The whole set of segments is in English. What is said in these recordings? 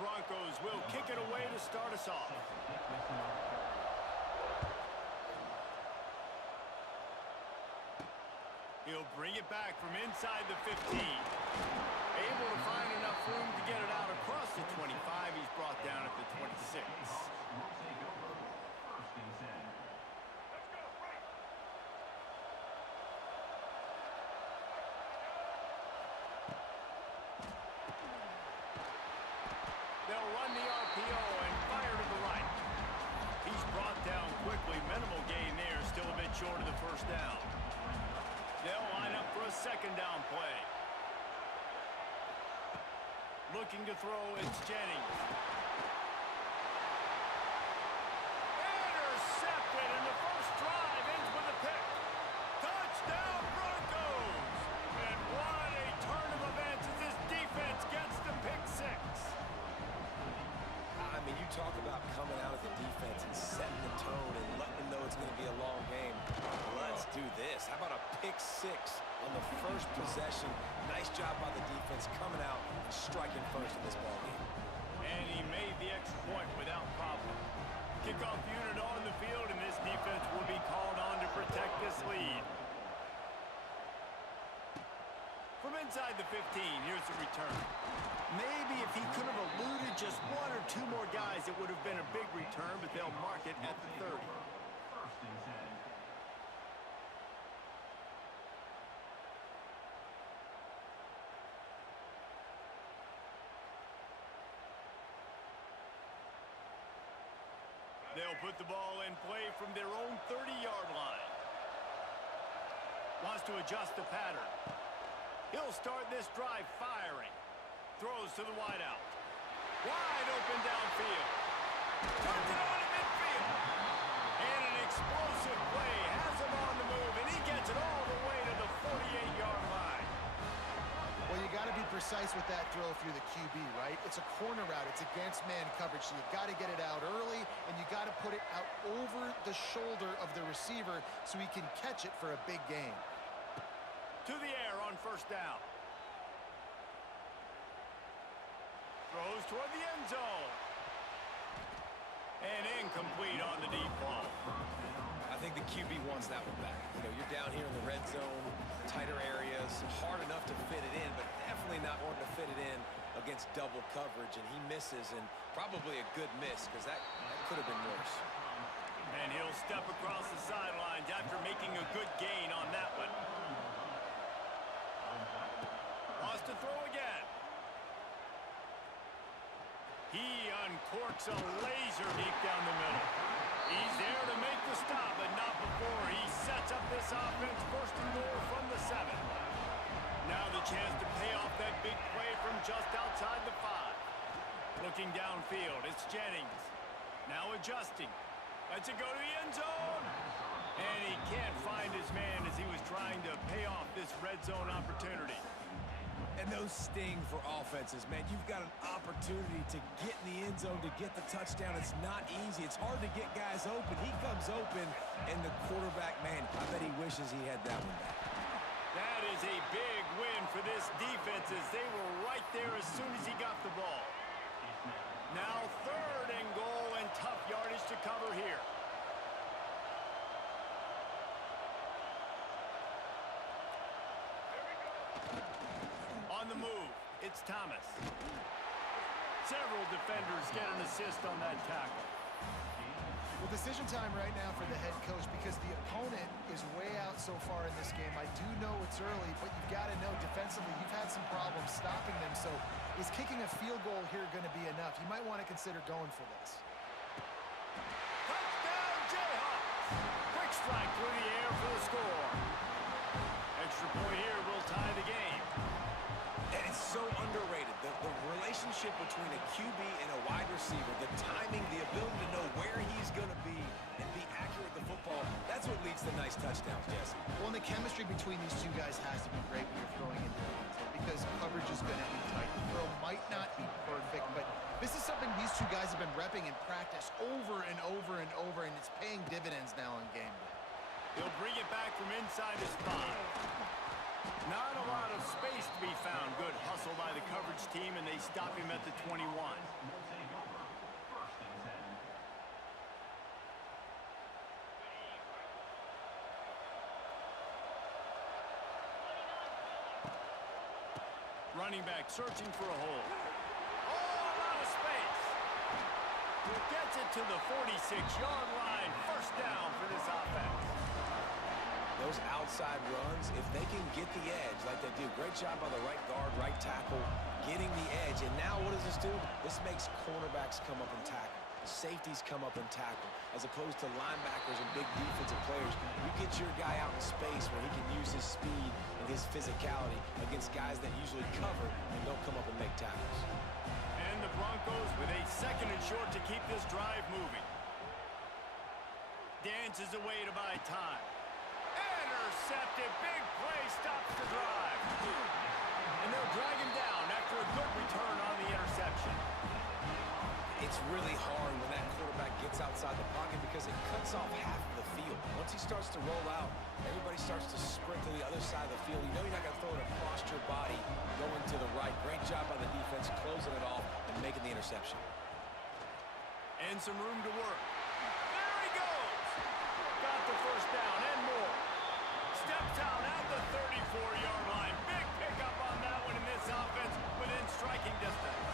Broncos will kick it away to start us off. He'll bring it back from inside the 15. Able to find enough room to get it out across the 25. He's brought down at the 26. They'll run the RPO and fire to the right. He's brought down quickly. Minimal gain there. Still a bit short of the first down. They'll line up for a second down play. Looking to throw, it's Jennings. Intercepted, and the first drive ends with a pick. Touchdown, Broncos! And what a turn of events as this defense gets the pick six. I mean, you talk about coming out of the defense and setting the tone and letting them know it's going to be a long game. Let's do this. How about a pick six on the first possession? Nice job by the defense coming out and striking first in this ballgame. And he made the extra point without problem. Kickoff unit on the field, and this defense will be called on to protect this lead. From inside the 15, here's the return. Maybe if he could have eluded just one or two more guys, it would have been a big return, but they'll mark it at the 30. They'll put the ball in play from their own 30-yard line. Wants to adjust the pattern. He'll start this drive firing. Throws to the wideout. Wide open downfield. Turns it on in midfield. And an explosive play has him on the move, and he gets it all the way to the 48-yard line. Well, you got to be precise with that throw if you're the QB, right? It's a corner route. It's against man coverage, so you got to get it out early, and you got to put it out over the shoulder of the receiver so he can catch it for a big gain. To the air on first down. Throws toward the end zone. And incomplete on the deep ball. I think the QB wants that one back. You know, you're down here in the red zone, tighter areas, hard enough to fit it in, but definitely not wanting to fit it in against double coverage, and he misses, and probably a good miss, because that could have been worse. And he'll step across the sidelines after making a good gain on that one. Wants to throw again. He uncorks a laser deep down the middle. He's there to make the stop, but not before he sets up this offense first and goal from the 7. Now the chance to pay off that big play from just outside the 5. Looking downfield, it's Jennings. Now adjusting. Lets it go to the end zone. And he can't find his man as he was trying to pay off this red zone opportunity. And those sting for offenses, man. You've got an opportunity to get in the end zone, to get the touchdown. It's not easy. It's hard to get guys open. He comes open, and the quarterback, man, I bet he wishes he had that one back. That is a big win for this defense as they were right there as soon as he got the ball. Now 3rd and goal and tough yardage to cover here. On the move, it's Thomas. Several defenders get an assist on that tackle. Well, decision time right now for the head coach because the opponent is way out so far in this game. I do know it's early, but you've got to know defensively you've had some problems stopping them. So is kicking a field goal here going to be enough? You might want to consider going for this. Touchdown, Jayhawks! Quick strike through the air for the score. Extra point here will tie the game. And it's so underrated. The relationship between a QB and a wide receiver, the timing, the ability to know where he's going to be and be accurate with the football, that's what leads to nice touchdowns, Jesse. Well, and the chemistry between these two guys has to be great when you're throwing into the end zone because coverage is going to be tight. The throw might not be perfect, but this is something these two guys have been repping in practice over and over and over, and it's paying dividends now on game day. He'll bring it back from inside his 5. Not a lot of space to be found. Good hustle by the coverage team, and they stop him at the 21. Running back searching for a hole. Oh, a lot of space. Gets it to the 46-yard line. First down for this offense. Those outside runs, if they can get the edge like they do, great job by the right guard, right tackle, getting the edge. And now what does this do? This makes cornerbacks come up and tackle. Safeties come up and tackle, as opposed to linebackers and big defensive players. You get your guy out in space where he can use his speed and his physicality against guys that usually cover and don't come up and make tackles. And the Broncos with a 2nd and short to keep this drive moving. Dances away to buy time. Intercepted. Big play stops the drive. And they'll drag him down after a good return on the interception. It's really hard when that quarterback gets outside the pocket because it cuts off half of the field. Once he starts to roll out, everybody starts to sprint to the other side of the field. You know you're not going to throw it across your body going to the right. Great job by the defense closing it off and making the interception. And some room to work. There he goes. Got the first down and more. Steps out at the 34-yard line. Big pickup on that one in this offense within striking distance.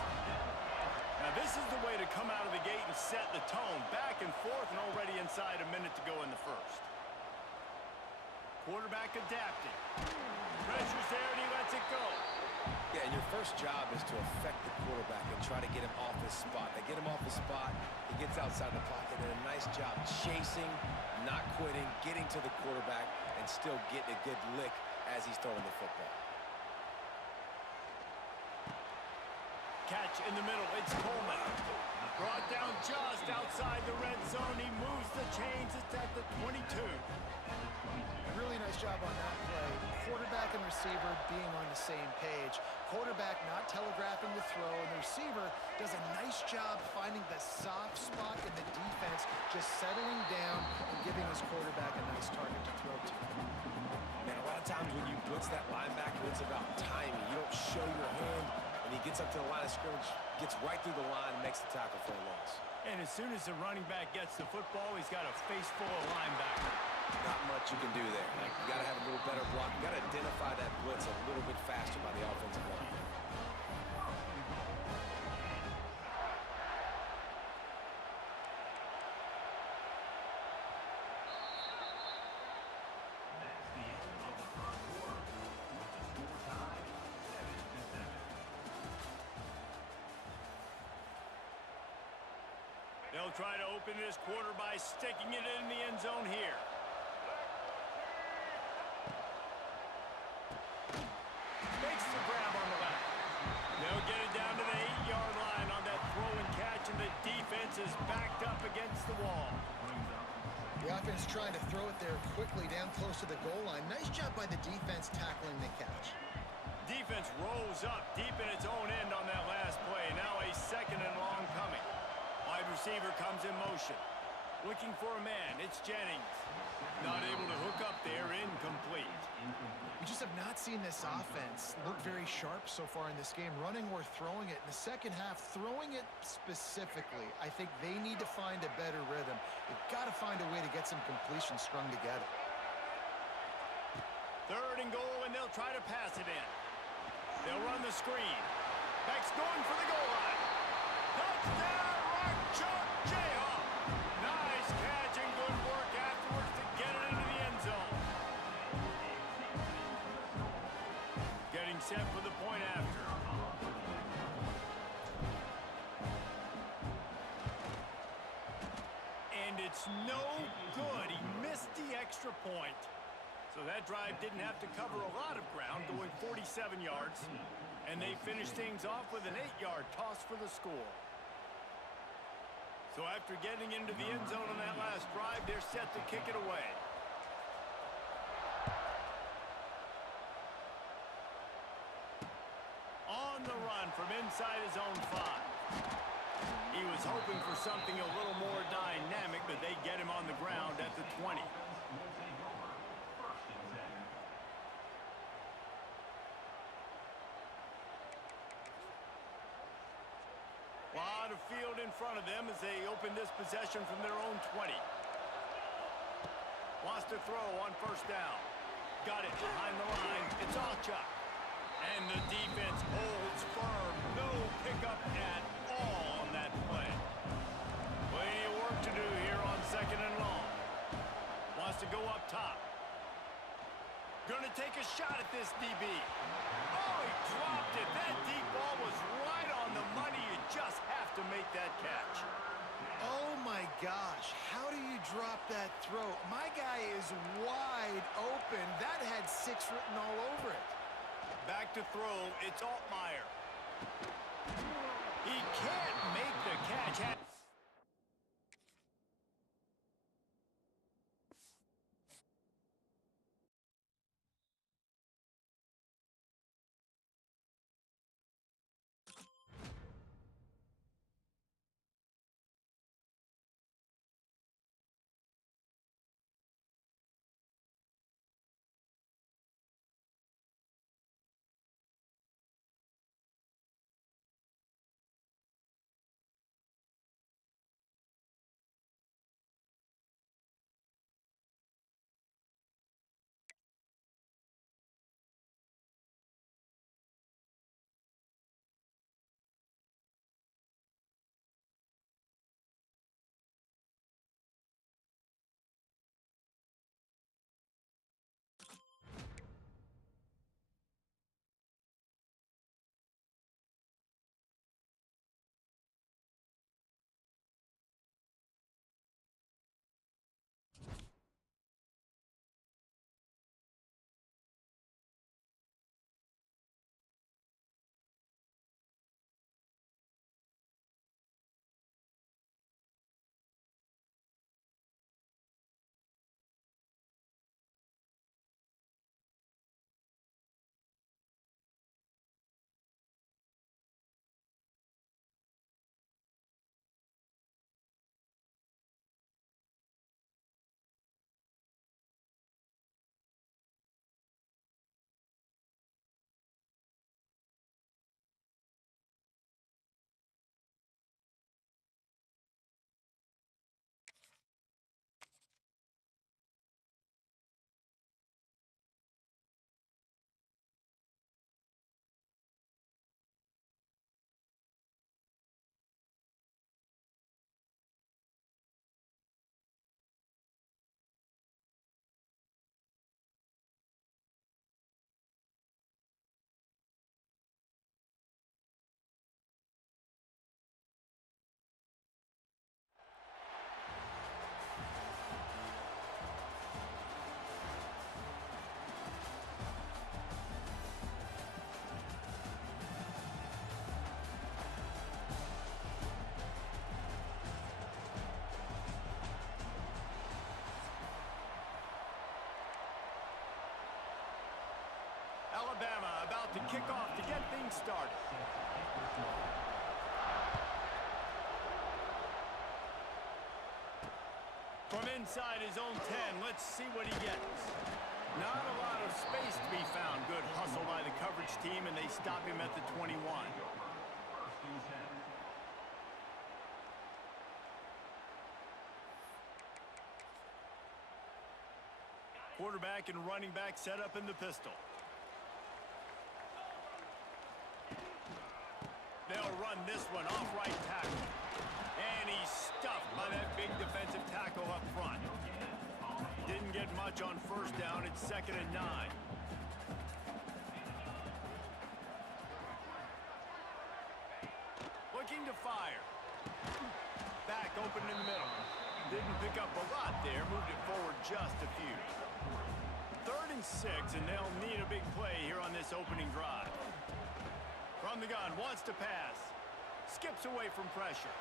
Now this is the way to come out of the gate and set the tone. Back and forth and already inside a minute to go in the first. Quarterback adapting. Pressure's there and he lets it go. Yeah, and your first job is to affect the quarterback and try to get him off his spot. They get him off his spot, he gets outside the pocket, and a nice job chasing, not quitting, getting to the quarterback, and still getting a good lick as he's throwing the football. Catch in the middle, it's Coleman. Brought down just outside the red zone. He moves the chains, it's at the 22. Really nice job on that play. Quarterback and receiver being on the same page. Quarterback not telegraphing the throw, and the receiver does a nice job finding the soft spot in the defense, just settling down and giving his quarterback a nice target to throw to. Man, a lot of times when you blitz that linebacker, it's about timing. You don't show your hand, and he gets up to the line of scrimmage, gets right through the line, and makes the tackle for a loss. And as soon as the running back gets the football, he's got a face full of linebacker. Not much you can do there. Like, you got to have a little better block. You got to identify that blitz a little bit faster by the offensive line. They'll try to open this quarter by sticking it in the end zone here. Makes the grab on the back. They'll get it down to the 8-yard line on that throw and catch, and the defense is backed up against the wall. The offense trying to throw it there quickly down close to the goal line. Nice job by the defense tackling the catch. Defense rolls up deep in its own end on that last play. Now a 2nd and long coming. Wide receiver comes in motion. Looking for a man. It's Jennings. Not able to hook up there. Incomplete. We just have not seen this offense look very sharp so far in this game, running or throwing it. In the second half, throwing it specifically, I think they need to find a better rhythm. They've got to find a way to get some completions strung together. 3rd and goal, and they'll try to pass it in. They'll run the screen. Beck's going for the goal line. Touchdown, Chuck Jayhawk. Nice catch and good work afterwards to get it into the end zone. Getting set for the point after. And it's no good. He missed the extra point. So that drive didn't have to cover a lot of ground, going 47 yards. And they finished things off with an 8-yard toss for the score. So after getting into the end zone on that last drive, they're set to kick it away. On the run from inside his own 5. He was hoping for something a little more dynamic, but they get him on the ground at the 20. lot of field in front of them as they open this possession from their own 20. Wants to throw on first down. Got it behind the line. It's Allchuck. And the defense holds firm. No pickup at all on that play. Plenty of work to do here on second and long. Wants to go up top. Gonna take a shot at this DB. Oh, he dropped it. That deep ball was right on the money. You just have to make that catch. Oh my gosh, how do you drop that throw? My guy is wide open. That had 6 written all over it. Back to throw, it's Altmaier. He can't make the catch. Alabama about to kick off to get things started. From inside his own 10, let's see what he gets. Not a lot of space to be found. Good hustle by the coverage team, and they stop him at the 21. Quarterback and running back set up in the pistol. They'll run this one off right tackle. And he's stuffed by that big defensive tackle up front. Didn't get much on first down. It's 2nd and 9. Looking to fire. Back open in the middle. Didn't pick up a lot there. Moved it forward just a few. 3rd and 6, and they'll need a big play here on this opening drive. From the gun, wants to pass. Skips away from pressure.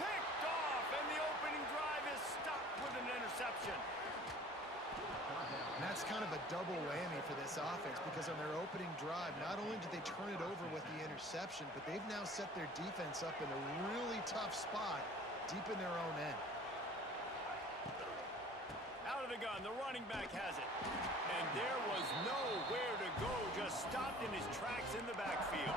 Picked off, and the opening drive is stopped with an interception. And that's kind of a double whammy for this offense, because on their opening drive, not only did they turn it over with the interception, but they've now set their defense up in a really tough spot deep in their own end. Out of the gun, the running back has it. And there was nowhere to go, just stopped in his tracks in the backfield.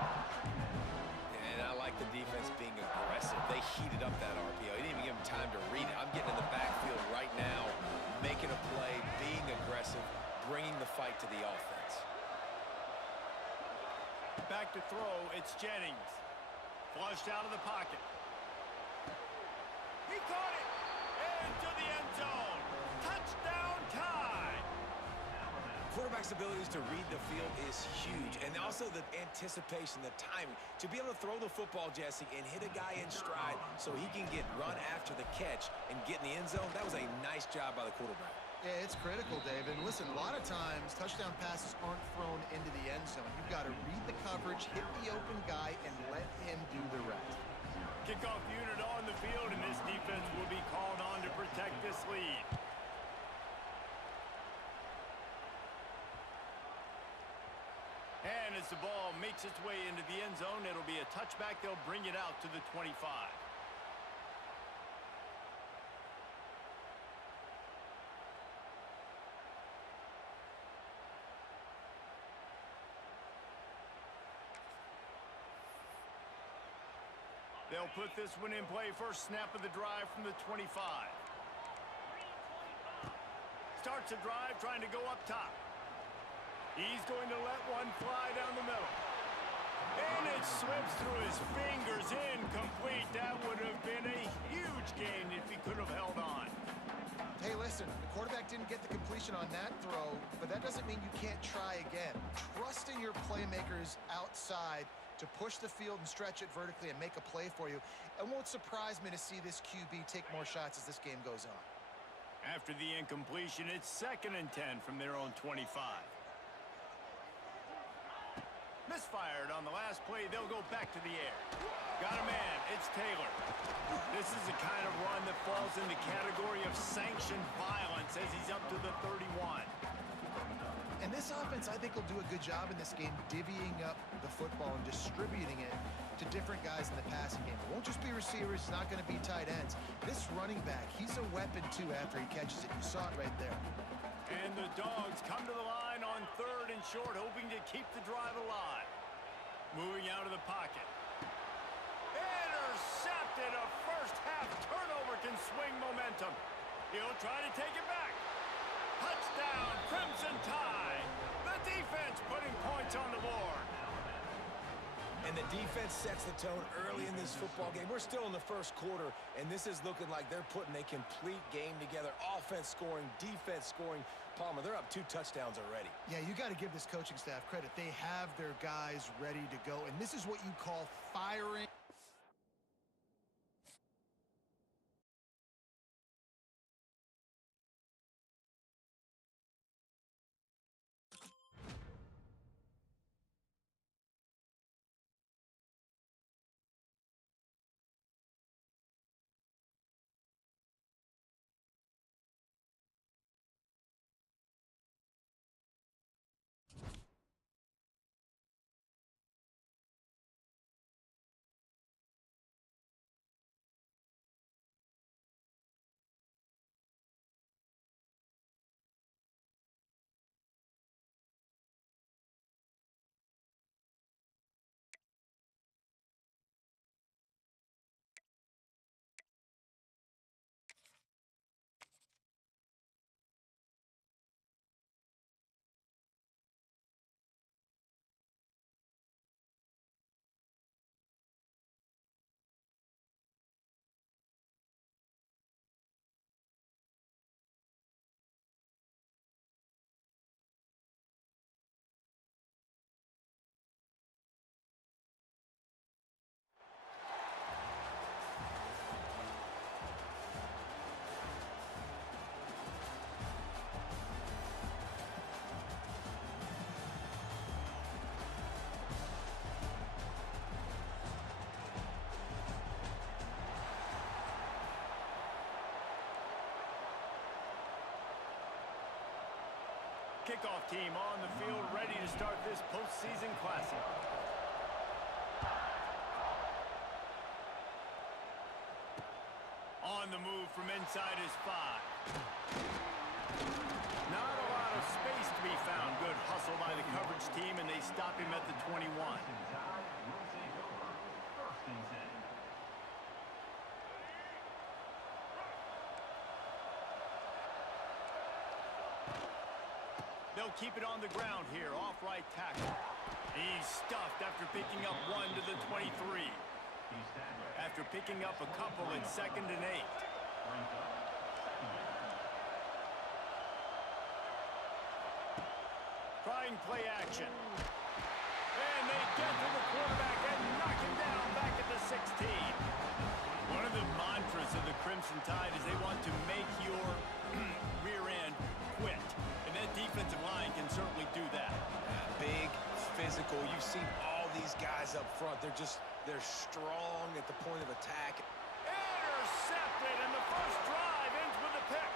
And I like the defense being aggressive. They heated up that RPO. He didn't even give him time to read it. I'm getting in the backfield right now, making a play, being aggressive, bringing the fight to the offense. Back to throw, it's Jennings. Flushed out of the pocket. He caught it! Into the end zone. Touchdown tie! Quarterback's abilities to read the field is huge, and also the anticipation, the timing. To be able to throw the football, Jesse, and hit a guy in stride so he can get run after the catch and get in the end zone, that was a nice job by the quarterback. Yeah, it's critical, David. And listen, a lot of times touchdown passes aren't thrown into the end zone. You've got to read the coverage, hit the open guy, and let him do the rest. Kickoff unit on the field, and this defense will be called on to protect this lead. And as the ball makes its way into the end zone, it'll be a touchback. They'll bring it out to the 25. They'll put this one in play. First snap of the drive from the 25. Starts the drive trying to go up top. He's going to let one fly down the middle. And it slips through his fingers, incomplete. That would have been a huge gain if he could have held on. Hey, listen, the quarterback didn't get the completion on that throw, but that doesn't mean you can't try again. Trust in your playmakers outside to push the field and stretch it vertically and make a play for you. It won't surprise me to see this QB take more shots as this game goes on. After the incompletion, it's 2nd and 10 from their own 25. Misfired on the last play. They'll go back to the air. Got a man. It's Taylor. This is the kind of run that falls in the category of sanctioned violence as he's up to the 31. And this offense, I think, will do a good job in this game divvying up the football and distributing it to different guys in the passing game. It won't just be receivers. It's not going to be tight ends. This running back, he's a weapon, too, after he catches it. You saw it right there. And the Dogs come to the line on 3rd and short, hoping to keep the drive alive. Moving out of the pocket. Intercepted. A first-half turnover can swing momentum. He'll try to take it back. Touchdown, Crimson Tide. The defense putting points on the board. And the defense sets the tone early in this football game. We're still in the first quarter, and this is looking like they're putting a complete game together. Offense scoring, defense scoring. Palmer, they're up 2 touchdowns already. Yeah, you got to give this coaching staff credit. They have their guys ready to go, and this is what you call firing. Kickoff team on the field, ready to start this postseason classic. On the move from inside his 5. Not a lot of space to be found. Good hustle by the coverage team, and they stop him at the 21. They'll keep it on the ground here, off right tackle. He's stuffed after picking up 1 to the 23. After picking up a couple, it's 2nd and 8. Trying play action. And they get to the quarterback and knock him down back at the 16. One of the mantras of the Crimson Tide is they want to make your rear end quit. And that defensive line can certainly do that. Big, physical. You've seen all these guys up front. They're strong at the point of attack. Intercepted, and the first drive ends with a pick.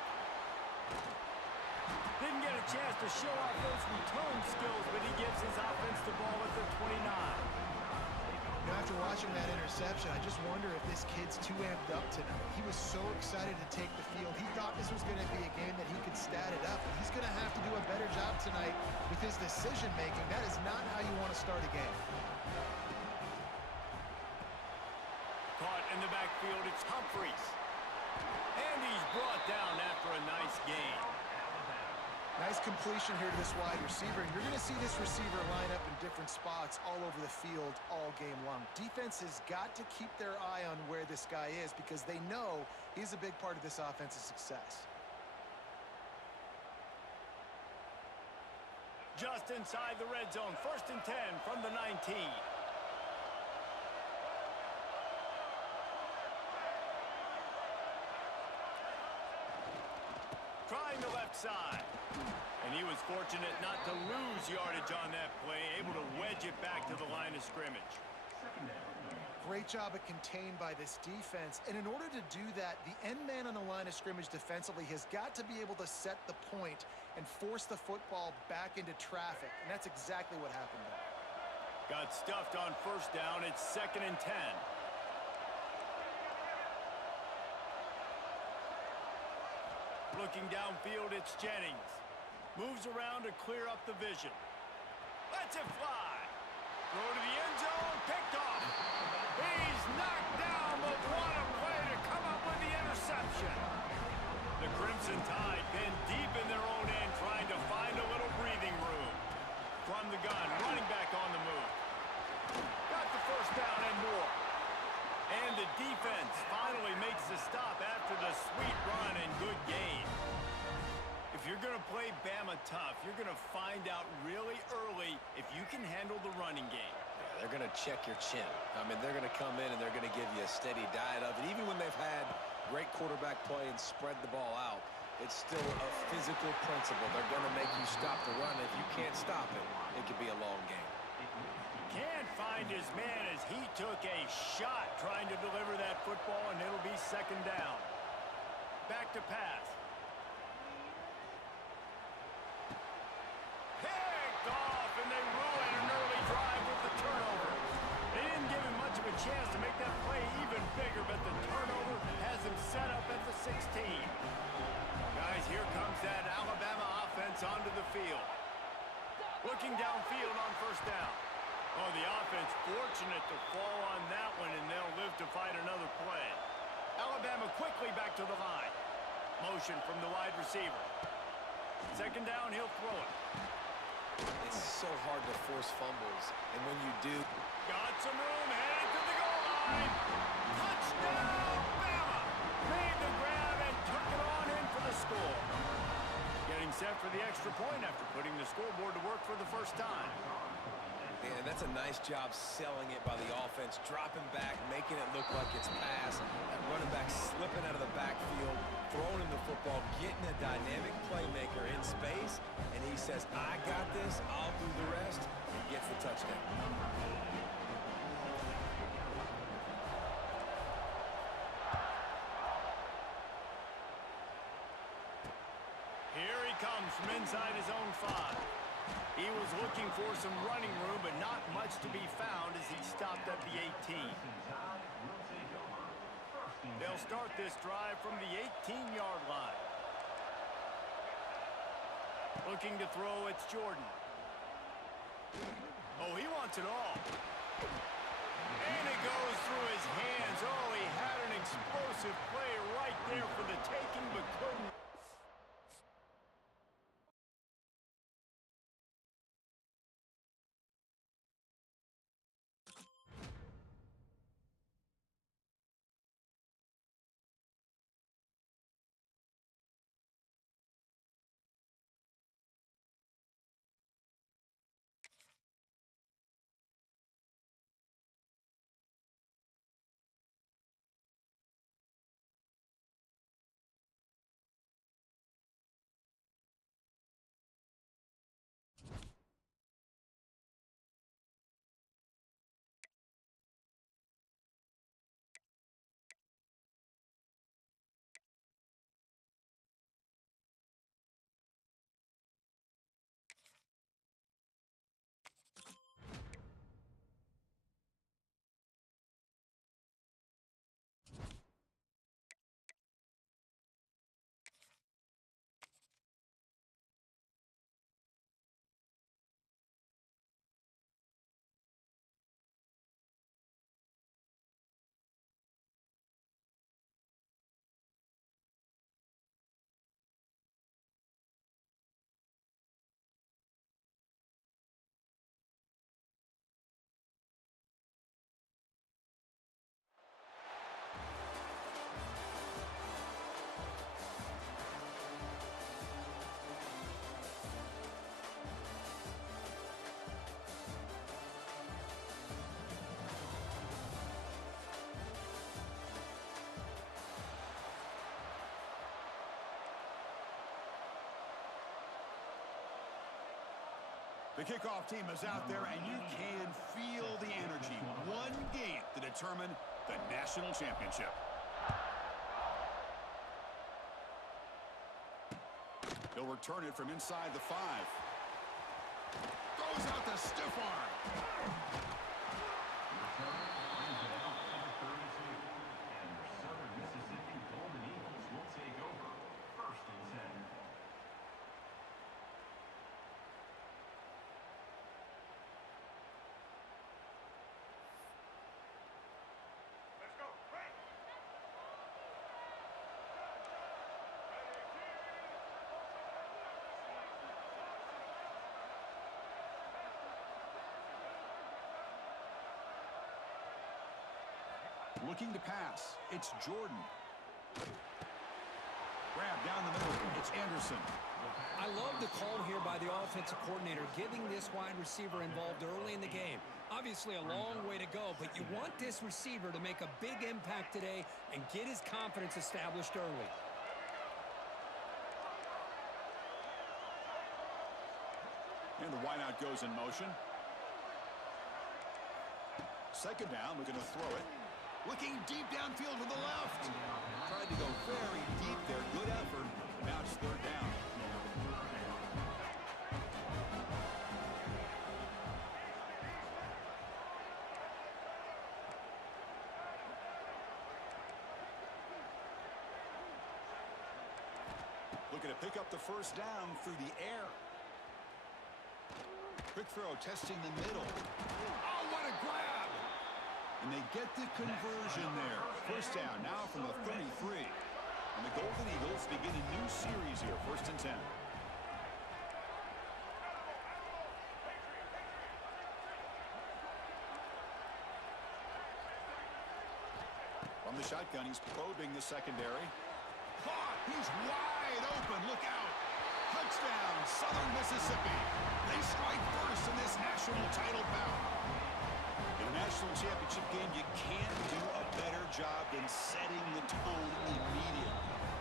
Didn't get a chance to show off those return skills, but he gives his offense the ball at the 29. You know, after watching that interception, I just wonder if this kid's too amped up tonight. He was so excited to take the field. He thought this was going to be a game that he could stat it up, and he's going to have to do a better job tonight with his decision-making. That is not how you want to start a game. Caught in the backfield, it's Humphries. And he's brought down after a nice gain. Nice completion here to this wide receiver. And you're going to see this receiver line up in different spots all over the field all game long. Defense has got to keep their eye on where this guy is because they know he's a big part of this offense's success. Just inside the red zone, 1st and 10 from the 19. Trying the left side. And he was fortunate not to lose yardage on that play, able to wedge it back to the line of scrimmage. Great job of contained by this defense. And in order to do that, the end man on the line of scrimmage defensively has got to be able to set the point and force the football back into traffic. And that's exactly what happened there. Got stuffed on 1st down. It's 2nd and 10. Looking downfield, it's Jennings. Moves around to clear up the vision. Lets it fly. Throw to the end zone, picked off. He's knocked down, but what a play to come up with the interception. The Crimson Tide been deep in their own end, trying to find a little breathing room. From the gun, running back on the move. Got the 1st down and more. And the defense finally makes the stop after the sweet run and good gain. If you're going to play Bama tough, you're going to find out really early if you can handle the running game. Yeah, they're going to check your chin. I mean, they're going to come in and they're going to give you a steady diet of it. Even when they've had great quarterback play and spread the ball out, it's still a physical principle. They're going to make you stop the run. If you can't stop it, it could be a long game. Can't find his man as he took a shot trying to deliver that football, and it'll be 2nd down. Back to pass. Picked off, and they ruin an early drive with the turnover. They didn't give him much of a chance to make that play even bigger, but the turnover has him set up at the 16. Guys, here comes that Alabama offense onto the field. Looking downfield on 1st down. Oh, the offense fortunate to fall on that one, and they'll live to fight another play. Alabama quickly back to the line. Motion from the wide receiver. 2nd down, he'll throw it. It's so hard to force fumbles, and when you do... Got some room, headed to the goal line. Touchdown, Bama! Made the grab and took it on in for the score. Getting set for the extra point after putting the scoreboard to work for the 1st time. And that's a nice job selling it by the offense, dropping back, making it look like it's pass. That running back slipping out of the backfield, throwing him the football, getting a dynamic playmaker in space, and he says, I got this, I'll do the rest, and gets the touchdown. Here he comes from inside his own 5. He was looking for some running room, but not much to be found as he stopped at the 18. They'll start this drive from the 18-yard line. Looking to throw, it's Jordan. Oh, he wants it all. And it goes through his hands. Oh, he had an explosive play right there for the taking, but couldn't. The kickoff team is out there, and you can feel the energy. One game to determine the national championship. He'll return it from inside the 5. Throws out the stiff arm. Looking to pass. It's Jordan. Grab down the middle. It's Anderson. I love the call here by the offensive coordinator, getting this wide receiver involved early in the game. Obviously a long way to go, but you want this receiver to make a big impact today and get his confidence established early. And the wideout goes in motion. Second down, we're going to throw it. Looking deep downfield to the left. Tried to go very deep there. Good effort. Now it's third down. Looking to pick up the first down through the air. Quick throw, testing the middle. Oh, what a grab! And they get the conversion there. First down now from the 33. And the Golden Eagles begin a new series here. 1st and 10. From the shotgun, he's probing the secondary. Caught! He's wide open. Look out! Touchdown, Southern Mississippi. They strike first in this national title bout. In a national championship game, you can't do a better job than setting the tone immediately.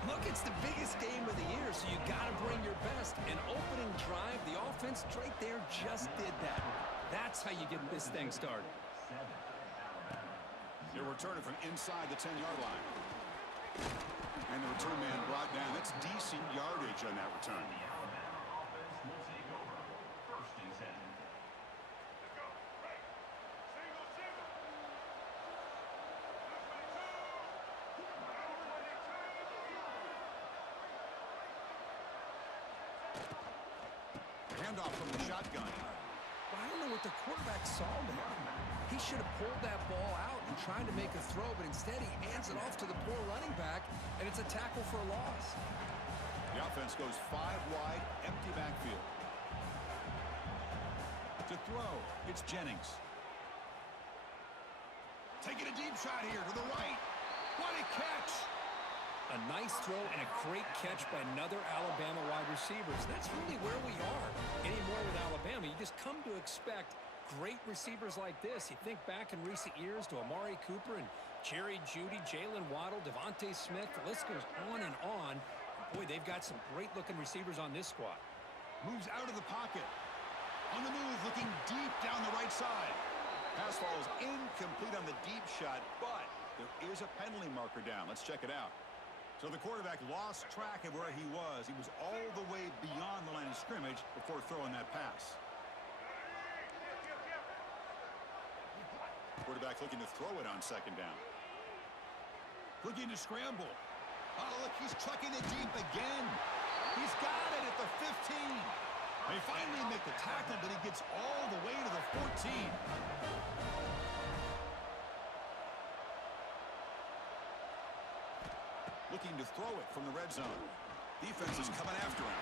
Look, it's the biggest game of the year, so you got to bring your best. An opening drive, the offense right there just did that. That's how you get this thing started. They're returning from inside the 10-yard line. And the return man brought down. That's decent yardage on that return. Handoff from the shotgun. I don't know what the quarterback saw there. He should have pulled that ball out and tried to make a throw, but instead he hands it off to the poor running back, and it's a tackle for a loss. The offense goes 5 wide, empty backfield. To throw, it's Jennings. Taking a deep shot here to the right. What a catch! A nice throw and a great catch by another Alabama wide receiver. So that's really where we are anymore with Alabama. You just come to expect great receivers like this. You think back in recent years to Amari Cooper and Jerry Jeudy, Jalen Waddle, Devontae Smith. The list goes on and on. Boy, they've got some great-looking receivers on this squad. Moves out of the pocket. On the move, looking deep down the right side. Pass falls incomplete on the deep shot, but there is a penalty marker down. Let's check it out. So the quarterback lost track of where he was. He was all the way beyond the line of scrimmage before throwing that pass. Quarterback looking to throw it on second down. Looking to scramble. Oh, look, he's chucking it deep again. He's got it at the 15. They finally make the tackle, but he gets all the way to the 14. Looking to throw it from the red zone. Defense is coming after him.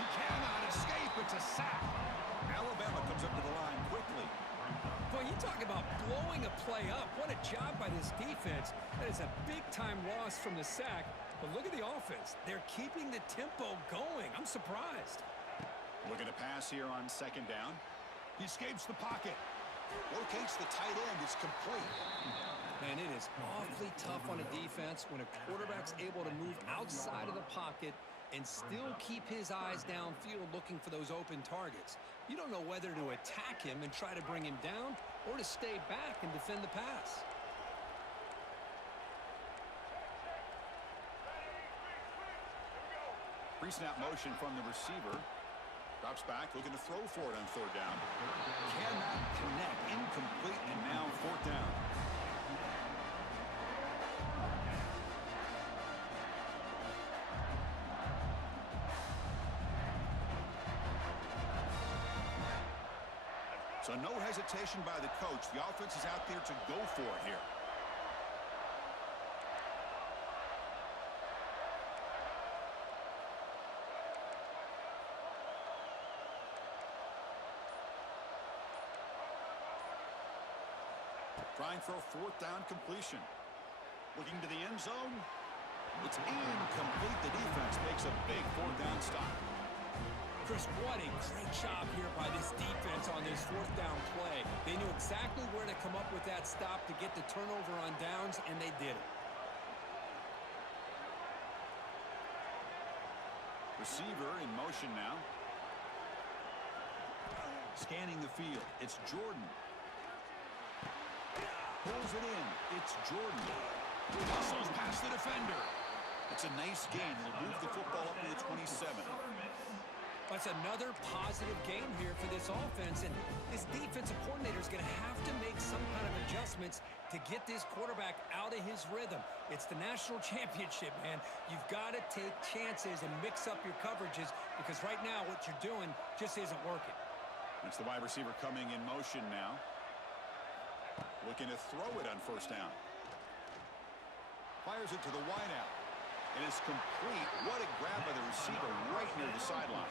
He cannot escape. It's a sack. Alabama comes up to the line quickly. Boy, you talk about blowing a play up. What a job by this defense. That is a big-time loss from the sack. But look at the offense. They're keeping the tempo going. I'm surprised. Looking to pass here on second down. He escapes the pocket. Locates the tight end. It's complete. Man, it is awfully tough on a defense when a quarterback's able to move outside of the pocket and still keep his eyes downfield looking for those open targets. You don't know whether to attack him and try to bring him down or to stay back and defend the pass. Pre-snap motion from the receiver. Drops back, looking to throw for it on third down. Cannot connect. Incomplete, and now fourth down. So no hesitation by the coach. The offense is out there to go for it here. Trying for a fourth down completion. Looking to the end zone. It's incomplete. The defense makes a big fourth down stop. Chris, what a great job here by this defense on this fourth down play. They knew exactly where to come up with that stop to get the turnover on downs, and they did it. Receiver in motion now. Scanning the field. It's Jordan. Pulls it in. It's Jordan. Hustles past the defender. It's a nice gain. He'll move the football up to the 27. That's another positive game here for this offense, and this defensive coordinator is going to have to make some kind of adjustments to get this quarterback out of his rhythm. It's the national championship, man. You've got to take chances and mix up your coverages because right now what you're doing just isn't working. It's the wide receiver coming in motion now. Looking to throw it on first down. Fires it to the wideout. It is complete. What a grab by the receiver right near the sideline.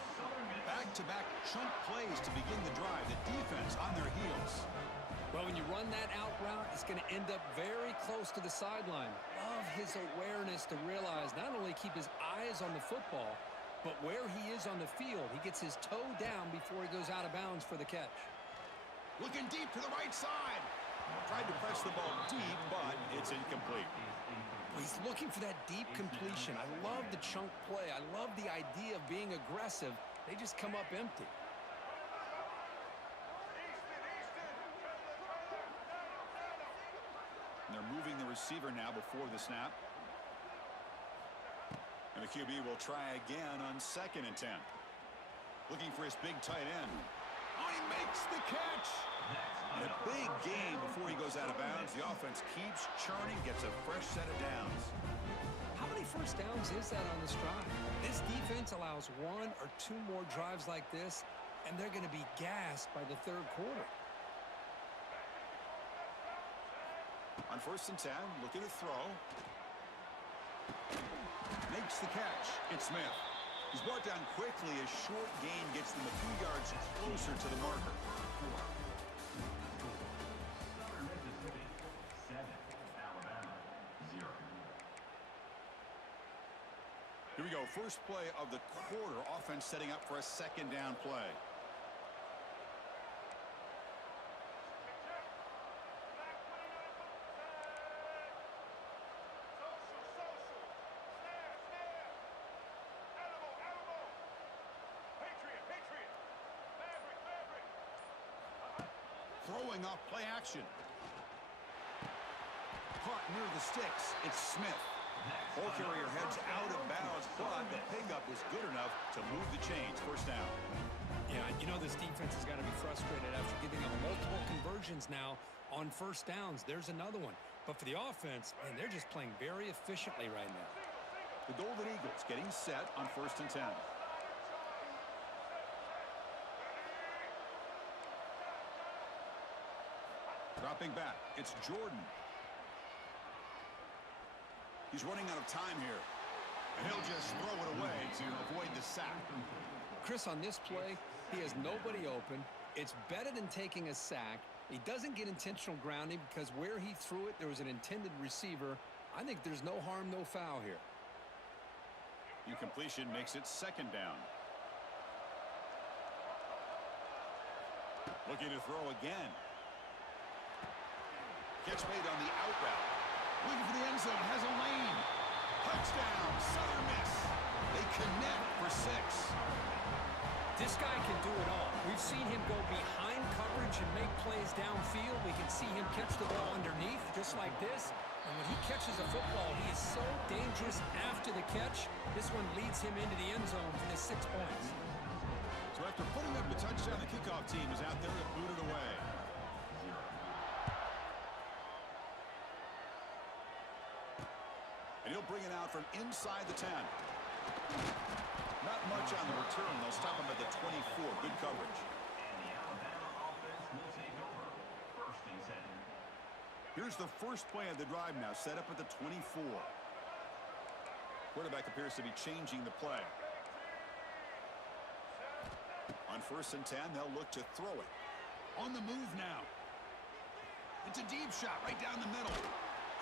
Back-to-back chunk plays to begin the drive. The defense on their heels. Well, when you run that out route, it's going to end up very close to the sideline. Love his awareness to realize not only keep his eyes on the football, but where he is on the field. He gets his toe down before he goes out of bounds for the catch. Looking deep to the right side. Tried to press the ball deep, but it's incomplete. He's looking for that deep completion. I love the chunk play. I love the idea of being aggressive. They just come up empty. And they're moving the receiver now before the snap. And the QB will try again on 2nd and 10. Looking for his big tight end. Oh, he makes the catch. And a big gain before he goes out of bounds. The offense keeps churning, gets a fresh set of downs. How many first downs is that on this drive? This defense allows 1 or 2 more drives like this, and they're going to be gassed by the third quarter. On 1st and 10, looking to throw. Makes the catch. It's Smith. He's brought down quickly. A short gain gets them a few yards closer to the marker. Here we go. First play of the quarter. Offense setting up for a 2nd down play. Throwing off play action. Caught near the sticks. It's Smith. Ball carrier heads out of bounds, but the pickup was good enough to move the chains. First down. Yeah, you know this defense has got to be frustrated after giving up multiple conversions now on first downs. There's another one. But for the offense, man, they're just playing very efficiently right now. The Golden Eagles getting set on 1st and 10. Dropping back, it's Jordan. He's running out of time here. And he'll just throw it away to avoid the sack. Chris, on this play, he has nobody open. It's better than taking a sack. He doesn't get intentional grounding because where he threw it, there was an intended receiver. I think there's no harm, no foul here. Incompletion makes it 2nd down. Looking to throw again. Catch made on the out route. Looking for the end zone. Has a lane. Touchdown. Southern Miss. They connect. This guy can do it all. We've seen him go behind coverage and make plays downfield. We can see him catch the ball underneath, just like this. And when he catches a football, he is so dangerous after the catch. This one leads him into the end zone for the 6 points. So after putting up the touchdown, the kickoff team is out there to boot it away. And he'll bring it out from inside the 10. Not much on the return. They'll stop him at the 24. Good coverage. Here's the first play of the drive now, set up at the 24. Quarterback appears to be changing the play. On 1st and 10, they'll look to throw it. On the move now. It's a deep shot right down the middle.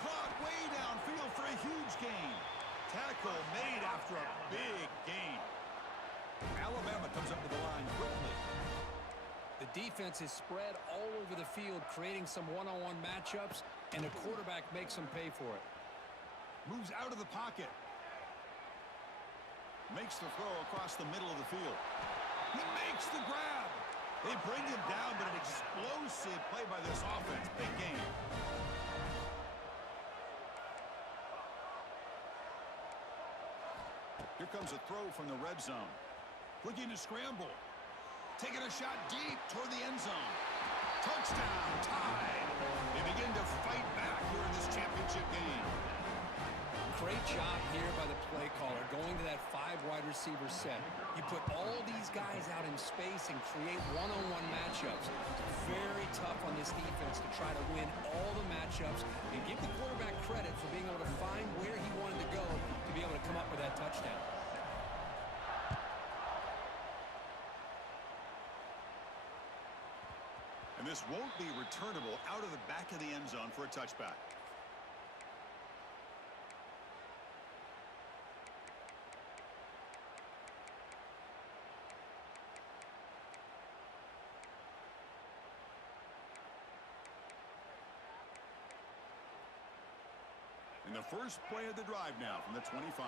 Caught way downfield for a huge gain. Tackle made after a big gain. Alabama comes up to the line quickly. The defense is spread all over the field, creating some one-on-one matchups, and the quarterback makes them pay for it. Moves out of the pocket. Makes the throw across the middle of the field. He makes the grab. They bring him down, but an explosive play by this offense. Big game. Here comes a throw from the red zone. Looking to scramble. Taking a shot deep toward the end zone. Touchdown, tied. They begin to fight back here in this championship game. Great job here by the play caller, going to that 5 wide receiver set. You put all these guys out in space and create one-on-one matchups. It's very tough on this defense to try to win all the matchups and give the quarterback credit for being able to find where he wanted to go to be able to come up with that touchdown. And this won't be returnable out of the back of the end zone for a touchback. And the first play of the drive now from the 25.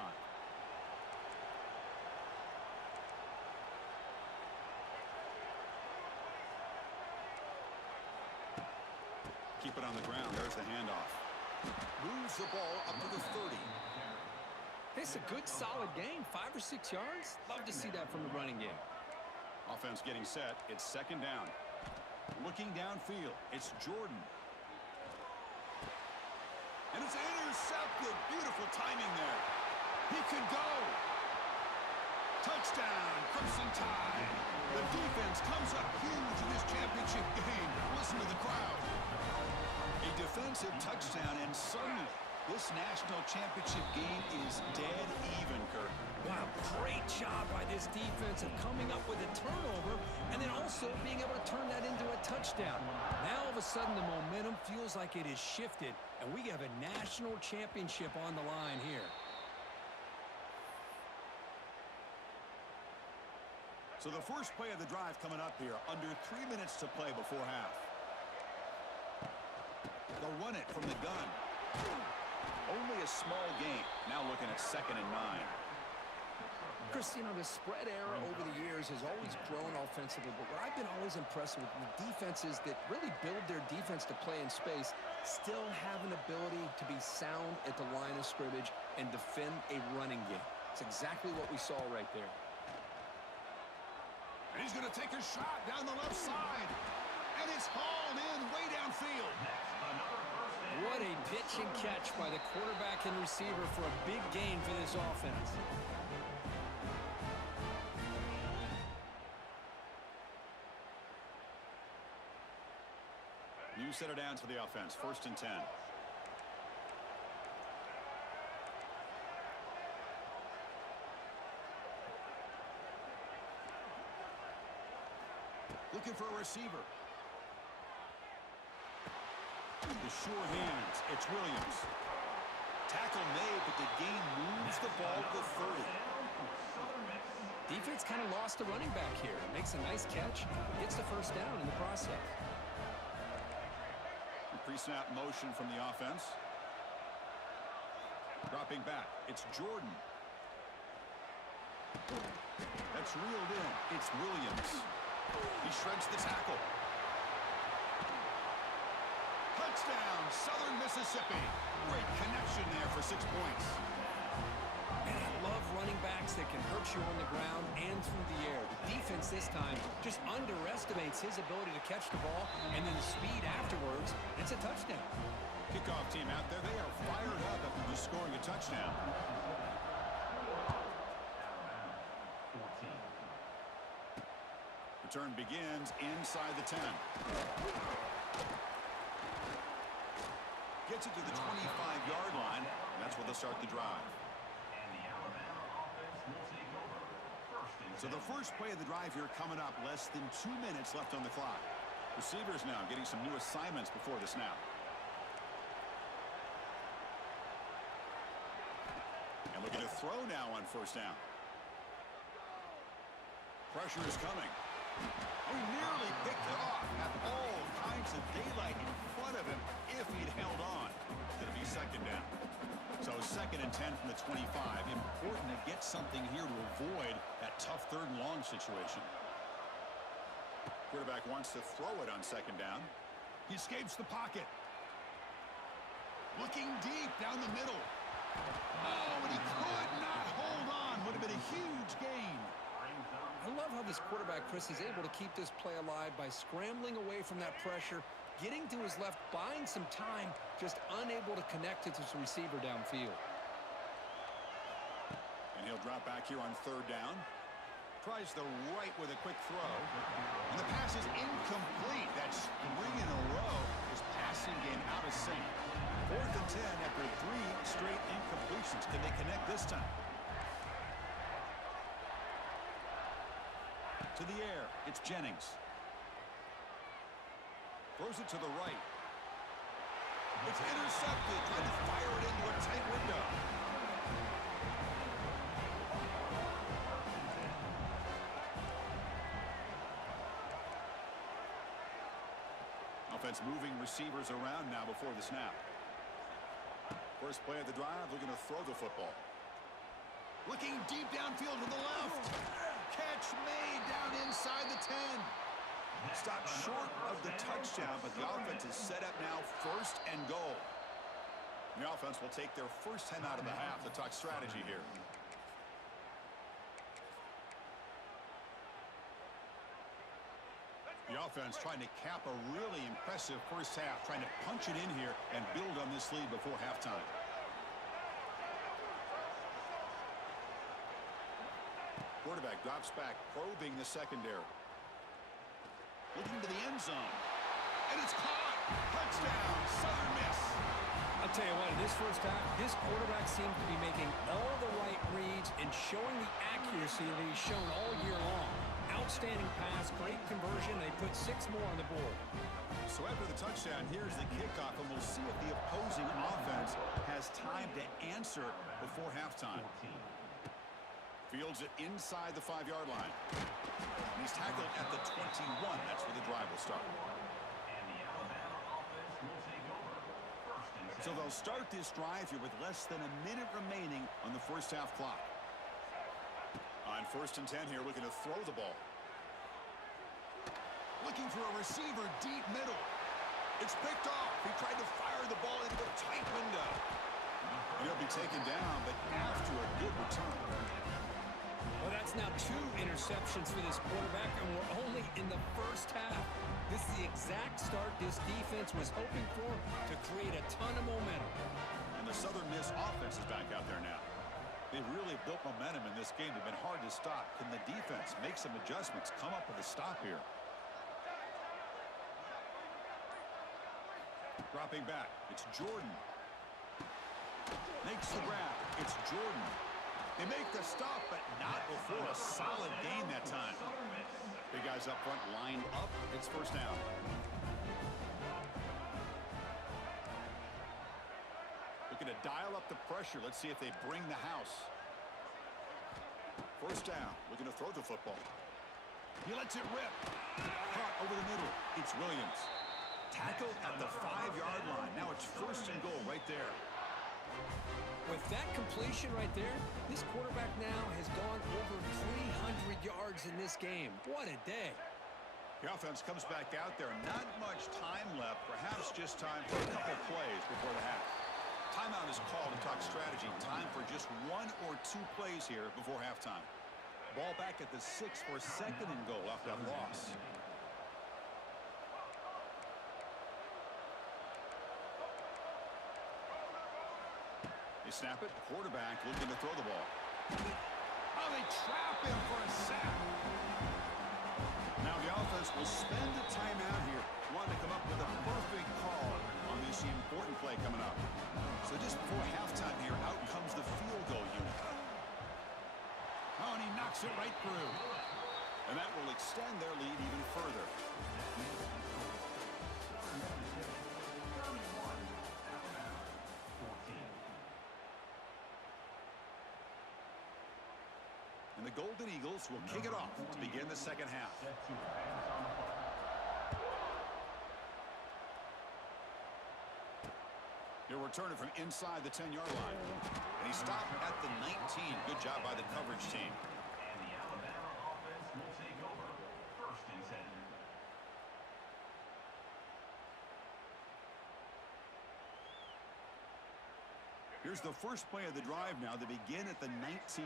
Keep it on the ground. There's the handoff. Moves the ball up to the 30. It's a good, solid game. 5 or 6 yards. Love to see that from the running game. Offense getting set. It's 2nd down. Looking downfield. It's Jordan. And it's intercepted. Beautiful timing there. He could go. Touchdown, Crimson Tide. The defense comes up huge in this championship game. Listen to the crowd. A defensive touchdown, and suddenly this national championship game is dead even, Kirk. Wow, great job by this defense of coming up with a turnover and then also being able to turn that into a touchdown. Now, all of a sudden, the momentum feels like it is shifted, and we have a national championship on the line here. So the first play of the drive coming up here, under 3 minutes to play before half. They'll run it from the gun. Only a small gain. Now looking at 2nd and 9. Chris, you know, the spread era over the years has always grown offensively, but what I've been always impressed with defenses that really build their defense to play in space still have an ability to be sound at the line of scrimmage and defend a running game. It's exactly what we saw right there. And he's going to take a shot down the left side. And it's hauled in way downfield. What a pitch and catch by the quarterback and receiver for a big gain for this offense. New set of downs for the offense. 1st and 10. Looking for a receiver. The sure hands. It's Williams. Tackle made, but the game moves the ball to the 30. Defense kind of lost the running back here. Makes a nice catch. Gets the 1st down in the process. Pre-snap motion from the offense. Dropping back. It's Jordan. That It's reeled in. It's Williams. He shreds the tackle. Touchdown, Southern Mississippi. Great connection there for 6 points. And I love running backs that can hurt you on the ground and through the air. The defense this time just underestimates his ability to catch the ball, and then the speed afterwards, it's a touchdown. Kickoff team out there, they are fired up after just scoring a touchdown. Return begins inside the 10. Gets it to the 25-yard line, and that's where they'll start the drive. So the first play of the drive here coming up, less than 2 minutes left on the clock. Receivers now getting some new assignments before the snap. And looking to throw now on first down. Pressure is coming. Oh, nearly picked it off. Had all kinds of daylight in front of him if he'd held on. It's going to be second down. So 2nd and 10 from the 25. Important to get something here to avoid that tough 3rd and long situation. Quarterback wants to throw it on 2nd down. He escapes the pocket. Looking deep down the middle. Oh, but he could not hold on. Would have been a huge gain. I love how this quarterback, Chris, is able to keep this play alive by scrambling away from that pressure, getting to his left, buying some time, just unable to connect it to his receiver downfield. And he'll drop back here on 3rd down. Tries the right with a quick throw. And the pass is incomplete. That's 3 in a row. His passing game out of sync. 4th and 10 after 3 straight incompletions. Can they connect this time? To the air. It's Jennings. Throws it to the right. It's intercepted. Trying to fire it into a tight window. Offense moving receivers around now before the snap. First play of the drive, looking to throw the football. Looking deep downfield to the left. Catch made down inside the 10. Stopped short of the touchdown, but the offense is set up now 1st and goal. The offense will take their first 10 out of the half to talk strategy here. The offense trying to cap a really impressive first half, trying to punch it in here and build on this lead before halftime. Quarterback drops back, probing the secondary. Looking to the end zone. And it's caught. Touchdown, Southern Miss. I'll tell you what, in this first half, this quarterback seems to be making all the right reads and showing the accuracy that he's shown all year long. Outstanding pass, great conversion. They put 6 more on the board. So after the touchdown, here's the kickoff, and we'll see if the opposing offense has time to answer before halftime. Fields it inside the 5-yard line. And he's tackled at the 21. That's where the drive will start. So they'll start this drive here with less than a minute remaining on the first half clock. On 1st and 10 here, looking to throw the ball. Looking for a receiver deep middle. It's picked off. He tried to fire the ball into a tight window. And he'll be taken down, but after a good return. Well, that's now 2 interceptions for this quarterback, and we're only in the first half. This is the exact start this defense was hoping for to create a ton of momentum. And the Southern Miss offense is back out there now. They've really built momentum in this game. They've been hard to stop. Can the defense make some adjustments, come up with a stop here? Dropping back. It's Jordan. Makes the grab. It's Jordan. They make the stop, but not before a solid gain that time. Big guys up front lined up. It's first down. Looking to dial up the pressure. Let's see if they bring the house. First down. Looking to throw the football. He lets it rip. Caught over the middle. It's Williams. Tackled at the 5-yard line. Now it's 1st and goal right there. With that completion right there, this quarterback now has gone over 300 yards. in this game. What a day. The offense comes back out there. Not much time left. Perhaps just time for a couple plays before the half. Timeout is called to talk strategy. Time for just 1 or 2 plays here before halftime. Ball back at the 6 for second and goal after that loss. They snap it. Quarterback looking to throw the ball. Oh, they trap him for a sack. Now the offense will spend a timeout here, wanting to come up with a perfect call on this important play coming up. So just before halftime here, out comes the field goal unit. Oh, and he knocks it right through. And that will extend their lead even further. And the Golden Eagles will kick it off to begin the second half. He'll return it from inside the 10-yard line. And he stopped at the 19. Good job by the coverage team. And the Alabama offense will take over 1st and 10. Here's the first play of the drive now. They begin at the 19.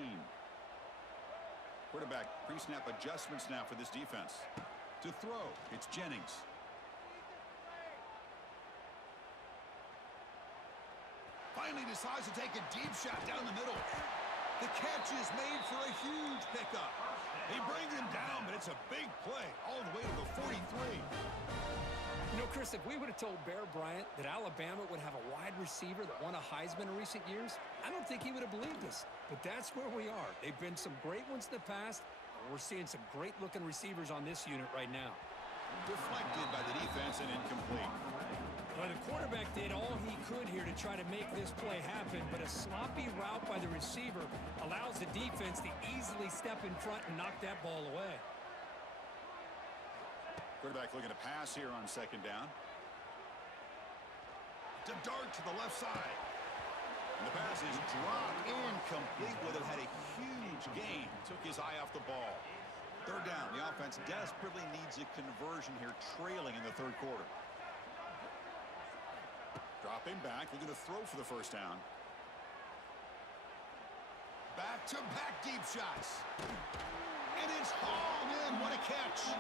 Quarterback pre-snap adjustments now for this defense. To throw, it's Jennings. Finally decides to take a deep shot down the middle. The catch is made for a huge pickup. They bring him down, but it's a big play all the way to the 43. You know, Chris, if we would have told Bear Bryant that Alabama would have a wide receiver that won a Heisman in recent years, I don't think he would have believed us. But that's where we are. They've been some great ones in the past. We're seeing some great-looking receivers on this unit right now. Deflected by the defense and incomplete. Well, the quarterback did all he could here to try to make this play happen, but a sloppy route by the receiver allows the defense to easily step in front and knock that ball away. Quarterback looking to pass here on second down. To dart to the left side. And the pass is dropped incomplete. Would have had a huge gain. Took his eye off the ball. Third down. The offense desperately needs a conversion here, trailing in the third quarter. Dropping back, looking to throw for the first down. Back-to-back deep shots. And it's hauled in. What a catch.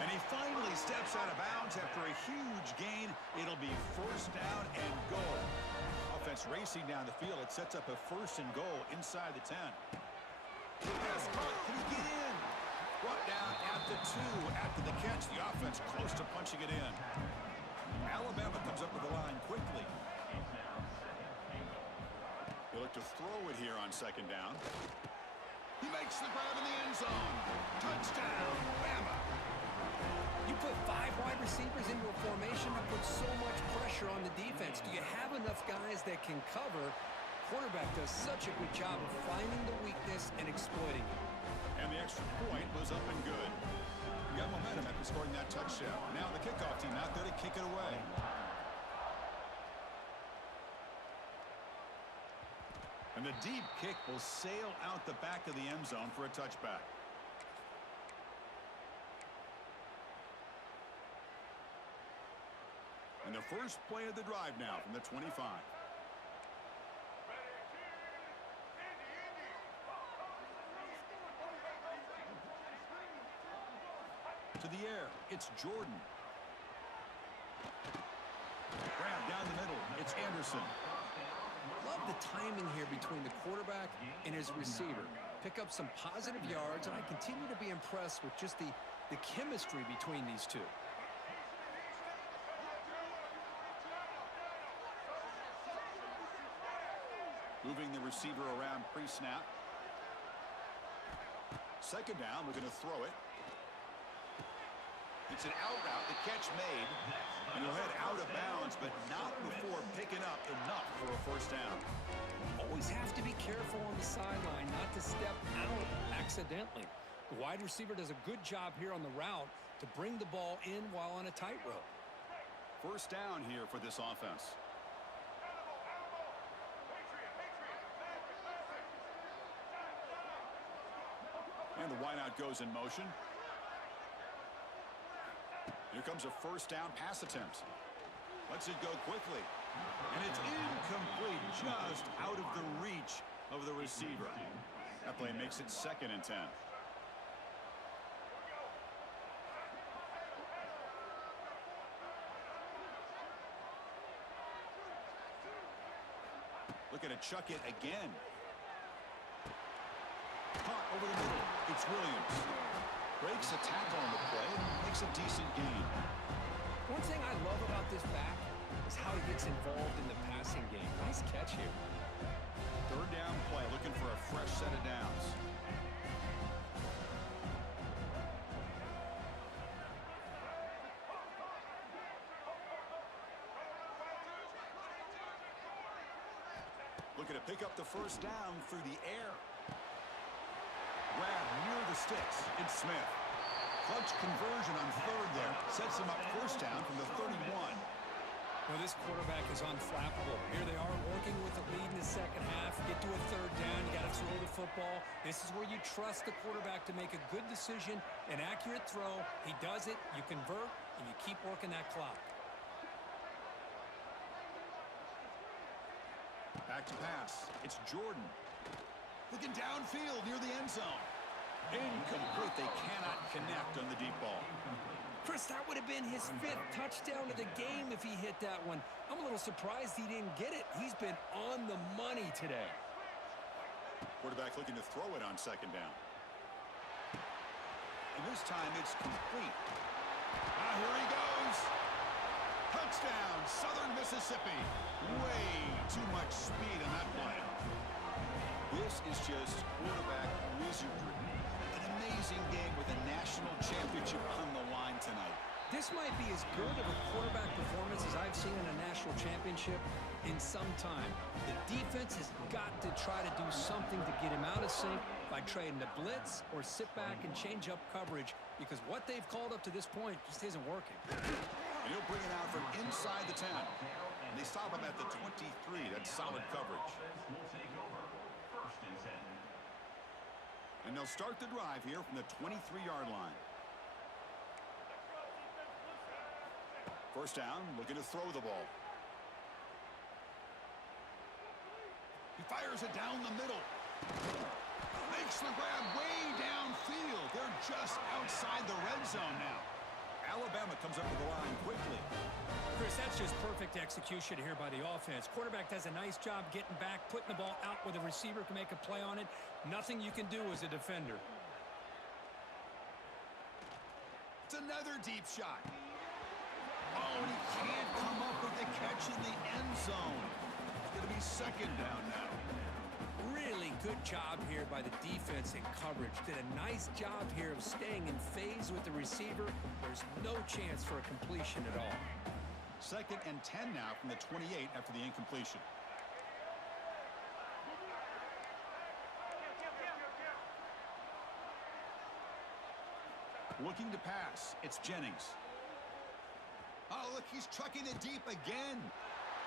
And he finally steps out of bounds after a huge gain. It'll be first down and goal. Offense racing down the field. It sets up a first and goal inside the 10. Pass caught. Can he get in? Brought down at the 2 after the catch. The offense close to punching it in. Alabama comes up with the line quickly. They look to throw it here on second down. He makes the grab in the end zone. Touchdown, Bama. You put 5 wide receivers into a formation that puts so much pressure on the defense. Do you have enough guys that can cover? Quarterback does such a good job of finding the weakness and exploiting it. And the extra point was up and good. You got momentum after scoring that touchdown. Now the kickoff team out there to kick it away. And the deep kick will sail out the back of the end zone for a touchback. And the first play of the drive now from the 25. To the air, it's Jordan. Grab down the middle, it's Anderson. Love the timing here between the quarterback and his receiver. Pick up some positive yards, and I continue to be impressed with just the chemistry between these two. Moving the receiver around pre-snap. Second down, we're going to throw it. It's an out route, the catch made, and he'll head out of bounds, but not before picking up enough for a first down. Always have to be careful on the sideline not to step out accidentally. The wide receiver does a good job here on the route to bring the ball in while on a tightrope. First down here for this offense. And the wideout goes in motion. Here comes a first down pass attempt. Lets it go quickly. And it's incomplete, just out of the reach of the receiver. That play makes it 2nd and 10. Looking to chuck it again. Caught over the middle. It's Williams. Breaks a tackle on the play. Makes a decent gain. One thing I love about this back is how he gets involved in the passing game. Nice catch here. 3rd down play, looking for a fresh set of downs. Looking to pick up the first down through the air. Grab near the sticks. It's Smith. Clutch conversion on 3rd there. Sets him up first down from the 31. Well, this quarterback is unflappable. Here they are working with the lead in the second half. Get to a 3rd down. You got to throw the football. This is where you trust the quarterback to make a good decision, an accurate throw. He does it. You convert, and you keep working that clock. Back to pass. It's Jordan. Looking downfield near the end zone. Incomplete. They cannot connect on the deep ball. Chris, that would have been his 5th touchdown of the game if he hit that one. I'm a little surprised he didn't get it. He's been on the money today. Quarterback looking to throw it on 2nd down. And this time it's complete. Now here he goes. Touchdown, Southern Mississippi. Way too much speed in that play. This is just quarterback wizardry. An amazing game with a national championship on the line tonight. This might be as good of a quarterback performance as I've seen in a national championship in some time. The defense has got to try to do something to get him out of sync by trading the blitz or sit back and change up coverage, because what they've called up to this point just isn't working. And he'll bring it out from inside the 10. And they stop him at the 23. That's solid coverage. And they'll start the drive here from the 23-yard line. First down, looking to throw the ball. He fires it down the middle. Makes the grab way downfield. They're just outside the red zone now. Alabama comes up to the line quickly. Chris, that's just perfect execution here by the offense. Quarterback does a nice job getting back, putting the ball out where the receiver can make a play on it. Nothing you can do as a defender. It's another deep shot. Oh, and he can't come up with the catch in the end zone. It's going to be 2nd down now. Really good job here by the defense in coverage. Did a nice job here of staying in phase with the receiver. There's no chance for a completion at all. 2nd and 10 now from the 28 after the incompletion. Looking to pass. It's Jennings. Oh, look, he's trucking it deep again.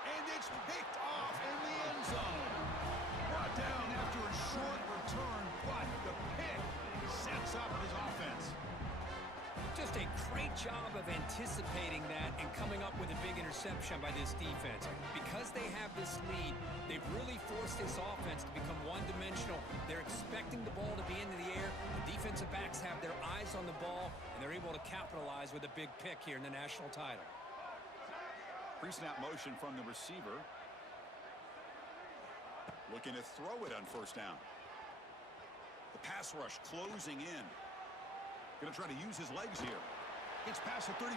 And it's picked off in the end zone. Brought down after a short return, but the pick sets up his offense. Just a great job of anticipating that and coming up with a big interception by this defense. Because they have this lead, they've really forced this offense to become one-dimensional. They're expecting the ball to be into the air. The defensive backs have their eyes on the ball, and they're able to capitalize with a big pick here in the national title. Pre-snap motion from the receiver. Looking to throw it on first down. The pass rush closing in. Going to try to use his legs here. Gets past the 35.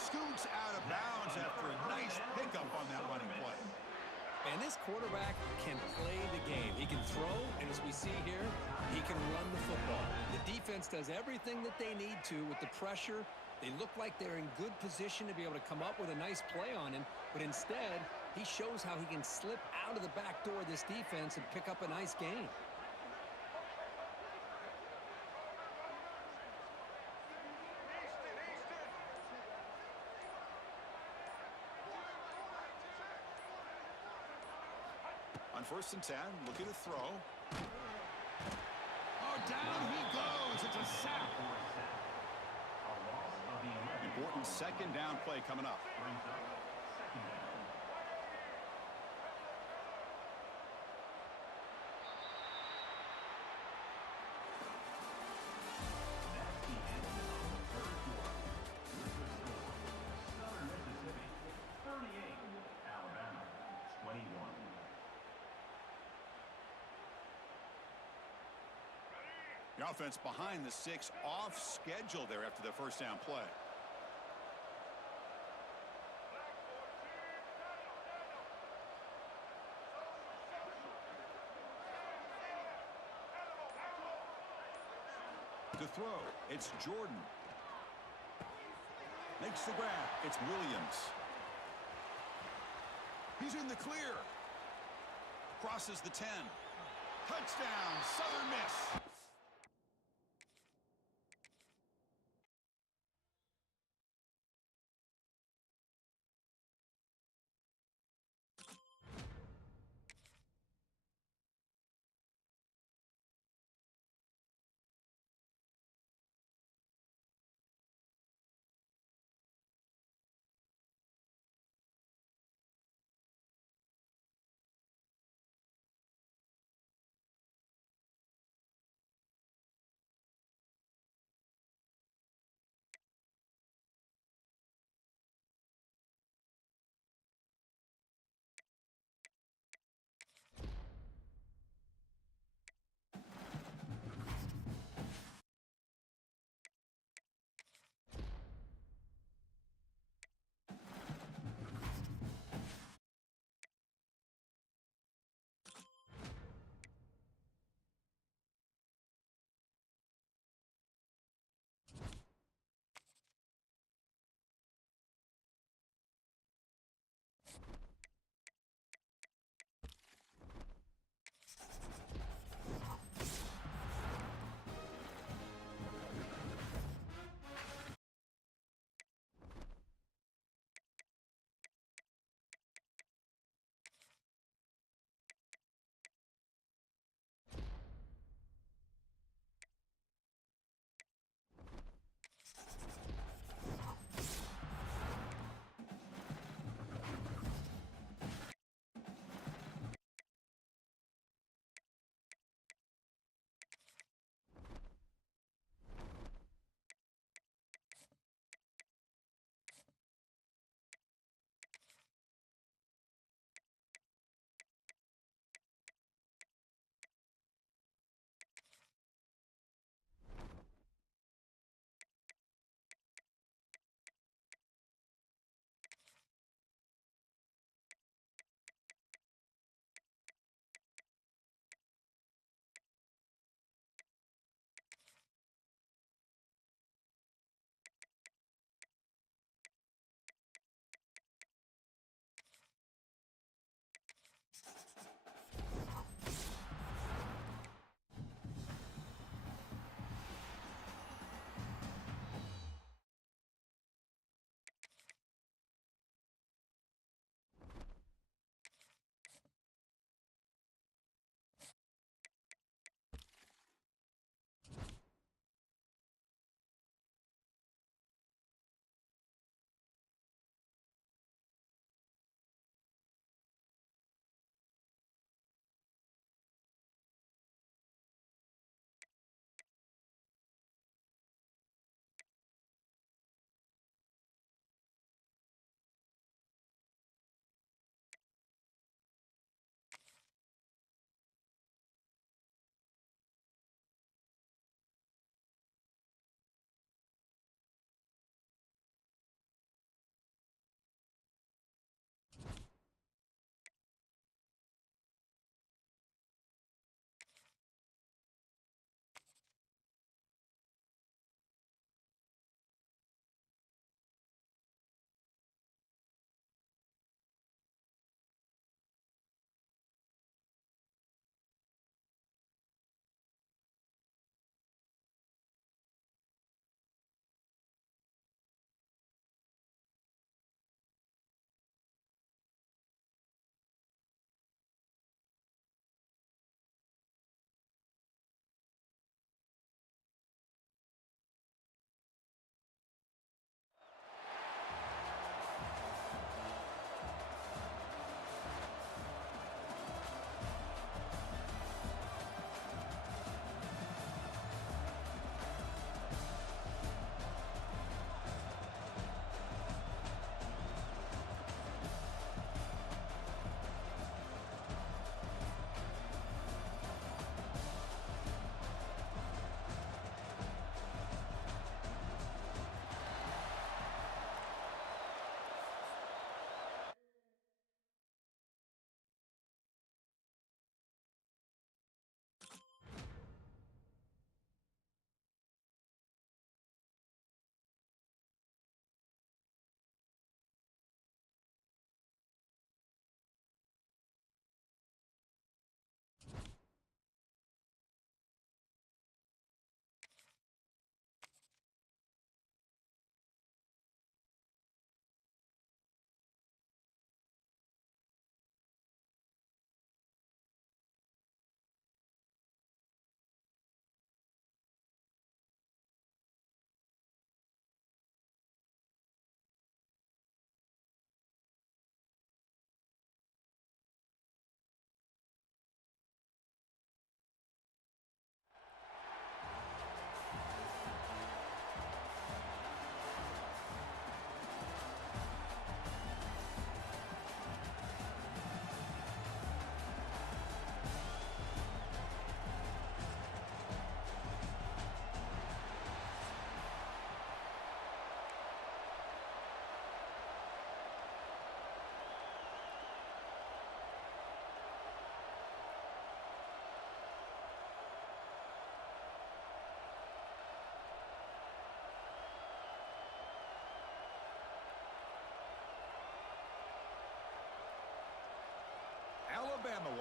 Scoots out of bounds after a nice pickup on that running play. And this quarterback can play the game. He can throw, and as we see here, he can run the football. The defense does everything that they need to with the pressure. They look like they're in good position to be able to come up with a nice play on him, but instead, he shows how he can slip out of the back door of this defense and pick up a nice gain. On 1st and 10, looking to throw. Oh, Down he goes. It's a sack. A loss of 11. Important second down play coming up. Brings up second down. That's the end of the third quarter. With the score, Southern Mississippi 38, Alabama 21. The offense behind the 6, off schedule there after the first down play. To throw, it's Jordan. Makes the grab. It's Williams. He's in the clear. Crosses the 10. Touchdown, Southern Miss.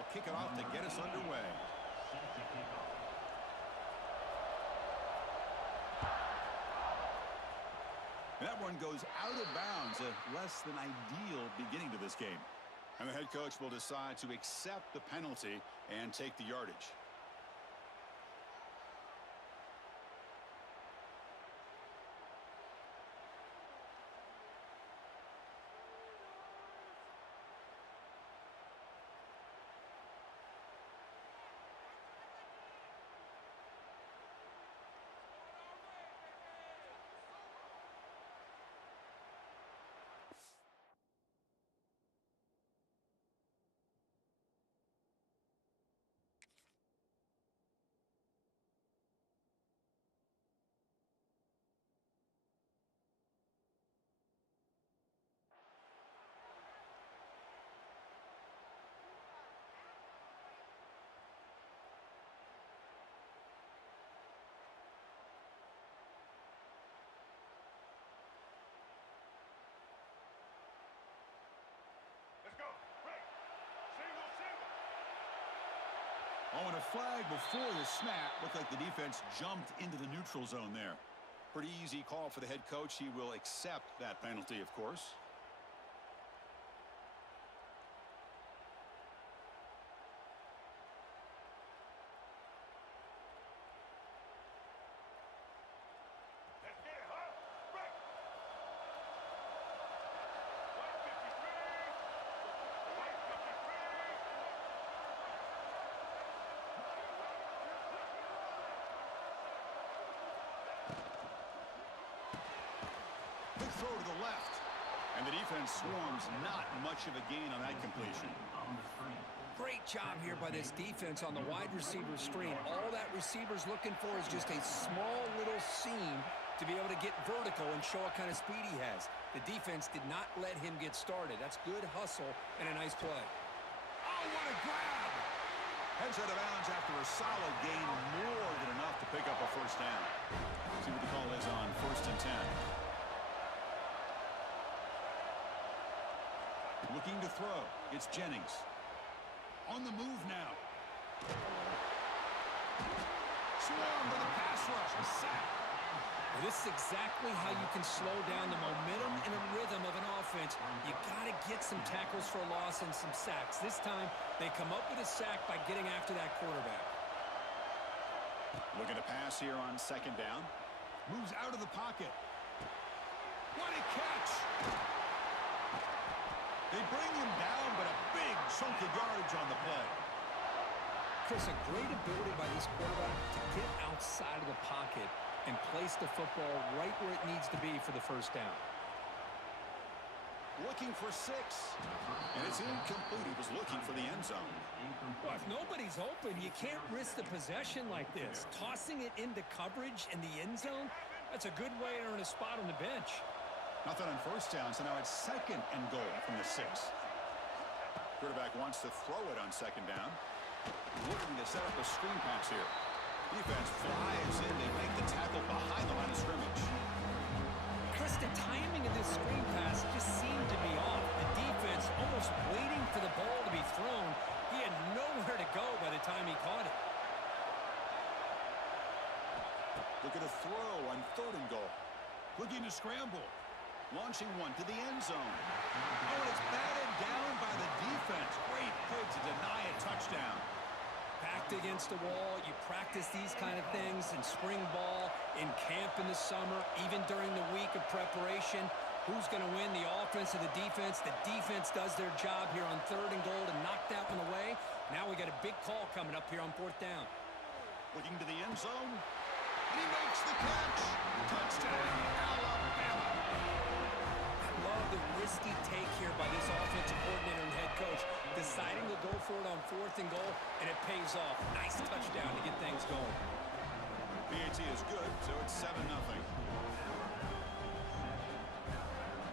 will kick it off to get us underway. Set to kick off. That one goes out of bounds. A less than ideal beginning to this game. And the head coach will decide to accept the penalty and take the yardage. Oh, and a flag before the snap. Looked like the defense jumped into the neutral zone there. Pretty easy call for the head coach. He will accept that penalty, of course. Big throw to the left. And the defense swarms. Not much of a gain on that completion. On the screen. Great job here by this defense on the wide receiver screen. All that receiver's looking for is just a small little seam to be able to get vertical and show what kind of speed he has. The defense did not let him get started. That's good hustle and a nice play. Oh, what a grab! Heads out of bounds after a solid gain. More than enough to pick up a first down. See what the call is on 1st and 10. Looking to throw. It's Jennings. On the move now. Swarmed by the pass rush. A sack. Well, this is exactly how you can slow down the momentum and the rhythm of an offense. You got to get some tackles for a loss and some sacks. This time, they come up with a sack by getting after that quarterback. Looking to pass here on 2nd down. Moves out of the pocket. What a catch! They bring him down, but a big chunk of yardage on the play. Chris, a great ability by this quarterback to get outside of the pocket and place the football right where it needs to be for the first down. Looking for 6. And it's incomplete. He was looking for the end zone. Well, if nobody's open, you can't risk the possession like this. Tossing it into coverage in the end zone, that's a good way to earn a spot on the bench. Nothing on 1st down, so now it's 2nd and goal from the 6. Quarterback wants to throw it on 2nd down. Looking to set up a screen pass here. Defense flies in. They make the tackle behind the line of scrimmage. Chris, the timing of this screen pass just seemed to be off. The defense almost waiting for the ball to be thrown. He had nowhere to go by the time he caught it. Look at a throw on 3rd and goal. Looking to scramble. Launching one to the end zone. Oh, and it's batted down by the defense. Great play to deny a touchdown. Backed against the wall. You practice these kind of things in spring ball, in camp in the summer, even during the week of preparation. Who's going to win, the offense or the defense? The defense does their job here on 3rd and goal to knock that one away. Now we got a big call coming up here on 4th down. Looking to the end zone. And he makes the catch. Touchdown, Alabama. The risky take here by this offensive coordinator and head coach, deciding to go for it on 4th and goal, and it pays off. Nice touchdown to get things going. PAT is good, so it's 7-0.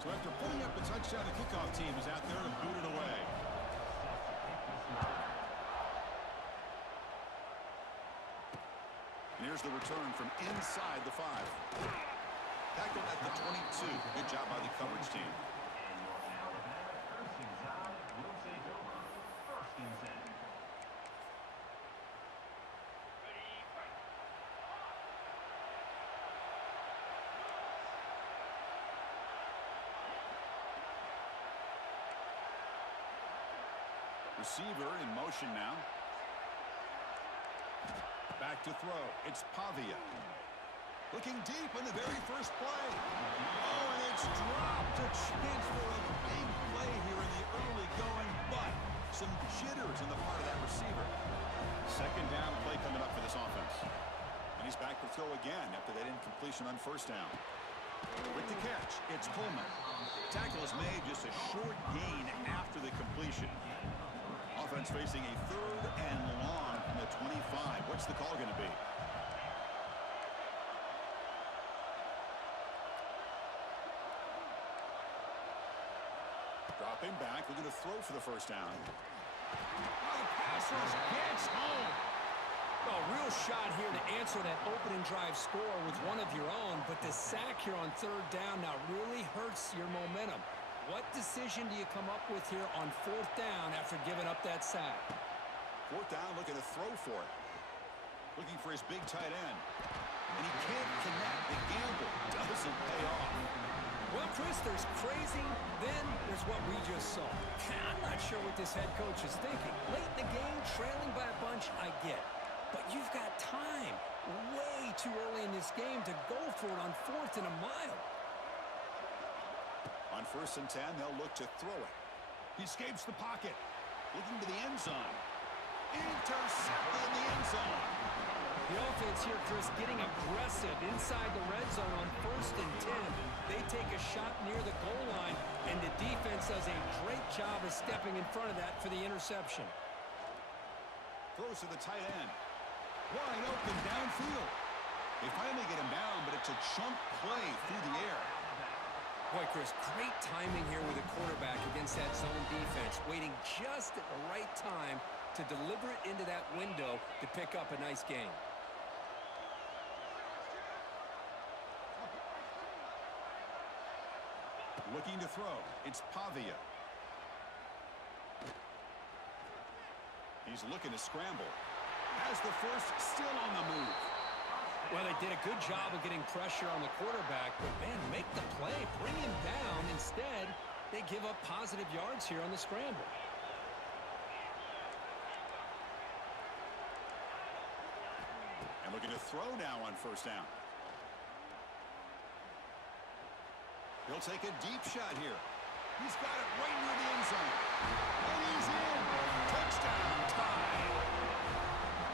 So after putting up the touchdown, the kickoff team is out there to boot it away. And here's the return from inside the 5. Tackled at the 22. Good job by the coverage team. And your Alabama 1st and 10 will take over. 1st and 10. Receiver in motion now. Back to throw. It's Pavia. Looking deep in the very first play. Oh, and it's dropped. A chance for a big play here in the early going, but some jitters on the part of that receiver. Second down play coming up for this offense. And he's back to throw again after that incompletion on first down. With the catch, it's Pullman. Tackle is made, just a short gain after the completion. Offense facing a 3rd and long from the 25. What's the call going to be? Dropping back, looking to throw for the first down. Oh, the pass rush gets home. A real shot here to answer that opening drive score with one of your own, but the sack here on 3rd down now really hurts your momentum. What decision do you come up with here on 4th down after giving up that sack? 4th down, looking to throw for it. Looking for his big tight end. And he can't connect. The gamble doesn't pay off. Well, Chris, there's crazy, then there's what we just saw. I'm not sure what this head coach is thinking. Late in the game, trailing by a bunch, I get. But you've got time, way too early in this game to go for it on 4th and a mile. On 1st and 10, they'll look to throw it. He escapes the pocket. Looking to the end zone. Intercepted in the end zone. The offense here, Chris, getting aggressive inside the red zone on 1st and 10. They take a shot near the goal line, and the defense does a great job of stepping in front of that for the interception. Throws to the tight end. Wide open downfield. They finally get him down, but it's a chunk play through the air. Boy, Chris, great timing here with the quarterback against that zone defense, waiting just at the right time to deliver it into that window to pick up a nice gain. Looking to throw. It's Pavia. He's looking to scramble. Has the first, still on the move. Well, they did a good job of getting pressure on the quarterback, but, man, make the play, bring him down. Instead, they give up positive yards here on the scramble. And looking to throw now on 1st down. He'll take a deep shot here. He's got it right near the end zone. And he's in. Touchdown tie.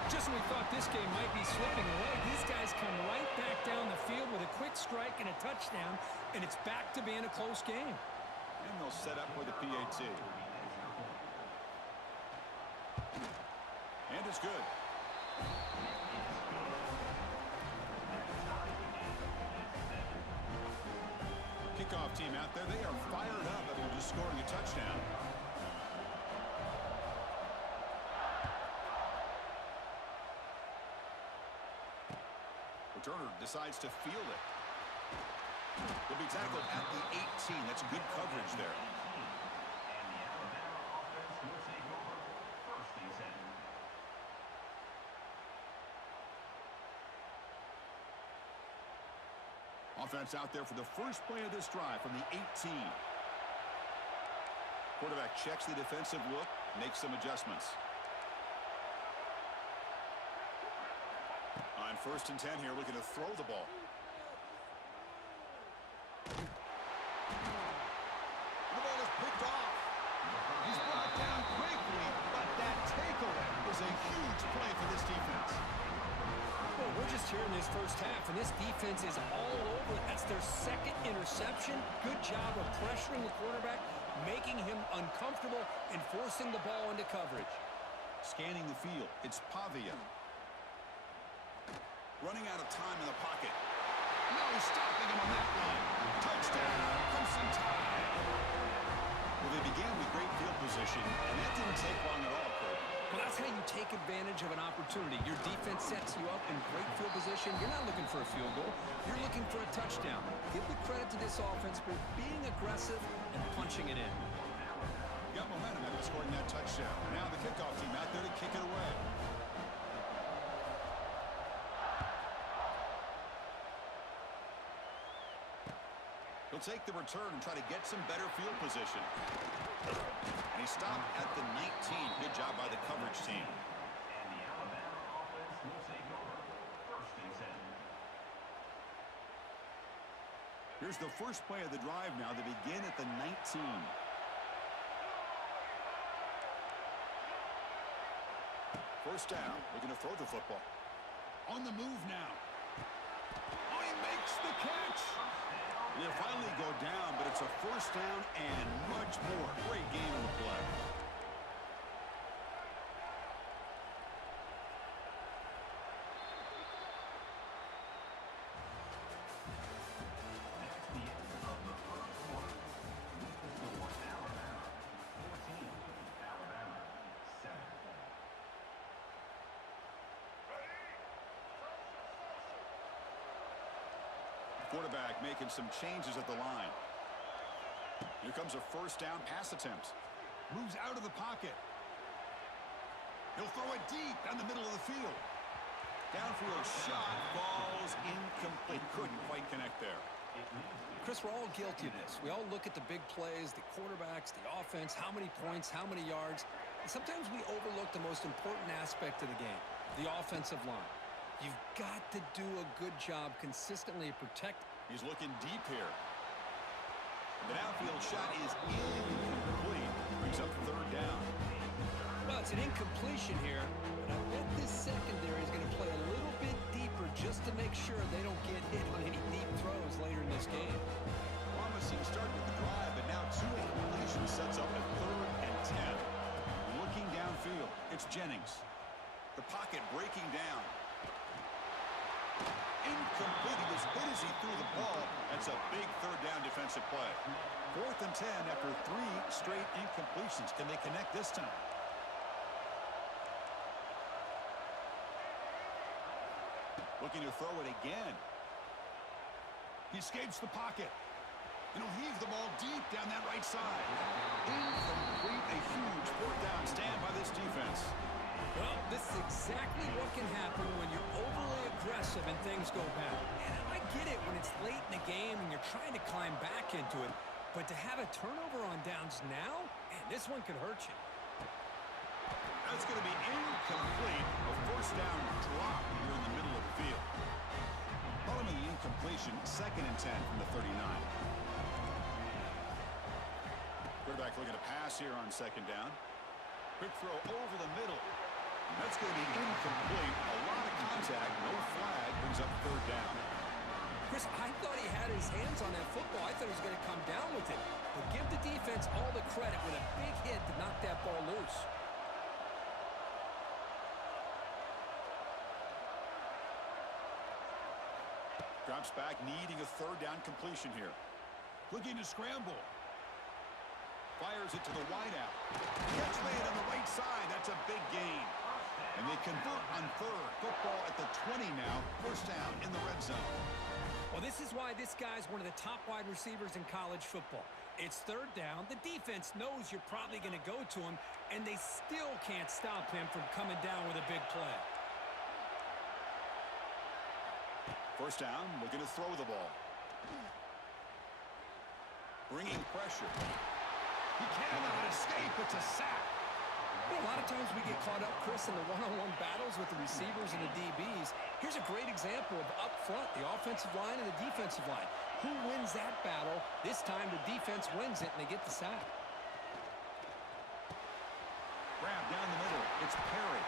Just when we thought this game might be slipping away, these guys come right back down the field with a quick strike and a touchdown, and it's back to being a close game. And they'll set up for the PAT. And it's good. Kickoff team out there, they are fired up after just scoring a touchdown. Turner decides to field it. He'll be tackled at the 18. That's good coverage there. Offense out there for the first play of this drive from the 18. Quarterback checks the defensive look, makes some adjustments. On 1st and 10 here, looking to throw the ball. The ball is picked off. He's brought down quickly, but that takeaway is a huge play for this defense. Well, we're just here in this first half, and this defense is all over it. That's their 2nd interception. Good job of pressuring the quarterback, making him uncomfortable, and forcing the ball into coverage. Scanning the field, it's Pavia. Running out of time in the pocket. No stopping him on that run. Touchdown, Crimson Tide. Well, they began with great field position, and that didn't take long at all, Kurt. Well, that's how you take advantage of an opportunity. Your defense sets you up in great field position. You're not looking for a field goal. You're looking for a touchdown. Give the credit to this offense for being aggressive and punching it in. Got momentum after scoring that touchdown. Now the kickoff team out there to kick it away. He'll take the return and try to get some better field position. And he stopped at the 19. Good job by the coverage team. And the Alabama offense will take over. 1st and 10. Here's the first play of the drive now. They begin at the 19. First down, looking to throw the football. On the move now. Oh, he makes the catch. They'll finally go down, but it's a first down and much more. Great game in the play. At the end of the 1st quarter, with the score Alabama 14, Alabama 7. Quarterback making some changes at the line. Here comes a first down pass attempt. Moves out of the pocket. He'll throw it deep down the middle of the field. Downfield shot falls incomplete. Couldn't quite connect there. Chris, we're all guilty of this. We all look at the big plays, the quarterbacks, the offense, how many points, how many yards. And sometimes we overlook the most important aspect of the game, the offensive line. You've got to do a good job consistently protect. He's looking deep here. The downfield shot is incomplete. Brings up third down. Well, it's an incompletion here, but I bet this secondary is going to play a little bit deeper just to make sure they don't get hit on any deep throws later in this game. Promising start with the drive, but now 2 incompletions sets up a 3rd and 10. Looking downfield, it's Jennings. The pocket breaking down. Incomplete. He was hit as he threw the ball. That's a big 3rd down defensive play. 4th and 10 after 3 straight incompletions. Can they connect this time? Looking to throw it again. He escapes the pocket. And he'll heave the ball deep down that right side. Incomplete. A huge 4th down stand by this defense. Well, this is exactly what can happen when you're overly aggressive and things go bad. And I get it when it's late in the game and you're trying to climb back into it. But to have a turnover on downs now, man, this one could hurt you. That's going to be incomplete. A first down drop here in the middle of the field. Following the incompletion, 2nd and 10 from the 39. Quarterback looking to pass here on 2nd down. Quick throw over the middle. That's going to be incomplete. A lot of contact, no flag, brings up 3rd down. Chris, I thought he had his hands on that football. I thought he was going to come down with it. But give the defense all the credit with a big hit to knock that ball loose. Drops back, needing a 3rd down completion here. Looking to scramble. Fires it to the wideout. Catch made on the right side. That's a big gain. And they convert on 3rd. Football at the 20 now. First down in the red zone. Well, this is why this guy's one of the top wide receivers in college football. It's 3rd down. The defense knows you're probably going to go to him, and they still can't stop him from coming down with a big play. First down, looking to throw the ball. Bringing pressure. He cannot escape. It's a sack. Well, a lot of times we get caught up, Chris, in the one-on-one battles with the receivers and the DBs. Here's a great example of up front, the offensive line and the defensive line. Who wins that battle? This time the defense wins it, and they get the sack. Grab down the middle. It's Perry.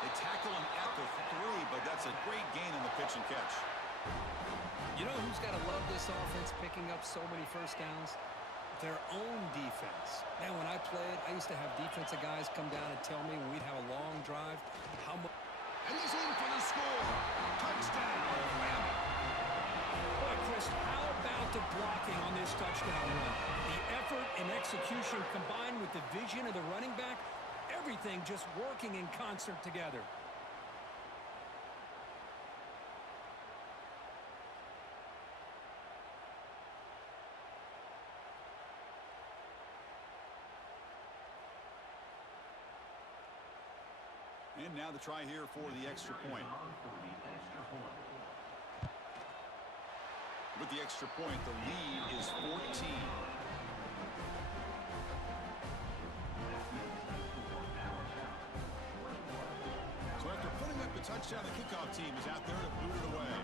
They tackle him at the 3, but that's a great gain on the pitch and catch. You know who's got to love this offense picking up so many first downs? Their own defense. Man, when I played, I used to have defensive guys come down and tell me when we'd have a long drive how much. And he's in for the score. Touchdown, Alabama. Boy, Chris, how about the blocking on this touchdown run? The effort and execution combined with the vision of the running back, everything just working in concert together. And now the try here for the extra point. With the extra point. The lead is 14. So after putting up the touchdown, the kickoff team is out there to boot it away.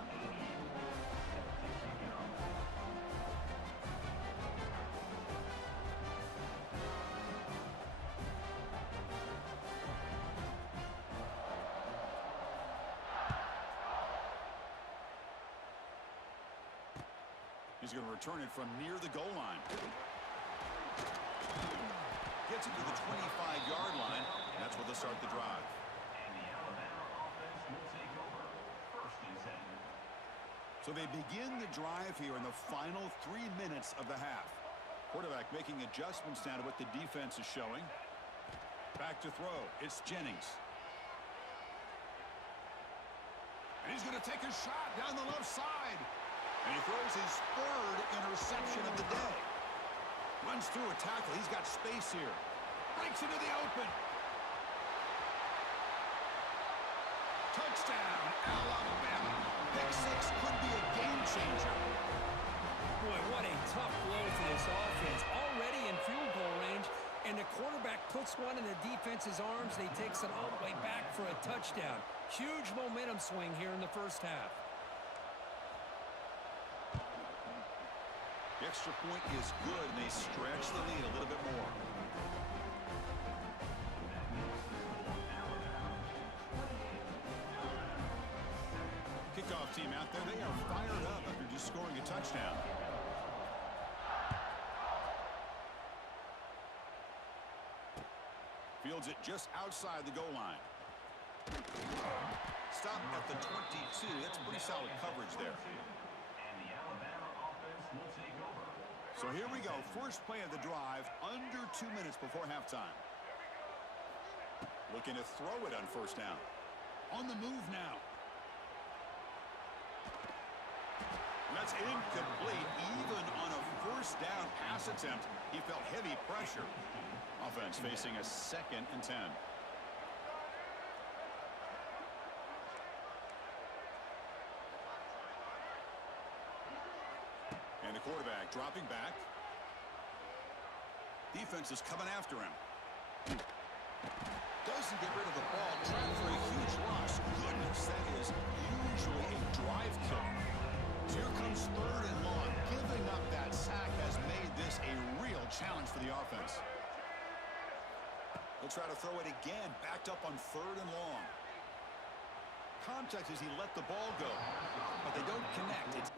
He's going to return it from near the goal line. Gets it to the 25-yard line. And that's where they'll start the drive. And the Alabama offense will take over. 1st and 10. So they begin the drive here in the final 3 minutes of the half. Quarterback making adjustments now to what the defense is showing. Back to throw. It's Jennings. And he's going to take a shot down the left side. And he throws his 3rd interception of the day. Runs through a tackle. He's got space here. Breaks into the open. Touchdown, Alabama. Pick 6 could be a game changer. Boy, what a tough blow for this offense. Already in field goal range, and the quarterback puts one in the defense's arms, and he takes it all the way back for a touchdown. Huge momentum swing here in the first half. The extra point is good, and they stretch the lead a little bit more. Kickoff team out there, they are fired up after just scoring a touchdown. Fields it just outside the goal line. Stop at the 22. That's pretty solid coverage there. And the Alabama offense will take over. So here we go. First play of the drive, under 2 minutes before halftime. Looking to throw it on first down. On the move now. That's incomplete. Even on a first down pass attempt, he felt heavy pressure. Offense facing a 2nd and 10. And the quarterback dropping back. Defense is coming after him. Doesn't get rid of the ball. Trying for a huge loss. Goodness, that is usually a drive killer. So here comes 3rd and long. Giving up that sack has made this a real challenge for the offense. He'll try to throw it again. Backed up on 3rd and long. Context as he let the ball go. But they don't connect. It's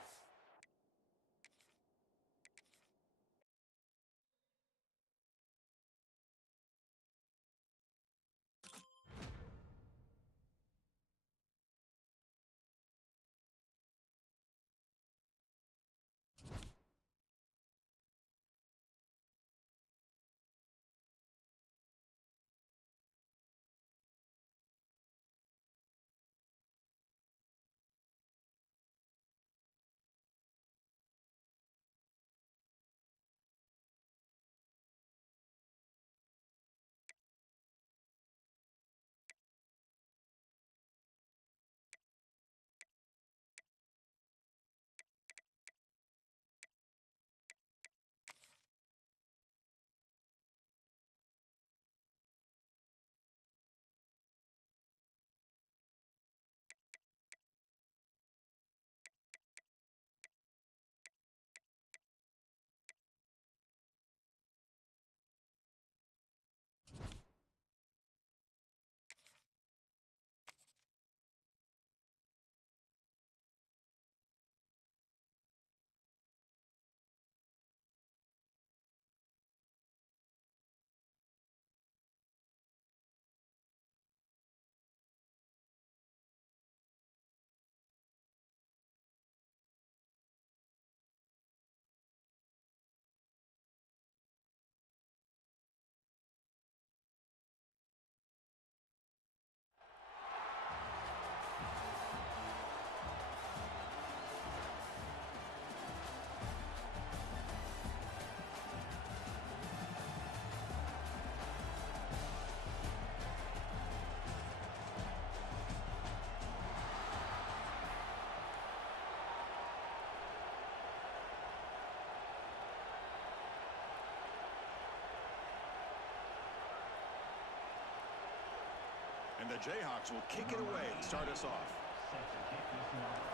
And the Jayhawks will kick it away and start us off. Set to kick this one off.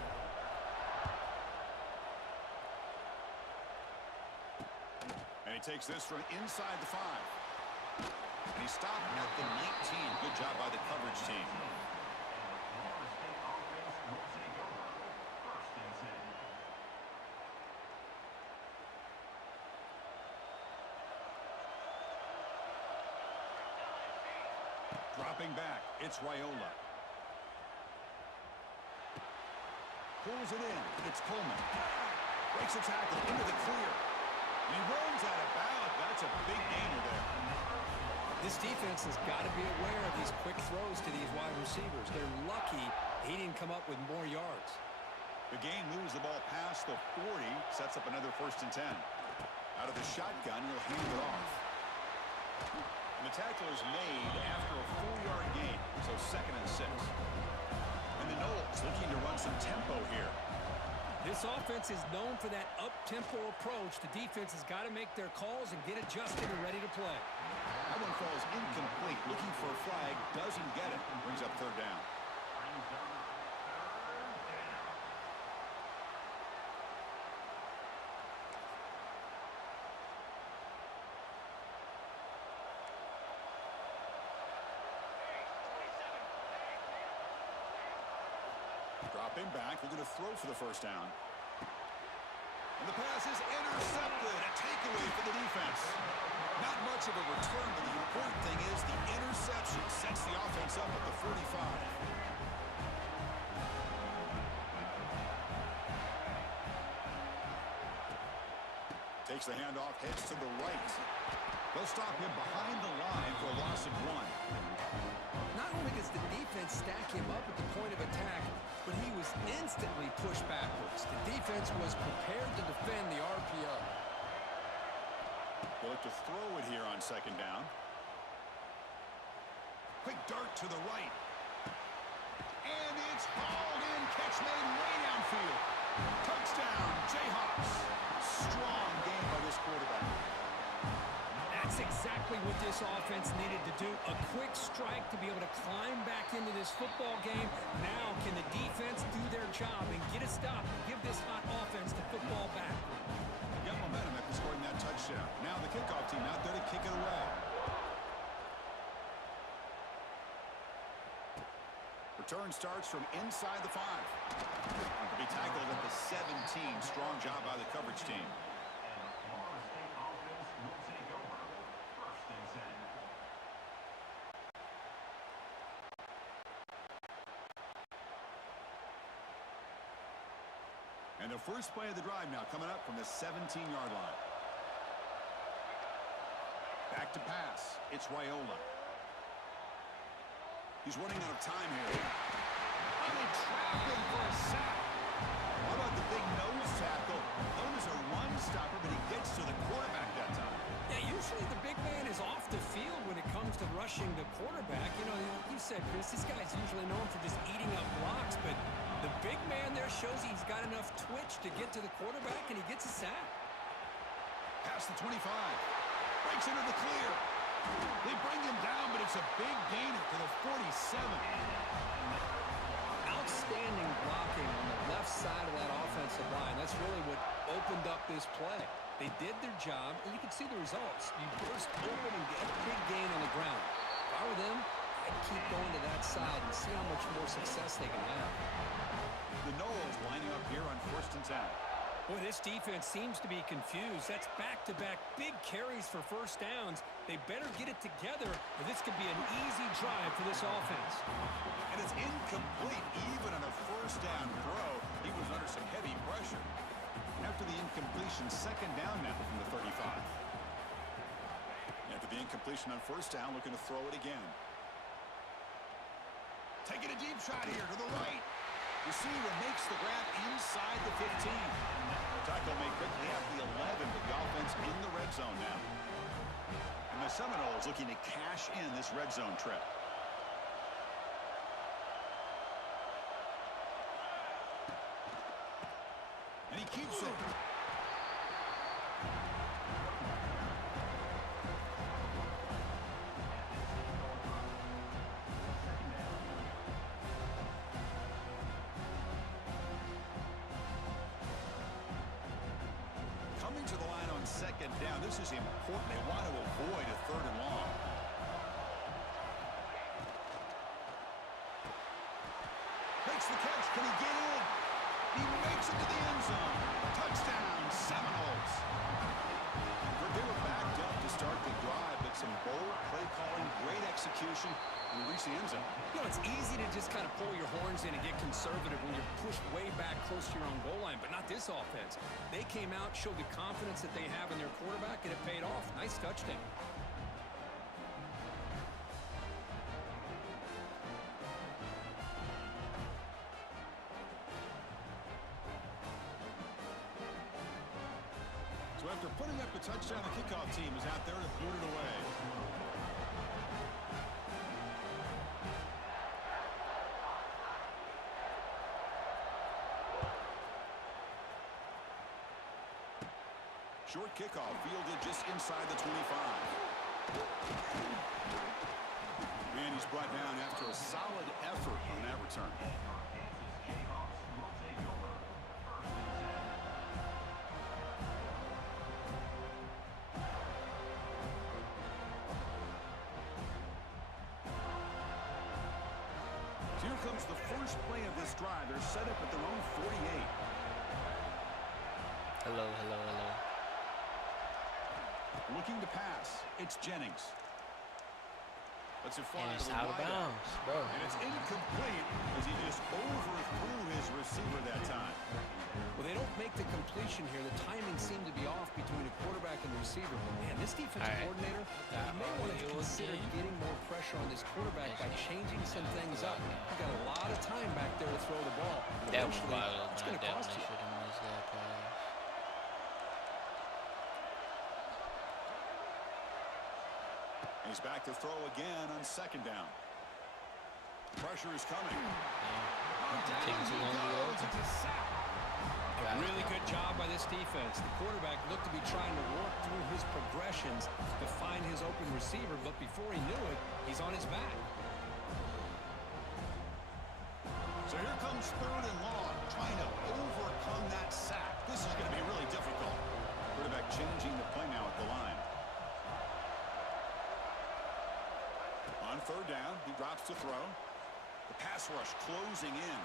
And he takes this from inside the 5. And he stopped at the 19. Good job by the coverage team. Florida State offense will take over. 1st and 10. Dropping back, it's Raiola. Pulls it in, it's Coleman. Breaks a tackle into the clear. And he runs out of bounds. That's a big gainer there. This defense has got to be aware of these quick throws to these wide receivers. They're lucky he didn't come up with more yards. The game moves the ball past the 40, sets up another 1st and 10. Out of the shotgun, he'll hand it off. And the tackle is made after a 4-yard gain, so 2nd and 6. And the Noles looking to run some tempo here. This offense is known for that up-tempo approach. The defense has got to make their calls and get adjusted and ready to play. That one falls incomplete. Looking for a flag, doesn't get it. Brings up 3rd down. Brings up 3rd down. Dropping back, looking to throw for the 1st down. And the pass is intercepted. A takeaway for the defense. Not much of a return, but the important thing is the interception sets the offense up at the 45. Takes the handoff, heads to the right. They'll stop him behind the line for a loss of 1. Not only does the defense stack him up at the point of attack, but he was instantly pushed backwards. The defense was prepared to defend the RPO. They look to throw it here on 2nd down. Quick dart to the right. And it's hauled in. Catch made way downfield. Touchdown, Jayhawks. Strong game by this quarterback. That's exactly what this offense needed to do. A quick strike to be able to climb back into this football game. Now can the defense do their job and get a stop and give this hot offense the football back? Got momentum after scoring that touchdown. Now the kickoff team out there to kick it away. Return starts from inside the 5. To be tackled at the 17. Strong job by the coverage team. And the Florida State offense will take over. 1st and 10. And the first play of the drive now coming up from the 17-yard line. Back to pass. It's Raiola. He's running out of time here. And they trap him for a sack. How about the big nose tackle? Known as a run stopper, but he gets to the quarterback that time. Yeah, usually the big man is off the field when it comes to rushing the quarterback. You know, you said, Chris, this guy's usually known for just eating up blocks, but the big man there shows he's got enough twitch to get to the quarterback, and he gets a sack. Past the 25. Breaks into the clear. They bring him down, but it's a big gainer to the 47. Outstanding blocking on the left side of that offensive line. That's really what opened up this play. They did their job, and you can see the results. You burst open and get a big gain on the ground. If I were them, I'd keep going to that side and see how much more success they can have. The Noles lining up here on 1st and 10. Boy, this defense seems to be confused. That's back-to-back big carries for 1st downs. They better get it together, or this could be an easy drive for this offense. And it's incomplete even on a 1st down throw. He was under some heavy pressure. After the incompletion, 2nd down now from the 35. After the incompletion on 1st down, looking to throw it again. Taking a deep shot here to the right. Receiver makes the grab inside the 15. Tackle made quickly at the 11, but the offense in the red zone now. And the Seminoles looking to cash in this red zone trip. And he keeps it. second down. This is important. They want to avoid a 3rd and long. Makes the catch. Can he get in? He makes it to the end zone. Touchdown, Seminoles. They were backed up to start the drive, but some bold play calling, great execution, and we reach the end zone. You know, it's easy to just kind of pull your horns in and get conservative when you're pushed way back close to your own goal line, but not this offense. They came out, showed the confidence that they have in their quarterback, and it paid off. Nice touchdown. So after putting up the touchdown, the kickoff team is out there to boot it away. Short kickoff fielded just inside the 25. And he's brought down after a solid effort on that return. Here comes the first play of this drive. They're set up at their own 48. Hello, hello, hello. Looking to pass. It's Jennings. Let's it fly And it's to the out of wide out. bounds, bro. And it's incomplete as he just overthrew his receiver that time. Well, they don't make the completion here. The timing seemed to be off between the quarterback and the receiver. But man, this defensive coordinator, he may want to consider getting more pressure on this quarterback by changing some things up. He's got a lot of time back there to throw the ball. That was Eventually, wild. it's going to cost you. Should have missed that pass. He's back to throw again on 2nd down. Pressure is coming. Taking too long to go. A really good job by this defense. The quarterback looked to be trying to work through his progressions to find his open receiver, but before he knew it, he's on his back. So here comes 3rd and long, trying to overcome that sack. This is going to be really difficult. Quarterback changing the play now at the line. On 3rd down, he drops to throw. The pass rush closing in.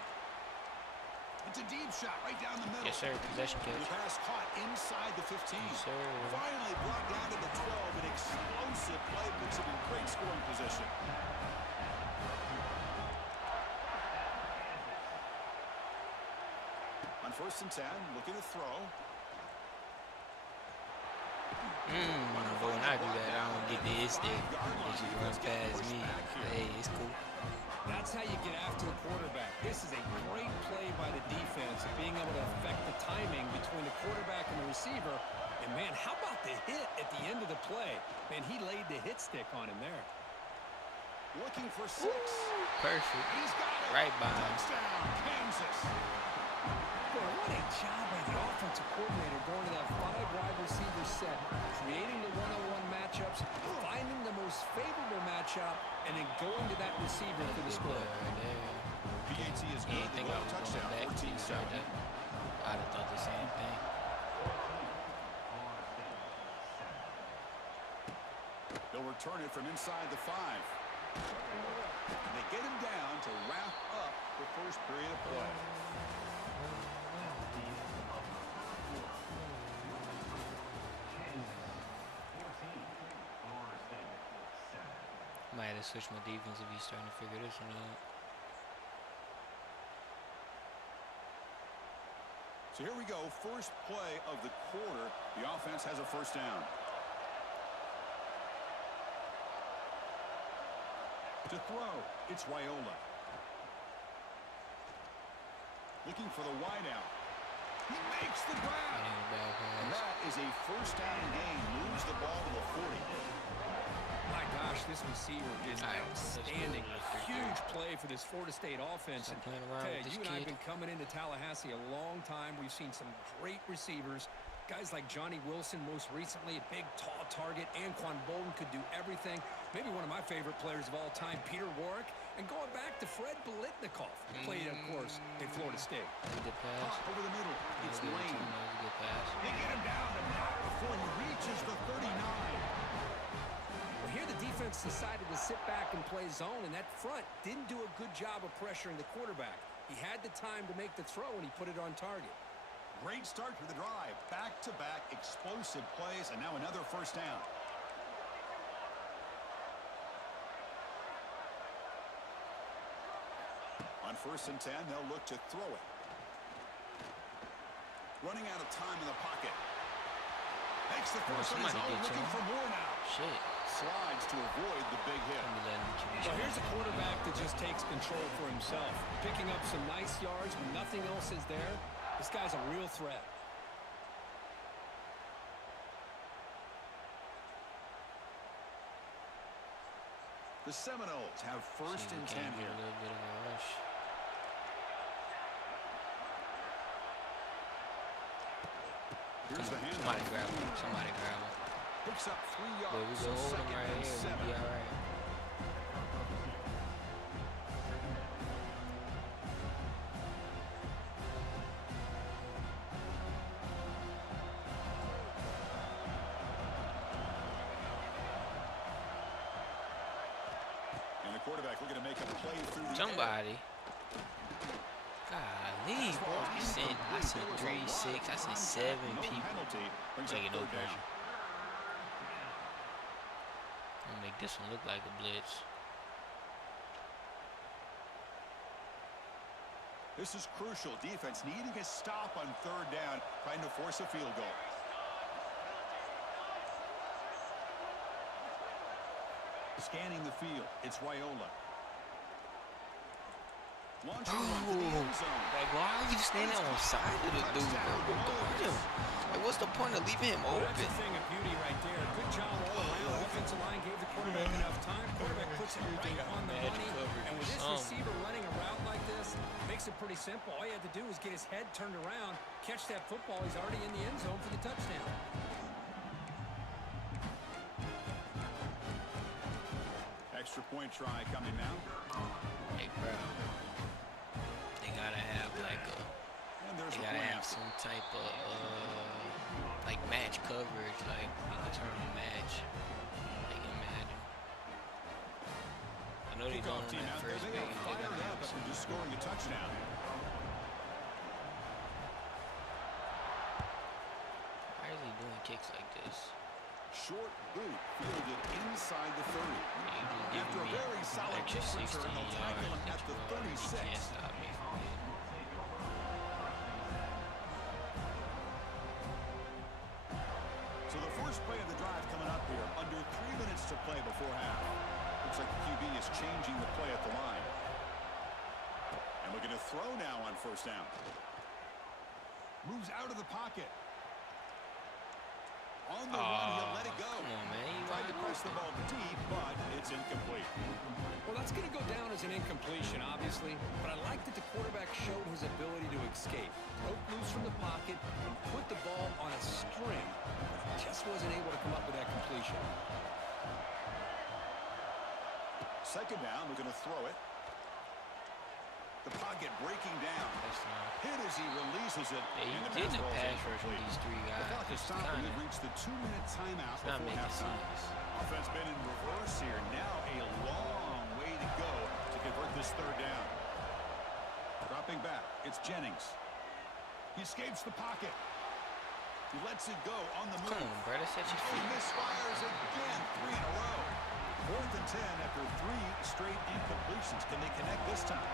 It's a deep shot right down the middle. Yes, sir. Possession The catch. pass caught inside the 15. Yes, sir. Finally brought down to the 12. An explosive play puts him in great scoring position. On 1st and 10, looking to throw. But when I do that, I don't get the stick. It just run past me. Hey, it's cool. That's how you get after a quarterback. This is a great play by the defense of being able to affect the timing between the quarterback and the receiver. And, man, how about the hit at the end of the play? Man, he laid the hit stick on him there. Looking for 6. Perfect. He's got it. Right by him. Touchdown, Kansas. Boy, what a job by the offensive coordinator going to that 5-wide receiver set, creating the one-on-one matchups, finding the most favorable matchup, and then going to that receiver for the score. Right there. PAT is You good. ain't They think go I was touchdown, going back to you 14-7. right there. I'd have thought the same thing. They'll return it from inside the 5. And they get him down to wrap up the first period of play. Might have to switch my defense if he's starting to figure this one out. So here we go. First play of the quarter. The offense has a 1st down. To throw, it's Raiola. Looking for the wideout. He makes the grab. And that is a 1st down gain. Moves the ball to the 40. My gosh, this receiver is outstanding. Huge play for this Florida State offense. Stop And playing around with this you and I have kid. been coming into Tallahassee a long time. We've seen some great receivers. Guys like Johnny Wilson, most recently, a big, tall target. Anquan Bolden could do everything. Maybe one of my favorite players of all time, Peter Warrick. And going back to Fred Biletnikoff, played, of course, at Florida State. Good pass. Over the middle. It's That was a Lane. good pass. They get him down to knock before he reaches defense decided to sit back and play zone, and that front didn't do a good job of pressuring the quarterback. He had the time to make the throw, and he put it on target. Great start to the drive. Back-to-back explosive plays, and now another first down. On 1st and 10, they'll look to throw it. Running out of time in the pocket. Makes the first on his own, looking for more now. Shit. Slides to avoid the big hit. Well, here's a quarterback that just takes control for himself. Picking up some nice yards when nothing else is there. This guy's a real threat. The Seminoles have 1st and 10 here. A little bit of a rush. Here's the handoff. Somebody grab him. Somebody grab him. Picks up 3 yards. But we go hold him right here. We'll be all right. And the quarterback looking to make a play through the Somebody. Golly, bro. I sent 3, 6, I sent 7 people. Taking no pressure. I'm gonna make this one look like a blitz. This is crucial. Defense needing a stop on 3rd down, trying to force a field goal. Scanning the field, it's Raiola. Launching one to the end zone. Like, why are you standing on the side of the dude, bro? Guard him. Like, what's the point of leaving him Well, open? that's a thing of beauty right there. Good job all around. Offensive line gave the quarterback enough time. Quarterback puts it right on the money. And with this receiver running a route like this, makes it pretty simple. All you had to do was get his head turned around, catch that football. He's already in the end zone for the touchdown. Extra point try coming now. Hey, bro. They gotta have like a. They gotta have some type of like match coverage, like in the term of match. Like imagine. I know they don't on that first They base. are fired up after just scoring a touchdown. Why is he doing kicks like this? Short boot fielded inside the 30. You After a very solid kick extra 16 return, they'll tackle him yards. at the You 36. can't stop me from getting. So the first play of the drive coming up here. Under 3 minutes to play before half. Looks like the QB is changing the play at the line. And looking to throw now on 1st down. Moves out of the pocket. On the run, he'll let it go. Come on, man. You Tried to wide press the open. ball deep, but it's incomplete. Well, that's going to go down as an incompletion, obviously, but I like that the quarterback showed his ability to escape. Broke loose from the pocket and put the ball on a string, but just wasn't able to come up with that completion. 2nd down, looking to throw it. The pocket breaking down. Hit as he releases it. Yeah, and you the did the ball's pass rush with incomplete. these 3 The guys. clock is It's stopped, and kinda, we've reached the 2-minute timeout it's not before making halftime. sense. Offense been in reverse here. Now a long way to go to convert this 3rd down. Dropping back, it's Jennings. He escapes the pocket. He lets it go on the move. Come on, bro. That's such a He feat. misfires again, 3 in a row. 4th and 10 after 3 straight incompletions. Can they connect this time?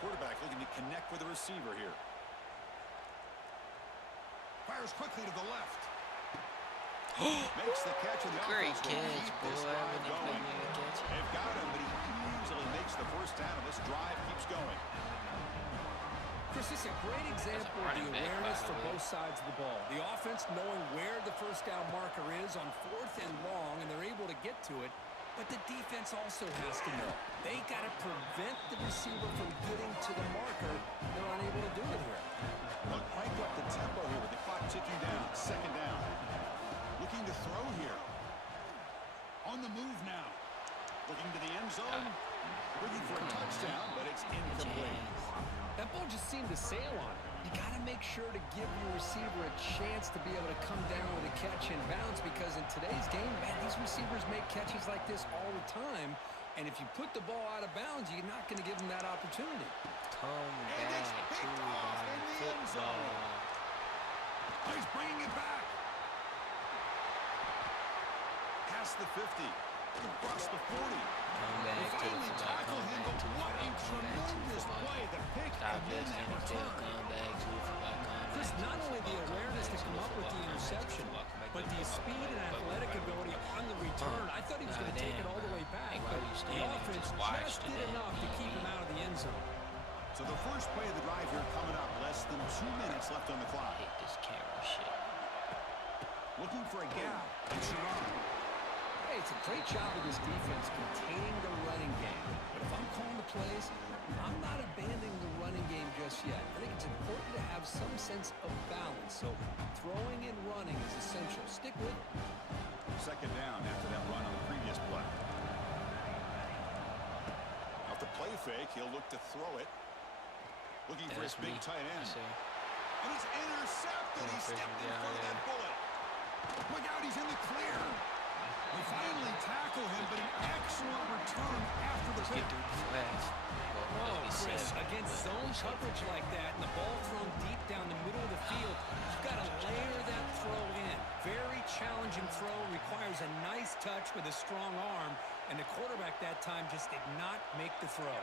Quarterback looking to connect with the receiver here. Fires quickly to the left. Makes the catch of the Great offense. Will catch, keep boy. this I drive really going. couldn't even catch it. They've got him, but he easily makes the first down, and this drive keeps going. Chris, it's a great example of the running back, by awareness the for way. both sides of the ball. The offense knowing where the first down marker is on 4th and long, and they're able to get to it. But the defense also has to know. They got to prevent the receiver from getting to the marker. They're unable to do it here. Look, crank up the tempo here with the clock ticking down. 2nd down. Looking to throw here. On the move now. Looking to the end zone. Looking for a touchdown, but it's incomplete. That ball just seemed to sail on it. You got to make sure to give your receiver a chance to be able to come down with a catch in bounds, because in today's game, man, these receivers make catches like this all the time. And if you put the ball out of bounds, you're not going to give them that opportunity. Come back to the football. He's bringing it back. Past the 50. Across the 40. Come back to the football. Tackle him, but what a tremendous play. The pick and then that return. Come back to the football. Chris, not only the awareness to come up with the interception, but the speed and athletic ability on the return. I thought he was going to take it all the way back, but the offense just did enough to keep him out of the end zone. So the first play of the drive here coming up. Less than 2 minutes left on the clock. I hate this camera shit. Looking for a gap. And Sharon. Hey, it's a great job of this defense containing the running game. But if I'm calling the plays, I'm not abandoning the running game just yet. I think it's important to have some sense of balance. So throwing and running is essential. Stick with it. Second down after that run on the previous play. Off the play fake, he'll look to throw it. Looking for his big tight end. And he's intercepted. He stepped in front of that bullet. Look out, he's in the clear. They finally tackle him, but an excellent return after the pick. Oh, Chris, against zone coverage like that and the ball thrown deep down the middle of the field, you've got to layer that throw in. Very challenging throw, requires a nice touch with a strong arm, and the quarterback that time just did not make the throw.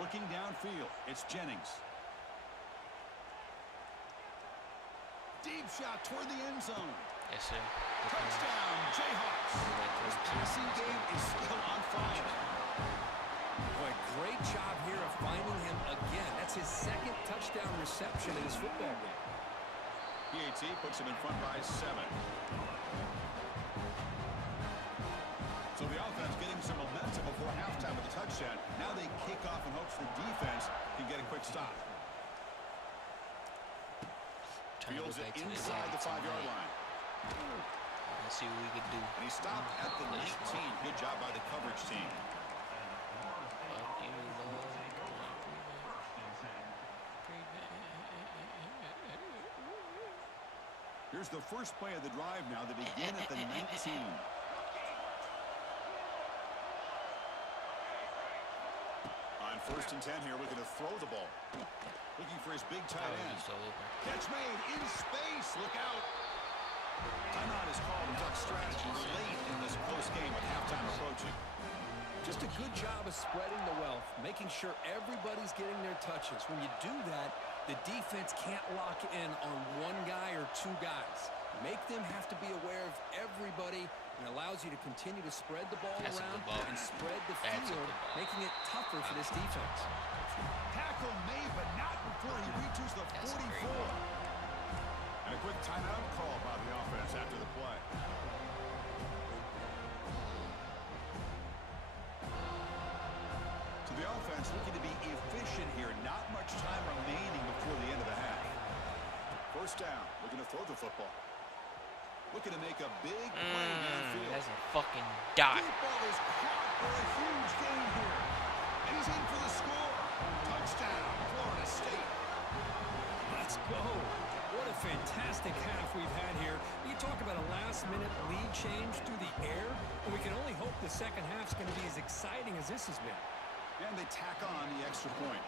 Looking downfield, it's Jennings. Deep shot toward the end zone. Yes, sir. Touchdown, Jayhawks. This passing game is still on fire. Boy, great job here of finding him again. That's his second touchdown reception in his football game. PAT puts him in front by 7. So the offense getting some momentum before halftime with the touchdown. Now they kick off in hopes the defense can get a quick stop. Fields it inside the 5-yard line. Let's see what we can do. And he stopped at the 19. Good job by the coverage team. Here's the first play of the drive now. They begin at the 19. On 1st and 10 here, we're going to throw the ball. Looking for his big tight end. Catch made in space. Look out. Timeout is called. Duck strategy late in this close game with halftime approaching. Just a good job of spreading the wealth, making sure everybody's getting their touches. When you do that, the defense can't lock in on one guy or two guys. Make them have to be aware of everybody, and allows you to continue to spread the ball around and spread the field, making it tougher for this defense. Tackle made, but not before he reaches the 44. And a quick timeout call by the offense after the play. So the offense looking to be efficient here. Not much time remaining before the end of the half. First down, looking to throw the football. Looking to make a big play downfield. That's a fucking dot. Deep ball is caught for a huge gain here. And he's in for the score. Touchdown, Florida State. Let's go. What a fantastic half we've had here. You talk about a last-minute lead change through the air, and we can only hope the second half's going to be as exciting as this has been. And they tack on the extra point.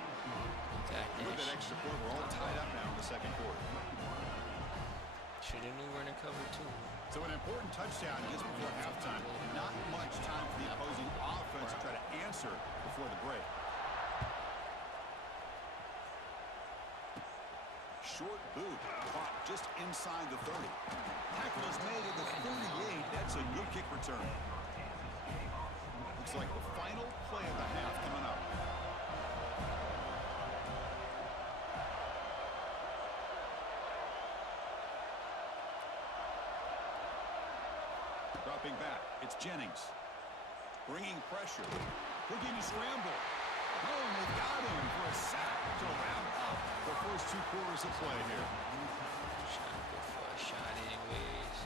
With that extra point, we're all tied up now in the second quarter. Should have knew we're in a cover, too. So an important touchdown just before halftime. Not much time for the opposing offense to try to answer before the break. Short boot, caught just inside the 30. Tackle is made at the 38. That's a good kick return. Looks like the final play of the half coming up. Dropping back, it's Jennings. Bringing pressure. Looking to scramble. Oh, and they got him for a sack to wrap up the first 2 quarters of play here. Trying to go for a shot anyways.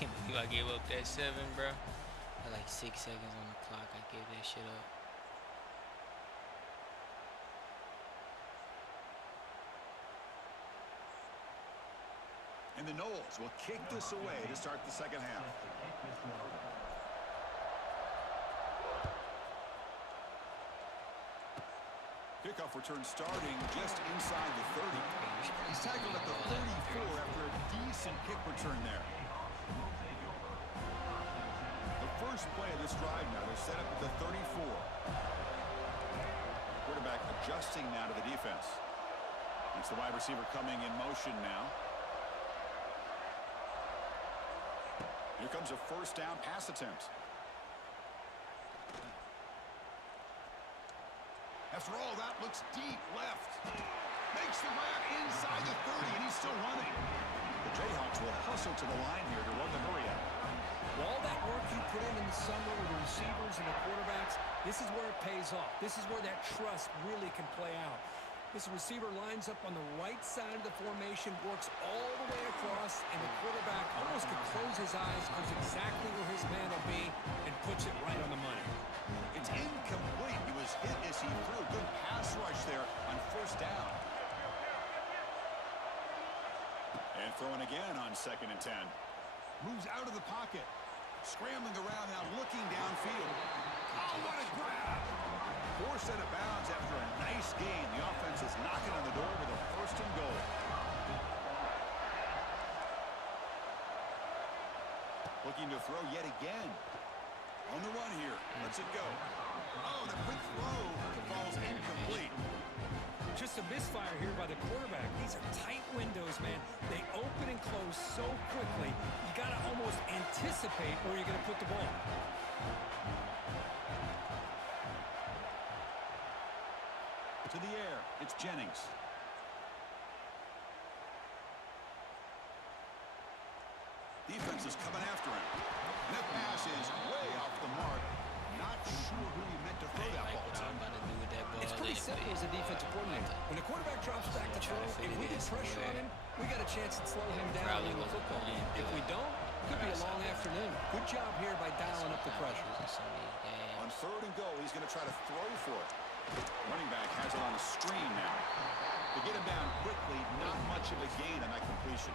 Can't believe I gave up that 7, bro. At like 6 seconds on the clock, I gave that shit up. And the Noles will kick this away to start the second half. Kickoff return starting just inside the 30. He's tackled at the 34 after a decent kick return there. The first play of this drive now, they're set up at the 34. Quarterback adjusting now to the defense. It's the wide receiver coming in motion now. Here comes a first down pass attempt. After all, that looks deep left. Makes the grab inside the 30, and he's still running. The Jayhawks will hustle to the line here to run the hurry out. All that work you put in the summer with the receivers and the quarterbacks, this is where it pays off. This is where that trust really can play out. This receiver lines up on the right side of the formation, works all the way across, and the quarterback almost can close his eyes, knows exactly where his man will be, and puts it right on the money. It's incomplete. He was hit as he threw a good pass rush there on first down. And throwing again on 2nd and 10. Moves out of the pocket. Scrambling around now, looking downfield. Oh, what a grab! Forced out of bounds after a nice gain. The offense is knocking on the door with a 1st and goal. Looking to throw yet again. On the run here. Lets it go. Oh, the quick throw falls incomplete. Just a misfire here by the quarterback. These are tight windows, man. They open and close so quickly. You got to almost anticipate where you're going to put the ball. To the air. It's Jennings. Defense is coming after him. And that pass is way off the mark. Not sure who he meant to throw that ball to. It's pretty simple as a defensive coordinator. When the quarterback drops back to throw, if we get pressure on him, we got a chance to slow him down in the football game. If we don't, could be a long afternoon. Good job here by dialing up the pressure. On 3rd and goal, he's going to try to throw for it. Running back has it on a screen now. To get him down quickly, not much of a gain on that completion.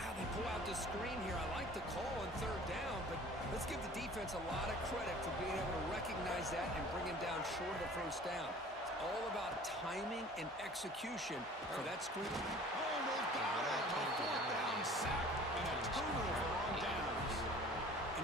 Now they pull out the screen here. I like the call on 3rd down, but let's give the defense a lot of credit for being able to recognize that and bring him down short of the 1st down. It's all about timing and execution for that screen. Oh, they got it. A 4th down sack and a turnover on downs.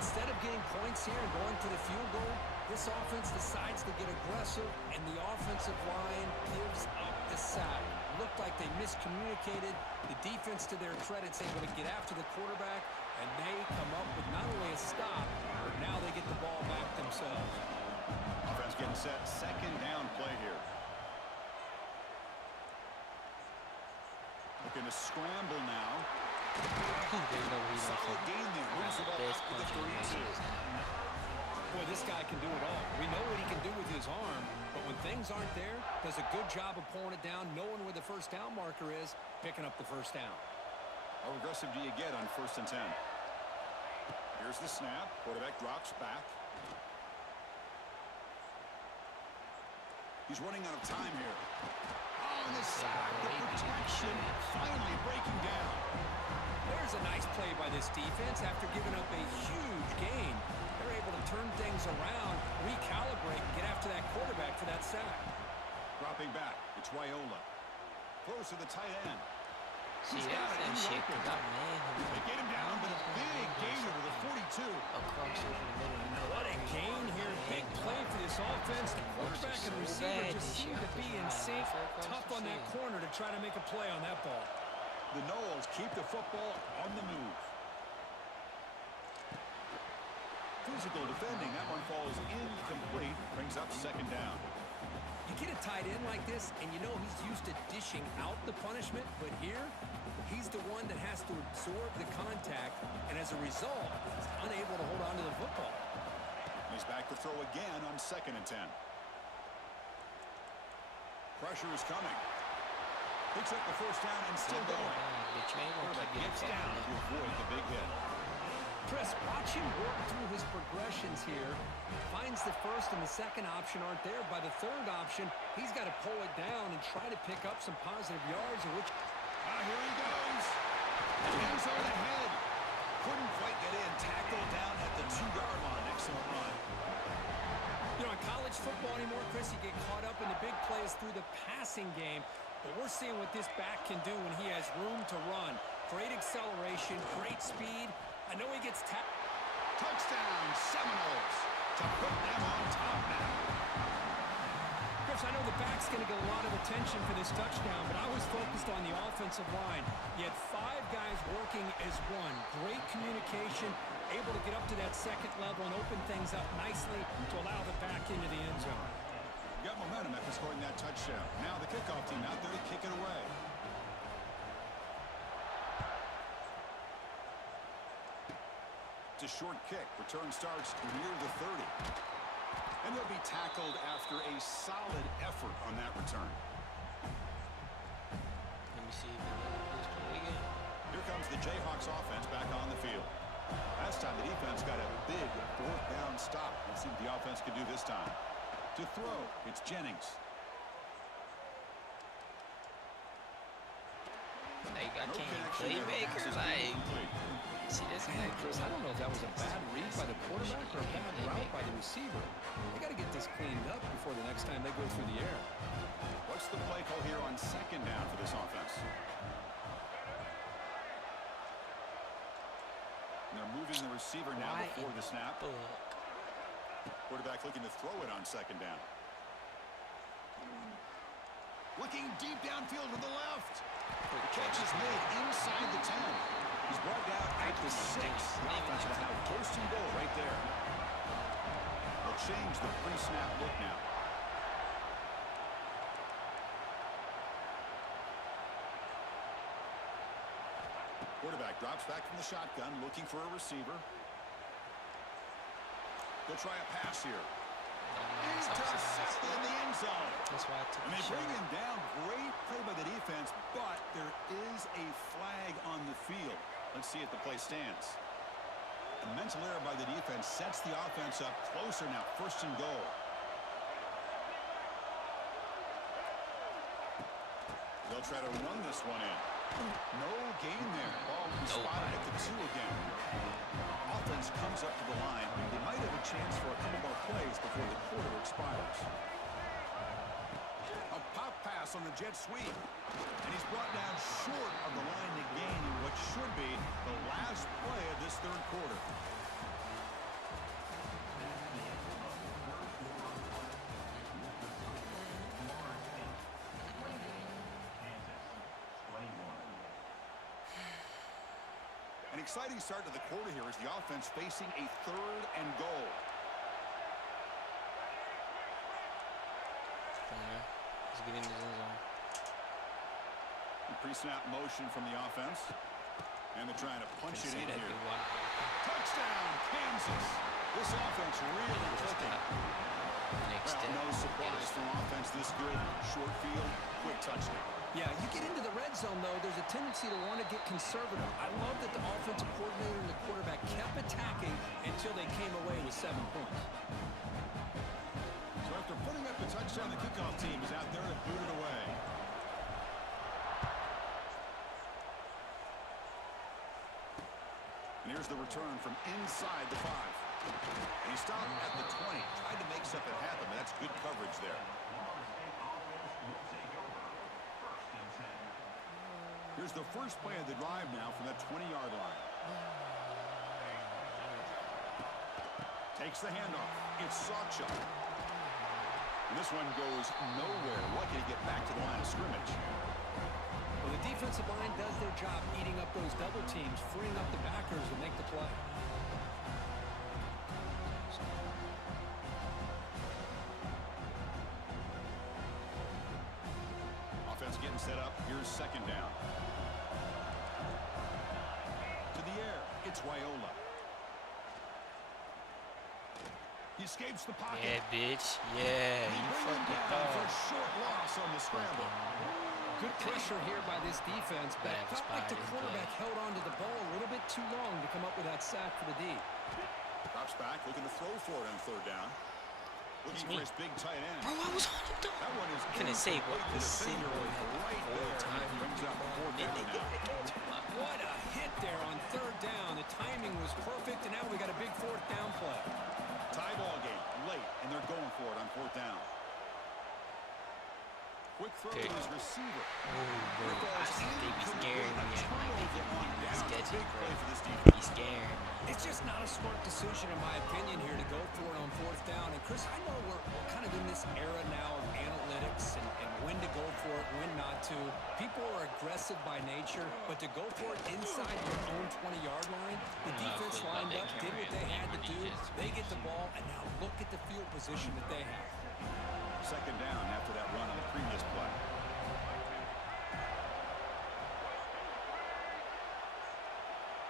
Instead of getting points here and going for the field goal, this offense decides to get aggressive, and the offensive line gives up the sack. Looked like they miscommunicated. The defense, to their credit, is able to get after the quarterback, and they come up with not only a stop, but now they get the ball back themselves. Offense getting set. 2nd down play here. Looking to scramble now. Solid gain there. Moves the ball up to the 32. Boy, this guy can do it all. We know what he can do with his arm, but when things aren't there, does a good job of pulling it down, knowing where the 1st down marker is, picking up the 1st down. How aggressive do you get on 1st and 10? Here's the snap. Quarterback drops back. He's running out of time here. Oh, and the sack, the protection finally breaking down. There's a nice play by this defense after giving up a huge gain. They're able to turn things around, recalibrate, and get after that quarterback for that sack. Dropping back, it's Raiola. Throws to the tight end. See, that's that shit, man. They get him down, but a big gain over the 42. Across over the middle. What a gain here. Big play for this offense. The quarterback and receiver just seem to be in sync. Tough on that corner to try to make a play on that ball. The Noles keep the football on the move. Physical defending. That one falls incomplete. Brings up 2nd down. You get a tight end like this, and you know he's used to dishing out the punishment, but here, he's the one that has to absorb the contact, and as a result, he's unable to hold on to the football. He's back to throw again on 2nd and 10. Pressure is coming. Picks up the 1st down and still going. Quarterback gets down to avoid the big hit. Chris, watch him work through his progressions here. Finds the 1st and the 2nd option aren't there. By the 3rd option, he's got to pull it down and try to pick up some positive yards, of which... Here he goes. He's on ahead. Couldn't quite get in. Tackled down at the 2-yard line. Excellent run. You know, in college football anymore, Chris, you get caught up in the big plays through the passing game. But we're seeing what this back can do when he has room to run. Great acceleration, great speed. I know he gets tapped. Touchdown, Seminoles, to put them on top now. Chris, I know the back's going to get a lot of attention for this touchdown, but I was focused on the offensive line. You had 5 guys working as one. Great communication, able to get up to that second level and open things up nicely to allow the back into the end zone. Got momentum after scoring that touchdown. Now the kickoff team out there to kick it away. It's a short kick. Return starts near the 30. And he'll be tackled after a solid effort on that return. Let me see if we got this play again. Here comes the Jayhawks offense back on the field. Last time the defense got a big 4th down stop. Let's see what the offense can do this time. To throw, it's Jennings. Like, I No can't connection there. playmaker. Pass is Like, incomplete. see, that's Man, like, Chris, I don't know if that was a bad read by the quarterback or a bad route by the receiver. They got to get this cleaned up before the next time they go through the air. What's the play call here on 2nd down for this offense? And they're moving the receiver now Why before in the snap. fuck? Quarterback looking to throw it on 2nd down. Looking deep downfield to the left. The catch is made inside the 10. He's brought down at the 6. The offense will have 1st and goal right there. They'll change the pre-snap look now. Quarterback drops back from the shotgun, looking for a receiver. They'll try a pass here. Intercepted in the end zone. That's why I took And the they shot. bring him down. Great play by the defense, but there is a flag on the field. Let's see if the play stands. A mental error by the defense sets the offense up closer now. 1st and goal. They'll try to run this one in. No gain there. Ball will be spotted at the 2 again. Offense comes up to the line. They might have a chance for a couple more plays before the quarter expires. A pop pass on the jet sweep. And he's brought down short of the line to gain what should be the last play of this 3rd quarter. An exciting start to the quarter here as the offense facing a 3rd and goal. Let's get in the end zone. Pre-snap motion from the offense. And they're trying to punch it in That'd here. be wild. Touchdown, Kansas. This offense really clicking. Next Well, step. no surprise from offense this good. Short field, quick touchdown. Yeah, you get into the red zone, though, there's a tendency to want to get conservative. I love that the offensive coordinator and the quarterback kept attacking until they came away with 7 points. So after putting up the touchdown, the kickoff team is out there to boot it away. And here's the return from inside the 5. And he stopped at the 20. Tried to make something happen, but that's good coverage there. Here's the first play of the drive now from that 20-yard line. Takes the handoff. It's Sawchuk. And this one goes nowhere. Lucky to get back to the line of scrimmage. Well, the defensive line does their job eating up those double teams, freeing up the backers to make the play. Offense getting set up. Here's 2nd down. To the air. It's Wyola. He escapes the pocket. Yeah, bitch. Yeah, He you brings him fucking down for a dog. short loss on the scramble. Good pressure here by this defense, but it felt like the quarterback held on to the ball a little bit too long to come up with that sack for the D. Drops back, looking to throw for it on 3rd down. Looking for his big tight end. Bro, I was on it, though. That one is I'm finna say, what incomplete. was The sitting defender on was that right whole there. time. Brings up 4th Then down they now. get it to my What a hit there on third down. The timing was perfect, and now we got a big fourth down play. Tie ball game late, and they're going for it on fourth down. Quick throw to his receiver. Oh, bro. I think he's scaring me. He's sketchy, bro. He's scared. It's just not a smart decision, in my opinion, here to go for it on fourth down. And, Chris, I know we're kind of in this era now of analytics and when to go for it, when not to. People are aggressive by nature, but to go for it inside your own 20-yard line, the defense lined up, did what they had to do. They get the ball, and now look at the field position that they have. Second down after that run on the previous play.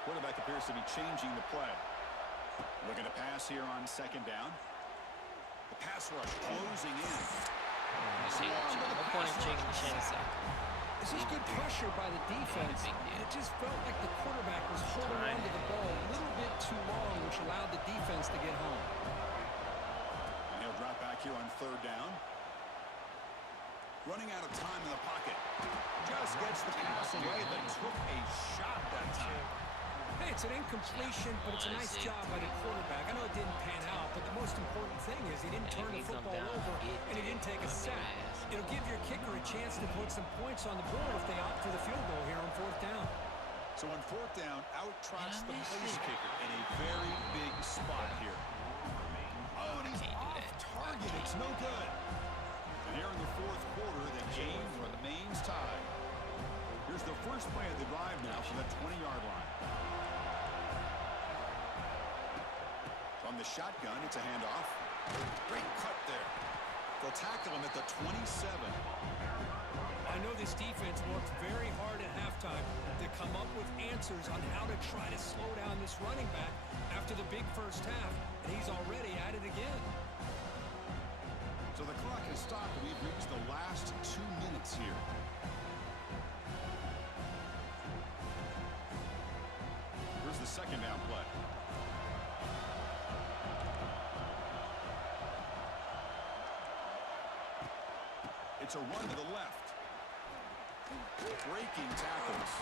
Quarterback appears to be changing the play. Looking to pass here on second down. The pass rush closing in. No point in taking a chance out. This is good pressure by the defense. It just felt like the quarterback was holding on to the ball a little bit too long, which allowed the defense to get home. And he'll drop back here on third down. Running out of time in the pocket. Just gets the pass away, but took a shot that time. Hey, it's an incompletion, but it's a nice job by the quarterback. I know it didn't pan out, but the most important thing is he didn't turn the football over, and he didn't take a sack. It'll give your kicker a chance to put some points on the board if they opt for the field goal here on fourth down. So on fourth down, out trots the place kicker in a very big spot here. Oh, and he's off target. It's no good. And here in the fourth quarter, the game remains tied. Here's the first play of the drive now from the 20-yard line. From the shotgun, it's a handoff. Great cut there. They'll tackle him at the 27. I know this defense worked very hard at halftime to come up with answers on how to try to slow down this running back after the big first half, and he's already at it again. So the clock has stopped, and we've reached the last 2 minutes here. Here's the second down play. It's a run to the left. Breaking tackles.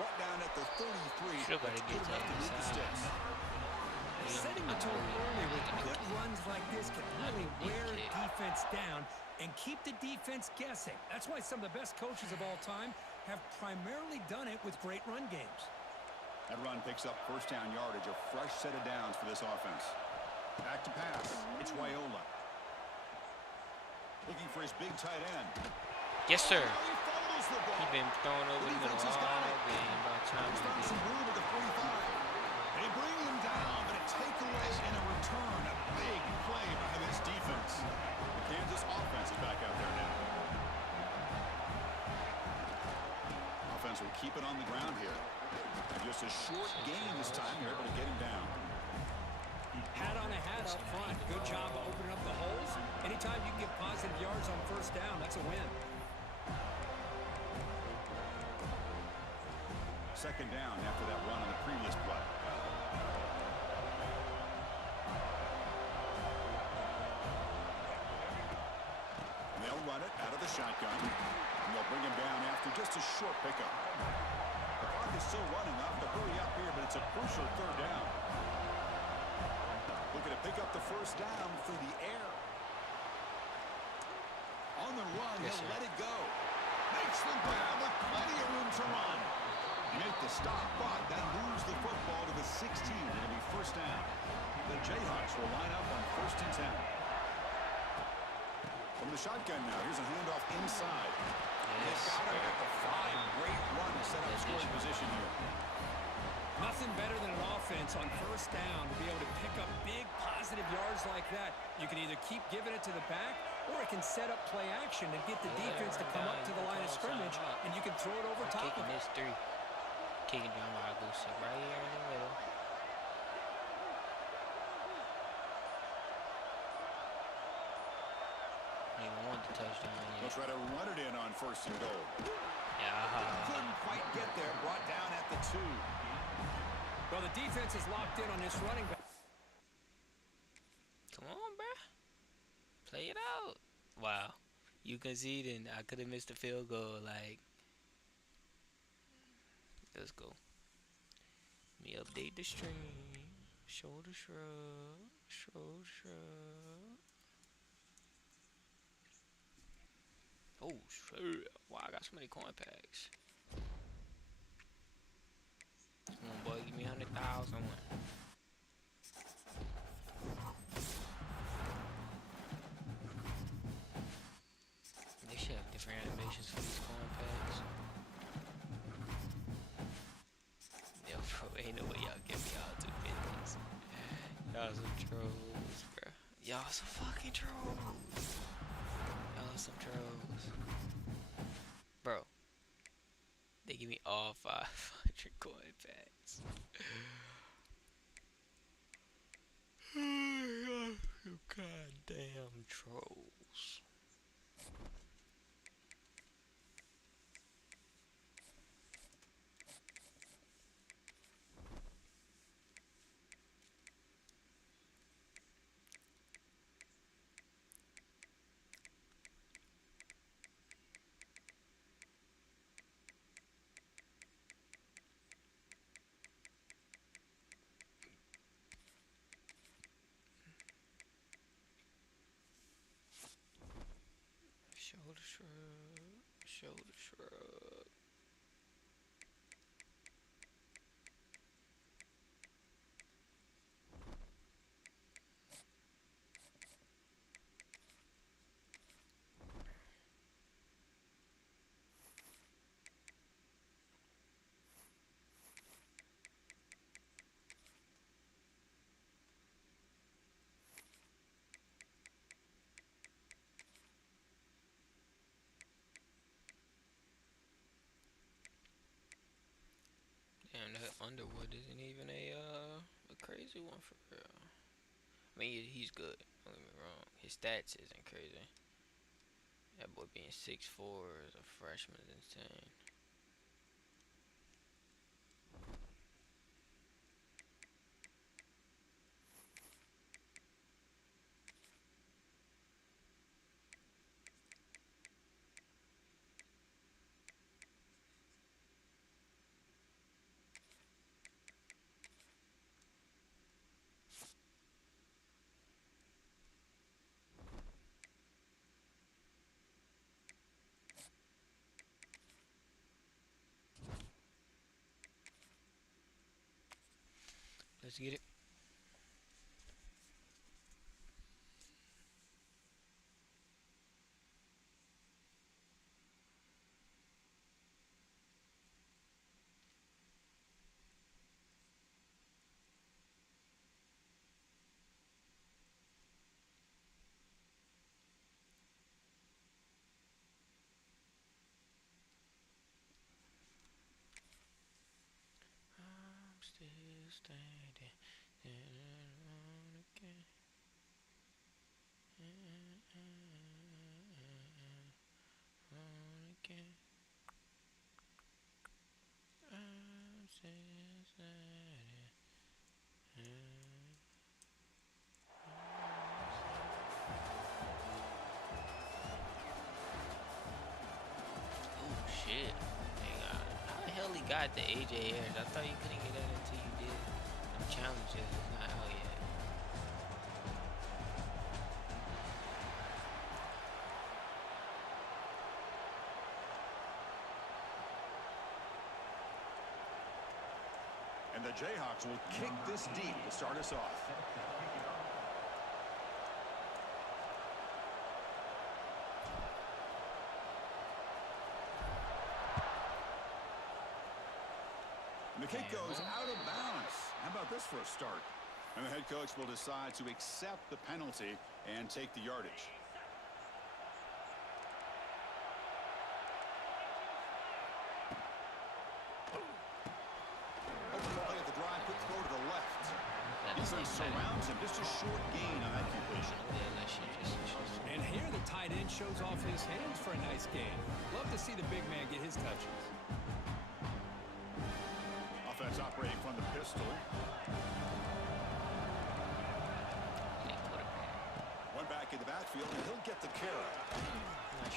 Brought down at the 33. Still got to get to the sticks. Setting the tone early with good runs like this can really wear defense down and keep the defense guessing. That's why some of the best coaches of all time have primarily done it with great run games. That run picks up first down yardage, a fresh set of downs for this offense. Back to pass. It's Wyola. Looking for his big tight end. Yes, sir. He's been thrown over the middle all game by time. He's found some room at the 45. And he brings him down, but a takeaway and a return. A big play by this defense. The Kansas offense is back out there now. Offense will keep it on the ground here. And just a short gain this time. They're able to get him down. Hat on a hat up front. Good job of opening up the holes. Anytime you can get positive yards on first down, that's a win. Second down after that run on the previous play. And they'll run it out of the shotgun. And they'll bring him down after just a short pickup. The clock is still running. They'll have to hurry up here, but it's a crucial third down. Looking to pick up the first down through the air. On the run, he'll let it go. Makes the grab with plenty of room to run. Make the stop, but that moves the football to the 16. It'll be first down. The Jayhawks will line up on 1st and 10. From the shotgun now, here's a handoff inside. They've got him at the 5. Great run to set up scoring position here. Nothing better than an offense on first down to be able to pick up big positive yards like that. You can either keep giving it to the back, or it can set up play action and get the defense to come up to the line of scrimmage, and you can throw it over top of it. Kicking John Margusa right here in the middle. They want the touchdown yet. They'll try to run it in on 1st and goal. Yeah. Couldn't quite get there. Brought down at the 2. Well, the defense is locked in on this running back. Come on, bruh. Play it out. Wow. You conceded. I could have missed the field goal. Like, let's go. Let me update the stream. Shoulder shrug. Shoulder shrug. Oh, shit. Wow, I got so many coin packs. Come on, boy. Give me 100,000. They should have different animations for these coin packs. Yo, bro, ain't no way y'all give me all 250s. Y'all some trolls, bro. Y'all some fucking trolls. Y'all some trolls. Bro. They give me all 500 coin packs. You goddamn trolls. Shoulder shrug, shoulder shrug. Damn, that Underwood isn't even a crazy one for real. I mean, he's good. Don't get me wrong. His stats isn't crazy. That boy being 6'4" as a freshman is insane. Let's get it. I'm still standing. Again. Again. I'm still standing. Oh shit. How the hell he got the AJ Ayers? I thought you couldn't get that until you did them challenges. It's not out yet. And the Jayhawks will kick this deep to start us off. And the kick goes out of bounds. How about this for a start? And the head coach will decide to accept the penalty and take the yardage. Open play at the drive, quick throw to the left. Defense surrounds him, just a short gain on that completion. And here the tight end shows off his hands for a nice gain. Love to see the big man get his touches. Offense operating from the pistol. One back in the backfield, and he'll get the carry.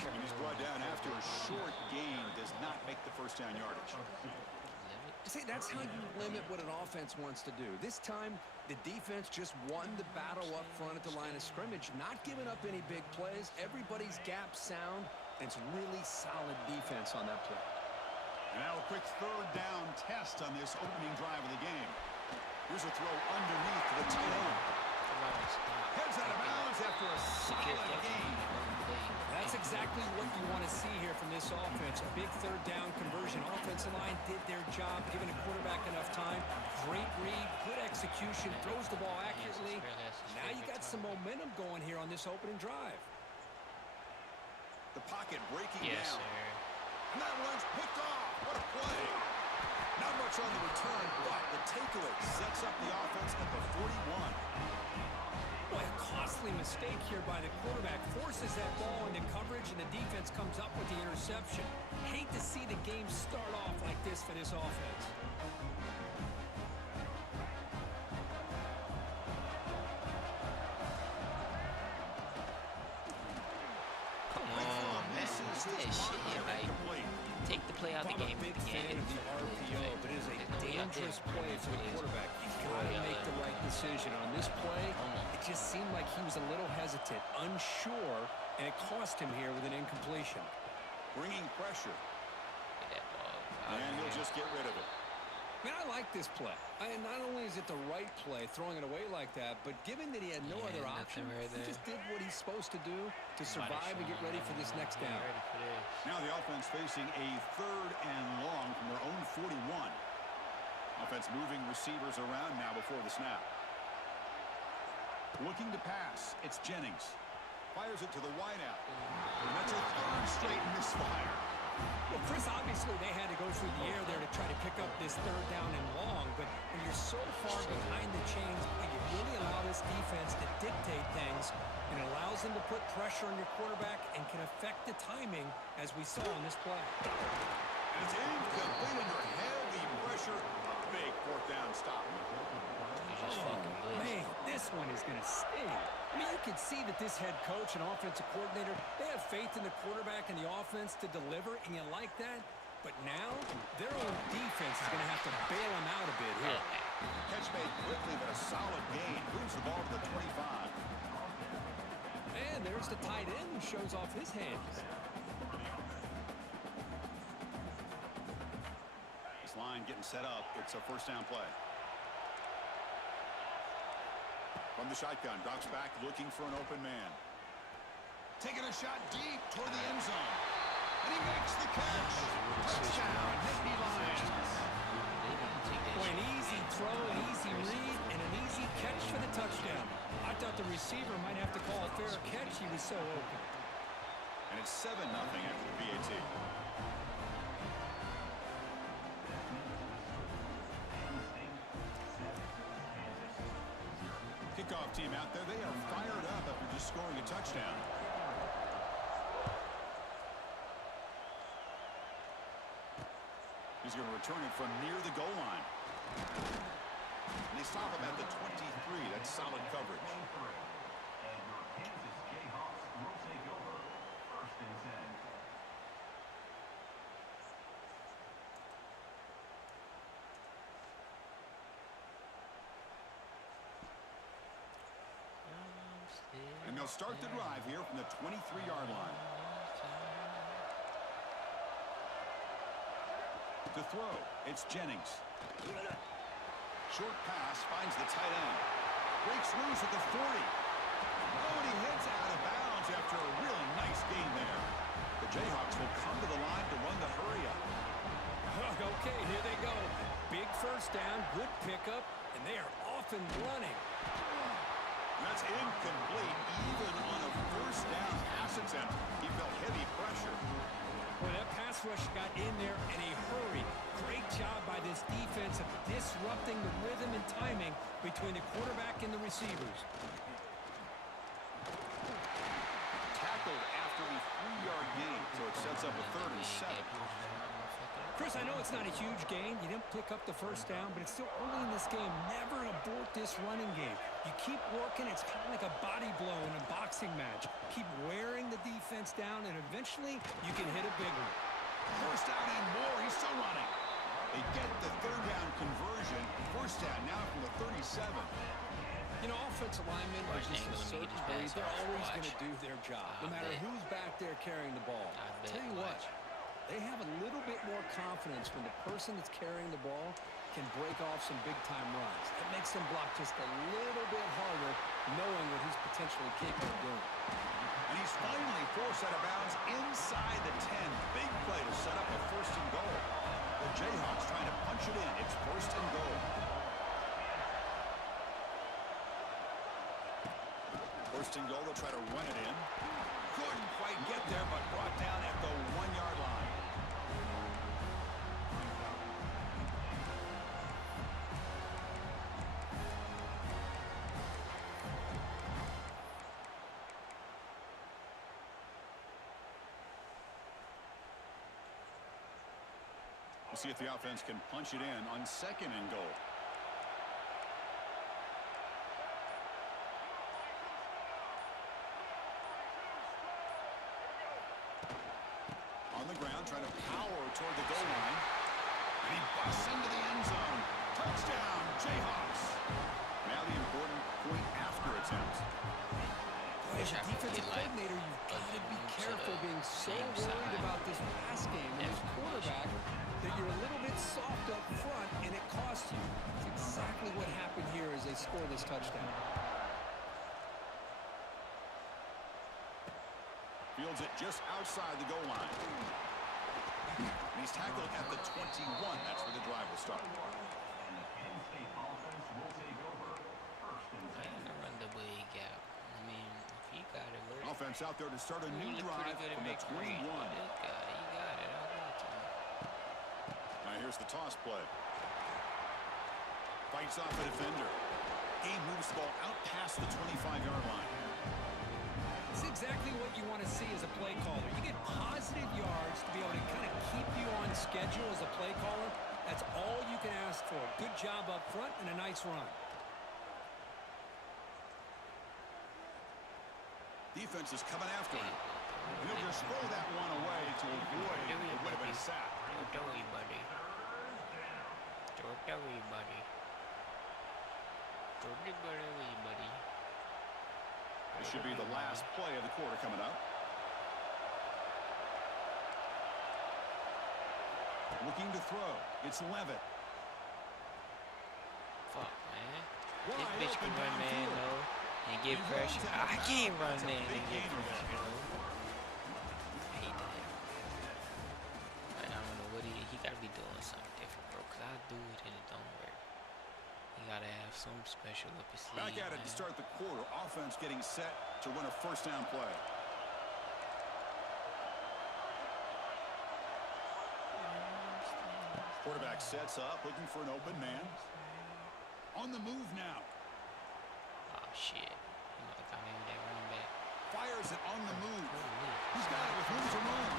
And he's brought down after a short gain, does not make the first down yardage. See, that's how you limit what an offense wants to do. This time, the defense just won the battle up front at the line of scrimmage, not giving up any big plays. Everybody's gap sound, and it's really solid defense on that play. And now a quick third down test on this opening drive of the game. Here's a throw underneath to the tight end. Heads out of bounds after a solid gain. That's exactly what you want to see here from this offense. A big third down conversion. Offensive line did their job, giving a quarterback enough time. Great read, good execution, throws the ball accurately. Now you got some momentum going here on this opening drive. The pocket breaking Yes, down. sir. And that one's picked off. What a play. Not much on the return, but the takeaway sets up the offense at the 41. Boy, a costly mistake here by the quarterback. Forces that ball into coverage, and the defense comes up with the interception. Hate to see the game start off like this for this offense. Come on, man. What's that shit? Like, take the play out the I'm game. a big fan of the RPO, but it is a dangerous play for the quarterback. You've got to make the right decision. On this play, it just seemed like he was a little hesitant, unsure, and it cost him here with an incompletion. Bringing pressure. Get that ball out And of he'll here. just get rid of it. Man, I like this play. Not only is it the right play, throwing it away like that, but given that he had no Yeah, other nothing option, right he there. just did what he's supposed to do to survive and get ready for this next down. Ready for this. Now the offense facing a third and long from their own 41. Offense moving receivers around now before the snap. Looking to pass. It's Jennings. Fires it to the wideout. And that's a third straight misfire. Well, Chris, obviously they had to go through the air there to try to pick up this third down and long, but when you're so far behind the chains, you really allow this defense to dictate things, and it allows them to put pressure on your quarterback and can affect the timing, as we saw in this play. And it's incomplete under heavy pressure. A big fourth down stop. You just fucking blitzed. Man, this one is going to sting. I mean, you can see that this head coach and offensive coordinator, they have faith in the quarterback and the offense to deliver, and you like that. But now, their own defense is going to have to bail them out a bit here. Catch made quickly, but a solid gain. Moves the ball to the 25. And there's the tight end who shows off his hands. This line getting set up. It's a first down play. From the shotgun, drops back looking for an open man. Taking a shot deep toward the end zone. And he makes the catch. Touchdown, Nittany Lions. Boy, an easy throw, an easy read, and an easy catch for the touchdown. I thought the receiver might have to call a fair catch. He was so open. And it's 7-0 after the PAT. Kickoff team out there. They are fired up after just scoring a touchdown. He's going to return it from near the goal line. And they stop him at the 23. That's solid coverage. And your Kansas Jayhawks will take over. First and 10. And they'll start the drive here from the 23-yard line. To throw, it's Jennings. Short pass finds the tight end. Breaks loose at the 40. Oh, and he heads out of bounds after a really nice gain there. The Jayhawks will come to the line to run the hurry up. Okay, here they go. Big first down, good pickup, and they are off and running. And that's incomplete. Even on a first down pass attempt, he felt heavy pressure. Boy, that pass rush got in there in a hurry. Great job by this defense of disrupting the rhythm and timing between the quarterback and the receivers. Tackled after a 3-yard gain, so it sets up a 3rd and 7. Chris, I know it's not a huge gain. You didn't pick up the first down, but it's still early in this game. Never abort this running game. You keep working. It's kind of like a body blow in a boxing match. Keep wearing the defense down, and eventually you can hit a big one. First down and more. He's still running. They get the third down conversion. First down now from the 37. You know, offensive linemen are just a certain breed. They're always going to do their job, no matter who's back there carrying the ball. I'll tell you what, they have a little bit more confidence when the person that's carrying the ball can break off some big-time runs. It makes them block just a little bit harder, knowing what he's potentially capable of doing. And he's finally forced out of bounds inside the 10. Big play to set up a first and goal. The Jayhawks trying to punch it in. It's first and goal. First and goal, they'll try to run it in. Couldn't quite get there, but brought down at the 1-yard line. We'll see if the offense can punch it in on second and goal. On the ground, trying to power toward the goal line. And he busts into the end zone. Touchdown, Jayhawks. Now the important point after attempt. As a defensive coordinator, you've got to be careful being so worried about this pass game and this quarterback that you're a little bit soft up front, and it costs you. It's exactly what happened here as they score this touchdown. Fields it just outside the goal line. And he's tackled at the 21. That's where the drive will start. Offense out there to start a new drive from the 21. Now here's the toss play. Fights off the defender. Game moves the ball out past the 25-yard line. It's exactly what you want to see as a play caller. You get positive yards to be able to kind of keep you on schedule as a play caller. That's all you can ask for. Good job up front and a nice run. Defense is coming after him. He'll just throw that one away to avoid what would have been a sack. Don't worry, buddy. Don't worry, buddy. Don't worry, buddy. This should be the last play of the quarter coming up. Looking to throw. It's Levitt. Fuck, man. This bitch can run, man, though. And get pressure. I can't run, man, and get pressure, you know. I hate that. But I don't know what he gotta be doing something different, bro. Cause I do it and it don't work. He gotta have some special up his sleeve. Back at it to start the quarter. Offense getting set to run a first down play. Quarterback sets up, looking for an open man. On the move now. Oh, shit. You know, I mean, that running back. Fires it on the move. He's got it with room to run.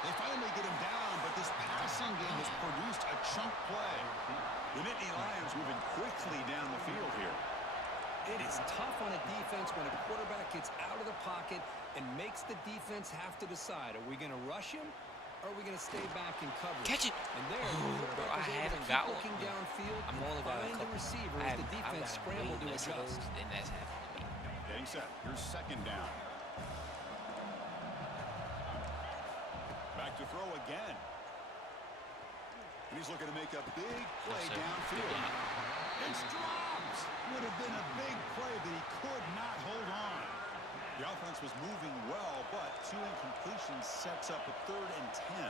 They finally get him down, but this passing game has produced a chunk play. The Nittany Lions moving quickly down the field here. It is tough on a defense when a quarterback gets out of the pocket and makes the defense have to decide, are we going to rush him? Or are we going to stay back and cover? Catch it! And there, bro, I haven't got one. Downfield, I'm only got a couple. the receiver as the defense scrambled to adjust. Then that's happened to me. Getting set. Here's second down. Back to throw again. He's looking to make a big play downfield. It's dropped. Would have been a big play, but he could not hold on. The offense was moving well, but two incompletions sets up a 3rd and 10.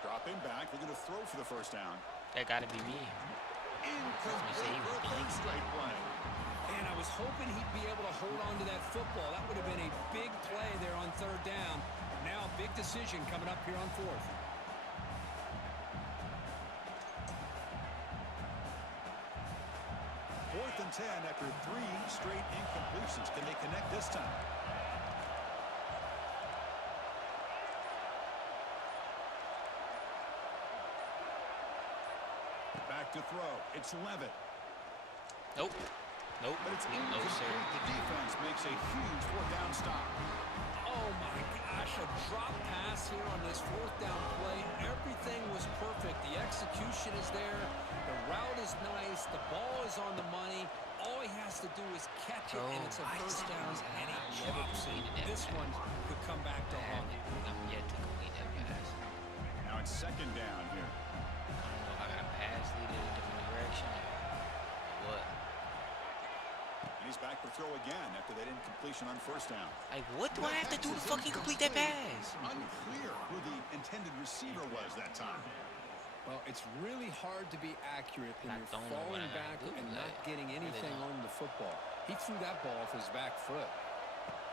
Dropping back, looking to throw for the first down. That got to be me. Incomplete for a third straight play. And I was hoping he'd be able to hold on to that football. That would have been a big play there on 3rd down. Now a big decision coming up here on 4th. 4th and 10 after 3 straight incompletions. Can they connect this time? Back to throw. It's Levitt. Nope. Nope. But it's no, incomplete. sir. The defense makes a huge 4th down stop. Oh my gosh, a drop pass here on this fourth down play. Everything was perfect. The execution is there. The route is nice. The ball is on the money. All he has to do is catch it, and it's a first down, and he drops it. This one could come back to haunt him. I'm yet to complete that pass. Now it's second down here. I don't know if I got to pass, lead it in a different direction, or what. And he's back to throw again after that incompletion on first down. Like, what do I have to do to fucking complete that pass? Unclear who the intended receiver was that time. Well, it's really hard to be accurate when I you're don't know what falling I back gotta do, and like, not getting really anything don't. on the football. He threw that ball off his back foot.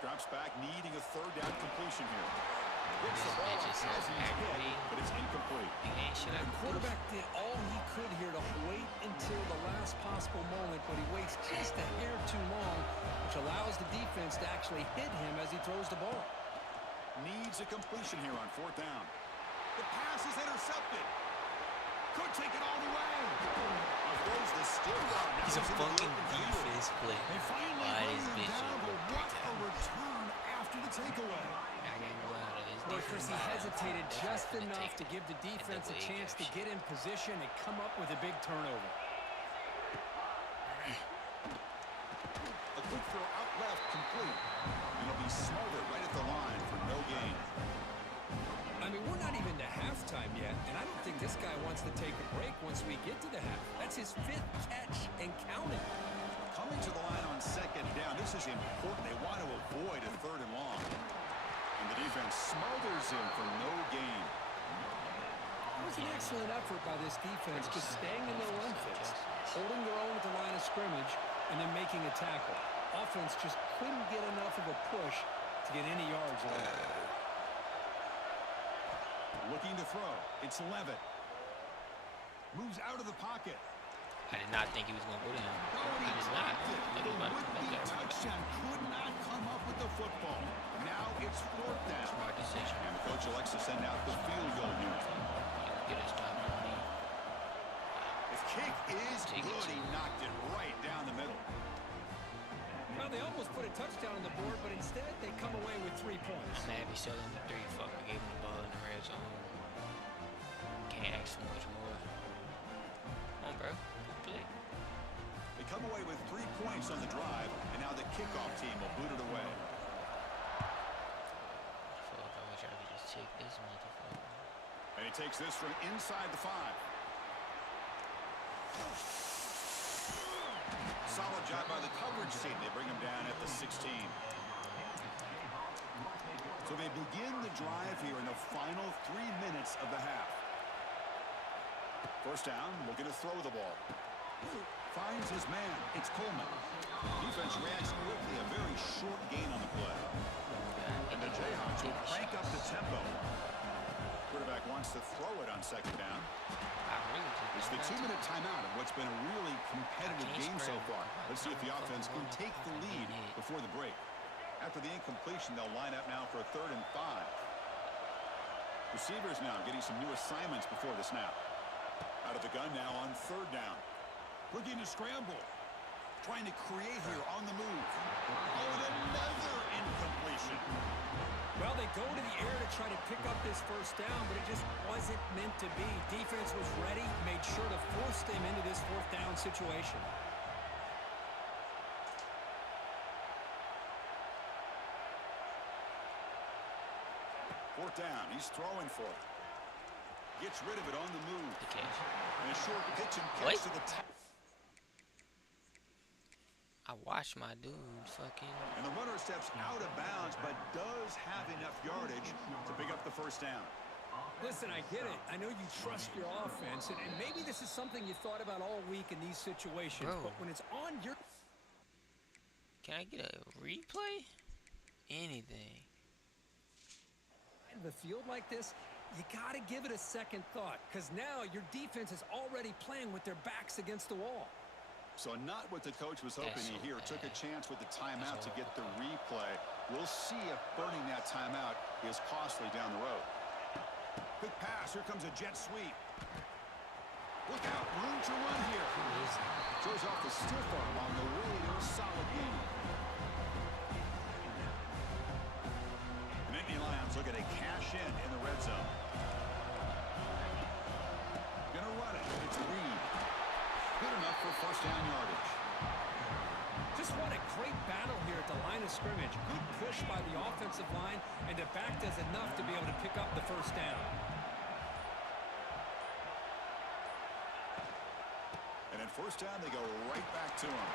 Drops back, needing a third down completion here. Gets the This ball bitch is so as he's hit, aggravating. but it's incomplete. Ain't shit I The can do. quarterback did all he could here to wait until the last possible moment, but he waits just a hair too long, which allows the defense to actually hit him as he throws the ball. Needs a completion here on fourth down. The pass is intercepted. Could take it all the way. Throws the still down. Now He's a into the fucking open field. defense player. They finally Why bring is him bitch down, over but what a return after the takeaway. I can't go out of this Well, defense. Chris, he hesitated just enough to give the And defense a way chance to capture. get in position and come up with a big turnover. A quick throw out left, complete. And it'll be smothered right at the line for no gain. I mean, we're not even to halftime yet, and I don't think this guy wants to take a break once we get to the half. That's his 5th catch and counting. Coming to the line on second down. This is important. They want to avoid a third and long. And the defense smothers him for no gain. It was an excellent effort by this defense, just staying in their run fits, holding their own at the line of scrimmage, and then making a tackle. Offense just couldn't get enough of a push to get any yards at all. Looking to throw. It's Levitt. Moves out of the pocket. I did not think he was going to go to him. I did not. I thought he was about to come back there. Touchdown could not come up with the football. Now it's fourth down. Smart decision. And the coach elects to send out the field goal unit. Get a stop on me. His kick is Take it good. to He knocked it right down the middle. Well, they almost put a touchdown on the board, but instead they come away with 3 points. I'm happy selling the 3. Fuck, I gave him the ball in the red zone. Can't ask for much more. Come on, bro. Good play. They come away with 3 points on the drive, and now the kickoff team will boot it away. Fuck, I wish I could just take this motherfucker. And he takes this from inside the 5. Solid job by the coverage team. They bring him down at the 16. So they begin the drive here in the final 3 minutes of the half. First down, looking to throw the ball. Finds his man. It's Coleman. Defense reacts quickly. A very short gain on the play. And the Jayhawks will crank up the tempo. Quarterback wants to throw it on second down. It's the 2-minute timeout of what's been a really competitive game so far. Let's see if the offense can take the lead before the break. After the incompletion, they'll line up now for a 3rd and 5. Receivers now getting some new assignments before the snap. Out of the gun now on 3rd down. Looking to scramble. Trying to create here on the move. Oh, and another incompletion. Well, they go to the air to try to pick up this first down, but it just wasn't meant to be. Defense was ready, made sure to force them into this 4th down situation. Fourth down. He's throwing for it. Gets rid of it on the move. The catch. And a short pitch and catch What? to the top. I watched my dude fucking. And the runner steps out of bounds, but does have enough yardage to pick up the first down. Listen, I get it. I know you trust your offense, and maybe this is something you thought about all week in these situations, Bro. but when it's on your... Can I get a replay? Anything. the field like this, you got to give it a second thought, because now your defense is already playing with their backs against the wall. So not what the coach was hoping to hear. Took a chance with the timeout to get the replay. We'll see if burning that timeout is costly down the road. Quick pass. Here comes a jet sweep. Look out. Room to run here. Throws off the stiff arm on the way to a solid game. Browns looking to cash in the red zone. Gonna run it. It's Reed. Good enough for first down yardage. Just what a great battle here at the line of scrimmage. Good push by the offensive line, and the back does enough to be able to pick up the first down. And at first down, they go right back to him.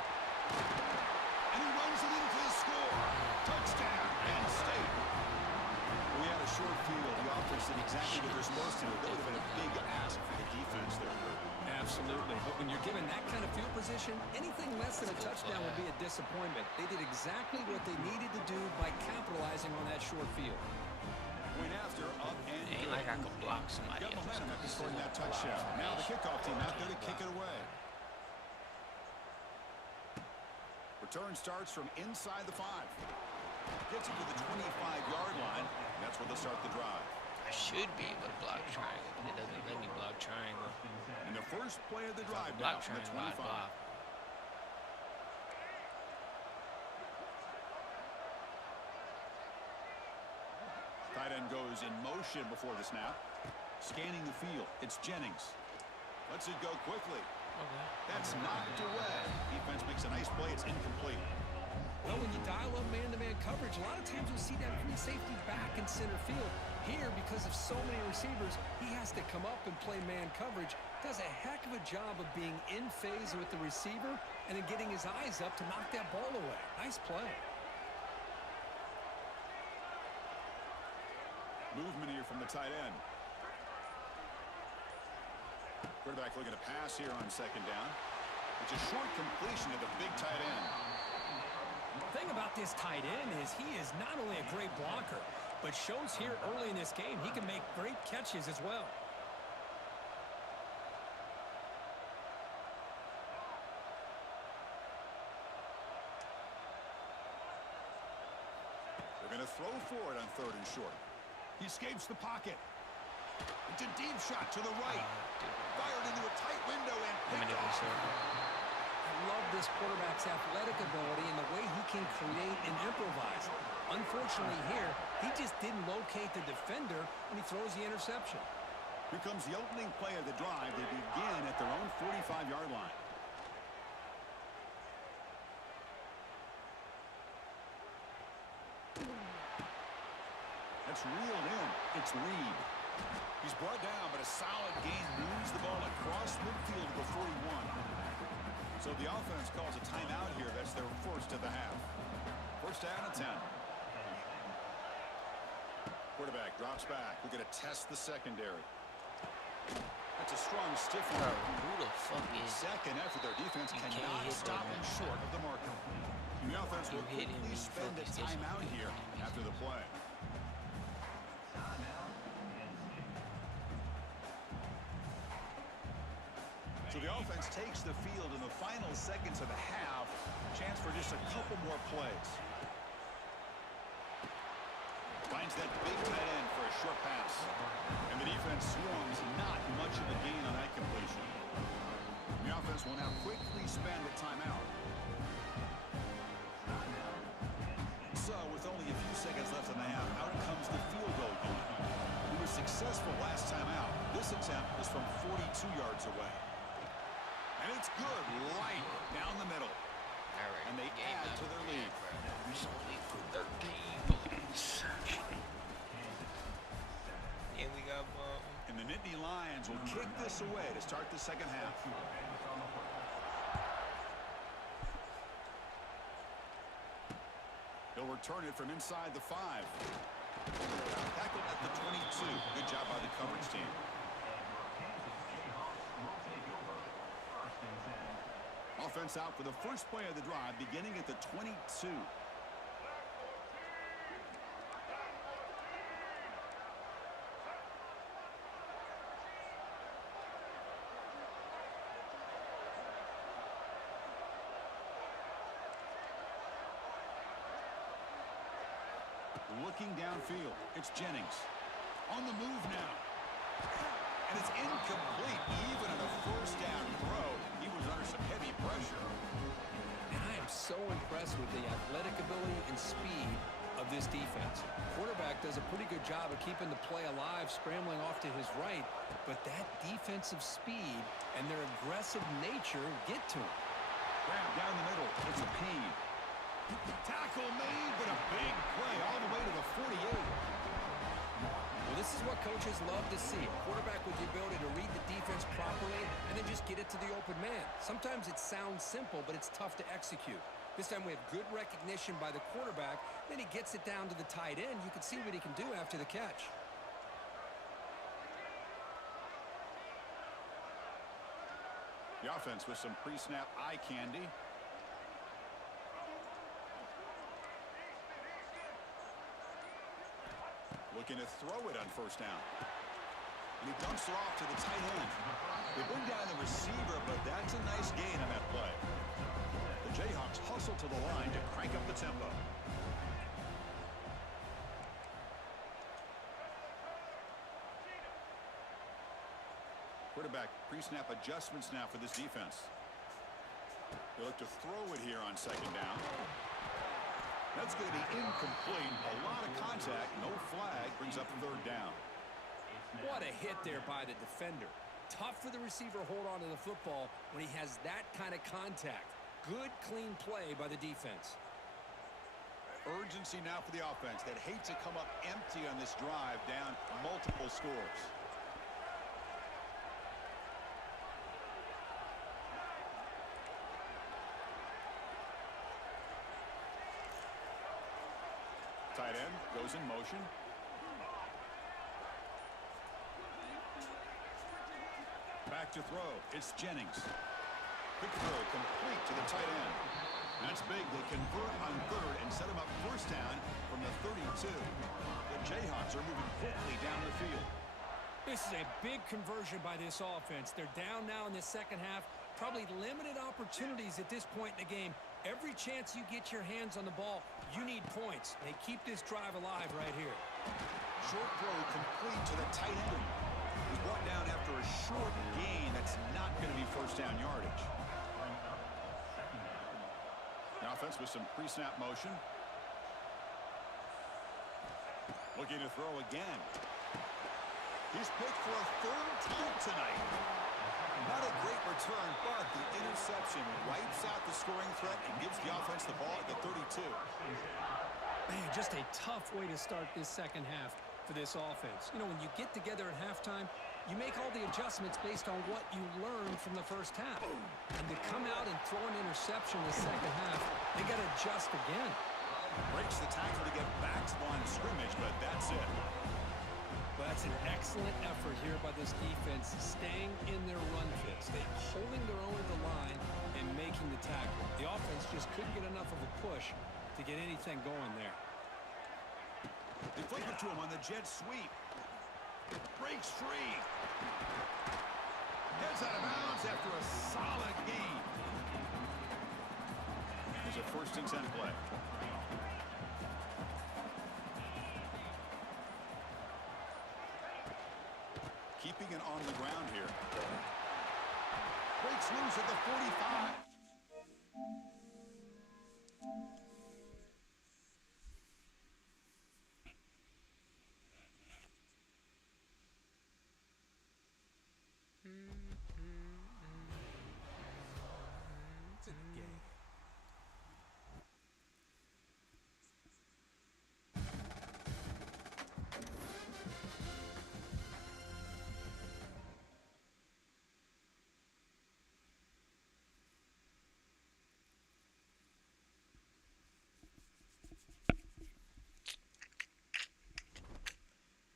And he runs it in for the score. Touchdown, Penn State. We had a short field. The offense did exactly what they're supposed to do. That would have been a big ask for the defense there. Absolutely. But when you're given that kind of field position, anything less than a touchdown would be a disappointment. They did exactly what they needed to do by capitalizing on that short field. Point after, up and Ain't like I could block somebody got else. momentum after scoring that touchdown. Now the kickoff team out there to kick it away. Return starts from inside the 5. Gets it to the 25-yard line. That's where they'll start the drive. I should be able to block triangle, but it doesn't let me block triangle. And the first play of the drive now Block from the triangle, I 25. block. Tight end goes in motion before the snap. Scanning the field. It's Jennings. Lets it go quickly. Okay. That's knocked away. Defense makes a nice play. It's incomplete. Well, when you dial up man-to-man coverage, a lot of times you'll see that free safety back in center field. Here, because of so many receivers, he has to come up and play man coverage. Does a heck of a job of being in phase with the receiver and then getting his eyes up to knock that ball away. Nice play. Movement here from the tight end. Quarterback looking to pass here on second down. It's a short completion to the big tight end. The thing about this tight end is he is not only a great blocker, but shows here early in this game he can make great catches as well. They're going to throw for it on 3rd and short. He escapes the pocket. It's a deep shot to the right. Fired into a tight window and picked off. I love this quarterback's athletic ability and the way he can create and improvise. Unfortunately here, he just didn't locate the defender when he throws the interception. Here comes the opening play of the drive. They begin at their own 45-yard line. That's reeled in. It's Reed. He's brought down, but a solid gain moves the ball across midfield to the 41. So the offense calls a timeout here. That's their first of the half. First down and 10. Quarterback drops back. We're going to test the secondary. That's a strong stiff one. Who the fuck is Second effort. Their defense You can't cannot hit stop that, him man. short of the marker. The offense will hit him, quickly you spend a focus this timeout one. here after the play. So the offense takes the field in the final seconds of the half. Chance for just a couple more plays. Finds that big tight end for a short pass. And the defense swarms. Not much of a gain on that completion. The offense will now quickly spend a timeout. So with only a few seconds left in the half, out comes the field goal unit. He was successful last time out. This attempt is from 42 yards away. And it's good, right down the middle. All right, And they game add not to their over lead. yet, bro. It's only 13 points. And we got And the Nittany Lions will kick this away to start the second half. He'll return it from inside the 5. Tackled at the 22. Good job by the coverage team. Offense out for the first play of the drive, beginning at the 22. Looking downfield, it's Jennings. On the move now. And it's incomplete, even on a first down throw. He was under some heavy pressure. And I am so impressed with the athletic ability and speed of this defense. Quarterback does a pretty good job of keeping the play alive, scrambling off to his right, but that defensive speed and their aggressive nature get to him. Grab down the middle. It's a Payne. Tackle made, but a big play all the way to the 48. Well, this is what coaches love to see. A quarterback with the ability to read the defense properly and then just get it to the open man. Sometimes it sounds simple, but it's tough to execute. This time we have good recognition by the quarterback. Then he gets it down to the tight end. You can see what he can do after the catch. The offense with some pre-snap eye candy. Looking to throw it on first down. And he dumps it off to the tight end. They bring down the receiver, but that's a nice gain on that play. The Jayhawks hustle to the line to crank up the tempo. Quarterback pre-snap adjustments now for this defense. They look to throw it here on second down. That's going to be incomplete. A lot of contact. No flag. Brings up third down. What a hit there by the defender. Tough for the receiver to hold on to the football when he has that kind of contact. Good, clean play by the defense. Urgency now for the offense that hate to come up empty on this drive, down multiple scores. Tight end goes in motion. Back to throw. It's Jennings. Quick throw complete to the tight end. That's big. They convert on third and set him up first down from the 32. The Jayhawks are moving quickly down the field. This is a big conversion by this offense. They're down now in the second half. Probably limited opportunities at this point in the game. Every chance you get your hands on the ball, you need points. They keep this drive alive right here. Short throw complete to the tight end. He's brought down after a short gain. That's not going to be first down yardage. The offense with some pre-snap motion. Looking to throw again. He's picked for a third time tonight. Not a great return, but the interception wipes out the scoring threat and gives the offense the ball at the 32. Man, just a tough way to start this second half for this offense. You know, when you get together at halftime, you make all the adjustments based on what you learned from the first half. And to come out and throw an interception in the second half, they got to adjust again. Breaks the tackle to get back to the line of scrimmage, but that's it. But that's an excellent effort here by this defense, staying in their run fits. They're holding their own at the line and making the tackle. The offense just couldn't get enough of a push to get anything going there. They flip it to him on the jet sweep. Breaks free. Gets out of bounds after a solid gain. There's a 1st and 10 play. Keeping it on the ground here. Breaks loose at the 45.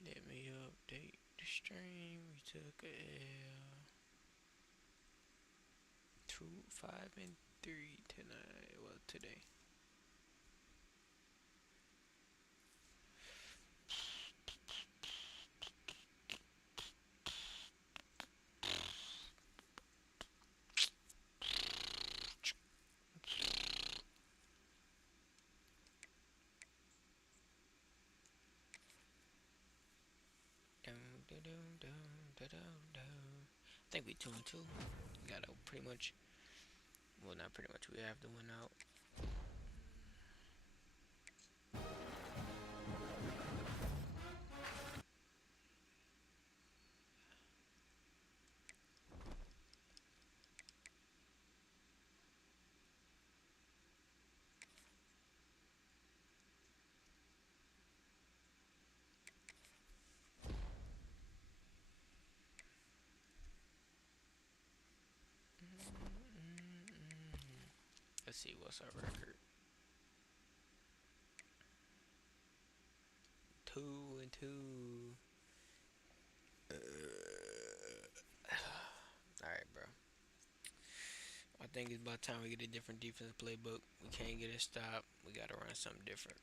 Let me update the stream. We took a L. 2, 5, and 3 tonight. Well, today. I think we 2-2. Gotta pretty much, well, not pretty much. We have to win out. Let's see, what's our record? 2-2. Alright, bro. I think it's about time we get a different defensive playbook. We can't get a stop. We gotta run something different.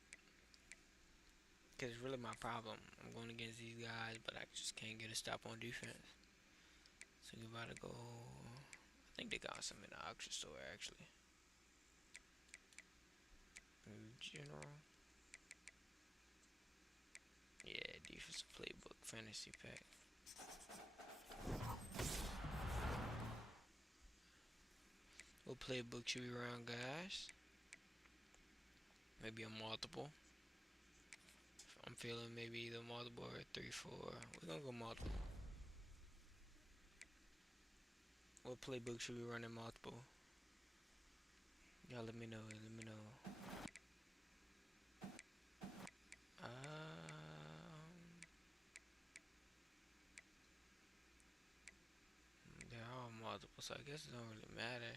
Because it's really my problem. I'm going against these guys, but I just can't get a stop on defense. So we about to go. I think they got some in the auction store, actually. General. Yeah, defensive playbook, fantasy pack. What playbook should we run, guys? Maybe a multiple. I'm feeling maybe either multiple or 3-4. We're gonna go multiple. What playbook should we run in multiple? Y'all let me know. They're all multiple, so I guess it don't really matter.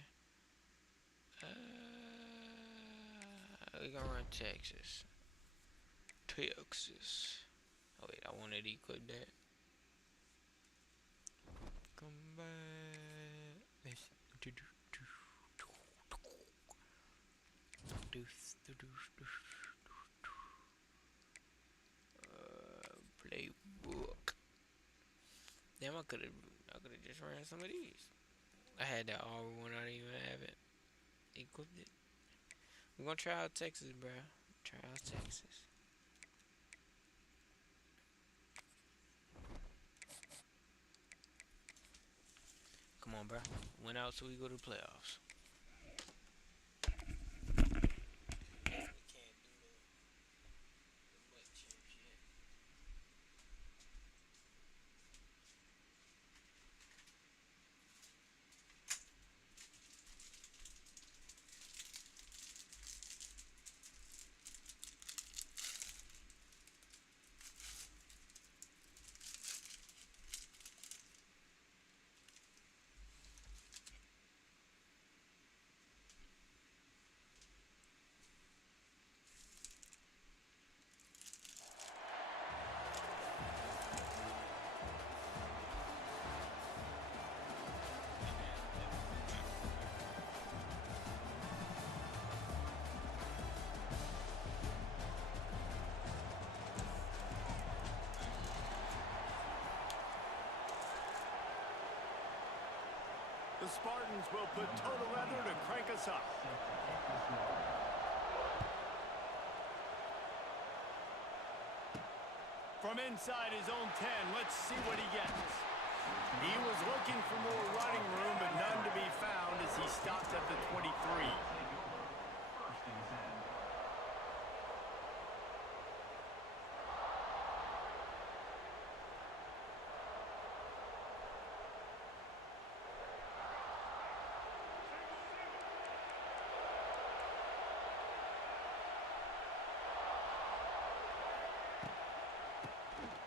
We're gonna run Texas. Oh wait, I wanted to equip that. Come back. Playbook. Damn, I could have just ran some of these. I had that all one, I didn't even have it. Equipped it. We're gonna try out Texas, bro. Try out Texas. Come on, bro. Win out so we go to the playoffs. The Spartans will put total weather to crank us up. From inside his own 10, let's see what he gets. He was looking for more running room, but none to be found as he stopped at the 23.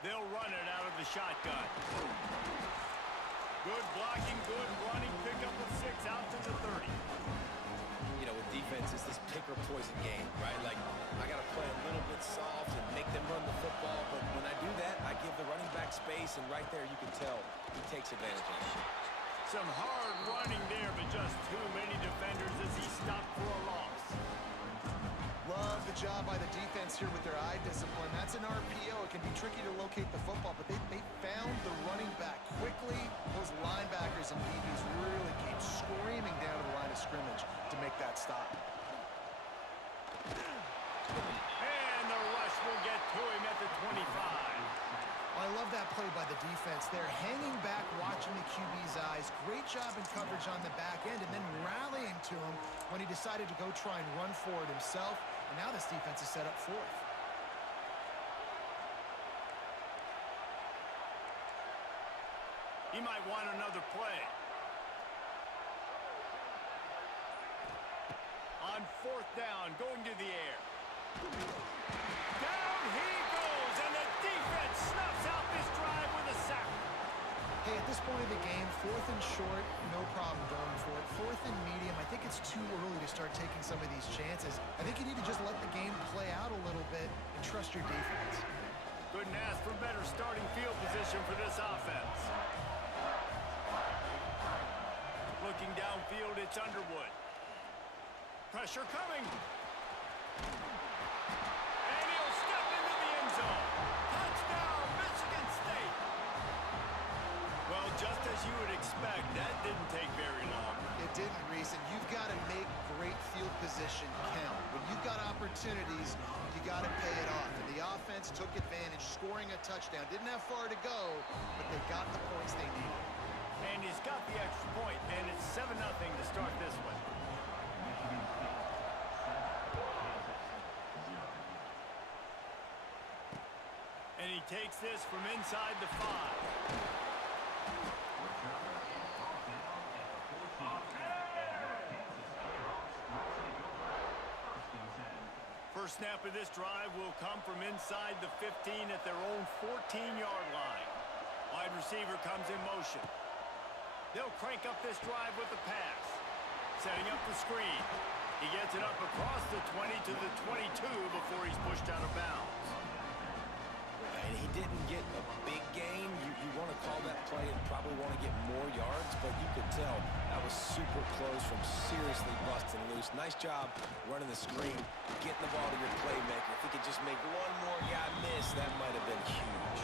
They'll run it out of the shotgun. Good blocking, good running, pickup of 6 out to the 30. You know, with defense, it's this pick or poison game, right? Like, I got to play a little bit soft and make them run the football, but when I do that, I give the running back space, and right there you can tell he takes advantage of it. Some hard running there, but just too many defenders as he stopped for a loss. Love the job by the defense here with their eye discipline. That's an RPO. It can be tricky to locate the football, but they found the running back quickly. Those linebackers and DBs really came screaming down to the line of scrimmage to make that stop. And the rush will get to him at the 25. I love that play by the defense. They're hanging back, watching the QB's eyes. Great job in coverage on the back end, and then rallying to him when he decided to go try and run for it himself. And now this defense is set up fourth. He might want another play. On 4th down, going to the air. Down he goes, and the defense snuffs out this drive with a sack. Hey, at this point of the game, 4th and short, no problem going for it. 4th and medium, I think it's too early to start taking some of these chances. I think you need to just let the game play out a little bit and trust your defense. Couldn't ask for better starting field position for this offense. Looking downfield, it's Underwood. Pressure coming. And he'll step into the end zone. Touchdown, Michigan State. Well, just as you would expect, that didn't take very long. It didn't, Reese, and you've got to make great field position count. When you've got opportunities, you got to pay it off. And the offense took advantage, scoring a touchdown. Didn't have far to go, but they got the points they needed. And he's got the extra point, and it's 7-0 to start this one. And he takes this from inside the 5. First snap of this drive will come from inside the 15 at their own 14-yard line. Wide receiver comes in motion. They'll crank up this drive with the pass. Setting up the screen. He gets it up across the 20 to the 22 before he's pushed out of bounds. And he didn't get a big gain. You want to call that play and probably want to get more yards, but you could tell that was super close from seriously busting loose. Nice job running the screen, getting the ball to your playmaker. If he could just make one more guy miss, that might have been huge.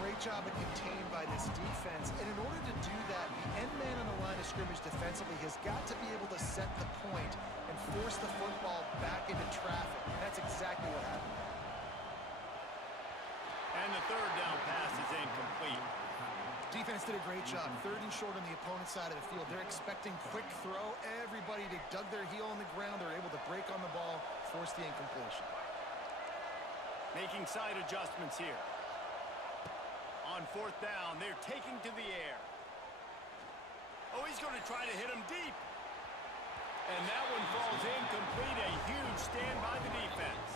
Great job of contained by this defense. And in order to do that, the end man on the line of scrimmage defensively has got to be able to set the point and force the football back into traffic. And that's exactly what happened. And the third down pass is incomplete. Defense did a great job. 3rd and short on the opponent's side of the field. They're expecting quick throw. Everybody dug their heel on the ground. They're able to break on the ball, force the incompletion. Making side adjustments here. On 4th down, they're taking to the air. Oh, he's going to try to hit him deep. And that one falls incomplete. A huge stand by the defense.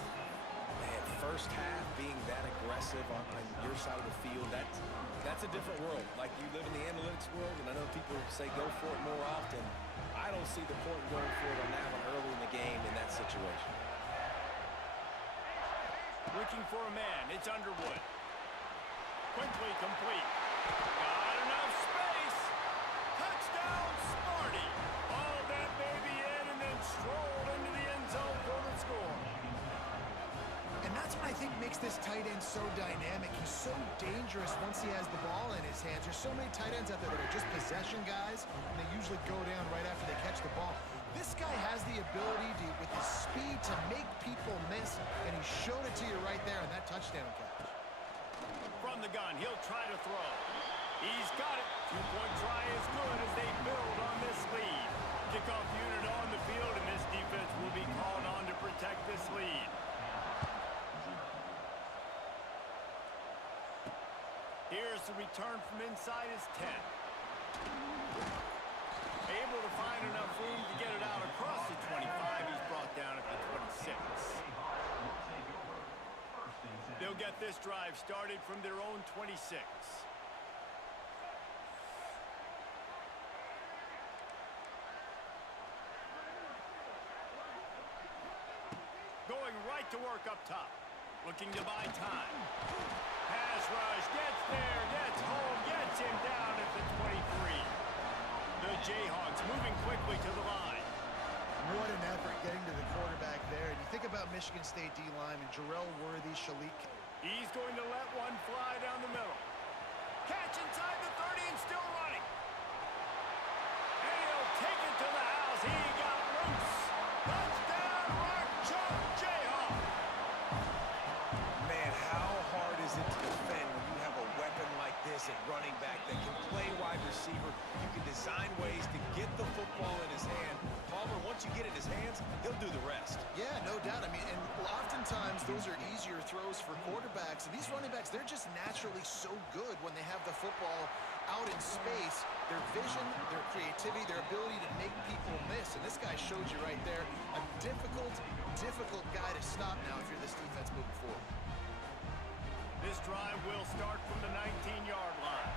Man, first half being that aggressive on your side of the field, that's a different world. Like, you live in the analytics world, and I know people say go for it more often. I don't see the point in going for it on that one early in the game in that situation. Looking for a man. It's Underwood. Quickly complete. Got enough space. Touchdown, Sparty. All that baby in and then strolled into the end zone for the score. And that's what I think makes this tight end so dynamic. He's so dangerous once he has the ball in his hands. There's so many tight ends out there that are just possession guys, and they usually go down right after they catch the ball. This guy has the ability to, with his speed, to make people miss, and he showed it to you right there in that touchdown catch. From the gun, he'll try to throw. He's got it. 2-point try is good as they build on this lead. Kickoff unit on the field, and this defense will be called on to protect this lead. Here's the return from inside his 10. Able to find enough room to get it out across the 25. He's brought down at the 26. They'll get this drive started from their own 26. Going right to work up top. Looking to buy time. Pass rush, gets there, gets home, gets him down at the 23. The Jayhawks moving quickly to the line. What an effort getting to the quarterback there. And you think about Michigan State D-lineman, Jarrell Worthy, Shalik. He's going to let one fly down the middle. Catch inside the 30 and still running. And he'll take it to the house. He got loose. Touchdown, Rock Chalk Jayhawk. Man, how hard is it to defend when you have a weapon like this at running back that can play wide receiver? You can design ways to get the football in his hand. Palmer, once you get it in his hands, he'll do the rest. Yeah, no doubt. I mean, and oftentimes those are easier throws for quarterbacks. And these running backs, they're just naturally so good when they have the football out in space. Their vision, their creativity, their ability to make people miss. And this guy showed you right there a difficult guy to stop now if you're this defense moving forward. This drive will start from the 19-yard line.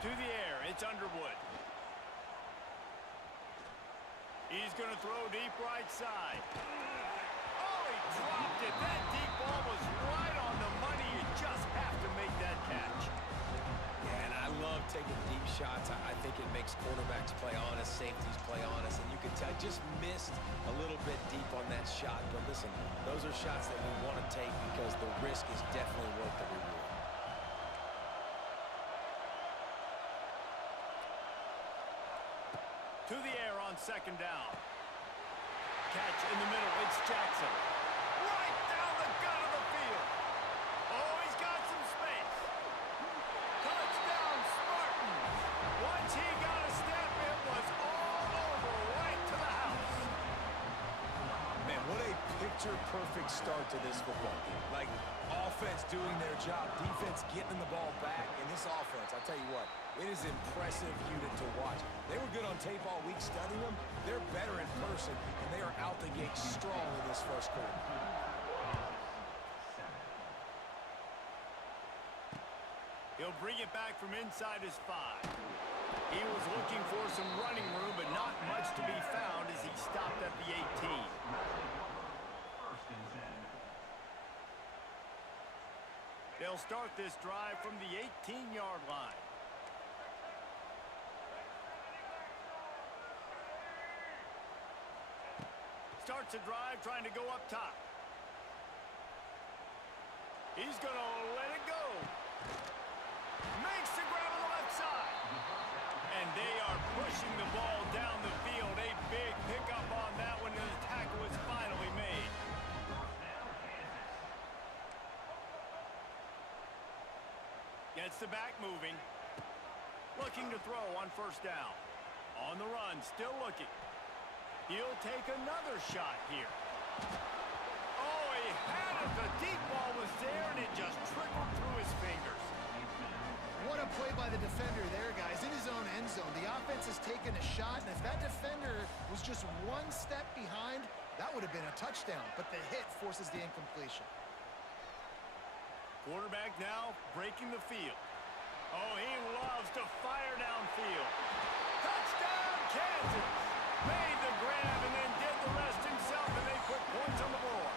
To the air, It's Underwood. He's going to throw deep right side. Oh, he dropped it. That deep ball was right on the money. You just have to make that catch. Yeah, and I love taking deep shots. I think it makes quarterbacks play honest, safeties play honest, and you can tell just missed a little bit deep on that shot. But listen, those are shots that we want to take because the risk is definitely worth the reward. To the air on second down. Catch in the middle. It's Jackson. Right down the gut of the field. Oh, he's got some space. Touchdown, Spartans. Once he got a step, it was all over, right to the house. Man, what a picture-perfect start to this football game. Like, offense doing their job, defense getting the ball back, and this offense, I'll tell you what, it is an impressive unit to watch. They were good on tape all week studying them. They're better in person, and they are out the gate strong in this first quarter. He'll bring it back from inside his 5. He was looking for some running room, but not much to be found as he stopped at the 18. They'll start this drive from the 18-yard line. Starts a drive trying to go up top. He's going to let it go. Makes the grab on the left side. And they are pushing the ball down the field. A big pickup on that one, and the tackle is finally made. Gets the back moving. Looking to throw on first down. On the run, still looking. He'll take another shot here. Oh, he had it. The deep ball was there, and it just trickled through his fingers. What a play by the defender there, guys. In his own end zone, the offense has taken a shot, and if that defender was just one step behind, that would have been a touchdown, but the hit forces the incompletion. Quarterback now breaking the field. Oh, he loves to fire downfield. Touchdown, Kansas! Made the grab and then did the rest himself, and they put points on the board.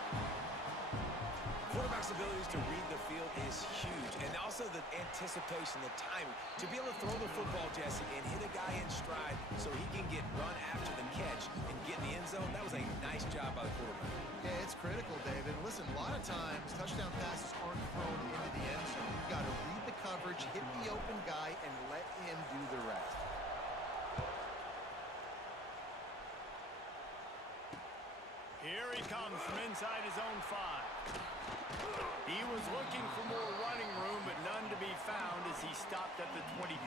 Quarterback's abilities to read the field is huge, and also the anticipation, the timing. To be able to throw the football, Jesse, and hit a guy in stride so he can get run after the catch and get in the end zone, that was a nice job by the quarterback. Yeah, it's critical, David. Listen, a lot of times, touchdown passes aren't thrown into the end zone. You've got to read the coverage, hit the open guy, and let him do the rest. Here he comes from inside his own 5. He was looking for more running room, but none to be found as he stopped at the 23.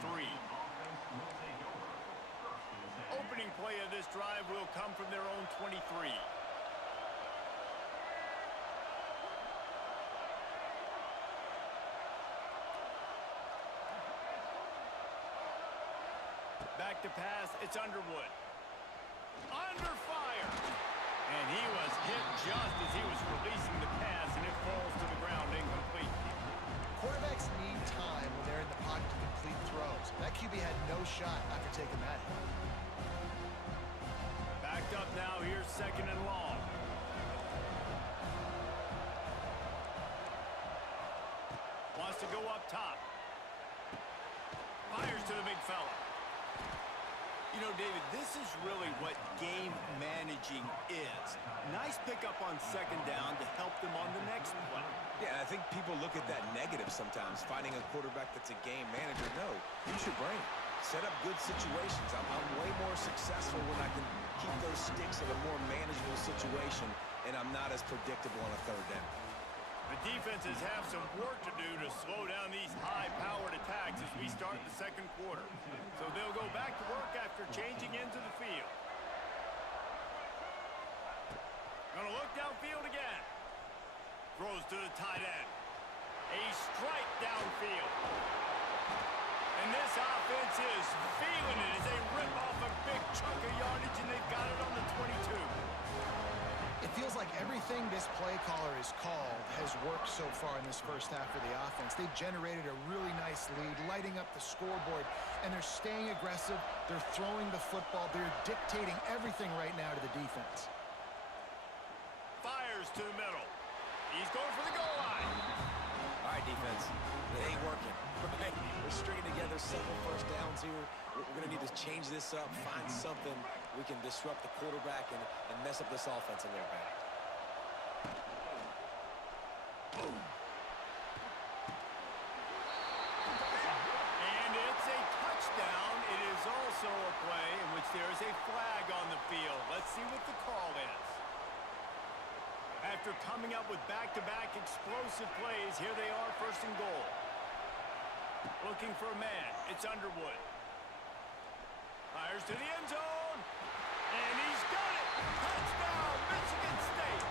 Opening play of this drive will come from their own 23. Back to pass, it's Underwood. Under fire! And he was hit just as he was releasing the pass, and it falls to the ground incomplete. Quarterbacks need time when they're in the pocket to complete throws. That QB had no shot after taking that hit. Backed up now, here's second and long. Wants to go up top. Fires to the big fella. You know, David, this is really what game managing is. Nice pickup on second down to help them on the next play. Yeah, I think people look at that negative sometimes, finding a quarterback that's a game manager. No, use your brain. Set up good situations. I'm way more successful when I can keep those sticks in a more manageable situation, and I'm not as predictable on a third down. The defenses have some work to do to slow down these high-powered attacks as we start the second quarter. So they'll go back to work after changing into the field. Gonna look downfield again. Throws to the tight end. A strike downfield. And this offense is feeling it as they rip off a big chunk of yardage, and they've got it on the 22. It feels like everything this play caller has called has worked so far in this first half for the offense. They've generated a really nice lead, lighting up the scoreboard, and they're staying aggressive. They're throwing the football. They're dictating everything right now to the defense. Fires to the middle. He's going for the goal line. All right, defense. It ain't working. Right? We're stringing together several first downs here. We're going to need to change this up, find something we can disrupt the quarterback and mess up this offense a little bit. And it's a touchdown. It is also a play in which there is a flag on the field. Let's see what the call is. After coming up with back-to-back explosive plays, here they are, first and goal. Looking for a man. It's Underwood. Fires to the end zone. And he's got it. Touchdown, Michigan State.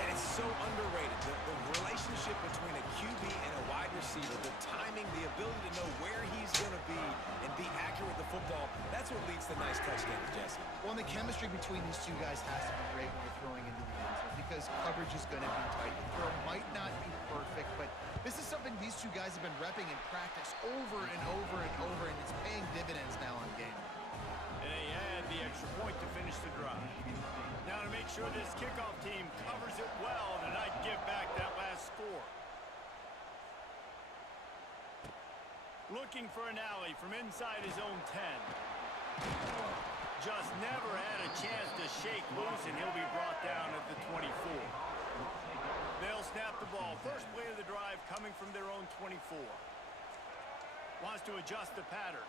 And it's so underrated. The relationship between a QB and a wide receiver, the timing, the ability to know where he's going to be and be accurate with the football, that's what leads to nice touchdowns, Jesse. Well, and the chemistry between these two guys has to be great when you're throwing into the end zone because coverage is going to be tight. The throw might not be perfect, but this is something these two guys have been repping in practice over and over and over, and it's paying dividends now on game. And they add the extra point to finish the drive. Now to make sure this kickoff team covers it well to not give back that last score. Looking for an alley from inside his own 10. Just never had a chance to shake loose, and he'll be brought down at the 24. They'll snap the ball. First play of the drive coming from their own 24. Wants to adjust the pattern.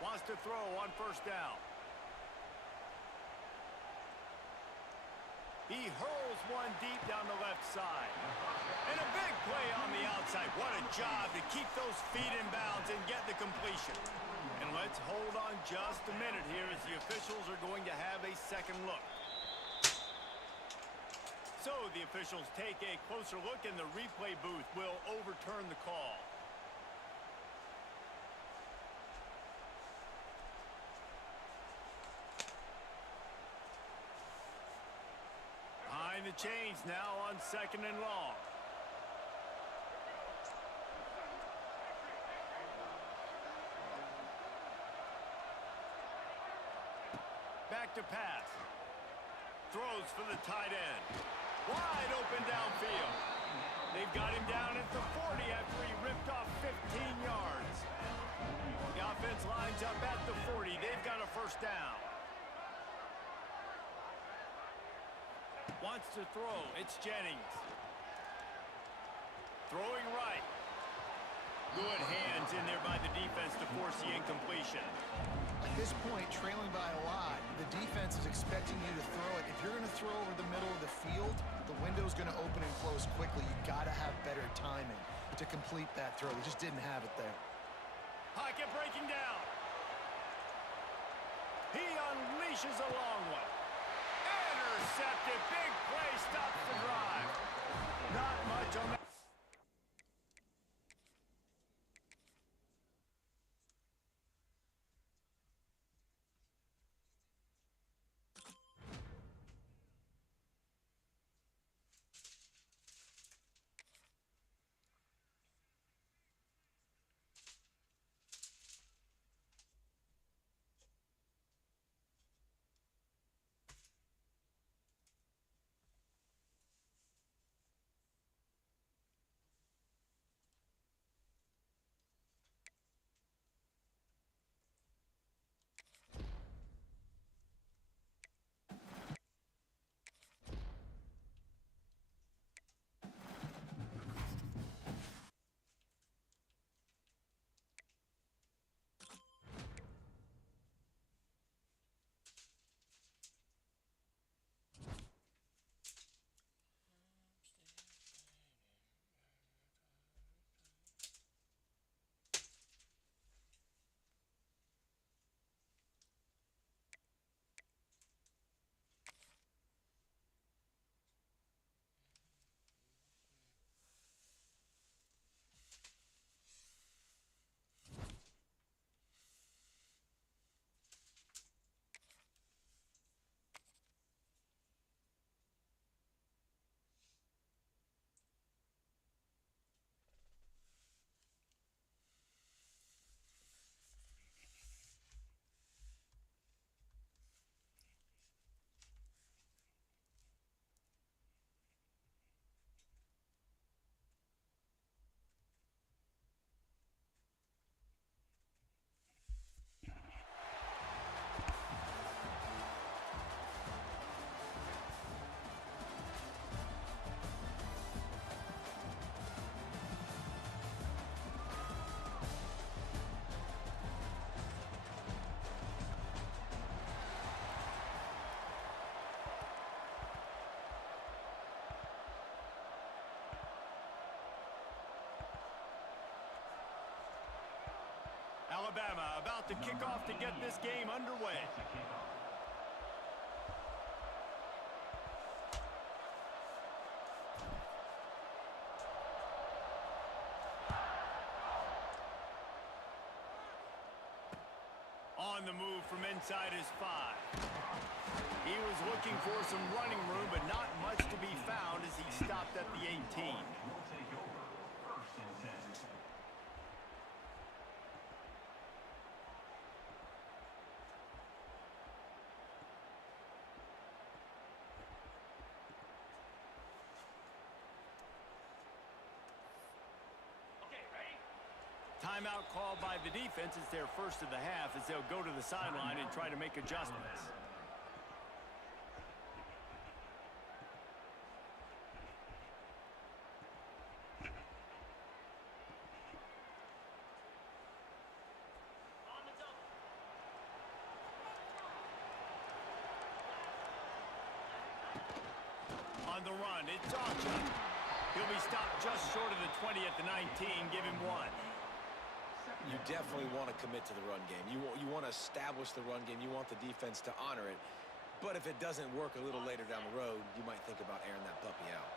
Wants to throw on first down. He hurls one deep down the left side. And a big play on the outside. What a job to keep those feet in bounds and get the completion. And let's hold on just a minute here as the officials are going to have a second look. So the officials take a closer look, and the replay booth will overturn the call. Behind the chains now on second and long. Back to pass. Throws for the tight end. Wide open downfield. They've got him down at the 40 after he ripped off 15 yards. The offense lines up at the 40. They've got a first down. Wants to throw. It's Jennings. Throwing right. Good hands in there by the defense to force the incompletion. At this point, trailing by a lot, the defense is expecting you to throw it. If you're going to throw over the middle of the field, the window's going to open and close quickly. You got to have better timing to complete that throw. They just didn't have it there. Pocket breaking down. He unleashes a long one. Intercepted. Big play stops the drive. Not much on that. Alabama about to kick off to get this game underway. On the move from inside his 5. He was looking for some running room, but not much to be found as he stopped at the 18. Will take over. First and 10. Timeout called by the defense. It's their first of the half as they'll go to the sideline and try to make adjustments. On the run, it's Archer. He'll be stopped just short of the 20 at the 19. Give him 1. You definitely want to commit to the run game. You want to establish the run game. You want the defense to honor it. But if it doesn't work a little later down the road, you might think about airing that puppy out.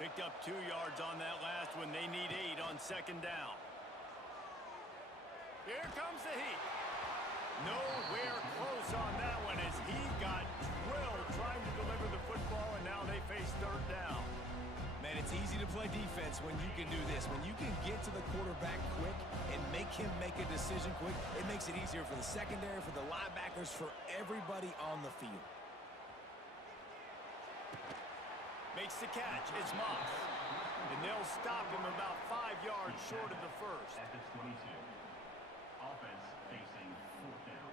Picked up 2 yards on that last one. They need 8 on second down. Here comes the heat. Nowhere close on that one as he got drilled trying to deliver the football, and now they face third down. Man, it's easy to play defense when you can do this. When you can get to the quarterback quick and make him make a decision quick, it makes it easier for the secondary, for the linebackers, for everybody on the field. Makes the catch. It's Moss. And they'll stop him about 5 yards short of the first. At the 22. Offense facing fourth down.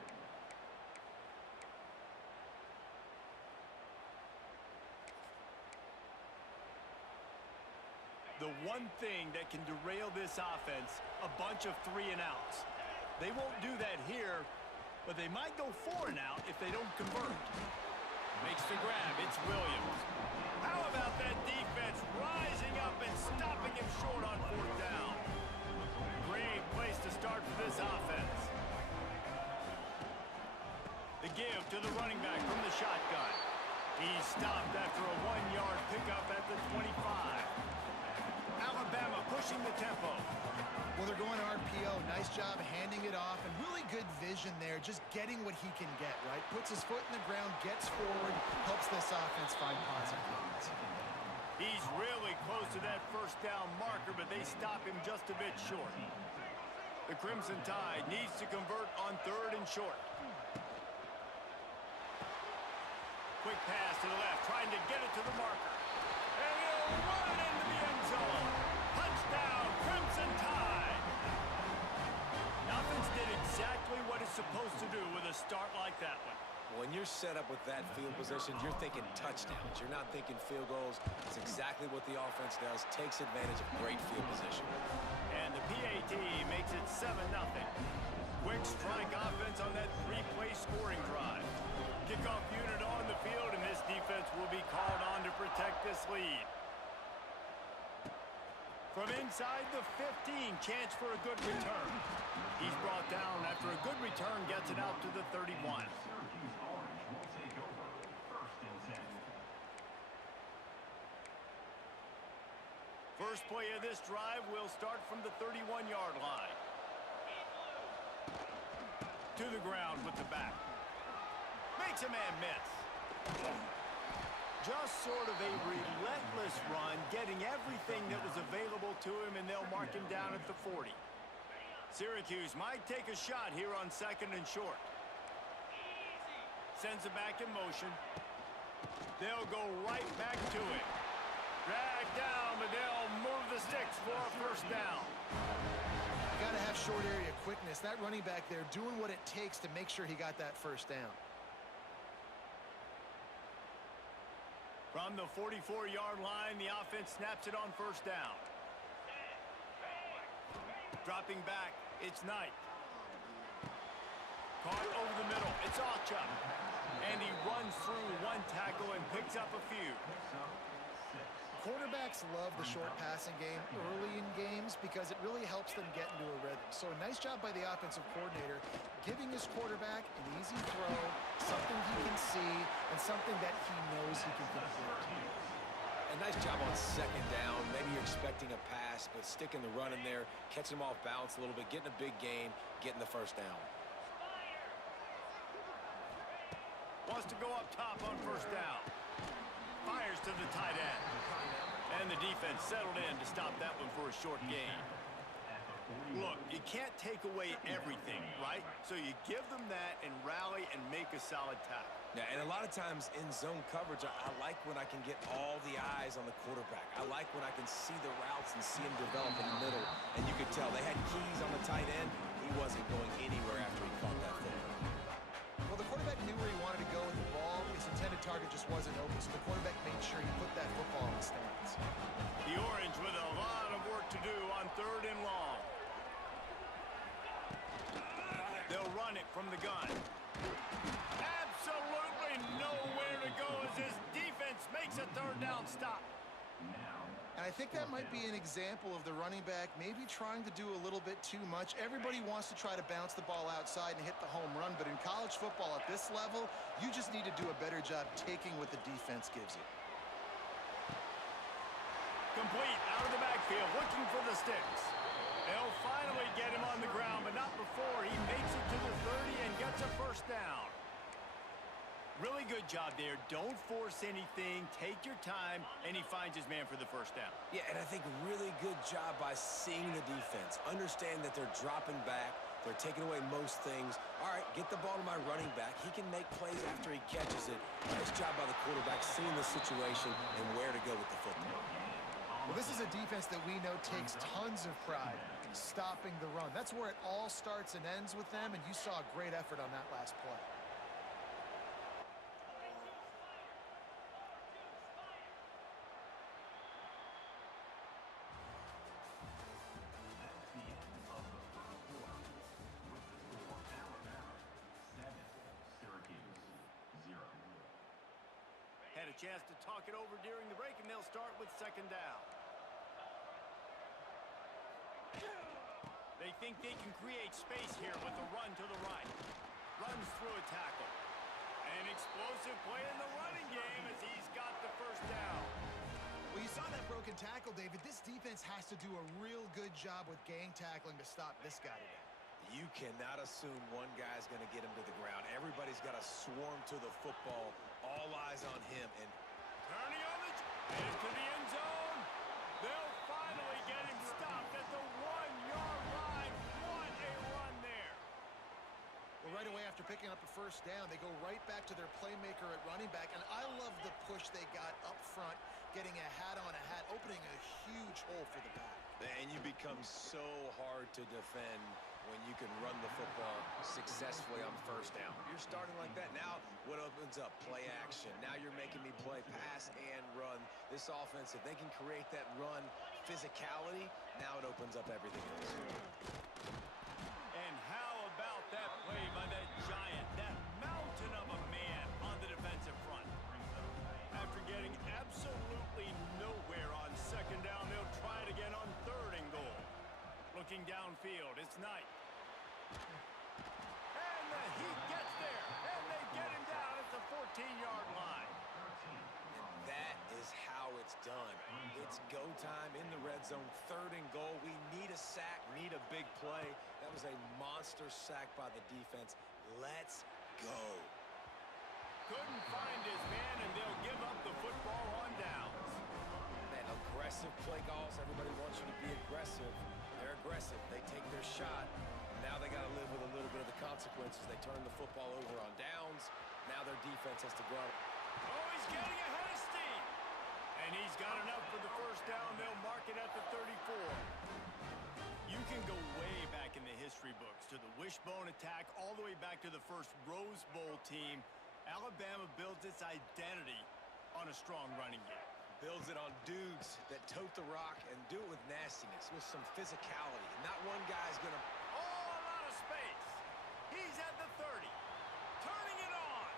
The one thing that can derail this offense, a bunch of 3 and outs. They won't do that here, but they might go 4 and out if they don't convert. Makes the grab. It's Williams. How about that defense rising up and stopping him short on 4th down? Great place to start for this offense. The give to the running back from the shotgun. He's stopped after a 1-yard pickup at the 25. Alabama pushing the tempo. Well, they're going RPO. Nice job handing it off, and really good vision there, just getting what he can get, right? Puts his foot in the ground, gets forward, helps this offense find positive lanes. He's really close to that first down marker, but they stop him just a bit short. The Crimson Tide needs to convert on 3rd and short. Quick pass to the left, trying to get it to the marker. And he'll run it into the end zone. Touchdown, Crimson Tide. Offense did exactly what it's supposed to do with a start like that one. When you're set up with that field position, you're thinking touchdowns. You're not thinking field goals. It's exactly what the offense does. Takes advantage of great field position. And the PAT makes it 7-0. Quick strike offense on that 3-play scoring drive. Kickoff unit on the field, and this defense will be called on to protect this lead. From inside the 15, chance for a good return. He's brought down after a good return, gets it out to the 31. Syracuse Orange will take over. First and 10. First play of this drive will start from the 31-yard line. To the ground with the back. Makes a man miss. Just sort of a relentless run, getting everything that was available to him, and they'll mark him down at the 40. Syracuse might take a shot here on 2nd and short. Sends it back in motion. They'll go right back to it. Drag down, but they'll move the sticks for a first down. You got to have short area quickness. That running back there doing what it takes to make sure he got that first down. From the 44-yard line, the offense snaps it on first down. Dropping back, it's Knight. Caught over the middle, it's Ochuk. And he runs through 1 tackle and picks up a few. Quarterbacks love the short passing game early in games because it really helps them get into a rhythm. So a nice job by the offensive coordinator giving his quarterback an easy throw, something he can see, and something that he knows he can complete. A nice job on second down. Maybe you're expecting a pass, but sticking the run in there, catching them off balance a little bit, getting a big gain, getting the first down. Wants to go up top on first down. Fires to the tight end. And the defense settled in to stop that one for a short gain. Look, you can't take away everything, right? So you give them that and rally and make a solid tackle. Yeah, and a lot of times in zone coverage, I like when I can get all the eyes on the quarterback. I like when I can see the routes and see him develop in the middle. And you could tell they had keys on the tight end. He wasn't going anywhere after he caught that football. Well, the quarterback knew where he wanted to go with the ball. His intended target just wasn't open, so the quarterback made sure he put that football in the stands. The Orange with a lot of work to do on 3rd and long. They'll run it from the gun. Absolutely nowhere to go as his defense makes a 3rd down stop. And I think that might be an example of the running back maybe trying to do a little bit too much. Everybody wants to try to bounce the ball outside and hit the home run, but in college football at this level, you just need to do a better job taking what the defense gives you. Complete out of the backfield, looking for the sticks. They'll finally get him on the ground, but not before he makes it to the 30 and gets a first down. Really good job there. Don't force anything. Take your time, and he finds his man for the first down. Yeah, and I think really good job by seeing the defense. Understand that they're dropping back. They're taking away most things. All right, get the ball to my running back. He can make plays after he catches it. Nice job by the quarterback seeing the situation and where to go with the football. Well, this is a defense that we know takes tons of pride stopping the run. That's where it all starts and ends with them, and you saw a great effort on that last play. Had a chance to talk it over during the break, and they'll start with 2nd down. They think they can create space here with a run to the right. Runs through a tackle. An explosive play in the running game as he's got the first down. Well, you saw that broken tackle, David. This defense has to do a real good job with gang tackling to stop this guy today. You cannot assume one guy's going to get him to the ground. Everybody's got to swarm to the football. All eyes on him. And turning on the into the end zone. They'll finally get him stopped at the 1-yard line. What a run there. Well, right away after picking up a first down, they go right back to their playmaker at running back. And I love the push they got up front, getting a hat on a hat, opening a huge hole for the back. And you become so hard to defend when you can run the football successfully on first down. You're starting like that. Now what opens up? Play action. Now you're making me play pass and run. This offense, if they can create that run physicality, now it opens up everything else. And how about that play by that giant, that mountain of a man on the defensive front? After getting absolutely nowhere on 2nd down, they'll try it again on 3rd and goal. Looking downfield, it's Knight. And the Heat gets there, and they get him down at the 14-yard line. And that is how it's done. It's go time in the red zone, 3rd and goal. We need a sack, need a big play. That was a monster sack by the defense. Let's go. Couldn't find his man, and they'll give up the football on downs. Man, aggressive play calls. Everybody wants you to be aggressive. They're aggressive. They take their shot. Now they got to live with a little bit of the consequences. They turn the football over on downs. Now their defense has to go out. Oh, he's getting ahead of steam. And he's got enough for the first down. They'll mark it at the 34. You can go way back in the history books to the wishbone attack all the way back to the first Rose Bowl team. Alabama builds its identity on a strong running game. Builds it on dudes that tote the rock and do it with nastiness, with some physicality. Not one guy's going to... Oh, a lot of space. He's at the 30. Turning it on.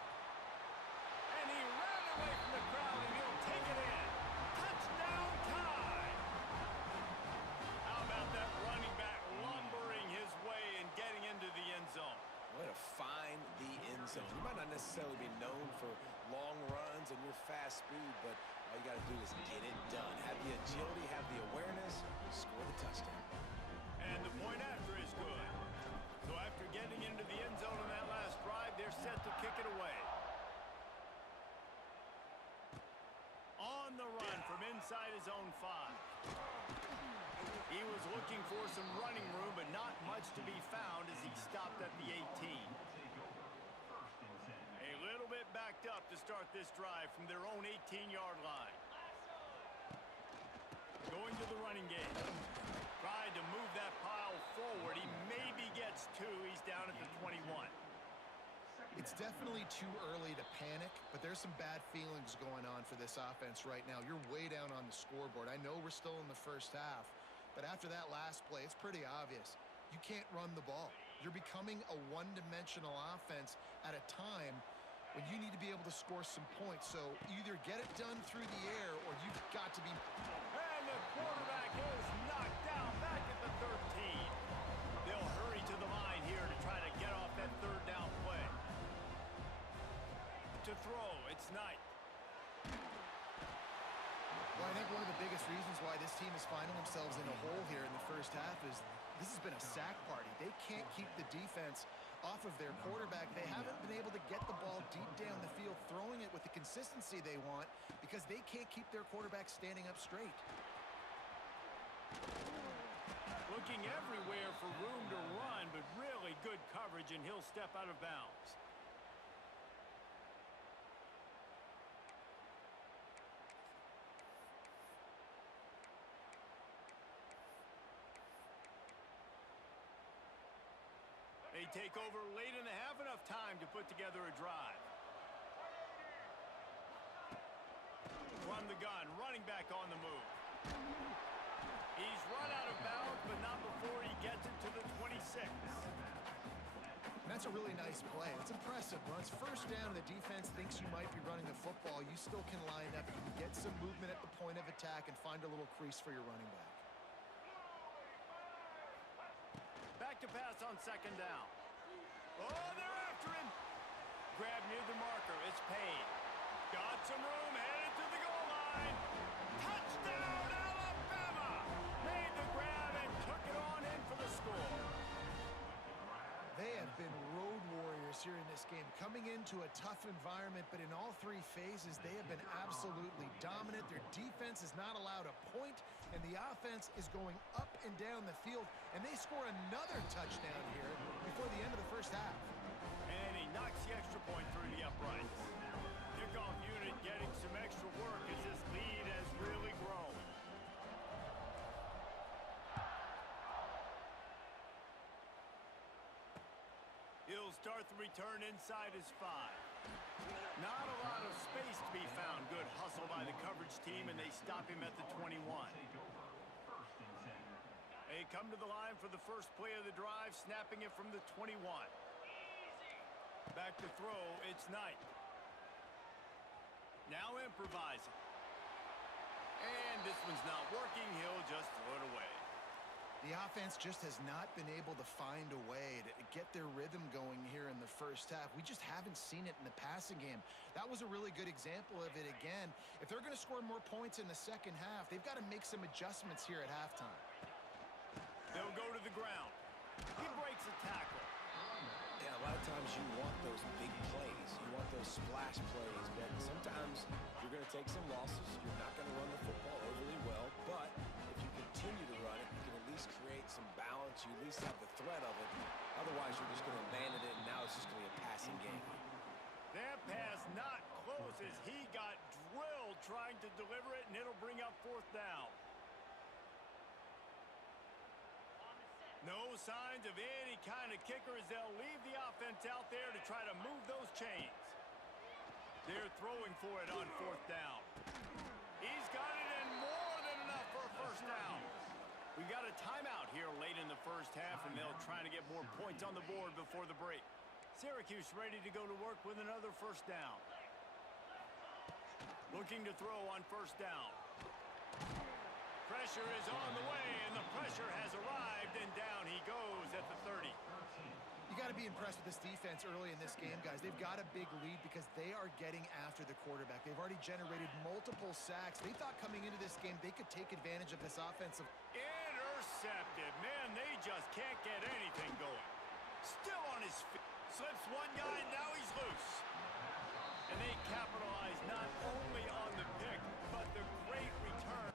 And he ran away from the crowd, and he'll take it in. Touchdown, necessarily be known for long runs and your fast speed, but all you got to do is get it done. Have the agility, have the awareness, score the touchdown. And the point after is good. So after getting into the end zone on that last drive, they're set to kick it away. On the run from inside his own 5. He was looking for some running room, but not much to be found as he stopped at the 18. A little bit backed up to start this drive from their own 18-yard line. Going to the running game. Trying to move that pile forward. He maybe gets 2. He's down at the 21. It's definitely too early to panic, but there's some bad feelings going on for this offense right now. You're way down on the scoreboard. I know we're still in the first half, but after that last play, it's pretty obvious. You can't run the ball. You're becoming a one-dimensional offense at a time when you need to be able to score some points. So either get it done through the air or you've got to be... And the quarterback is knocked down back at the 13. They'll hurry to the line here to try to get off that third down play. To throw, it's Knight. Well, I think one of the biggest reasons why this team is finding themselves in a hole here in the first half is this has been a sack party. They can't keep the defense off of their quarterback. They haven't been able to get the ball deep down the field, throwing it with the consistency they want because they can't keep their quarterback standing up straight. Looking everywhere for room to run, but really good coverage, and he'll step out of bounds. They take over late in the half, enough time to put together a drive. From the gun, running back on the move. He's run out of bounds, but not before he gets it to the 26. That's a really nice play. It's impressive. Once first down, the defense thinks you might be running the football. You still can line up. You can get some movement at the point of attack and find a little crease for your running back. Back to pass on second down. Oh, they're after him. Grab near the marker. It's Payne. Got some room, headed to the goal line. Touchdown, Alabama! Made the grab and took it on in for the score. They have been road warriors here in this game, coming into a tough environment, but in all 3 phases, they have been absolutely dominant. Their defense is not allowed a point, and the offense is going up and down the field, and they score another touchdown here before the end of the first half. And he knocks the extra point through the uprights. Kickoff unit getting some extra work as this lead has really grown. He'll start the return inside his 5. Not a lot of space to be found. Good hustle by the coverage team, and they stop him at the 21. They come to the line for the first play of the drive, snapping it from the 21. Back to throw, it's Knight. Now improvising. And this one's not working. He'll just throw it away. The offense just has not been able to find a way to get their rhythm going here in the first half. We just haven't seen it in the passing game. That was a really good example of it again. If they're going to score more points in the second half, they've got to make some adjustments here at halftime. They'll go to the ground. He breaks a tackle. Yeah, a lot of times you want those big plays. You want those splash plays, but sometimes you're going to take some losses. You're not going to run the football overly well, but if you continue to run it, you can at least create some balance. You at least have the threat of it. Otherwise, you're just going to abandon it, and now it's just going to be a passing game. That pass not close as he got drilled trying to deliver it, and it'll bring up fourth down. No signs of any kind of kicker as they'll leave the offense out there to try to move those chains. They're throwing for it on fourth down. He's got it in more than enough for a first down. We've got a timeout here late in the first half, and they'll try to get more points on the board before the break. Syracuse ready to go to work with another first down. Looking to throw on first down. Pressure is on the way, and the pressure has arrived, and down he goes at the 30. You got to be impressed with this defense early in this game, guys. They've got a big lead because they are getting after the quarterback. They've already generated multiple sacks. They thought coming into this game they could take advantage of this offensive. Intercepted. Man, they just can't get anything going. Still on his feet. Slips one guy, now he's loose. And they capitalize not only on the pick, but the great return.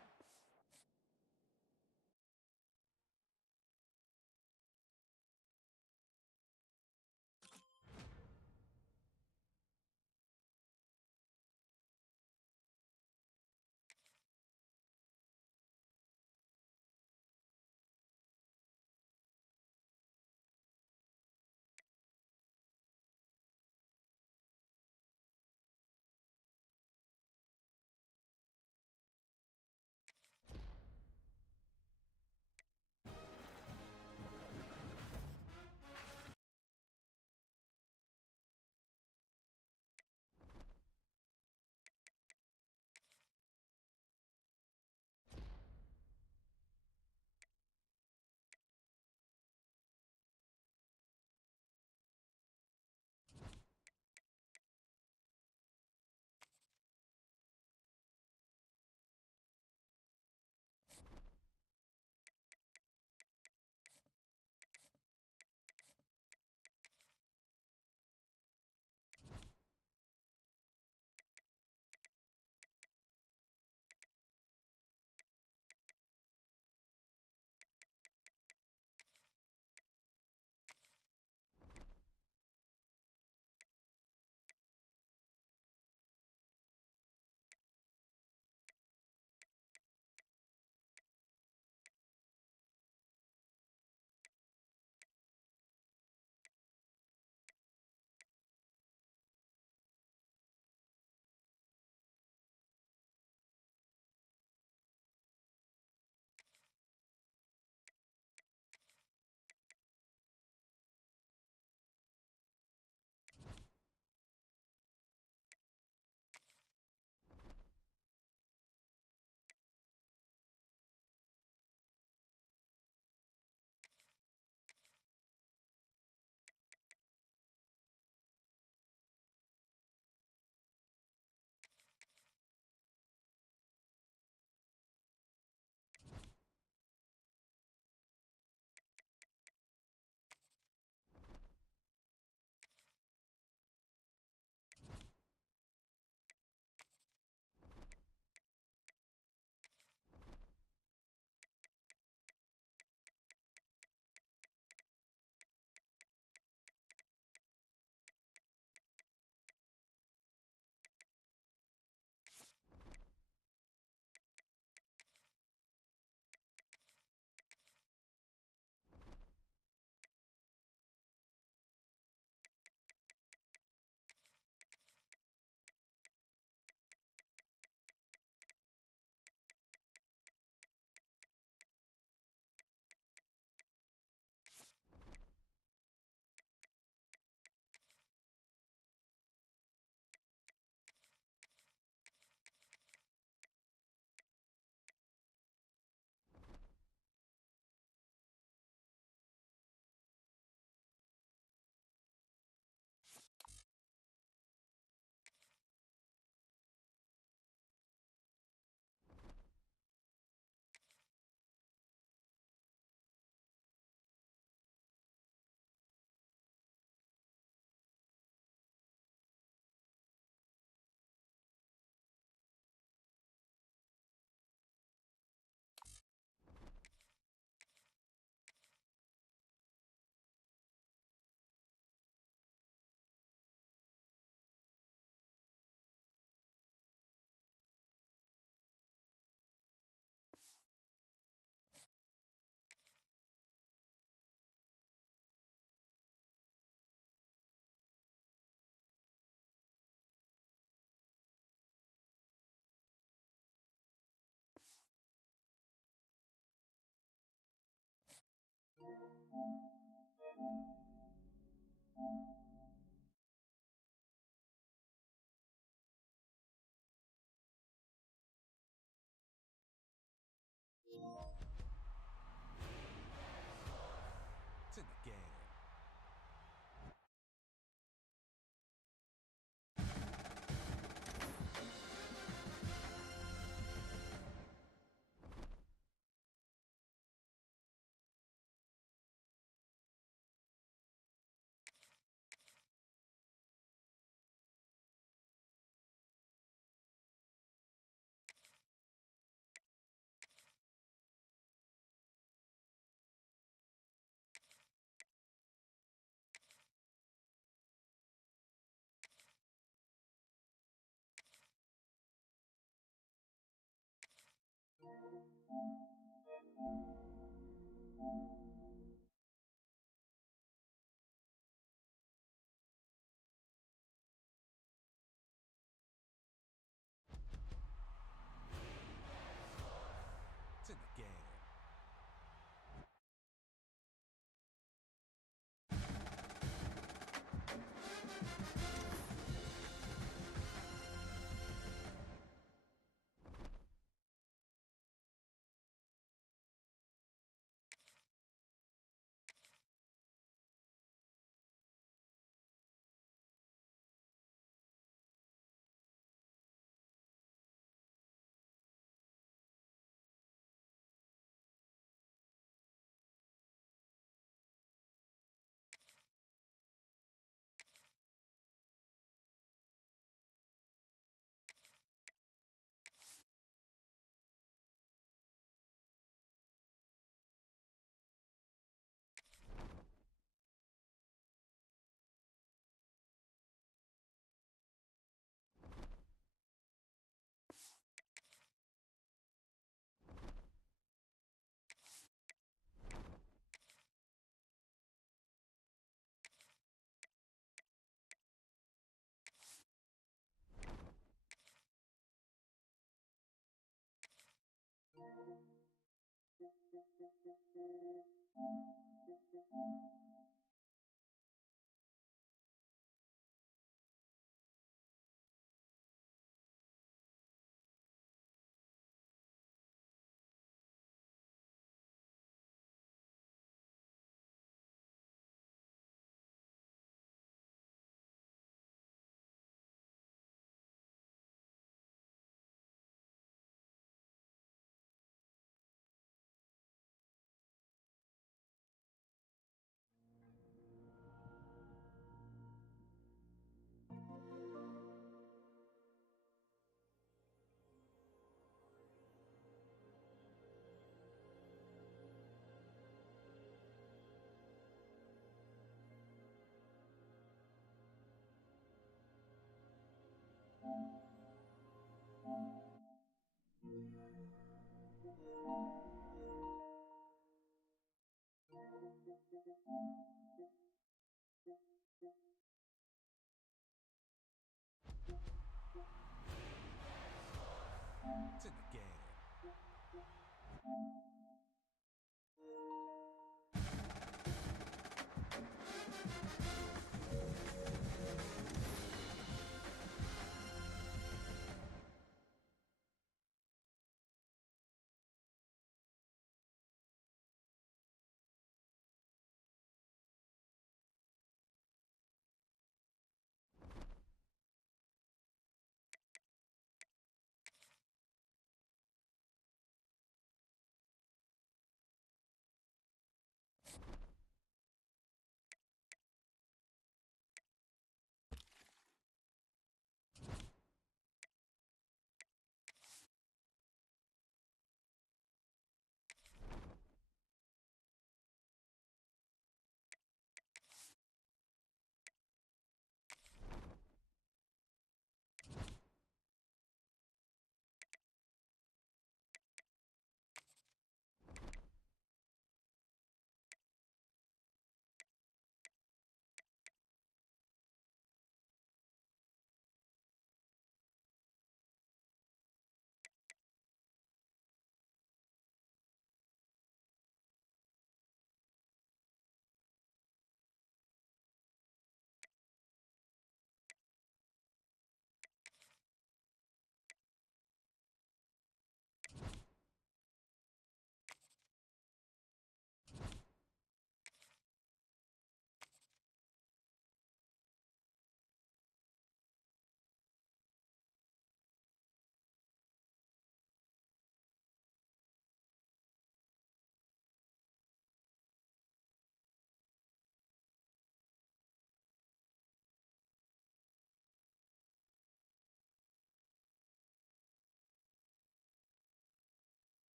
It's in the game. It's in the game.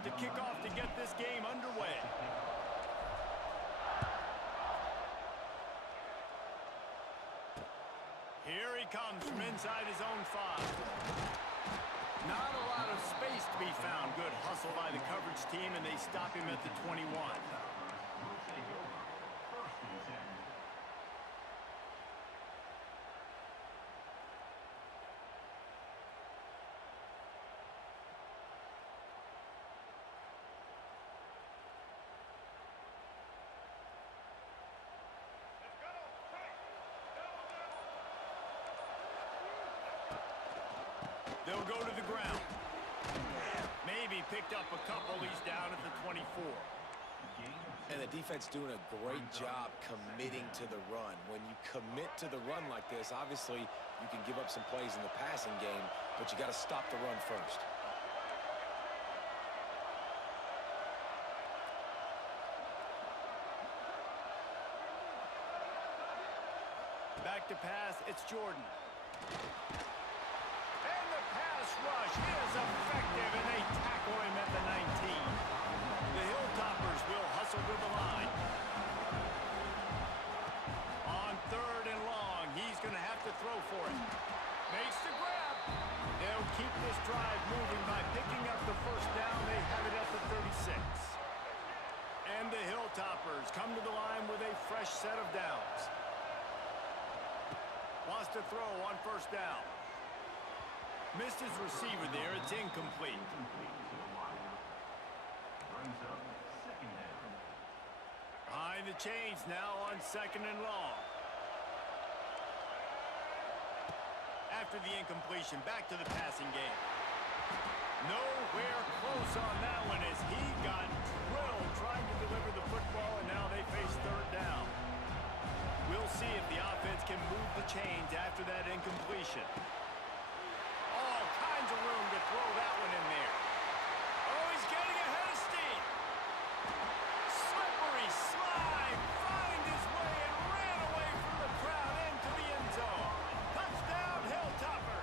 timeout to kick off to get this game underway. Here he comes from inside his own 5. Not a lot of space to be found. Good hustle by the coverage team, and they stop him at the 21. They'll go to the ground. Maybe picked up a couple. He's down at the 24. And the defense doing a great job committing to the run. When you commit to the run like this, obviously you can give up some plays in the passing game, but you got to stop the run first. Back to pass. It's Jordan. Rush is effective, and they tackle him at the 19. The Hilltoppers will hustle to the line. On 3rd and long, he's going to have to throw for it. Makes the grab. They'll keep this drive moving by picking up the first down. They have it at the 36. And the Hilltoppers come to the line with a fresh set of downs. Wants to throw on 1st down. Missed his receiver there. It's incomplete. Behind the chains now on 2nd and long. After the incompletion, back to the passing game. Nowhere close on that one as he got drilled trying to deliver the football, and now they face 3rd down. We'll see if the offense can move the chains after that incompletion. All kinds of room to throw that one in there. Oh, he's getting ahead of steam. Slippery slide, find his way and ran away from the crowd into the end zone. Touchdown, Hilltopper.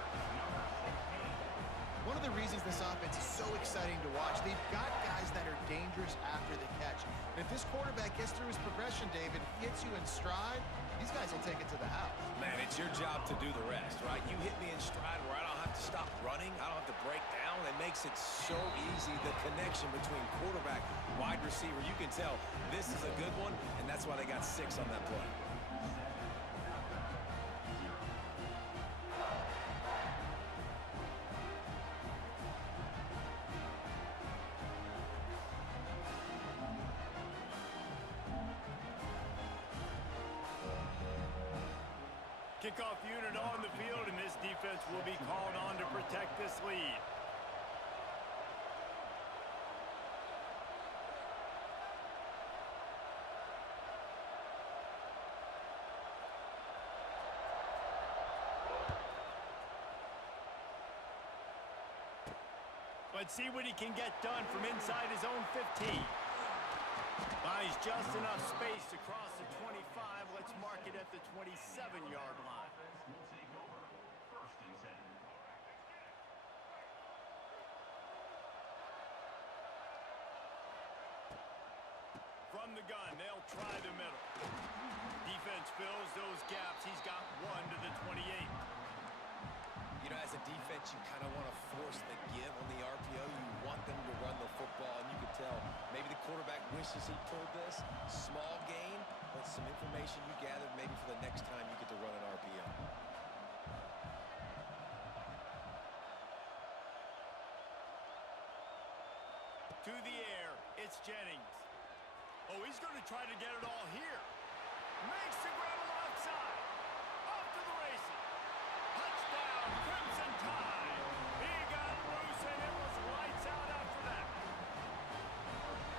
One of the reasons this offense is so exciting to watch, they've got guys that are dangerous after the catch. And if this quarterback gets through his progression, David, hits you in stride, these guys will take it to the house. Man, it's your job to do the rest, right? You hit me in stride where I don't have to stop running. I don't have to break down. It makes it so easy, the connection between quarterback, wide receiver. You can tell this is a good one, and that's why they got 6 on that play. Kickoff unit on the field, and this defense will be called on to protect this lead. Let's see what he can get done from inside his own 15. Buys just enough space across the 25. Let's mark it at the 27-yard line. From the gun, they'll try the middle. Defense fills those gaps. He's got 1 to the 28. You know, as a defense, you kind of want to force the give on the RPO. You want them to run the football, and you can tell maybe the quarterback wishes he pulled this. Small gain, but some information you gathered maybe for the next time you get to run an RPO. To the air, it's Jennings. Oh, he's going to try to get it all here. Makes the grab alongside. Off to the races. Touchdown, Crimson Tide. He got loose, and it was lights out after that.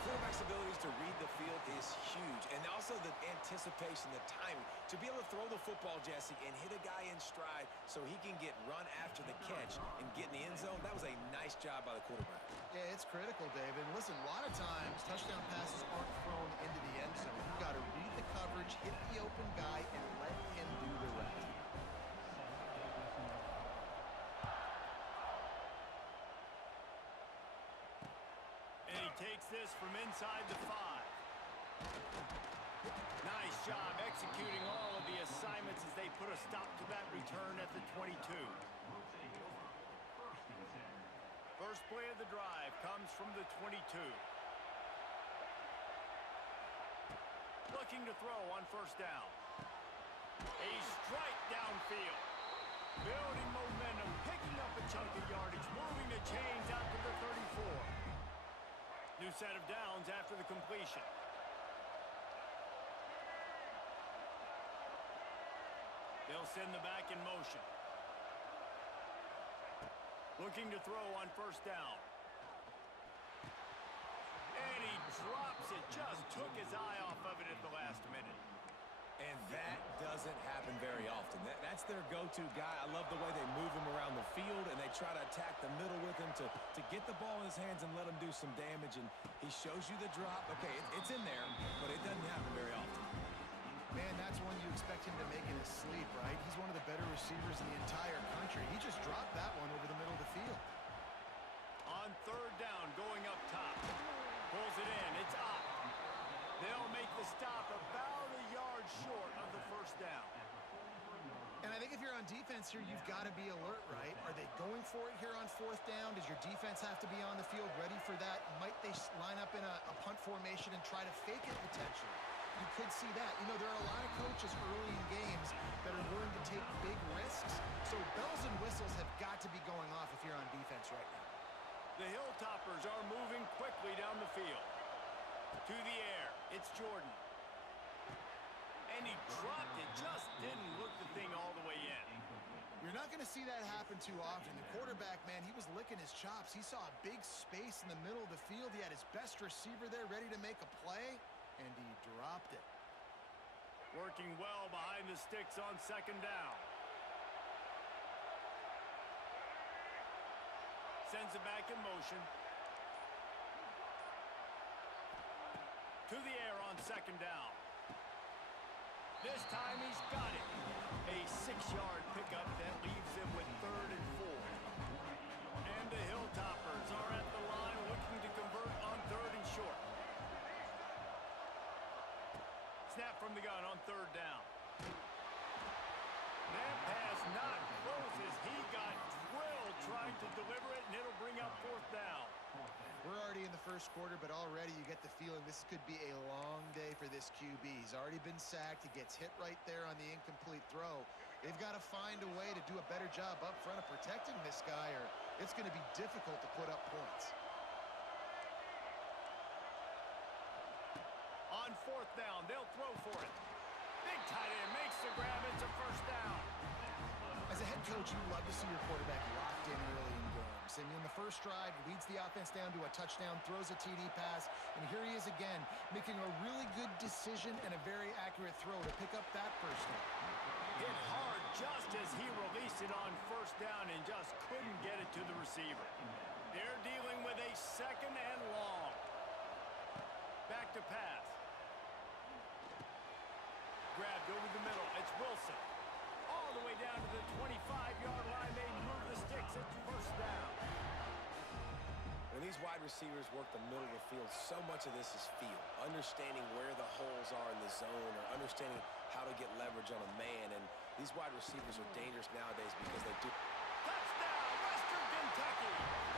Quarterback's abilities to read the field is huge, and also the anticipation, the timing. To be able to throw the football, Jesse, and hit a guy in stride so he can get run after the catch and get in the end zone, that was a nice job by the quarterback. Yeah, it's critical, David. Listen, a lot of times touchdown passes aren't thrown into the end zone. You've got to read the coverage, hit the open guy, and let him do the rest. takes this from inside the 5. Nice job executing all of the assignments as they put a stop to that return at the 22. First play of the drive comes from the 22. Looking to throw on first down. A strike downfield. Building momentum, picking up a chunk of yardage, moving the chains out to the 34. New set of downs after the completion. They'll send the back in motion. Looking to throw on first down. And he drops it. Just took his eye off of it at the last minute. And that doesn't happen very often. That's their go-to guy. I love the way they move him around the field, and they try to attack the middle with him to get the ball in his hands and let him do some damage. And he shows you the drop. Okay, it's in there, but it doesn't happen very often. Man, that's one you expect him to make in his sleep, right? He's one of the better receivers in the entire country. He just dropped that one over the middle of the field. On third down, going up top. Pulls it in. It's up. They'll make the stop about a yard short of the first down. And I think if you're on defense here, you've got to be alert, right? Are they going for it here on fourth down? Does your defense have to be on the field ready for that? Might they line up in a punt formation and try to fake it potentially? You could see that. You know, there are a lot of coaches early in games that are willing to take big risks. So bells and whistles have got to be going off if you're on defense right now. The Hilltoppers are moving quickly down the field. To the air, it's Jordan. And he dropped it, just didn't look the thing all the way in. You're not going to see that happen too often. The quarterback, man, he was licking his chops. He saw a big space in the middle of the field. He had his best receiver there ready to make a play, and he dropped it. Working well behind the sticks on second down. Sends it back in motion. To the air on second down. This time he's got it. A 6-yard pickup that leaves them with third and 4. And the Hilltoppers are at the line looking to convert on third and short. Snap from the gun on third down. That pass not close as he got drilled trying to deliver it, and it'll bring up fourth down. We're already in the first quarter, but already you get the feeling this could be a long day for this QB. He's already been sacked. He gets hit right there on the incomplete throw. They've got to find a way to do a better job up front of protecting this guy, or it's going to be difficult to put up points. On fourth down, they'll throw for it. Big tight end makes the grab. It's a first down. As a head coach, you love to see your quarterback locked in early in games. And in the first drive, leads the offense down to a touchdown, throws a TD pass, and here he is again, making a really good decision and a very accurate throw to pick up that first down. Hit hard just as he released it on first down and just couldn't get it to the receiver. They're dealing with a second and long. Back to pass. Grabbed over the middle. It's Wilson. All the way down to the 25-yard line. They move the sticks. It's first down. When these wide receivers work the middle of the field, so much of this is feel. Understanding where the holes are in the zone or understanding how to get leverage on a man. And these wide receivers are dangerous nowadays because they do. Touchdown, Western Kentucky.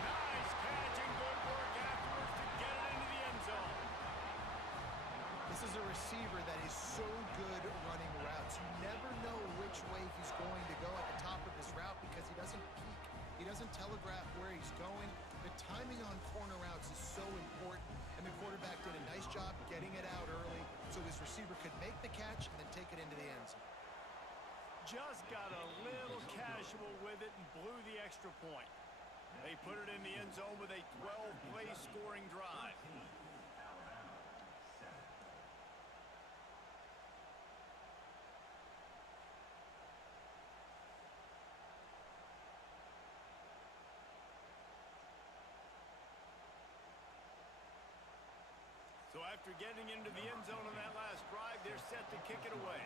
Nice catch and good work afterwards to get it into the end zone. This is a receiver that is so good running routes. You never know which way he's going to go at the top of his route because he doesn't peek. He doesn't telegraph where he's going. The timing on corner routes is so important, and the quarterback did a nice job getting it out early so his receiver could make the catch and then take it into the end zone. Just got a little casual with it and blew the extra point. They put it in the end zone with a 12-play scoring drive. So after getting into the end zone on that last drive, they're set to kick it away.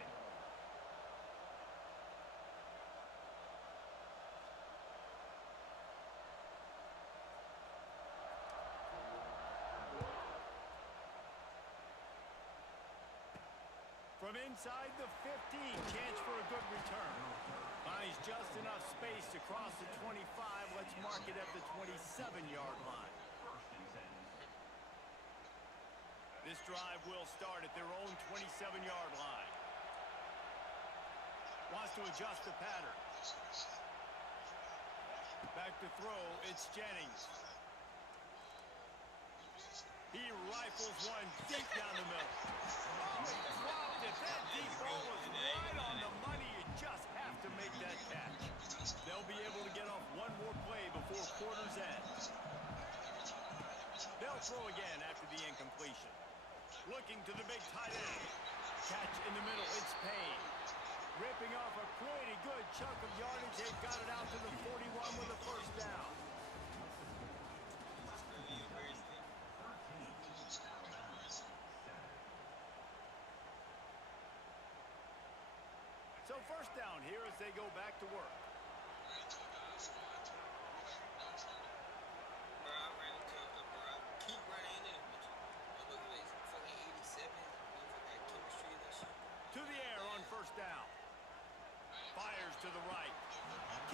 From inside the 15, chance for a good return. Finds just enough space to cross the 25. Let's mark it at the 27-yard line. This drive will start at their own 27-yard line. Wants to adjust the pattern. Back to throw, it's Jennings. He rifles one deep down the middle. Oh, he dropped it. That deep ball was right on the money. You just have to make that catch. They'll be able to get off one more play before quarter's end. They'll throw again after the incompletion. Looking to the big tight end. Catch in the middle, it's Payne. Ripping off a pretty good chunk of yardage. They've got it out to the 41 with a first down. So first down here as they go back to work. To the air on first down. Fires to the right.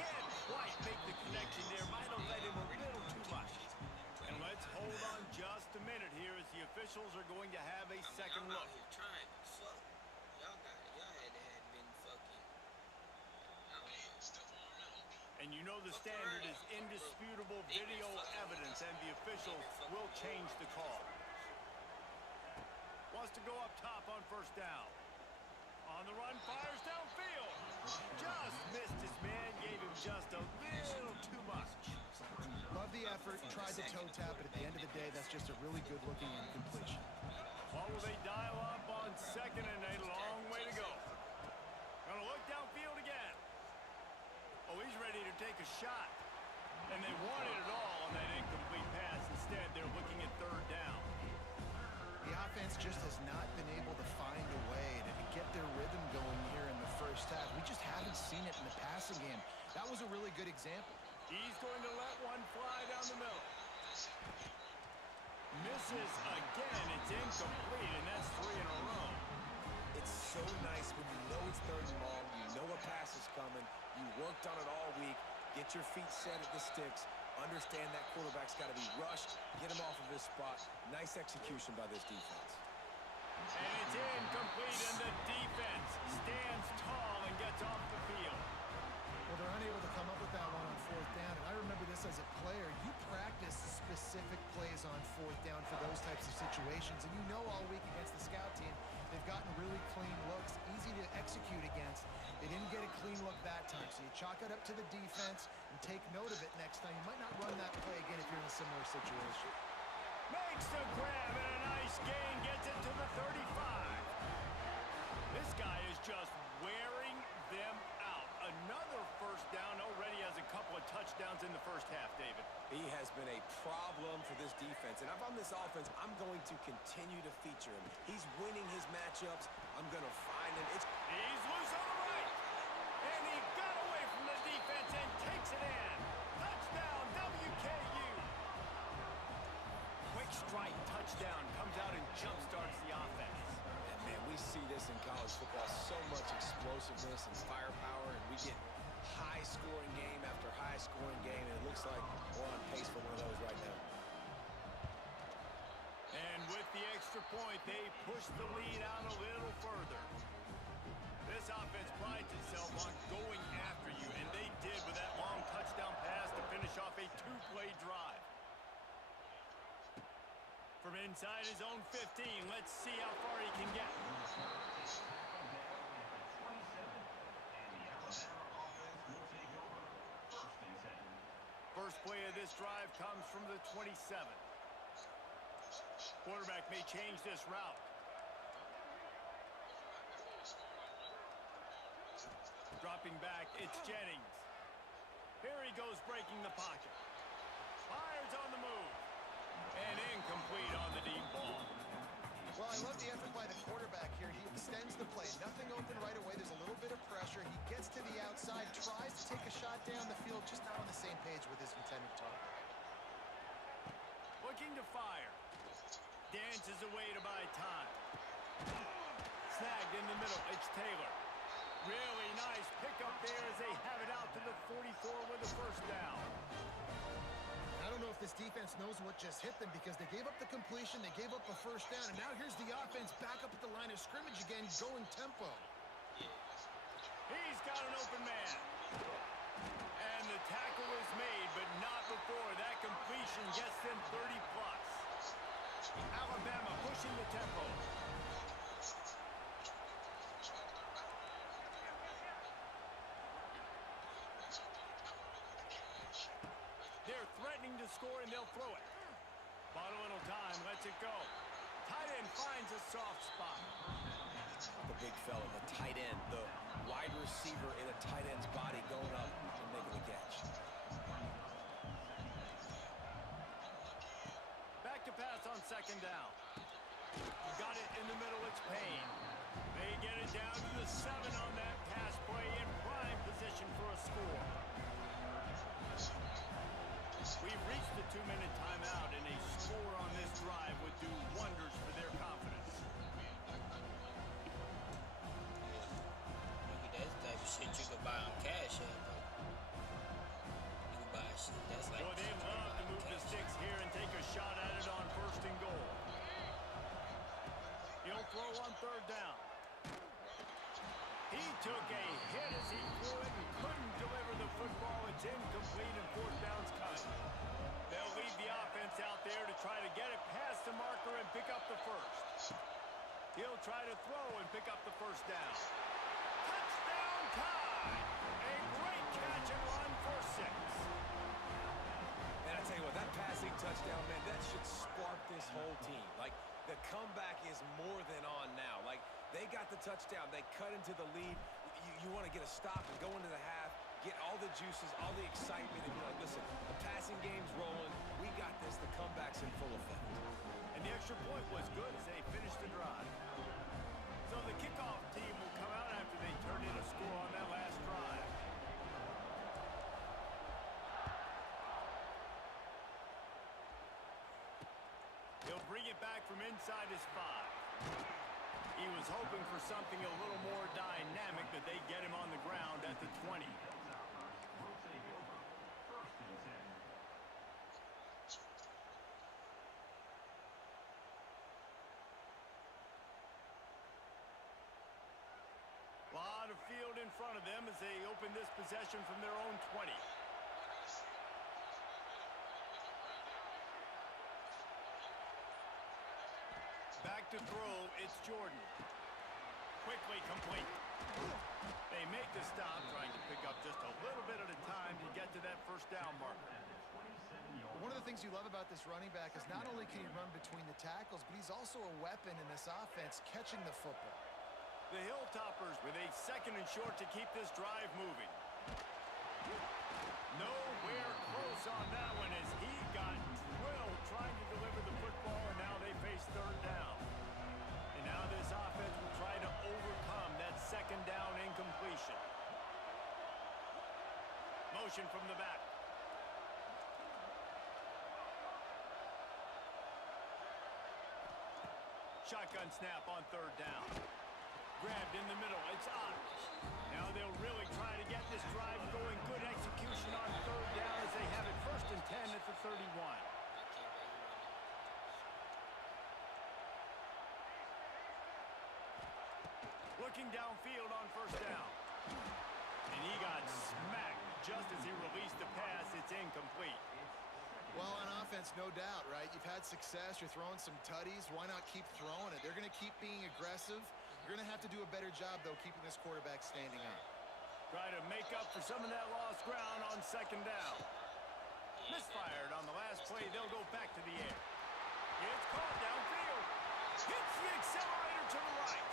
Can't quite make the connection there. Might have let him a little too much. And let's hold on just a minute here as the officials are going to have a second look. And you know the standard is indisputable video evidence, and the officials will change the call. Wants to go up top on first down. On the run, fires downfield. Just missed his man, gave him just a little too much. Love the effort, tried to toe tap, but at the end of the day, that's just a really good-looking incompletion. What will they dial up on second and a long way to go? Gonna look downfield again. Oh, he's ready to take a shot. And they wanted it all on that incomplete pass. Instead, they're looking at third down. The offense just has not been able to find a way to get their rhythm going here in the first half. We just haven't seen it in the passing game. That was a really good example. He's going to let one fly down the middle. Misses again. It's incomplete, and that's 3 in a row. It's so nice when you know it's third and long, you know a pass is coming, you worked on it all week, get your feet set at the sticks, understand that quarterback's got to be rushed, get him off of his spot. Nice execution by this defense. And it's incomplete, and the defense stands tall and gets off the field. Well, they're unable to come up with that one on fourth down, and I remember this as a player. You practice specific plays on fourth down for those types of situations, and you know all week against the scout team, they've gotten really clean looks, easy to execute against. They didn't get a clean look that time, so you chalk it up to the defense and take note of it next time. You might not run that play again if you're in a similar situation. Makes the grab, and a nice gain gets it to the 35. This guy is just wearing them out. Another first down, already has a couple of touchdowns in the first half, David. He has been a problem for this defense, and if I'm this offense, I'm going to continue to feature him. He's winning his matchups. I'm going to find him. He's loose on the right, and he got away from the defense and takes it in. Touchdown, WKU. Quick strike touchdown comes out and jump-starts the offense. And man, we see this in college football, so much explosiveness and firepower, and we get high-scoring game after high-scoring game, and it looks like we're on pace for one of those right now. And with the extra point, they push the lead out a little further. This offense prides itself on going after you, and they did with that long touchdown pass to finish off a 2-play drive. From inside his own 15, let's see how far he can get. First play of this drive comes from the 27. Quarterback may change this route. Dropping back, it's Jennings. Here he goes, breaking the pocket. Fires on the move. And incomplete on the deep ball. Well, I love the effort by the quarterback here. He extends the play. Nothing open right away. There's a little bit of pressure. He gets to the outside, tries to take a shot down the field, just not on the same page with his intended target. Looking to fire. Dances away to buy time. snagged in the middle. It's Taylor. Really nice pickup there as they have it out to the 44 with a first down. I don't know if this defense knows what just hit them because they gave up the completion, they gave up a first down, and now here's the offense back up at the line of scrimmage again, going tempo. He's got an open man. And the tackle is made, but not before that completion gets them 30-plus. Alabama pushing the tempo. They're threatening to score, and they'll throw it. Bought a little time, lets it go. Tight end finds a soft spot. The big fella, the tight end, the wide receiver in a tight end's body going up and making the catch. Back to pass on second down. Got it in the middle, it's Payne. They get it down to the 7 on that pass play in prime position for a score. We've reached the 2-minute timeout, and a score on this drive would do wonders for their confidence. That's the type of shit you could buy on Cash App. You can buy shit that's like. Boy, they love to move the sticks here and take a shot at it on first and goal. He'll throw on third down. He took a hit as he threw it and couldn't deliver the football. It's incomplete and fourth down's coming. They'll lead the offense out there to try to get it past the marker and pick up the first. He'll try to throw and pick up the first down. Touchdown time! A great catch and run for 6. And I tell you what, that passing touchdown, man, that should spark this whole team. Like, the comeback is more than on now. Like, they got the touchdown. They cut into the lead. You want to get a stop and go into the half, get all the juices, all the excitement, and be like, listen, the passing game's rolling. We got this. The comeback's in full effect. And the extra point was good as they finished the drive. So the kickoff team will come out after they turn in a score on that last drive. He'll bring it back from inside his 5. He was hoping for something a little more dynamic, but they get him on the ground at the 20. Lot of field in front of them as they open this possession from their own 20. Back to throw, it's Jordan. Quickly complete. They make the stop, trying to pick up just a little bit at a time to get to that first down marker. One of the things you love about this running back is not only can he run between the tackles, but he's also a weapon in this offense catching the football. The Hilltoppers with a second and short to keep this drive moving. Nowhere close on that one as he got drilled trying to deliver the football, and now they face third down. And now this offense will try to overcome that second down incompletion. Motion from the back. Shotgun snap on third down. Grabbed in the middle. It's on. Now they'll really try to get this drive going. Good execution on third down as they have it first and 10 at the 31. Looking downfield on first down. And he got smacked just as he released the pass. It's incomplete. Well, on offense, no doubt, right? You've had success. You're throwing some tutties. Why not keep throwing it? They're going to keep being aggressive. You're going to have to do a better job, though, keeping this quarterback standing up. Try to make up for some of that lost ground on second down. Misfired on the last play. They'll go back to the air. It's caught downfield. Hits the accelerator to the right.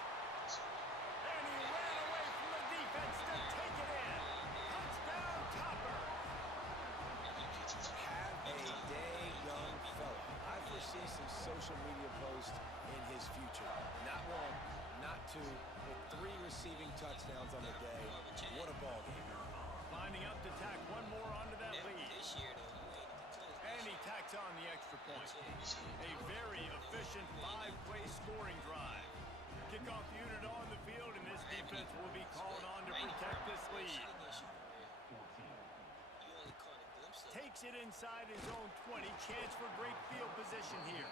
And he ran away from the defense to take it in. Touchdown, Topper. Have a day, young fella. I foresee some social media posts in his future. Not one, not two, but 3 receiving touchdowns on the day. What a ball game. Lining up to tack one more onto that lead. This year, though, And he tacks on the extra point. A very efficient 5-play scoring drive. Kickoff unit on Takes it inside his own 20. Chance for great field position here.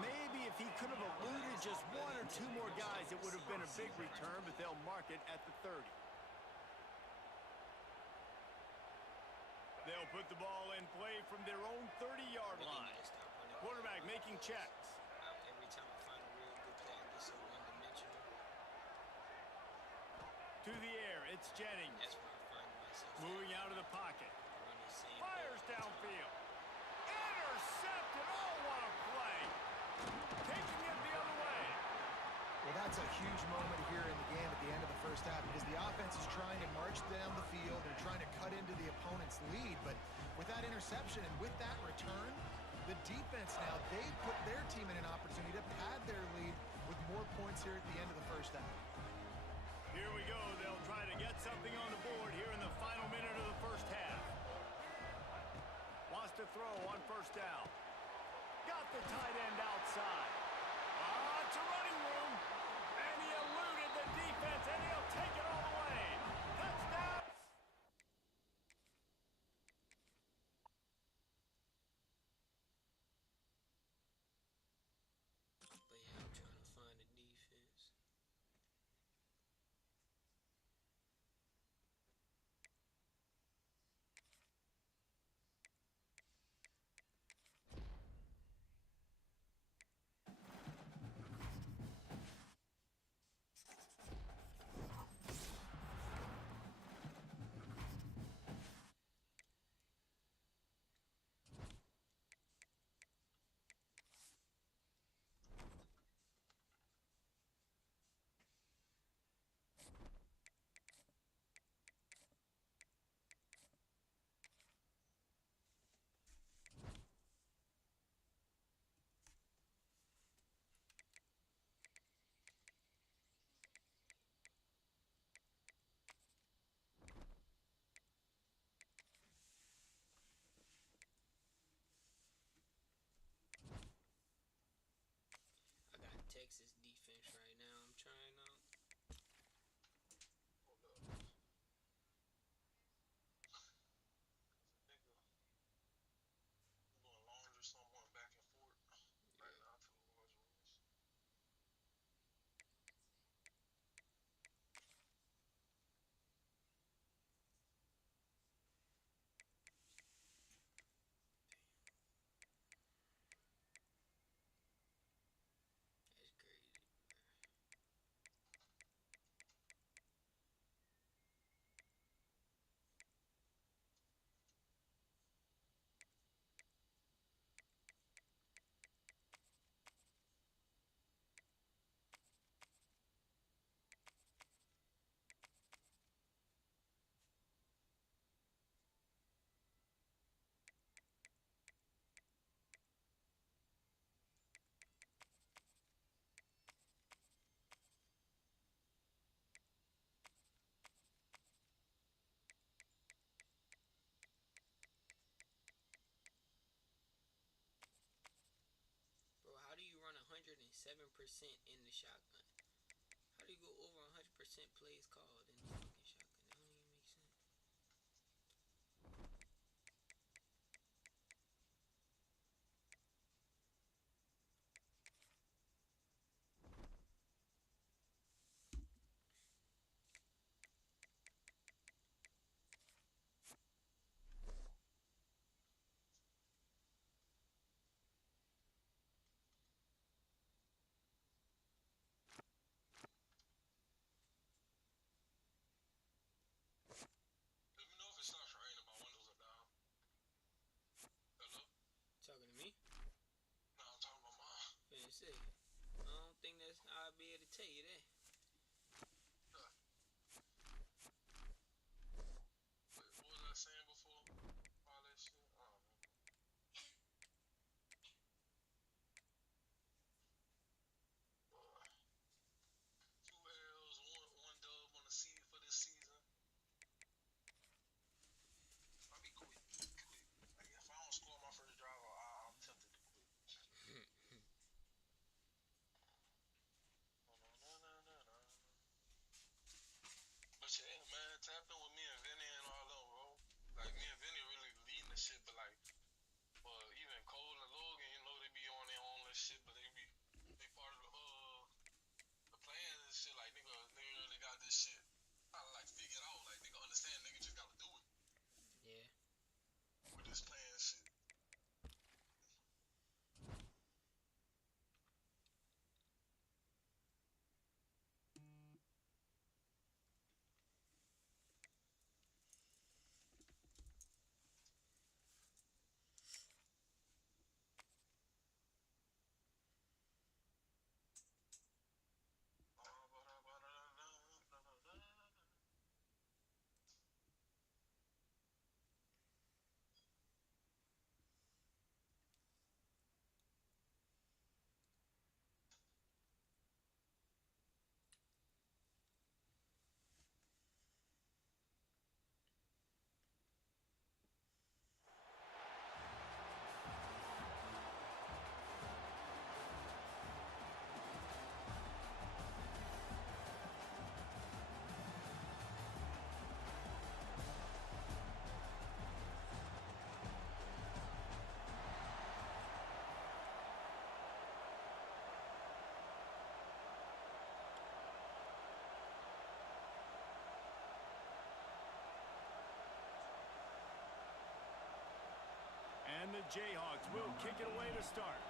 Maybe if he could have eluded just one or two more guys, it would have been a big return, but they'll mark it at the 30. They'll put the ball in play from their own 30-yard line. Quarterback making checks. Every time I find a real good play, I get so one-dimensional. To the air, it's Jennings. That's where I find myself. Moving out of the pocket. Run the same Fires play all the time. downfield. Intercepted. Oh, what a play. Taking it the other way. Well, that's a huge moment here in the game at the end of the first half because the offense is trying to march down the field. They're trying to cut into the opponent's lead, but with that interception and with that return, the defense now, they put their team in an opportunity to pad their lead with more points here at the end of the first half. Here we go. They'll try to get something on the board here in the final minute of the first half. Wants to throw on first down. Got the tight end outside. It's a running room. And he eluded the defense, and he'll take it all the way. Touchdown. But yeah, I'm trying to find a defense. I got Texas defense right now. I'm trying out. That's crazy. Bro, how do you run 107% in the shotgun? How do you go over 100% plays called in the fucking shotgun? That don't even make sense. Yeah. And the Jayhawks will kick it away to start.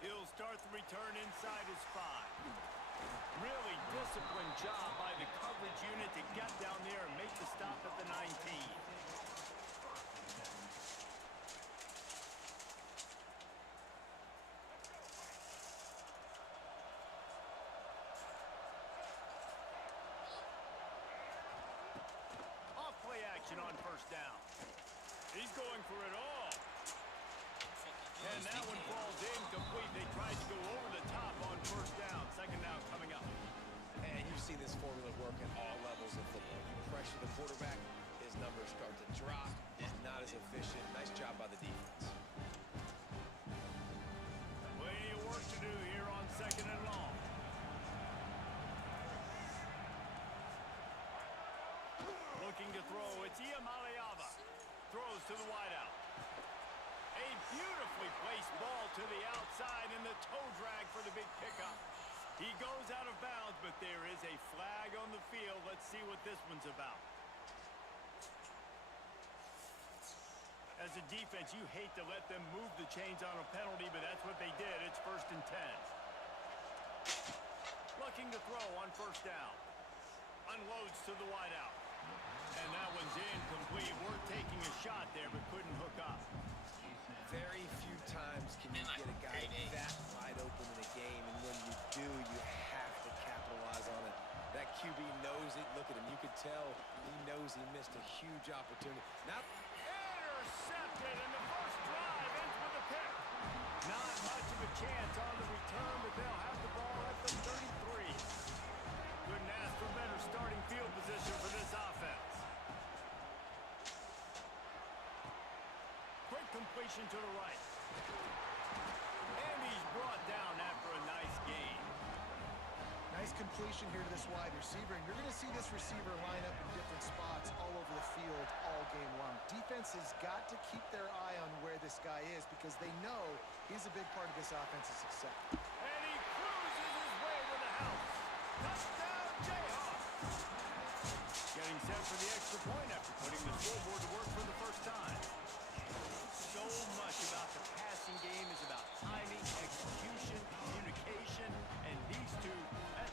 He'll start the return inside his 5. Really disciplined job by the coverage unit to get down there and make the stop at the 19. On first down. He's going for it all. And that one falls incomplete. They tried to go over the top on first down. Second down coming up. And you see this formula work at all levels of football. You pressure the quarterback, his numbers start to drop. It's not as efficient. Nice job by the defense. Plenty of work to do here on second and long. Looking to throw, it's Iamaleava. Throws to the wideout. A beautifully placed ball to the outside and the toe drag for the big pickup. He goes out of bounds, but there is a flag on the field. Let's see what this one's about. As a defense, you hate to let them move the chains on a penalty, but that's what they did. It's 1st and 10. Looking to throw on first down. Unloads to the wideout. And that one's incomplete. We're taking a shot there, but couldn't hook up. Very few times can you get a guy that wide open in a game, and when you do, you have to capitalize on it. That QB knows it. Look at him. You could tell he knows he missed a huge opportunity. Now, intercepted, and the first drive ends with a pick. Not much of a chance on the return, but they'll have the ball at the 33. Couldn't ask for better starting field position for this offense. Quick completion to the right. And he's brought down after a nice gain. Nice completion here to this wide receiver, and you're going to see this receiver line up in different spots all over the field all game long. Defense has got to keep their eye on where this guy is because they know he's a big part of this offense's success. And he cruises his way to the house. Touchdown, Jayhawks! Getting set for the extra point after putting the scoreboard to work for the first time. So much about the passing game is about timing, execution, communication, and these two,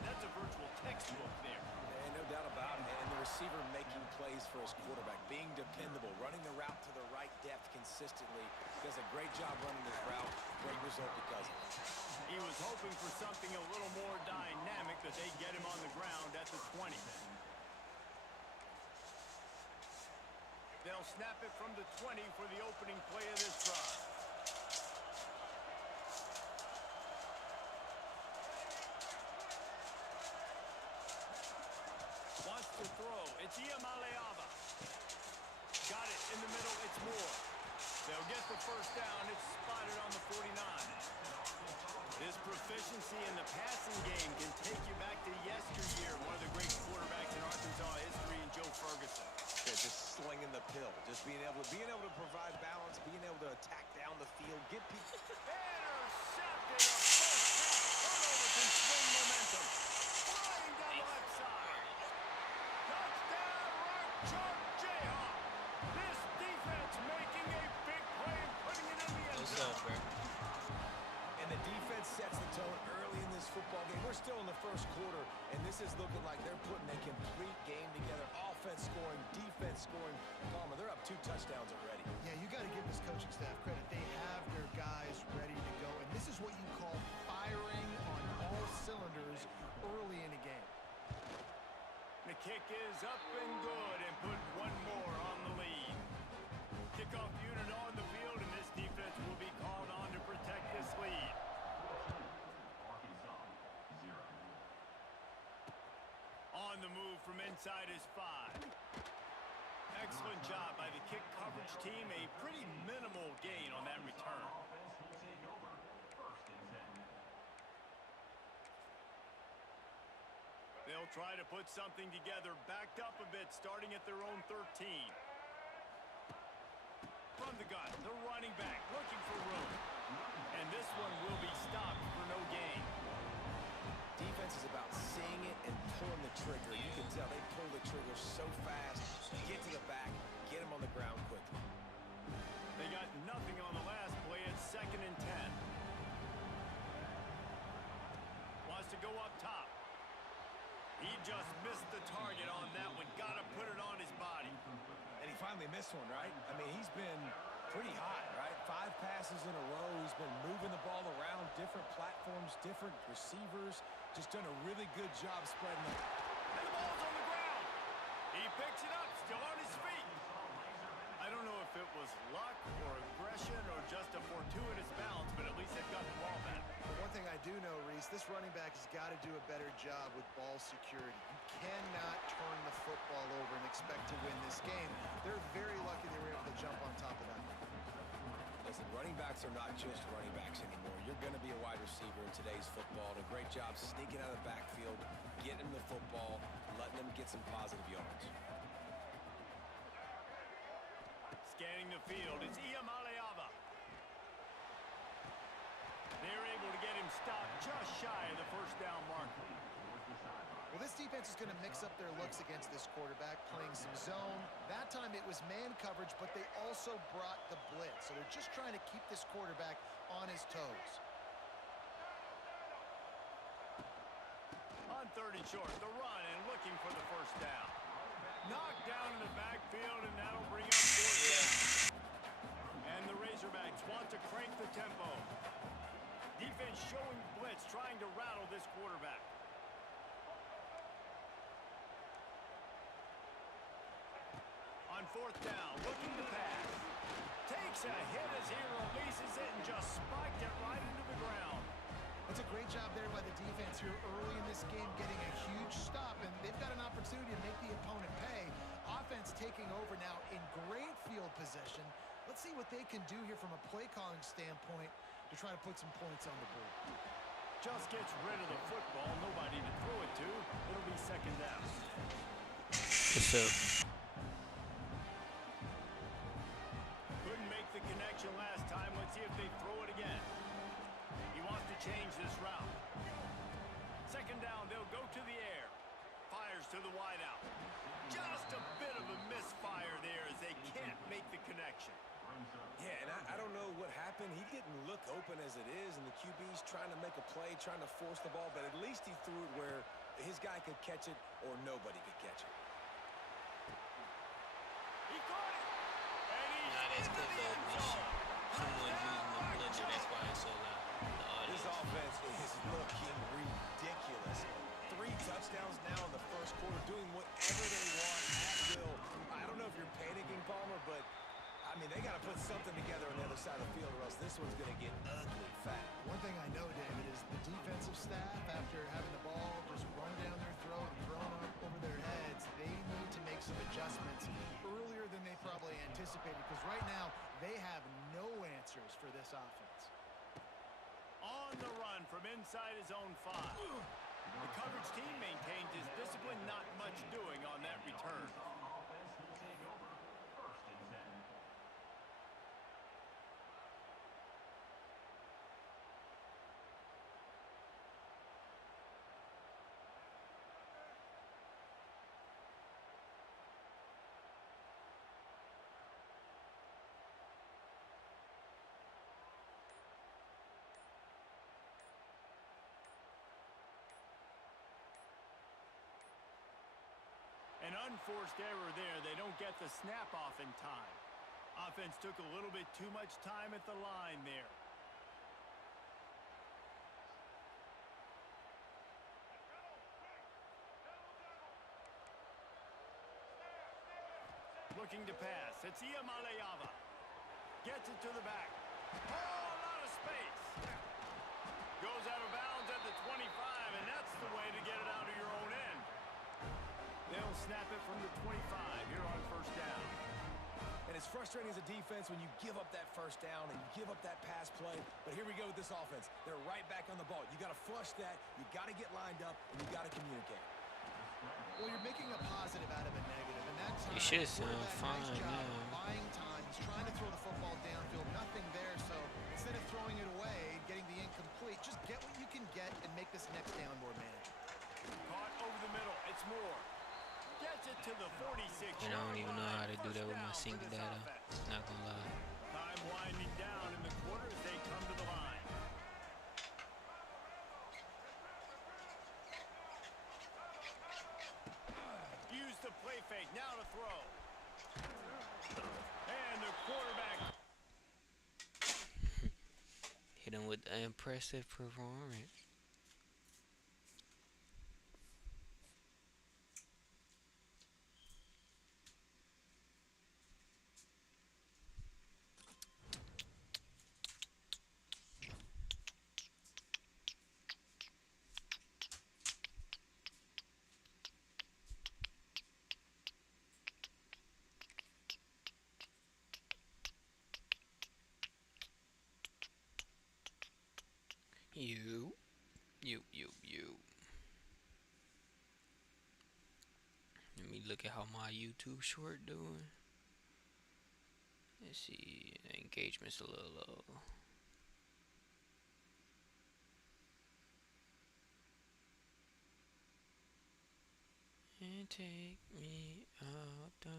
that's a virtual textbook there. And no doubt about it, and the receiver making plays for his quarterback, being dependable, running the route to the right depth consistently, does a great job running this route, great result because of it. He was hoping for something a little more dynamic, but they get him on the ground at the 20. They'll snap it from the 20 for the opening play of this drive. Wants to throw. It's Iamaleava. Got it in the middle. It's Moore. They'll get the first down. It's spotted on the 49. This proficiency in the passing game can take you back to yesteryear. One of the great quarterbacks in Arkansas history, in Joe Ferguson. Yeah, just slinging the pill, just being able to provide balance, being able to attack down the field, get people. Intercepted. A first half turnover can swing momentum. Flying down the left side. Touchdown, Rock Jayhawk. This defense making a big play and putting it in the end What's zone. up, bro? And the defense sets the tone early in this football game. We're still in the first quarter, and this is looking like they're putting a complete game together. Offense scoring, defense scoring. Palmer, they're up 2 touchdowns already. Yeah, you got to give this coaching staff credit. They have their guys ready to go, and this is what you call firing on all cylinders early in a game. The kick is up and good and put one more on the lead. Kickoff unit on the field, and this defense will be called on to protect this lead. Arkansas, 0. On the move from inside is 5. Excellent job by the kick coverage team. A pretty minimal gain on that return. Offense will take over. 1st and 10. They'll try to put something together, backed up a bit, starting at their own 13. From the gun, the running back looking for room. And this one will be stopped for no gain. Defense is about seeing it and pulling the trigger. You can tell they pull the trigger so fast. Get to the back, get him on the ground quickly. They got nothing on the last play. It's 2nd and 10. Wants to go up top. He just missed the target on that one. Got to put it on his body. And he finally missed one, right? I mean, he's been pretty hot, right? 5 passes in a row. He's been moving the ball around, different platforms, different receivers. Just done a really good job spreading it. And the ball's on the ground. He picks it up, still on his feet. I don't know if it was luck or aggression or just a fortuitous bounce, but at least they've got the ball back. But one thing I do know, Reese, this running back has got to do a better job with ball security. You cannot turn the football over and expect to win this game. They're very lucky they were able to jump on top of that. Listen, running backs are not just running backs anymore. You're going to be a wide receiver in today's football. A great job sneaking out of the backfield, getting him the football, letting him get some positive yards. Scanning the field, it's Iamaleava. They're able to get him stopped just shy of the first down marker. Well, this defense is going to mix up their looks against this quarterback, playing some zone. That time it was man coverage, but they also brought the blitz. So they're just trying to keep this quarterback on his toes. On 3rd and short, the run and looking for the first down. Knocked down in the backfield, and that'll bring up 4th down. And the Razorbacks want to crank the tempo. Defense showing blitz, trying to rattle this quarterback. On 4th down, looking to pass. Takes a hit as he releases it and just spiked it right into the ground. That's a great job there by the defense here early in this game, getting a huge stop, and they've got an opportunity to make the opponent pay. Offense taking over now in great field possession. Let's see what they can do here from a play calling standpoint to try to put some points on the board. Just gets rid of the football, nobody to throw it to. It'll be 2nd down. What's up? Couldn't make the connection last time. Let's see if they throw it again. He wants to change this route. 2nd down, they'll go to the air. Fires to the wideout. Just a bit of a misfire there as they can't make the connection. Yeah, and I don't know what happened. He didn't look open as it is, and the QB's trying to make a play, trying to force the ball, but at least he threw it where his guy could catch it or nobody could catch it. He caught it! And he's Nah, that's into good the though, end Mitch. zone. Someone using the blender, that's why it's so loud. The This audience. offense is looking ridiculous. 3 touchdowns now in the first quarter, doing whatever they want at will. I don't know if you're panicking, Palmer, but I mean, they got to put something together on the other side of the field or else this one's going to get ugly fat. One thing I know, David, is the defensive staff, after having the ball just run down their throat and thrown up over their heads, they need to make some adjustments earlier than they probably anticipated, because right now they have no answers for this offense. On on the run from inside his own 5. The coverage team maintains his discipline, not much doing on that return. Offense will take over. 1st and 10. An unforced error there. They don't get the snap off in time. Offense took a little bit too much time at the line there. Looking to pass. It's Iamaleava. Gets it to the back. Oh, a lot of space. Goes out of bounds at the 25, and that's the way to get it out of your own end. They'll snap it from the 25 here on 1st down. And it's frustrating as a defense when you give up that 1st down and you give up that pass play. But here we go with this offense. They're right back on the ball. You got to flush that. You got to get lined up, and you got to communicate. Well, you're making a positive out of a negative, and that time, It should sound fine nice job now. buying time. He's trying to throw the football downfield, nothing there. So instead of throwing it away, getting the incomplete, just get what you can get and make this next down more manageable. Caught over the middle. It's Moore. Gets it to the 46. And I don't even know how to do that with my sync data. Not gonna lie. Time winding down in the quarter as they come to the line. Use the play fake. Now to throw. And the quarterback. Hit him with an impressive performance. You. Let me look at how my YouTube short doing. Let's see, engagement's a little low. And take me out the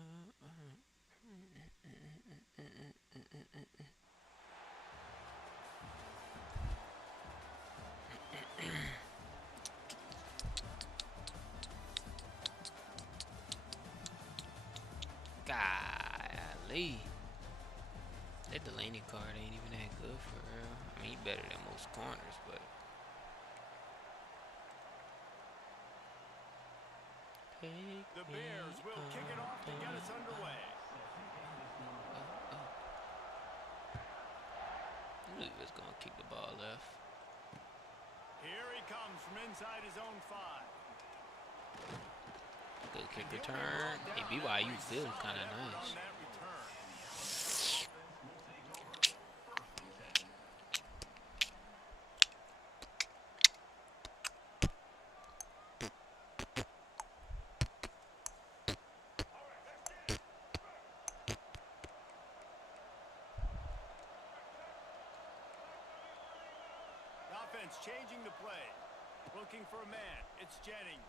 golly. That Delaney card ain't even that good for real. I mean, he better than most corners, but The Bears will kick it off to get us underway. I knew he was gonna kick the ball left. Here he comes from inside his own 5. Good kick return. Hey, BYU feels kind of nice. Offense changing the play. Looking for a man. It's Jennings.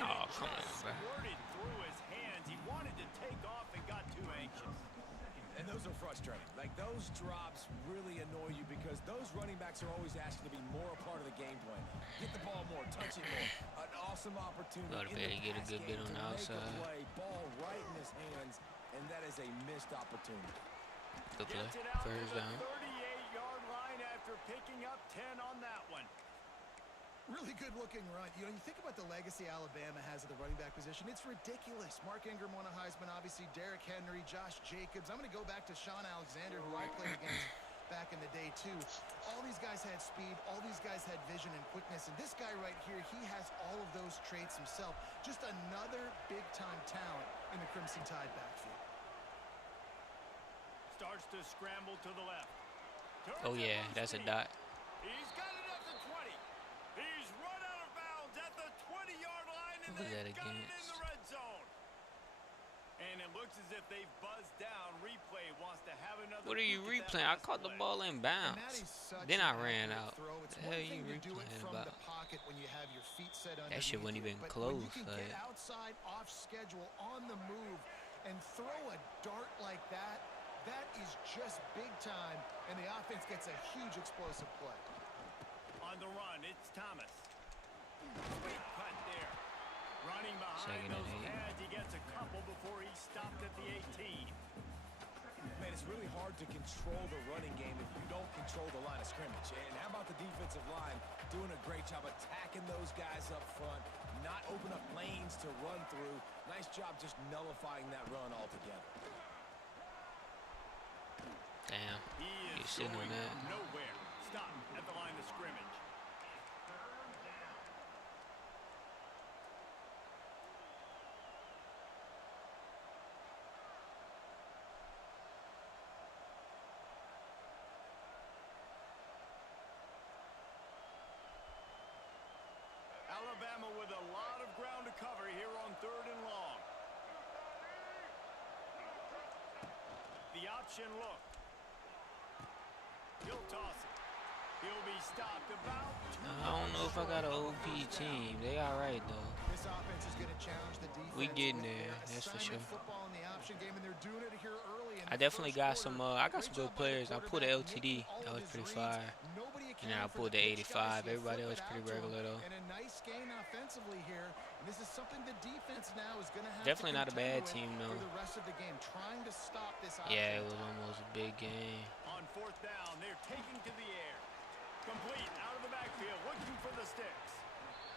Oh, come on, bro. Squirted through his hands. He wanted to take off and got too anxious. And those are frustrating. Like, those drops really annoy you because those running backs are always asking to be more a part of the game plan. Get the ball more, touch it more. An awesome opportunity Gotta be able to get a good bit on the outside. Play, ball right in his hands, and that is a missed opportunity. Good play. Gets it out to First the down. 38-yard line after picking up 10 on that one. Really good-looking run. You know, you think about the legacy Alabama has at the running back position. It's ridiculous. Mark Ingram won a Heisman, obviously. Derrick Henry, Josh Jacobs. I'm going to go back to Sean Alexander, who I played against back in the day, too. All these guys had speed. All these guys had vision and quickness. And this guy right here, he has all of those traits himself. Just another big-time talent in the Crimson Tide backfield. Starts to scramble to the left. Oh yeah, that's a dot. He's got it at the 20. He's run out of bounds at the 20-yard line, and Who was that they've got it in against? the red zone. And it looks as if they've buzzed down. Replay wants to have another. What are you peek at that replaying? I last caught the play. ball in And that bounds. is such Then an I ran accurate out. throw. It's The one hell thing you to do it replaying from about? the pocket when you have your feet set That underneath shit wouldn't you, even but close. when you can get outside, off schedule, on the move, and throw a dart like that, that is just big time, and the offense gets a huge explosive play. On the run, it's Thomas. Sweet cut there. Running behind Second and those 8. pads, he gets a couple before he stopped at the 18. Man, it's really hard to control the running game if you don't control the line of scrimmage. And how about the defensive line doing a great job attacking those guys up front, not open up lanes to run through. Nice job just nullifying that run altogether. Damn. He You're is sitting on going that. nowhere. Stop at the line of scrimmage. Alabama with a lot of ground to cover here on 3rd and long. The option look. He'll toss it. He'll be stopped about 2 I don't know if I got an OP team. They all right though. This offense is going to challenge the defense. We getting with there, their that's for assignment sure. Football in the option game, and they're doing it here early in I the definitely first got some. quarter. I got some Great good job by the players. I pulled the quarterback LTD. making all That of was his pretty reads. fire. Nobody And then I accounted for pulled the the pitch, guys. 85. You Everybody flip else it pretty out to him, regular though. and a nice gain offensively here. And this is something the defense now is going to have Definitely to not a bad contend team with though. for the rest of the game, trying to stop this offense. Yeah, it was almost a big game. On 4th down, they're taking to the air. Complete out of the backfield, looking for the sticks.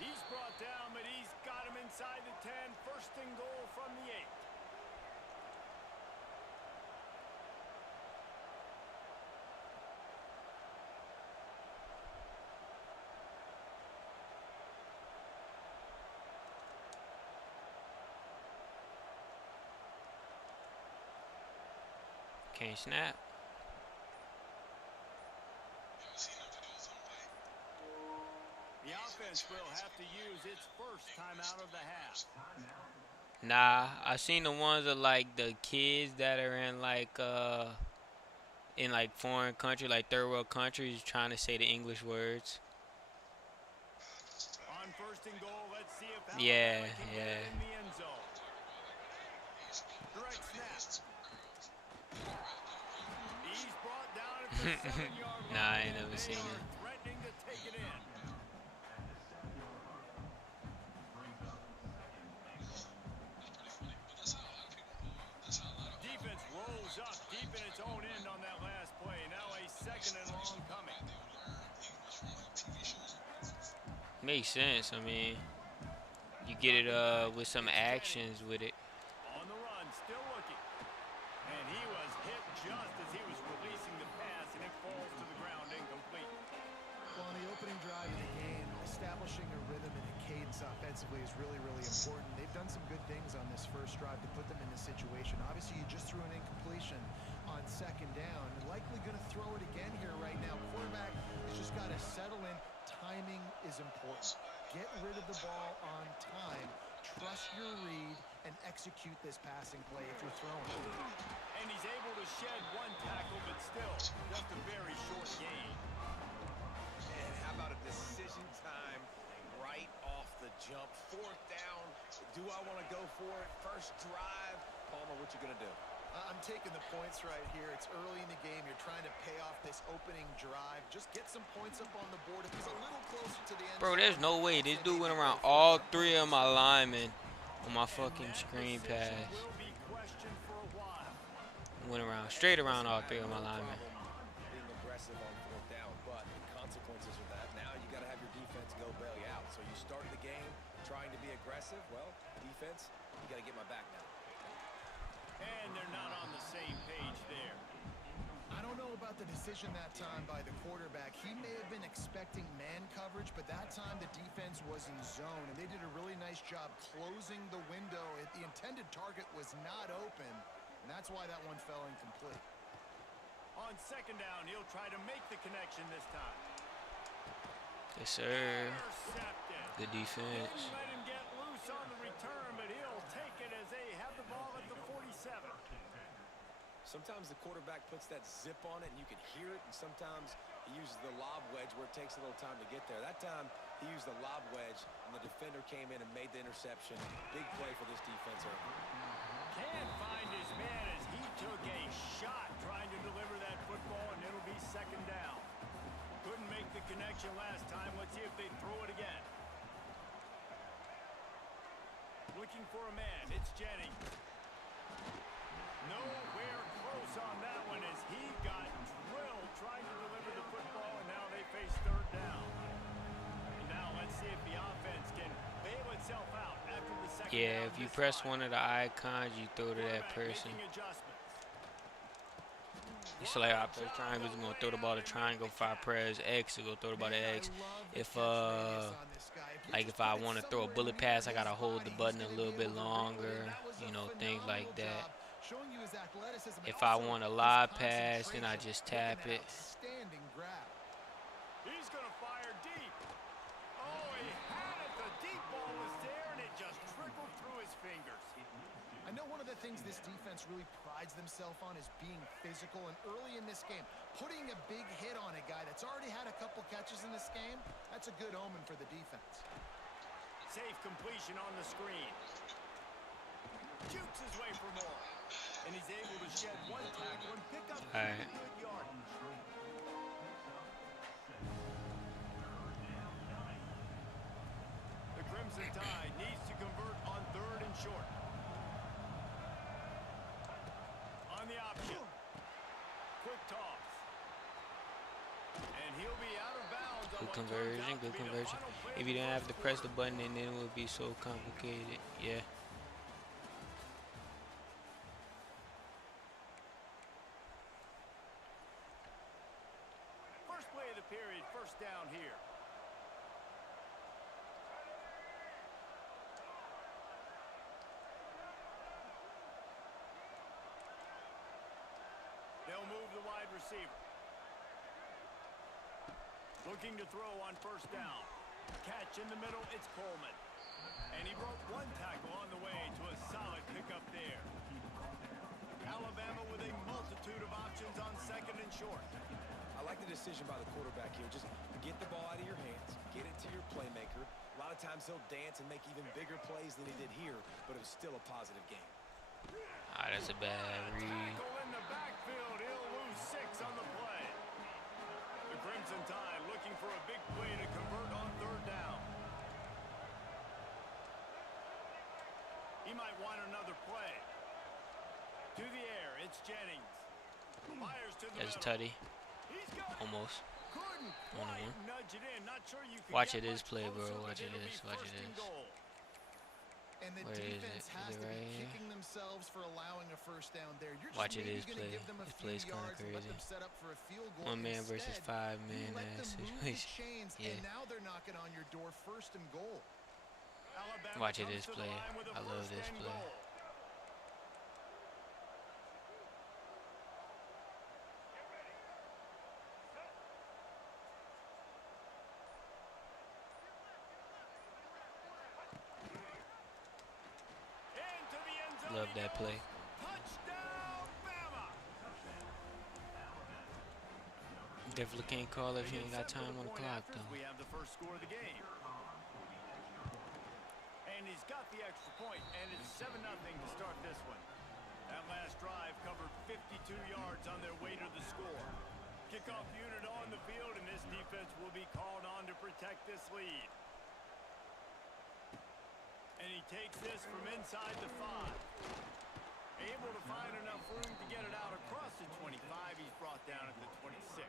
He's brought down, but he's got him inside the 10. 1st and goal from the 8. Can't snap. The offense will have to use its first timeout of the half. Nah, I seen the ones of like the kids that are in like foreign country, like third world countries, trying to say the English words. On 1st and goal, let's see if Yeah, Alabama can get yeah. it in the end zone. Direct snap. He's brought down at the 7-yard line. Nah, I ain't and never they seen are it. threatening to take it in. Defense rolls up deep in its own end on that last play. Now a 2nd and long coming. Makes sense. I mean, you get it with some actions with it. On the run, still looking. And he was hit just as he was releasing the pass, and it falls to the ground incomplete. Well, on the opening drive of the game, establishing a rhythm and a cadence offensively is really, really important. They've done some good things on this first drive to put them in this situation. Obviously, you just threw an incompletion on 2nd down. You're likely going to throw it again here right now. Quarterback has just got to settle in. Timing is important. Get rid of the ball on time. Trust your read and execute this passing play if you're throwing. And he's able to shed one tackle, but still just a very short gain. And how about a decision time right off the jump? 4th down. Do I want to go for it? First drive. Palmer, what you going to do? I'm taking the points right here. It's early in the game. You're trying to pay off this opening drive. Just get some points up on the board. If he's a little closer to the end. Bro, there's no way this dude went around all 3 of my linemen on my fucking screen pass. Will be questioned for a while. Went around straight around all 3 of my linemen. Being aggressive on 4th down, but the consequences of that, now you got to have your defense go bail you out. So you started the game trying to be aggressive. Well, defense, you got to get my back now. And they're not on the same page there. I don't know about the decision that time by the quarterback. He may have been expecting man coverage, but that time the defense was in zone, and they did a really nice job closing the window. The intended target was not open, and that's why that one fell incomplete. On second down, he'll try to make the connection this time. Yes, sir. Intercepted. Good defense. Didn't let him get loose on the return, but he'll take it as they have the ball at the 47. Sometimes the quarterback puts that zip on it and you can hear it, and sometimes he uses the lob wedge where it takes a little time to get there. That time he used the lob wedge and the defender came in and made the interception. Big play for this defense early. Can't find his man as he took a shot trying to deliver that football, and it'll be second down. Couldn't make the connection last time. Let's see if they throw it again. Looking for a man. It's Jennings. Nowhere close on that one as he got drilled trying to deliver the football, and now they face third down. And now let's see if the offense can bail itself out after the second down. Yeah, if you press one of the icons, you throw to that person. So like I press triangle, it's gonna throw the ball to triangle. If I press X, it's gonna throw the ball to X. If like if I want to throw a bullet pass, I gotta hold the button a little bit longer. You know, things like that. If I want a live pass, then I just tap it. He's going to fire deep. Oh, he had it. The deep ball was there, and it just trickled through his fingers. I know one of the things this defense really prides themselves on is being physical, and early in this game, putting a big hit on a guy that's already had a couple catches in this game, that's a good omen for the defense. Safe completion on the screen. Jukes his way for more. And he's able to shed one tackle and pick up good yardage. The Crimson Tide needs to convert on third and short. On the option. Quick toss. And he'll be out of bounds. Good conversion, good conversion. If you didn't have to press the button, and then it would be so complicated. Yeah. Period. First down here. They'll move the wide receiver. Looking to throw on first down. Catch in the middle, it's Coleman. And he broke one tackle on the way to a solid pickup there. Alabama with a multitude of options on second and short. I like the decision by the quarterback here. Just get the ball out of your hands, get it to your playmaker. A lot of times he'll dance and make even bigger plays than he did here, but it was still a positive game. Ah, that's a bad read. Tackle in the backfield. He'll lose 6 on the play. The Crimson Tide looking for a big play to convert on third down. He might want another play. To the air, it's Jennings. Fires to the That's middle. Tutty. Almost. Watch it is play, bro. Watch it is. Watch it is. And the Where is defense it? has Is it to right be here? kicking themselves for allowing a first down there. You're just Watch it maybe is gonna play. give them a This few play's kind of yards and let crazy. them set up for a field goal. One man versus Instead, 5 you man let them move the situation. chains, Yeah. and now they're knocking on your door first and goal. Alabama Watch it comes is to the play. line with a I love first this and play. goal. Into the end zone Love he that goes. play. Touchdown, Bama. Definitely can't call if you ain't got time on the Point clock, after, though. we have the first score of the game. And he's got the extra point, and it's 7-0 to start this one. That last drive covered 52 yards on their way to the score. Kickoff unit on the field, and this defense will be called on to protect this lead. And he takes this from inside the 5. Able to find enough room to get it out across the 25. He's brought down at the 26.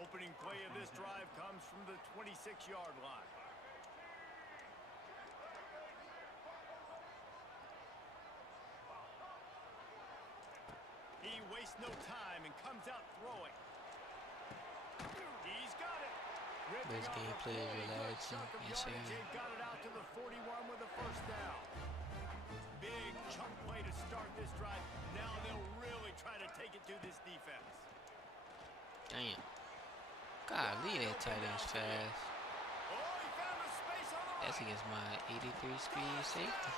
Opening play of this drive comes from the 26-yard line. He wastes no time and comes out throwing. He's got it. Best gameplay is relaxing. Yes, sir. Got it out to the 41 with a first down. Big chunk play to start this drive. Now they'll really try to take it to this defense. Damn. Golly, that tight end's fast. Oh, he found a space on the right. That's against my 83 speed safety.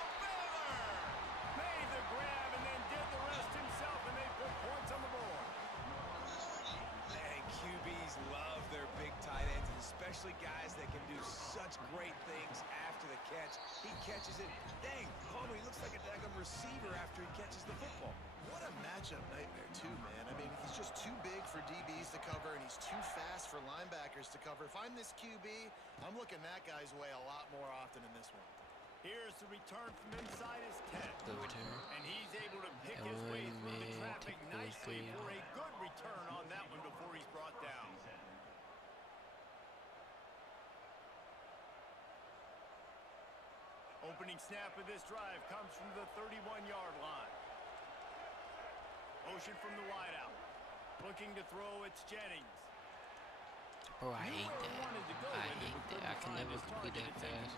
Made the grab and then did the rest himself, and they put points on the board. And QBs love their big tight ends, and especially guys that can do such great things after the catch. He catches it. Dang, Palmer, he looks like a daggum receiver after he catches the football. What a matchup nightmare, too, man. I mean, he's just too big for DBs to cover, and he's too fast for linebackers to cover. If I'm this QB, I'm looking that guy's way a lot more often in this one. Here's the return from inside his 10. Good return. And he's able to pick And his way one through the man traffic took those nicely three. for a good return on that one before he's brought down. Opening snap of this drive comes from the 31-yard line. Motion from the wideout. Looking to throw, it's Jennings. Bro, I hate that. I hate that. I can never complete that pass.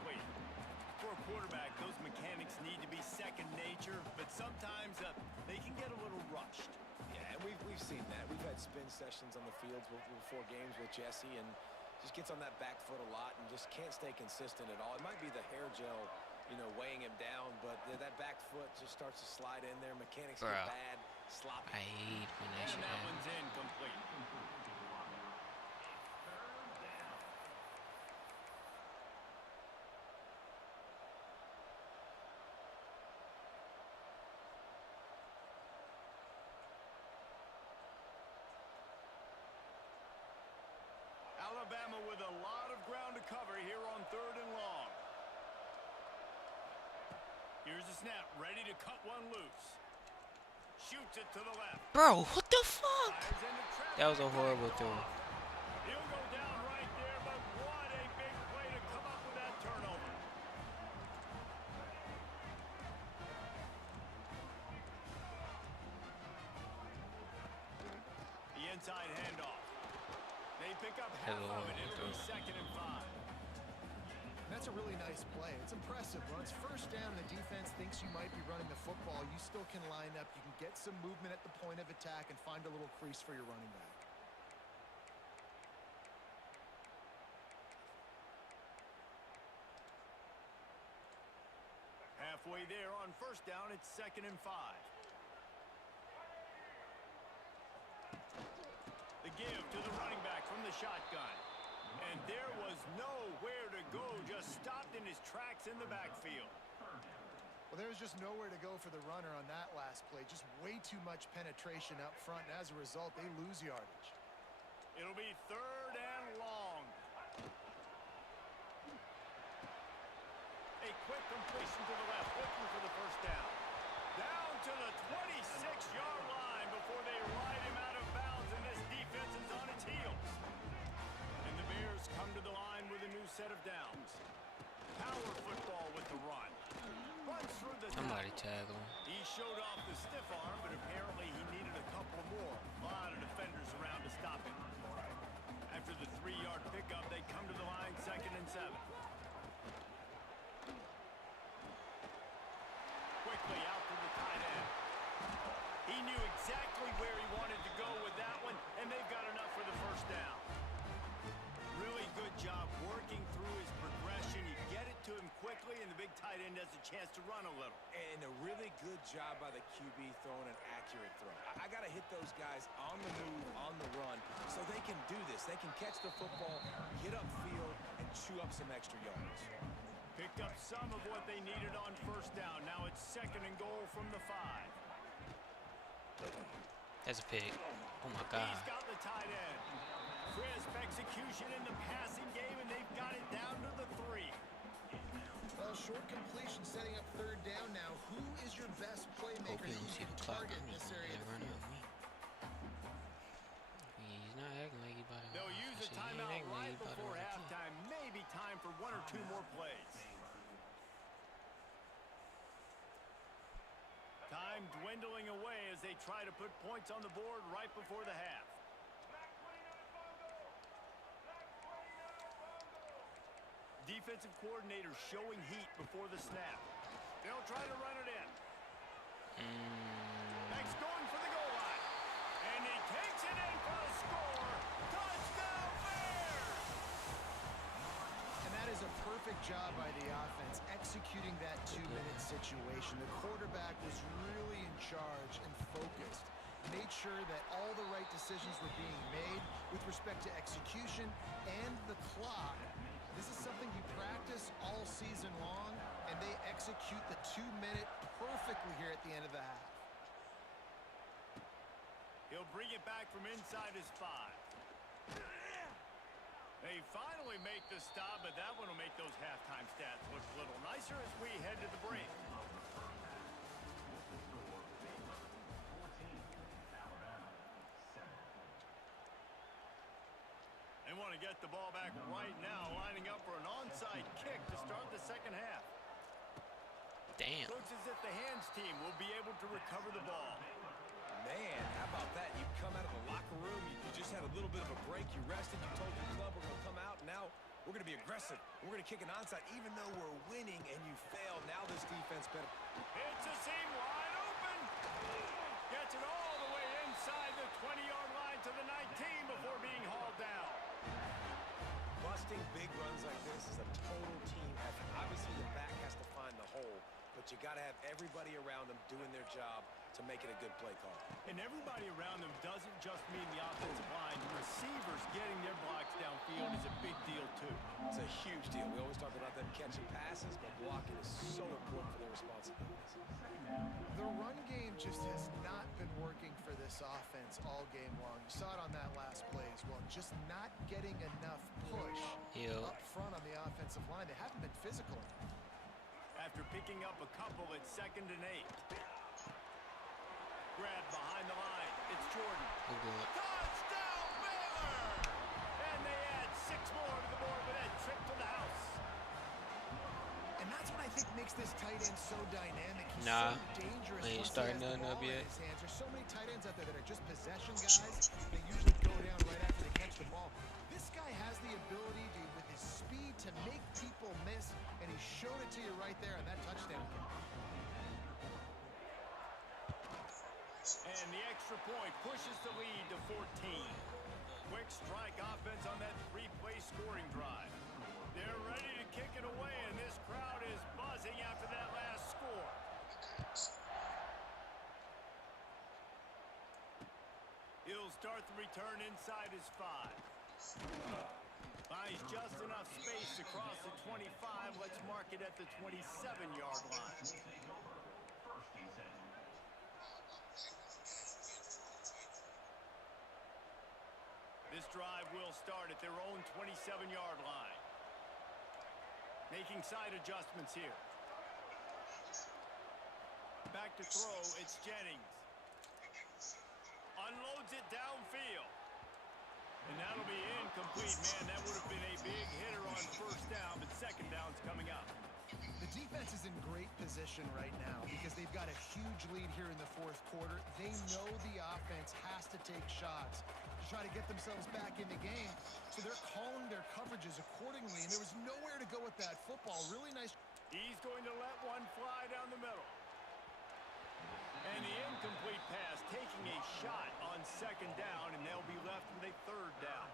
For a quarterback, those mechanics need to be second nature, but sometimes they can get a little rushed. Yeah, and we've seen that. We've had spin sessions on the fields before games with Jesse, and just gets on that back foot a lot and just can't stay consistent at all. It might be the hair gel, you know, weighing him down, but that back foot just starts to slide in there. Mechanics get bad, sloppy. I hate when that shit And that happens. one's incomplete. Alabama with a lot of ground to cover here on 3rd and long. Here's the snap, ready to cut one loose. Shoots it to the left. Bro, what the fuck? Fires into traffic. That was a horrible throw. He'll go down right there, but what a big play to come up with that turnover. The inside handoff. They pick up half of it. It'll be 2nd and 5. That's a really nice play. It's impressive. When it's first down, the defense thinks you might be running the football. You still can line up. You can get some movement at the point of attack and find a little crease for your running back. Halfway there on first down, it's 2nd and 5. The give to the running back from the shotgun. And there was nowhere to go, just stopped in his tracks in the backfield. Well, there was just nowhere to go for the runner on that last play. Just way too much penetration up front, and as a result, they lose yardage. It'll be 3rd and long. A quick completion to the left, looking for the first down. Down to the 26-yard line before they ride him out of bounds, and this defense is on its heels. And the Bears come to the line with a new set of downs. Power football with the run. Runs through the Somebody tackle. He showed off the stiff arm, but apparently he needed a couple more. A lot of defenders around to stop him. After the 3-yard pickup, they come to the line 2nd and 7. Quickly out to the tight end. He knew exactly where he wanted to go with that one, and they've got enough for the first down. Really good job working through his progression. You get it to him quickly, and the big tight end has a chance to run a little. And a really good job by the QB throwing an accurate throw. I got to hit those guys on the move, on the run, so they can do this. They can catch the football, get upfield, and chew up some extra yards. Picked up some of what they needed on first down. Now it's 2nd and goal from the 5. That's a pick. Oh my God. He's got the tight end. Crisp execution in the passing game, and they've got it down to the 3. Well, short completion setting up 3rd down now. Who is your best playmaker Hope you that don't you see can the clock. target I'm in just this gonna area let of the run field? on me. He's not acting like he's about to. They'll use a He ain't timeout acting like right he's about to before run the halftime. Maybe time for 1 or 2 more plays. Time dwindling away as they try to put points on the board right before the half. Defensive coordinator showing heat before the snap. They'll try to run it in. Next going for the goal line. it in for the score. Touchdown Bears! And that is a perfect job by the offense, executing that 2-minute situation. The quarterback was really in charge and focused. Made sure that all the right decisions were being made with respect to execution and the clock. This is something you practice all season long, and they execute the 2-minute perfectly here at the end of the half. He'll bring it back from inside his 5. They finally make the stop, but that one will make those halftime stats look a little nicer as we head to the break. They want to get the ball back right now, lining up for an onside kick to start the second half. Damn. Looks as if the hands team will be able to recover the ball. Man, how about that? You come out of the locker room, you just had a little bit of a break, you rested, you told your club we're going to come out, and now we're going to be aggressive. We're going to kick an onside even though we're winning, and you fail. Now this defense better. It's a seam wide open. Gets it all the way inside the 20-yard line to the 19 before being hauled down. Busting big runs like this is a total team effort. Obviously, the back has to find the hole, but you got to have everybody around them doing their job to make it a good play call. And everybody around them doesn't just mean the offensive line. The receivers getting their blocks downfield is a big deal, too. It's a huge deal. We always talk about them catching passes, but blocking is so important for their responsibilities. The run game just has not been working for this offense all game long. You saw it on that last play as well. Just not getting enough push up front on the offensive line. They haven't been physical enough. After picking up a couple, it's 2nd and 8. Grab behind the line. It's Jordan. Touchdown, Baylor! And they add 6 more to the board with that trip to the house. And that's what I think makes this tight end so dynamic. He's Nah, so dangerous. we ain't Once he starting has the nothing up ball in yet. his hands. There's so many tight ends out there that are just possession guys. They usually go down right after they catch the ball. This guy has the ability to, with his speed, to make people miss, and he showed it to you right there on that touchdown. And the extra point pushes the lead to 14. Quick strike offense on that 3-play scoring drive. They're ready to kick it away, and this crowd is buzzing after that last score. He'll start the return inside his 5. Buys just enough space across the 25. Let's mark it at the 27-yard line. This drive will start at their own 27-yard line. Making side adjustments here. Back to throw, it's Jennings. Unloads it downfield. And that'll be incomplete. Man, that would have been a big hitter on 1st down, but 2nd down's coming up. The defense is in great position right now because they've got a huge lead here in the 4th quarter. They know the offense has to take shots to try to get themselves back in the game. So they're calling their coverages accordingly, and there was nowhere to go with that football. Really nice. He's going to let one fly down the middle. And the incomplete pass taking a shot on 2nd down, and they'll be left with a 3rd down.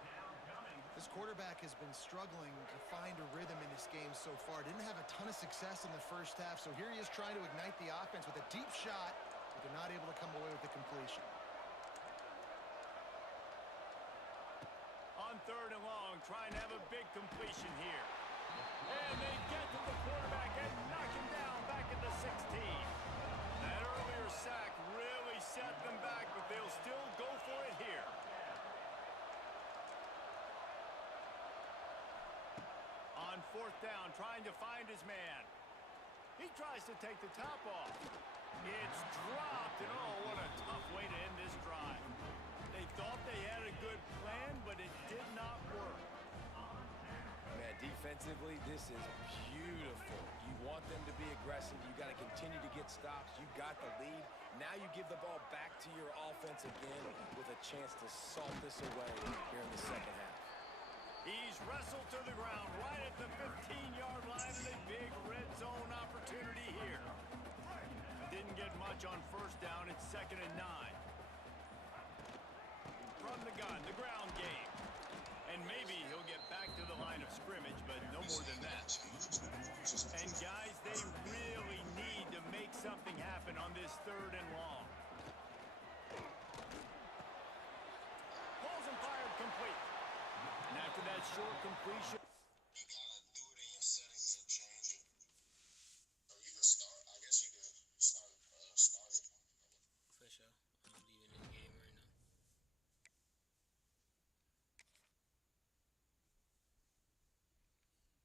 This quarterback has been struggling to find a rhythm in this game so far. Didn't have a ton of success in the 1st half, so here he is trying to ignite the offense with a deep shot, but they're not able to come away with the completion. On 3rd and long, trying to have a big completion here. And they get to the quarterback and knock him down back at the 16. That earlier sack really set them back, but they'll still go for it here. On 4th down, trying to find his man. He tries to take the top off. It's dropped, and oh, what a tough way to end this drive. They thought they had a good plan, but it did not work. Man, defensively, this is beautiful. You want them to be aggressive. You got to continue to get stops. You got the lead. Now you give the ball back to your offense again with a chance to salt this away here in the 2nd half. He's wrestled to the ground right at the 15-yard line, and a big red zone opportunity here. Didn't get much on 1st down. It's 2nd and 9. from the gun, the ground game. And maybe he'll get back to the line of scrimmage, but no more than that. And guys, they really need to make something happen on this 3rd and long. Pulls and fired complete. And after that short completion, You gotta do it in your settings and change it. So you can start. I guess you could start it. For sure. I'm leaving this game right now.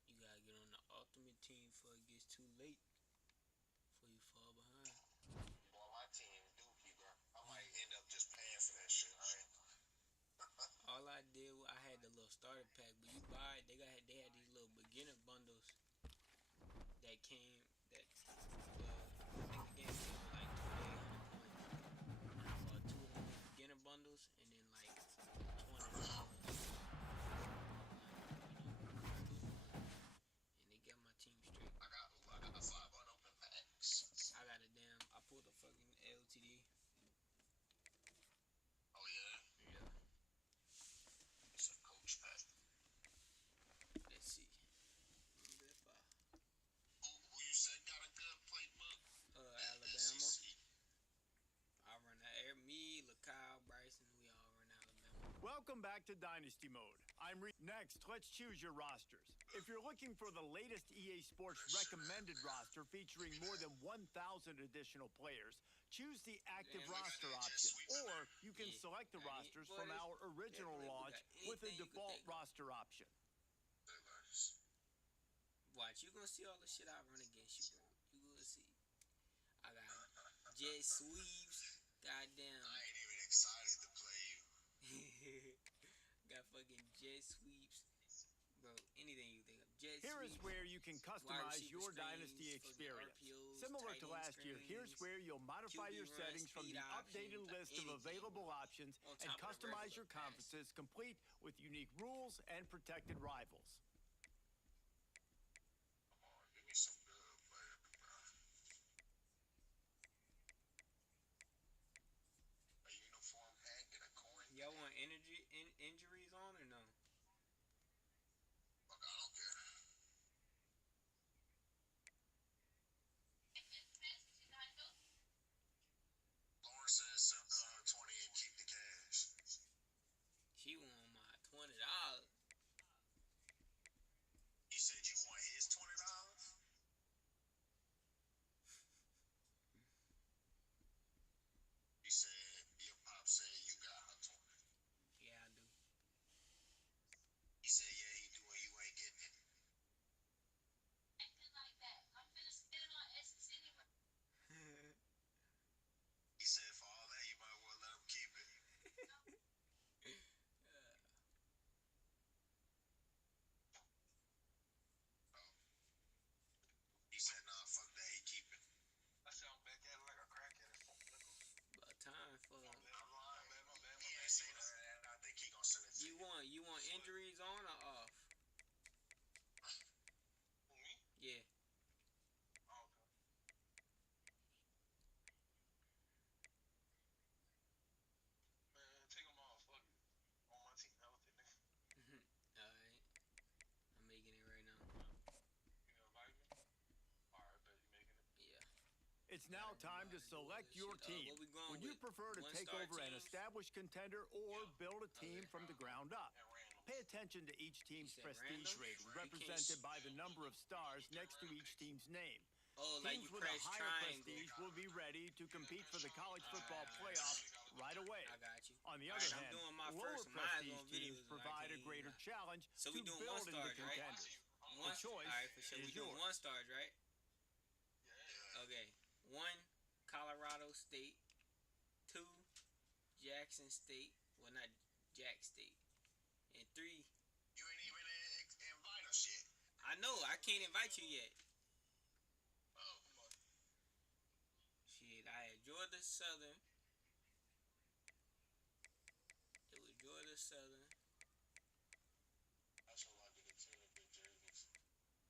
You gotta get on the ultimate team before it gets too late. Before you fall behind. Boy, my team dookie, bro. I might end up just paying for that shit. All I did was I had the little starter pack, but you buy it, they had these little beginner bundles that came that I think the game came with like 2,800 points. I bought 2 of them beginner bundles and then like 20 dollars. And they got my team straight. I got 5 unopened packs. I pulled a fucking LTD. Oh yeah. Yeah. It's a coach pack. Let's see. Who you said got a good playbook? Alabama. SEC. I run out. Me, LaKyle, Bryson, we all run Alabama. welcome back to Dynasty Mode. Next, let's choose your rosters. If you're looking for the latest EA Sports recommended roster featuring more than 1,000 additional players, choose the active roster option, or you can select the rosters from our original launch with a default roster option. Watch, you're gonna see all the shit I run against you, bro. You gonna see. I got jet sweeps, goddamn. I ain't even excited to play you. Got fucking jet sweeps, bro. Anything you think of. Jet Here is sweeps, where you can customize your Dynasty experience. Similar to last year, here's where you'll modify your settings from the updated list of available options and customize your conferences, complete with unique rules and protected rivals. Come on, give me some good players, bro. A uniform Hank and a coin. Y'all want injuries on or no? Fuck, I don't care. Lauren says send her 20 and keep the cash. She want my $20. He said you want his $20? He said your pop said you got her 20. Yeah, I do. He said yeah he do and you ain't getting it. He said for all that you might well let him keep it. He said nah fuck that he keep it. I sound back at it like a crackhead. About time for I'm lying, man. My bad. He ain't say none of that. I think he gonna send it to you want injuries on or off? Who, me? Yeah. Oh, okay. Man, take them off. Fuck it. On my team healthy, nigga. Alright. I'm making it right now. You gonna invite me? Alright, bet you making it. Yeah. It's now time to select your team. What we going Would you with? prefer to take One-star over an teams? established contender or build a team Okay. from the ground up? And random. Pay attention to each team's said prestige random? rating, You can't represented by the number of stars next to each team's name. Oh, like Teams you with a press higher triangle. prestige will be ready to compete for the college football playoff right away. I got you. On the All other right, I'm hand, doing my lower first. Mine's prestige on teams videos, and I provide a can't greater even- challenge So to we doing build one into stars, right? contenders. One choice Alright, for sure. is We doing yours. one stars, right? Yeah. Okay. 1, Colorado State. 2, Jackson State. Well, not Jack State. And 3, You ain't even invite us yet. I know I can't invite you yet. Oh, come on. Shit, I had Georgia Southern. It was Georgia Southern. That's all I did to the big jerseys.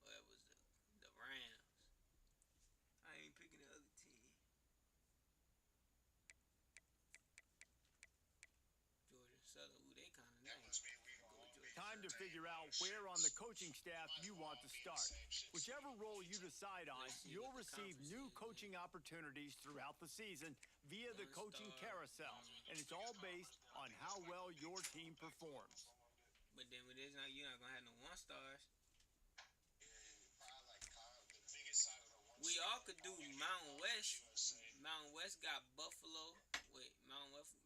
Or it was the Rams. I ain't picking the other team. Georgia Southern. time to figure out where on the coaching staff you want to start. Whichever role you decide on, you'll receive new coaching opportunities throughout the season via the coaching carousel, and it's all based on how well your team performs. But then with this, you're not gonna have no 1-stars. We all could do Mountain West. Mountain West got Buffalo. Wait, Mountain West,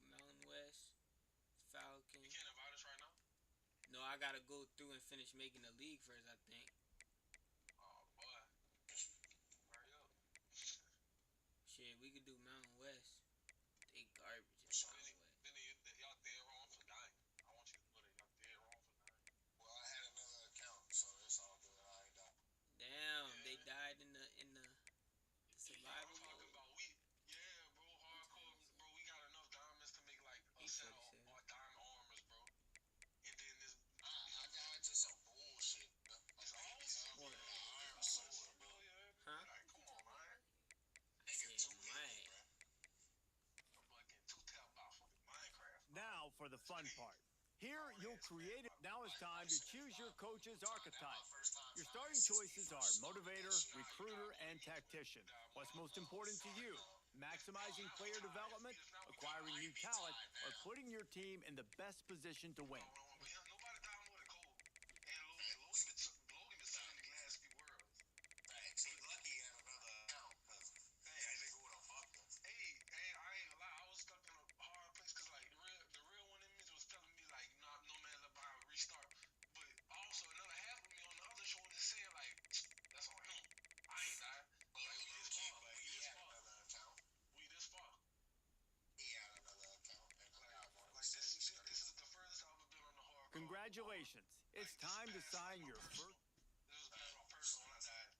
Falcons. You can't invite us right now? No, I gotta go through and finish making the league first, I think. Oh, boy. Hurry up. Shit, we could do Mountain West. They garbage at Mountain West. Then y'all dead wrong for dying. I want you to put it. Y'all dead wrong for dying. Well, I had another account, so it's all good. I ain't died. Damn, they died in the survival I'm talking mode. about bro, hardcore, bro. We got enough diamonds to make like a set of diamond armors, bro. And then this, I got into some bullshit. It's always something. Iron sword, bro. Huh? Like, come on, man. I'm like getting too tapped about fucking Minecraft. Now for the fun part. Here, you'll create it. Now it's time to choose your coach's archetype. Your starting choices are motivator, recruiter, and tactician. What's most important to you? Maximizing player development, acquiring new talent, or putting your team in the best position to win. Nobody died more than Cole. And Logan been selling the glass worlds. Thanks. He lucky he had another account. Hey, I think we would have fucked him. Hey, I ain't gonna lie. I was stuck in a hard place because like the real one in me was telling me like, no man, let by restart. But also another half of me on the other shoulder saying like, that's on him. I ain't died. Like, we this far. We this far. He had another account. Like this is the furthest I've ever been on the hardcore. Congratulations. It's time to sign your first. This was kind of personal when I died.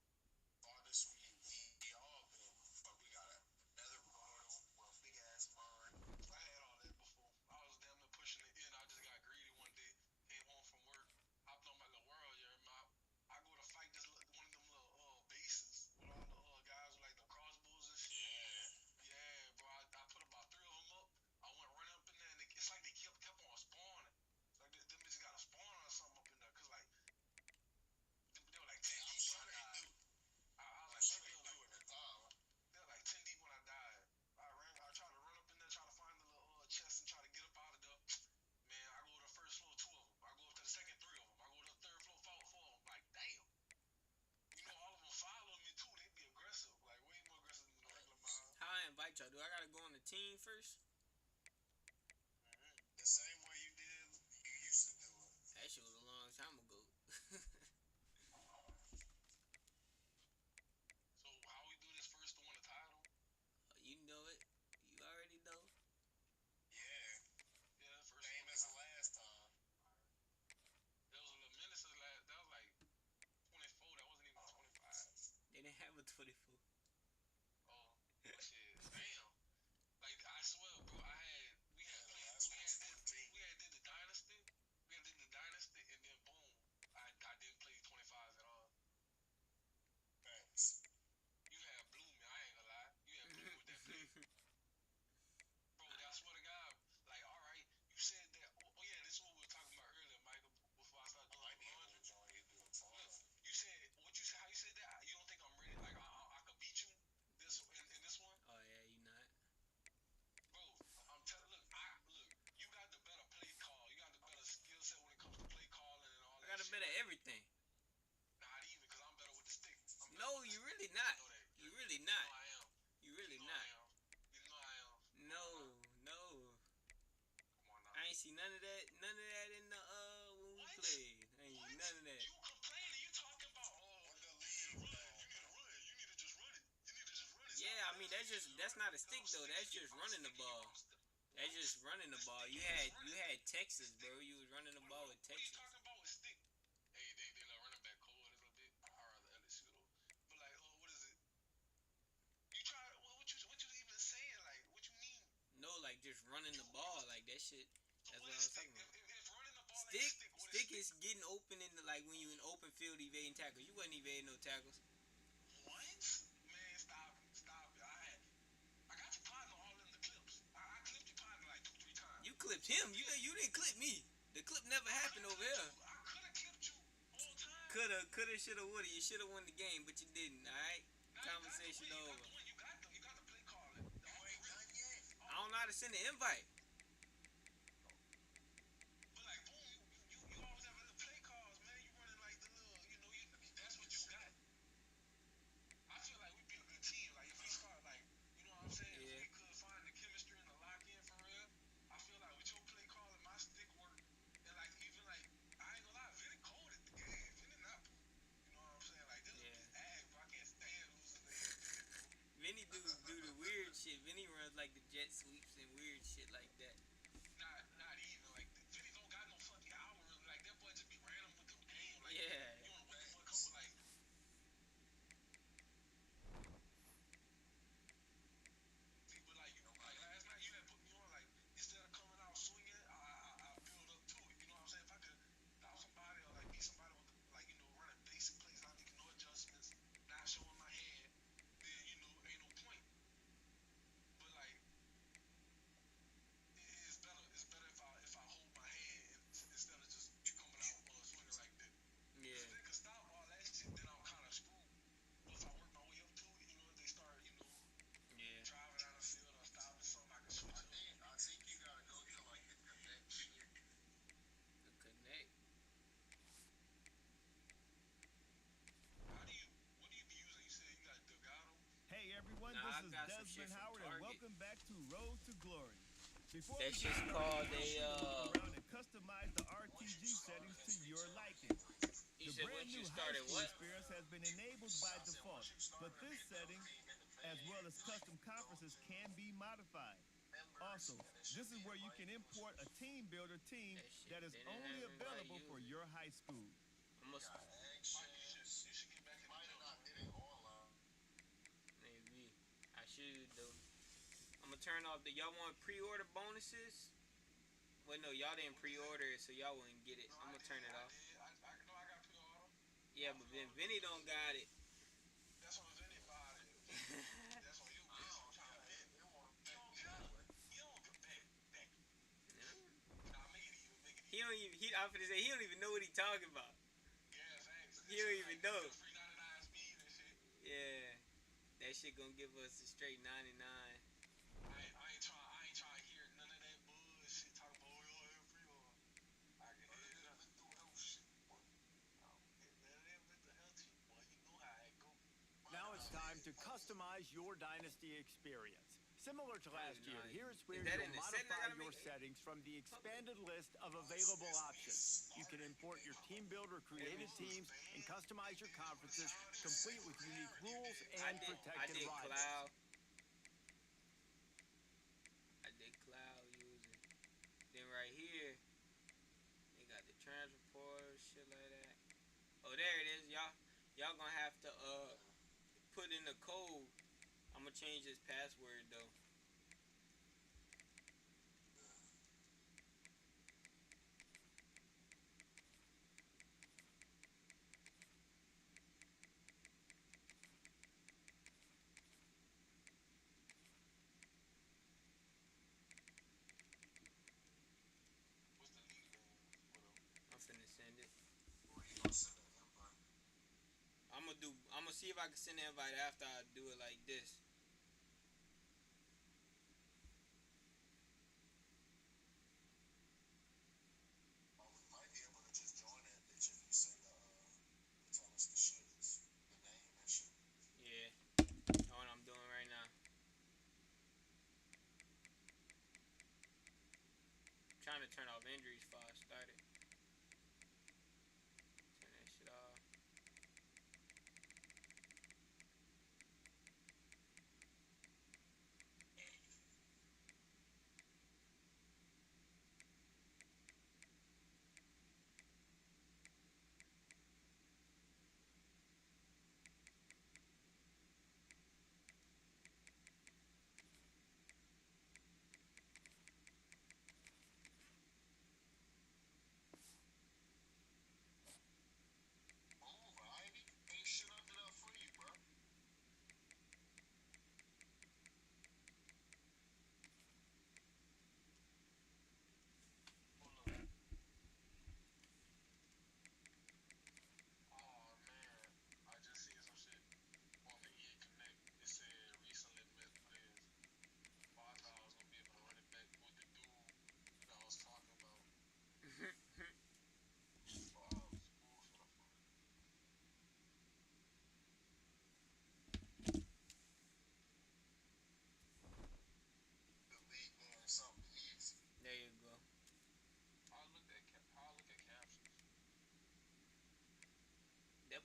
Farthest we all been. But we got another portal with a big ass mine. I had all that before. I was damn near pushing it in. I just got greedy one day. Came home from work. Hopped on my little world map. I go to fight one of them little bases with all the guys with like the crossbows and shit. Yeah, bro. I put about 3 of them up. I went running up in there, and it's like they kept on spawning. It's like them bitches got a spawn or something up in there, cause like they were like 10 deep when I died. I was like, they were like 10 deep when I died. I tried to run up in there, try to find the little chest and try to get up out of there. Man, I go to the first floor, 2 of them. I go up to the second, 3 of them. I go to the third floor, 4 of them. Like, damn. You know, all of them follow me too. They be aggressive, like way more aggressive than the regular mine. How I invite y'all? Do I gotta go on the team first? The same way you used to do it. That shit was a long time ago. So how we do this first to win the title? You know it. You already know. Yeah, first same as the last time. There was a little minutes of that was like 24. That wasn't even 25. They didn't have a 24. Oh, shit. Damn. Like, I swear, bro, we had did the dynasty. We had did the dynasty, and then boom, I didn't play 25 at all. Thanks. You had blew me, I ain't gonna lie. You had blew me with that play. Bro, I swear to God, like, all right, you said that. Oh yeah, this is what we were talking about earlier, Michael, before I started doing the you said, how you said that? You don't think I'm ready? Like, I could beat you in this one? Oh yeah, you not. Bro, I'm telling. Look, you got the better play call. You got the better skill set when it comes to play calling and all that. I got a shit. better everything. Not even, because I'm better with the stick. No, you really not. You really not. You know I am. You really You know not. I am. You know I am. No. Come on now. I ain't see none of that in the when we played. I ain't see none of that. You complaining? You talking about you need to just run it. You need to just run it. Yeah, I mean that's not a stick though. That's just running the ball. That's just running the ball. You had Texas, bro. You was running the ball with What are you Texas. talking about with stick? Hey, they let running back cold a little bit. I'd rather LSU though. But like, what is it? You try? What you even saying? Like, what you mean? No, like just running the ball, like that shit. So That's what what I is was talking stick? about. If running the ball Stick, ain't what stick is getting open in the like when you in open field evading tackles. You wasn't evading no tackles. What? Man, stop it. I got your partner all in the clips. I clipped your partner like 2-3 times. You clipped him. You didn't clip me. The clip never happened over here. I Coulda, shoulda, woulda. You shoulda won the game, but you didn't. All right. Conversation over. You got the play calling. Oh, ain't done yet. I don't know how to send an invite. But like, boom, you always have little play calls, man. You running like the little, that's what you got. I feel like we'd be a good team. Like if we start, like, you know what I'm saying? Yeah. If we could find the chemistry and the lock in for real, I feel like with your play call and my stick work, and like even like I ain't gonna lie, Vinny cold at the game. Vinny not, you know what I'm saying? Like this is Yeah. ag, but I can't stand losing to Vinny, bro. Vinny do the weird shit. Vinny runs like the jet sweeps and weird shit like that. Not even like Vinny don't got no fucking hour. Like that boy just be random with the game. Like Yeah. you wanna wait for a couple like. But like like last night you had put me on like instead of coming out swinging, I build up to it. You know what I'm saying? If I could dial somebody or like be somebody with like running basic plays, not making no adjustments, not showing my hand, then ain't no point. But like it's better. It's better if I hold my hand instead of just coming out swinging like that. Yeah. If they could stop all that shit, then I'm kind of screwed. But if I work my way up to it, if they start Yeah. driving out of the field or stopping something, I can switch up. I think you gotta go to like hit the net shit. The connect. What do you be using? You said you got Delgado? Hey everyone, Nah, I this got is some shit Desmond from Howard and Target. welcome back to Road to Glory. Before That we shit's get called started, a, look around and customize the RTG settings to your liking. You The said brand once you new high started school what? experience has been enabled by default, but this setting, as well as custom conferences, can be modified. Also, this is where you can import a team builder team that is didn't only have everybody available for use it. your high school. Almost You should get back in the Might gym. have not hit it all out. maybe. I should though. I'm gonna turn off the y'all want pre-order bonuses? Well, no, y'all didn't pre-order it, so y'all wouldn't get it. I'm gonna turn it off. I know I got pre-order. Yeah, but then Vinny don't got it. That's on Vinny about it. That's on you. That's on trying to bet. You don't bet. Nah, make it even. He don't even. I'm finna say he don't even know what he talking about. Yeah, thanks. He don't even know. Free 99 speed and shit. Yeah, that shit gonna give us a straight 99. I ain't trying to hear none of that bullshit talking about pre-order. I can hear it. Now it's time to customize your Dynasty experience. Similar to last year, here's where Is that you'll in the setting I modify gotta your make? settings from the expanded list of available options. You can import your team builder created teams and customize your conferences, complete with unique rules and I protected did rights. Cloud. I did Cloud using. Then right here, they got the transfer portal, shit like that. Oh, there it is, y'all gonna have to put in the code. I'm gonna change this password though. What's the league name? I'm finna send it. Or you gonna send an invite. I'm gonna see if I can send an invite after I do it like this. Or we might be able to just join that bitch if you say tell us the shit is the name and shit. Yeah, that's what I'm doing right now. I'm trying to turn off injuries before I started. Turn that shit off.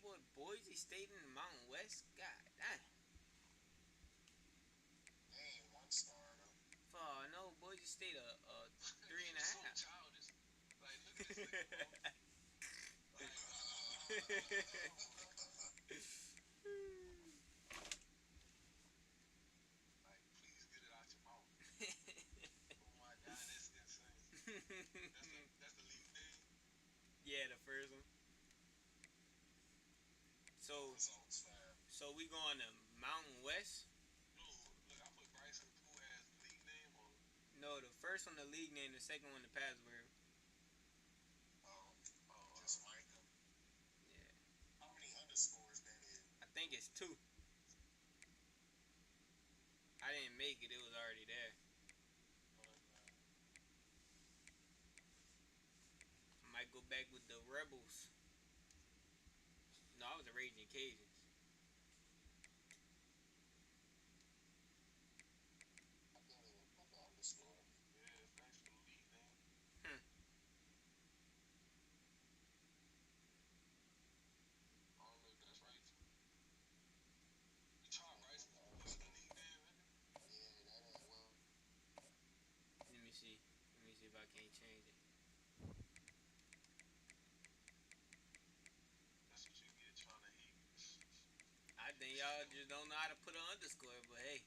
boy Boise State in the Mountain West? God damn. They ain't one star though. Oh no, Boise State a 3.5. So childish. Like, look at this nigga, bro. Like, please get it out your mouth. Oh my God, that's insane. That's the league name. Yeah, the first one. Results fab. So we going to Mountain West? No, look, I put Bryson Pooh as the league name or No, the first one the league name, the second one the password. Just Micah. Yeah, How many underscores that is? I think it's 2. I didn't make it; it was already there. I might go back with the Rebels. No, I was the Raging Cajuns. I can't even put the underscore. yeah, thanks for the league name. Hmm. I don't know if that's right too. You try Bryson Pooh as the league name, nigga? Yeah, that ain't well. Let me see. Let me see if I can't change it. That's what you get trying to hate. I think y'all just don't know how to put an underscore, but hey.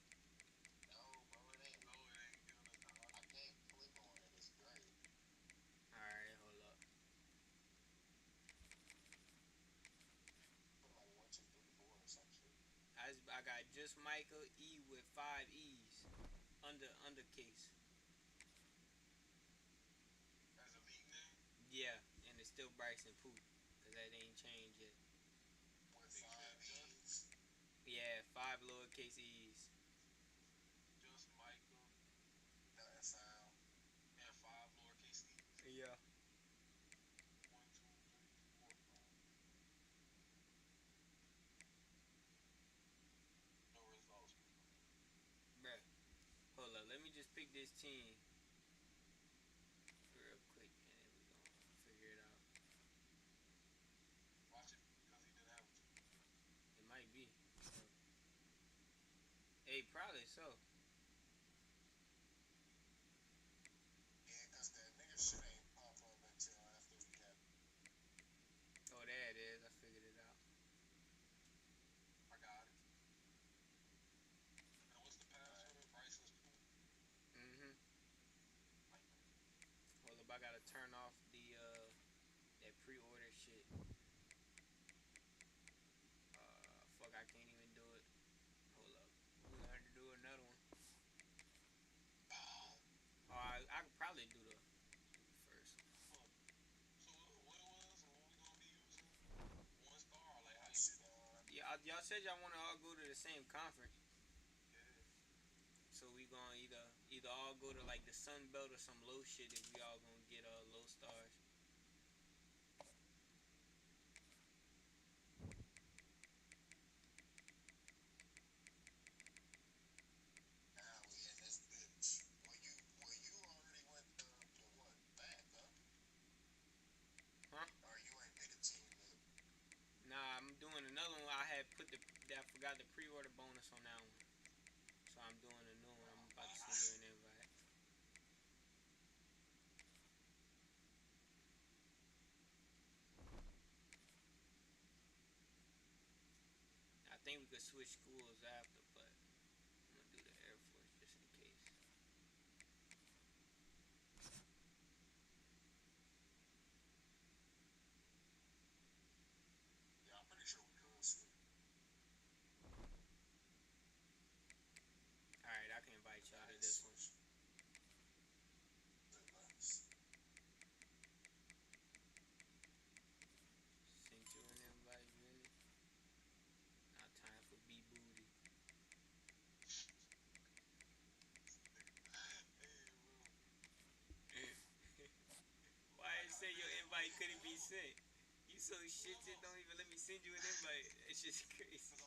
No, bro, it ain't. No, it ain't giving us the I can't click on it. It's great. Alright, hold up. Put like 1, 2, 3, 4 or some shit. I got just Michael E with 5 E's. Undercase. as a league name. Yeah, and it's still Bryson Pooh. Cause that ain't changed yet. With Big 5 Fat E's. Yeah, 5 lowercase E's. Just Michael The FL. and 5 lowercase e's. Yeah. 1, 2, 3, 4, 5. No results. Bruh. Hold up, let me just pick this team real quick and then we gonna figure it out. Watch it because he didn't have a team. It might be. Hey, probably so. Yeah, cause that nigga shit ain't pop up until after we got. Oh, there it is. I figured it out. I got it. And what's the password? Bryson's Pooh. Mm-hmm. Hold up, I gotta turn off the that pre-order shit. Fuck, I can't even do it. Hold up. We gonna have to do another one. Oh, I could probably do the first one. So what it was and what we gonna be using? 1 star, like how you Shit said. on. Yeah, y'all said y'all wanna all go to the same conference. Yeah. So we gonna either all go to like the Sun Belt or some low shit if we all gonna get low stars. Now we in this bitch. Well, you already went to what? Back, huh? Huh? Or you ain't pick a team yet? Nah, I'm doing another one. I forgot the pre-order bonus on that one. So I'm doing a new one. I'm about to send you an invite. I think we could switch schools after, but I'm gonna do the Air Force just in case. Yeah, I'm pretty sure we could switch. Alright, I can invite y'all to this one. Sent you an invite, really? Now time for B-Booty. Why it say your invite couldn't be sent? You so shit, it don't even let me send you an invite. It's just crazy.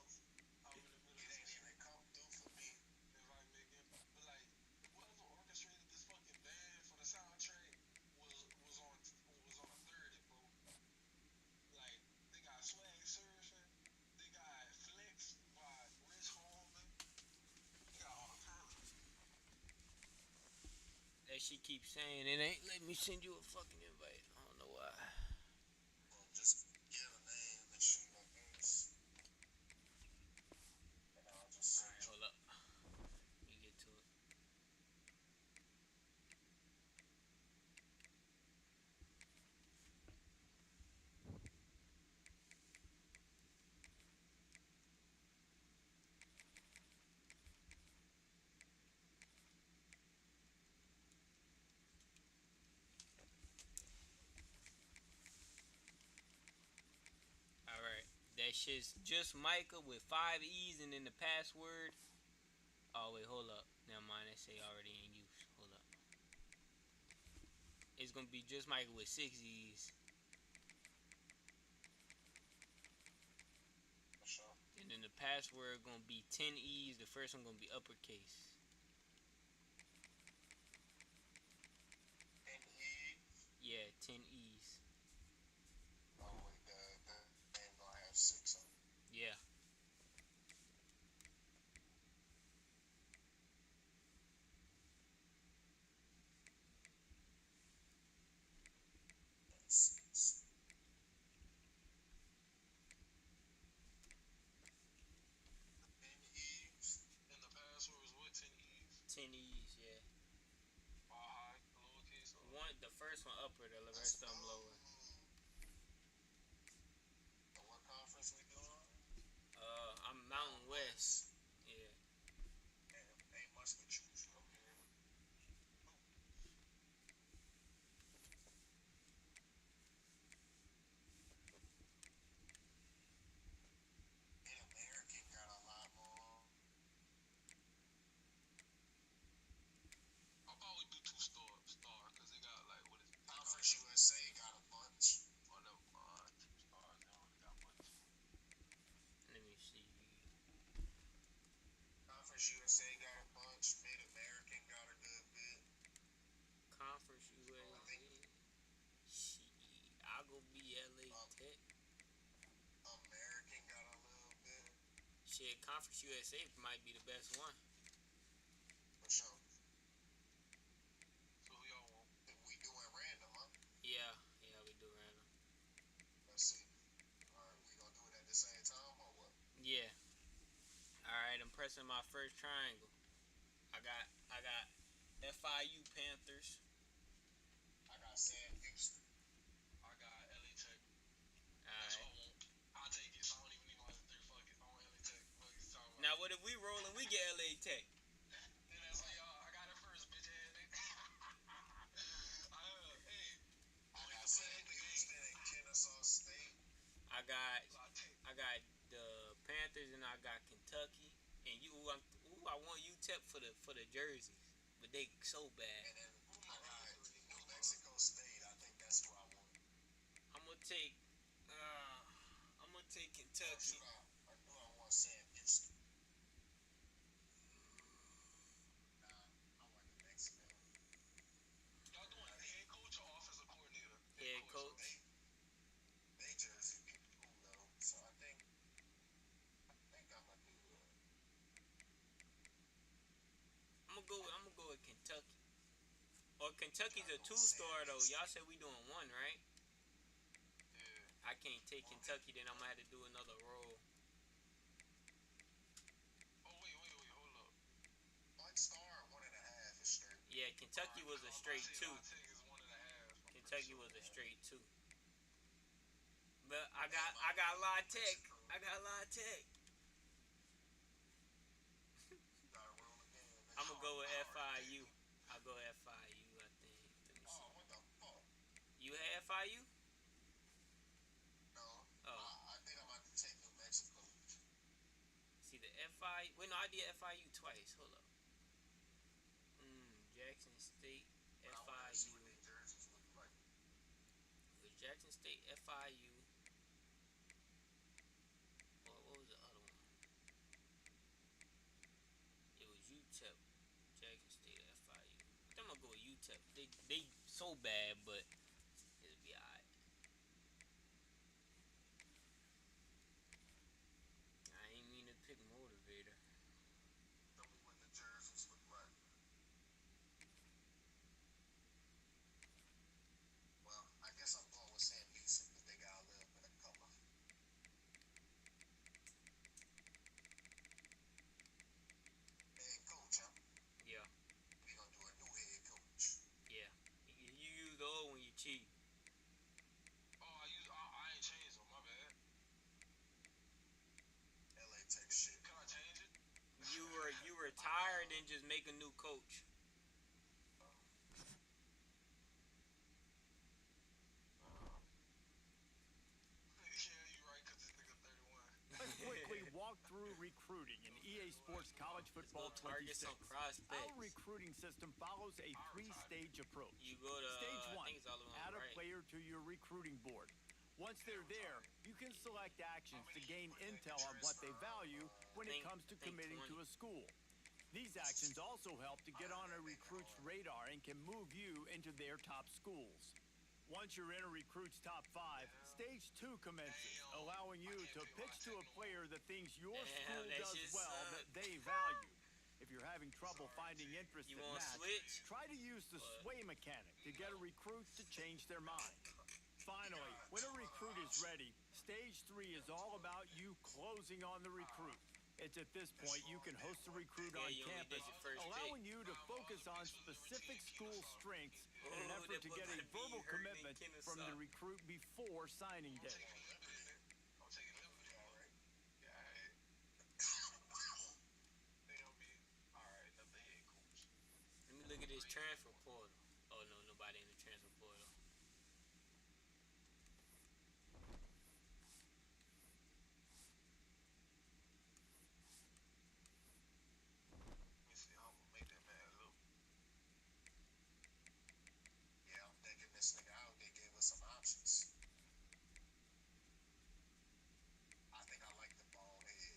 I'm in the middle It of ain't even come through for me. invite making. But like, whoever orchestrated this fucking band for the soundtrack was on a 30, bro. Like, they got Swag Surf she keeps saying it ain't let me send you a fucking invite. I don't know why. Well, just get a name and shit like this. And I'll just send Alright, hold up. Let me get to it. Alright. That shit's just Micah with 5 E's and then the password. Oh wait, hold up. Never mind, they say already in use. Hold up. It's gonna be just Micah with 6 E's. for sure. And then the password gonna be 10 E's. The first one gonna be uppercase. And he, Yeah, 10 E's. oh wait, the name gonna have 6 on it. Yeah. Six. And Eves, and the password is what, 10 Eves? 10 E's, yeah. All high, lowercase, or The first one upper, the rest of them lower. And what conference we doing? I'm Mountain West. Yeah. Damn, ain't much to choose from here. Mid-American got a lot more. How about we do 2-star, because they got like, what is it? Conference USA got a bunch. Oh, no, 2 stars, they only got much. Let me see. Conference USA got a bunch. Mid-American got a good bit. Conference USA. Shit. I'll go be LA Tech. American got a little bit. Shit, Conference USA might be the best one. For sure. So who y'all want? We doing random, huh? Yeah, we do random. Let's see. Alright, we gonna do it at the same time or what? Yeah. Alright, I'm pressing my first triangle. I got FIU Panthers. I got Sam Houston. I got LA Tech. That's what I want. I'll take it. I don't even need my other 3. Fuck it. I want LA Tech. What you talking about? Now what if we roll and we get LA Tech? Then that's like, y'all, I got it first, bitch ass. Hey. I got Sam Houston and Kennesaw State. I got the Panthers and I got Kentucky. And I want UTEP for the jerseys, but they so bad. And then I got New Mexico State. I think that's who I want. I'm gonna take Kentucky. Or do I want Sam Houston? Nah, I want New Mexico. Y'all doing head coach or offensive coordinator? Head coach. They jersey be cool though, so I think I'm gonna do it. I'm gonna go with Kentucky. Or Kentucky's a 2-star though. Y'all said we doing 1, right? Yeah. I can't take Kentucky, then I'm gonna have to do another roll. Oh wait, hold up. 1 star or 1.5 is straight. Yeah, Kentucky was a straight 2. Is 1.5. Kentucky was a straight 2. But I got La Tech. I got La Tech. I'm gonna go with FIU. I'll go FIU, I think. Let me see. Oh, what the fuck? You had FIU? No. Oh. I think I'm about to take New Mexico. See the FIU. Wait, no, I did FIU twice. Hold up. Jackson State, FIU. With Jackson State, FIU. What was the other one? It was UTEP, Jackson State, FIU. I think I'm gonna go with UTEP. They so bad, but it'll be alright. I ain't mean to pick Motivator. Tell me what the jerseys look like. than just make a new coach. Yeah, you're right, because this nigga 31. Let's quickly walk through recruiting in EA Sports College Football Let's go target 26. some prospects. Our recruiting system follows a three-stage approach. You go to, Stage I one, think it's all the way on add the a right. player to your recruiting board. Once they're there, you can select actions to gain intel on what they value when it comes to committing to a school. These actions also help to get on a recruit's radar and can move you into their top schools. Once you're in a recruit's top 5, stage 2 commences, allowing you to pitch to a player the things your school that does shit well suck. that they value. If you're having trouble finding interest You that wanna match, switch? try to use the sway mechanic to get a recruit to change their mind. Finally, when a recruit is ready, stage 3 is all about you closing on the recruit. It's at this point you can host a recruit on you only did campus, your first allowing pick. you to focus on specific school strengths in an Oh, effort that to boy get a gotta be verbal hurting commitment in Kennesaw. from the recruit before signing day. I'm taking liberty, all right. Yeah, they gonna be all right. Another head coach. Let me look at this transfer portal. Oh no, nobody in the transfer portal. Let me see. I'm gonna make that man look. Yeah, I'm thinking this nigga out. They gave us some options. I think I like the bald head.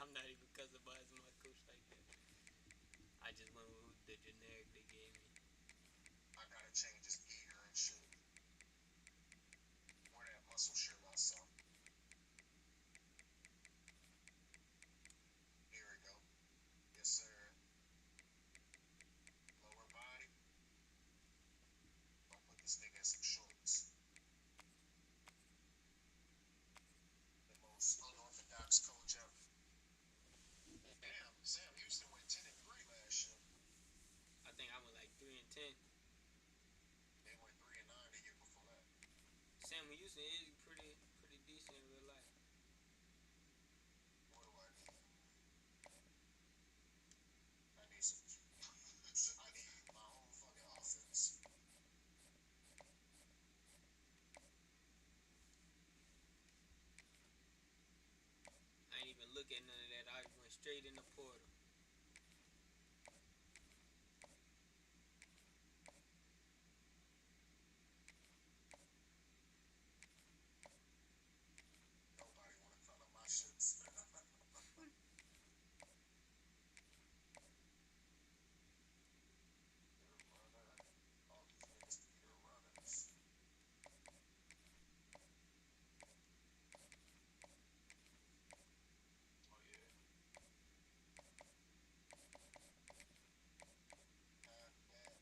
I'm not even customizing my coach like that. I just went with the generic they gave me. I gotta change his gear and shit. Wear that muscle shirt I saw. Here we go. Yes, sir. Lower body. Don't put this nigga in some shorts. The most unorthodox coach ever. Damn, Sam Houston went 10-3 last year. I think I went like 3-10. They went 3-9 the year before that. Sam Houston is pretty decent in real life. What do I need? I need some. I need my own fucking offense. I ain't even look at none of that. I went straight in the portal. Nobody want to color my shirts. All these niggas pure runners. Oh yeah. Not bad.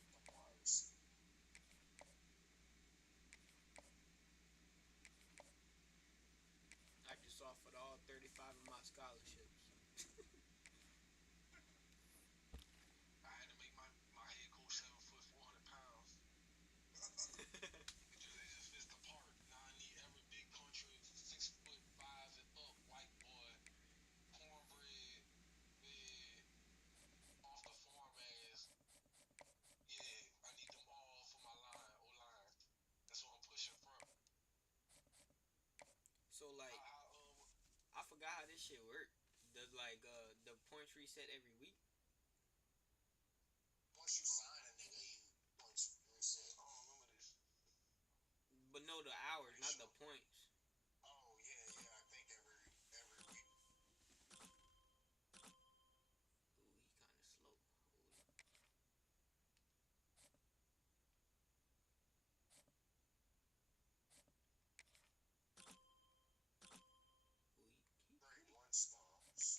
The Mars. I just offered all 35 of my scholarships. I had to make my head coach 7 foot 400 pounds. It just fits the part. Now I need every big country 6'5" and up white boy, cornbread, big, off the farm ass. Yeah, I need them all for my line, O-line. That's what I'm pushing from. So like, I forgot how this shit worked. Does like the points reset every week? Once you sign a nigga, you points reset. I don't remember this. But no, the hours, not the points. Oh yeah, I think every week. Ooh, he kind of slow. Ooh, he 31 stars.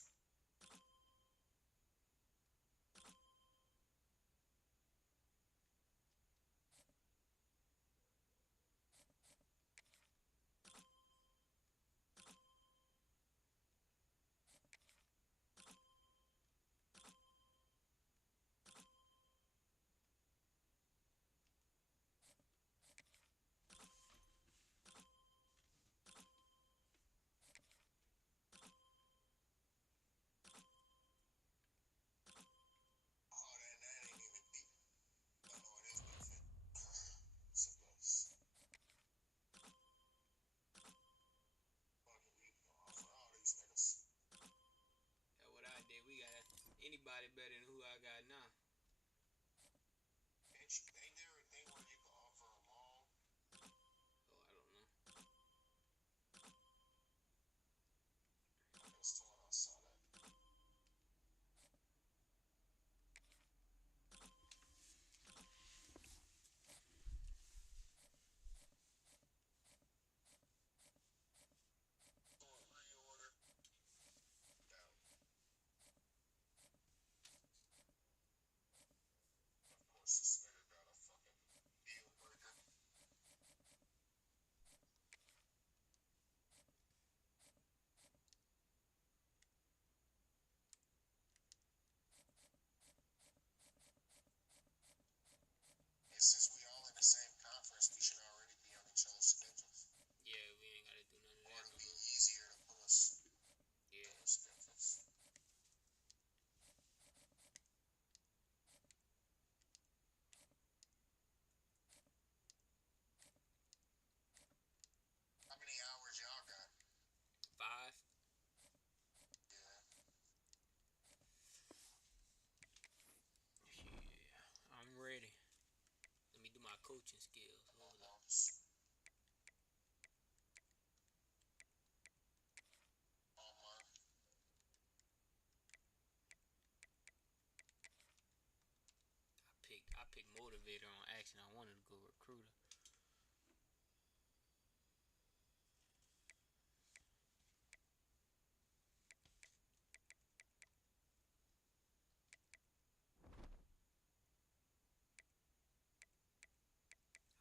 picked motivator on action. I wanted to go recruiter.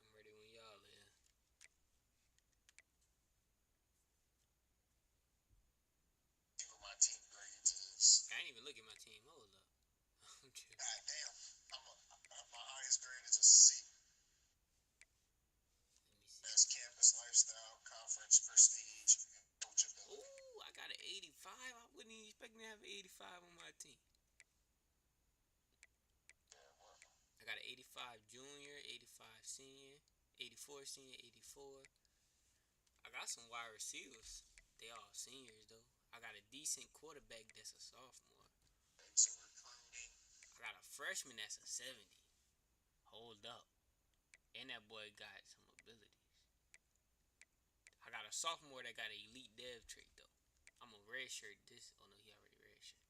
I'm ready when y'all is. See what my team grades is. I ain't even look at my team. Hold up. Okay. God damn. My highest grade is a C. Let me see. Best campus lifestyle, conference prestige, and coachability. Ooh, I got an 85. I wouldn't even expect me to have an 85 on my team. Yeah, well, I got an 85 junior, 85 senior, 84 senior, 84. I got some wide receivers. They all seniors though. I got a decent quarterback that's a sophomore. thanks to recruiting. I got a freshman that's a 70. Hold up. And that boy got some abilities. I got a sophomore that got an elite dev trait though. I'm a redshirt this. Oh no, he already redshirt.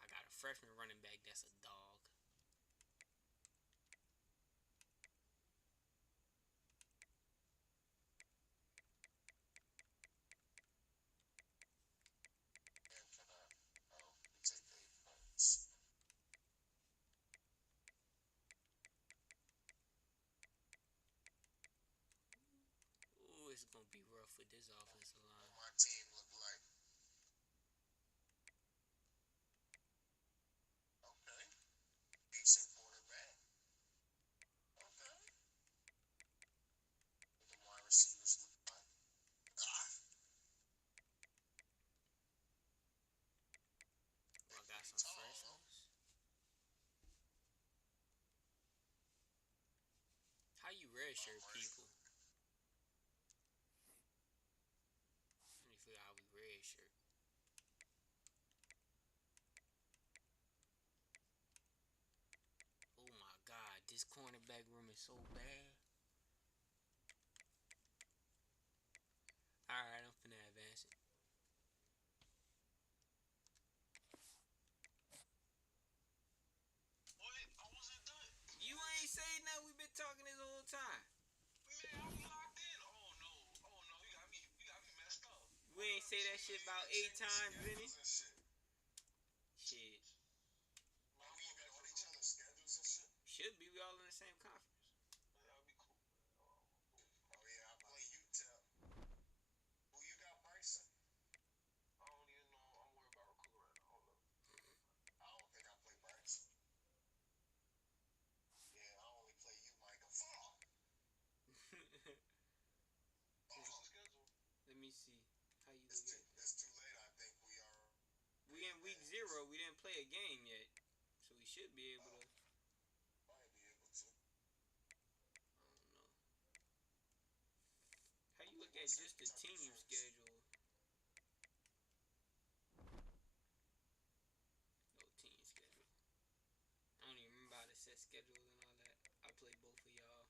I got a freshman running back that's a dog. And can I, take 8 points. Ooh, it's gonna be rough with this offensive line. What my team look like. Okay. Decent quarterback. Okay. What the wide receivers look like. Ah, I got some tall, freshmen. How you redshirt people? Let me figure out how we redshirt. Oh my god, this cornerback room is so bad. Alright, I'm finna advance it. What? I wasn't done. You ain't saying that. We've been talking this whole time. Man, I was locked in. Oh no. You got me messed up. We ain't say that shit about 8 times, Vinny. schedules and shit. Shit. Man, we even on each other's schedules and shit. Should be. We all in the same conference. That'll be cool. Oh yeah, I play UTEP. Who you got, Bryson? I don't even know. I'm worried about recruiting right now. Hold up. I don't think I play Bryson. Yeah, I only play you, Micah. Fuck! What's the schedule? Let me see. How you It's look too, at it? it's too late, I think we are. We in week 0. We didn't play a game yet. So we should be able to. Might be able to. I don't know. How you look at just the team schedule? No team schedule. I don't even remember how to set schedules and all that. I play both of y'all.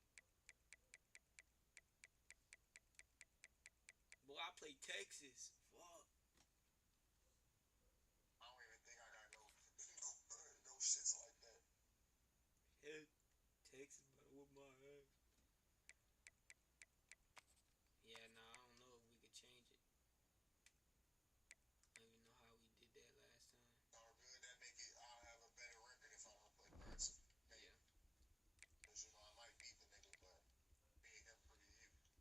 Boy, I play Texas. Fuck. I don't even think I got no shits like that. Hell, Texas better whoop my ass. Yeah, nah, I don't know if we could change it. I don't even know how we did that last time. All good. That make it. I'll have a better record if I don't play Bryson. Yeah. Because I might beat the nigga, but me and him pretty even.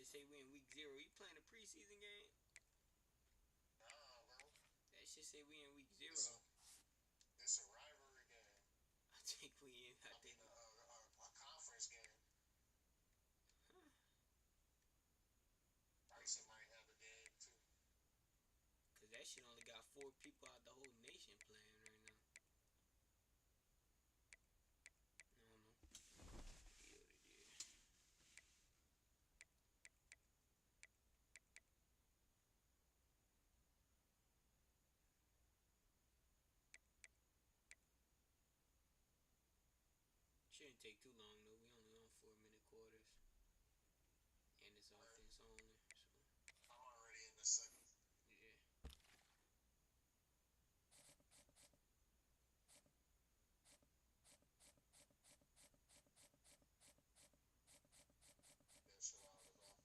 shit say we in week 0. You playing a preseason game? Nah, bro. That shit say we in week 0. It's a rivalry game. I think we in. I think a conference game. Bryson might have a game too. Cause that shit only got 4 people out the whole nation playing right now. I don't know. Yeah, what it is. Shouldn't take too long though. We only on 4-minute quarters. And it's offense only, so I'm already in the second. yeah. Yeah, chill out about.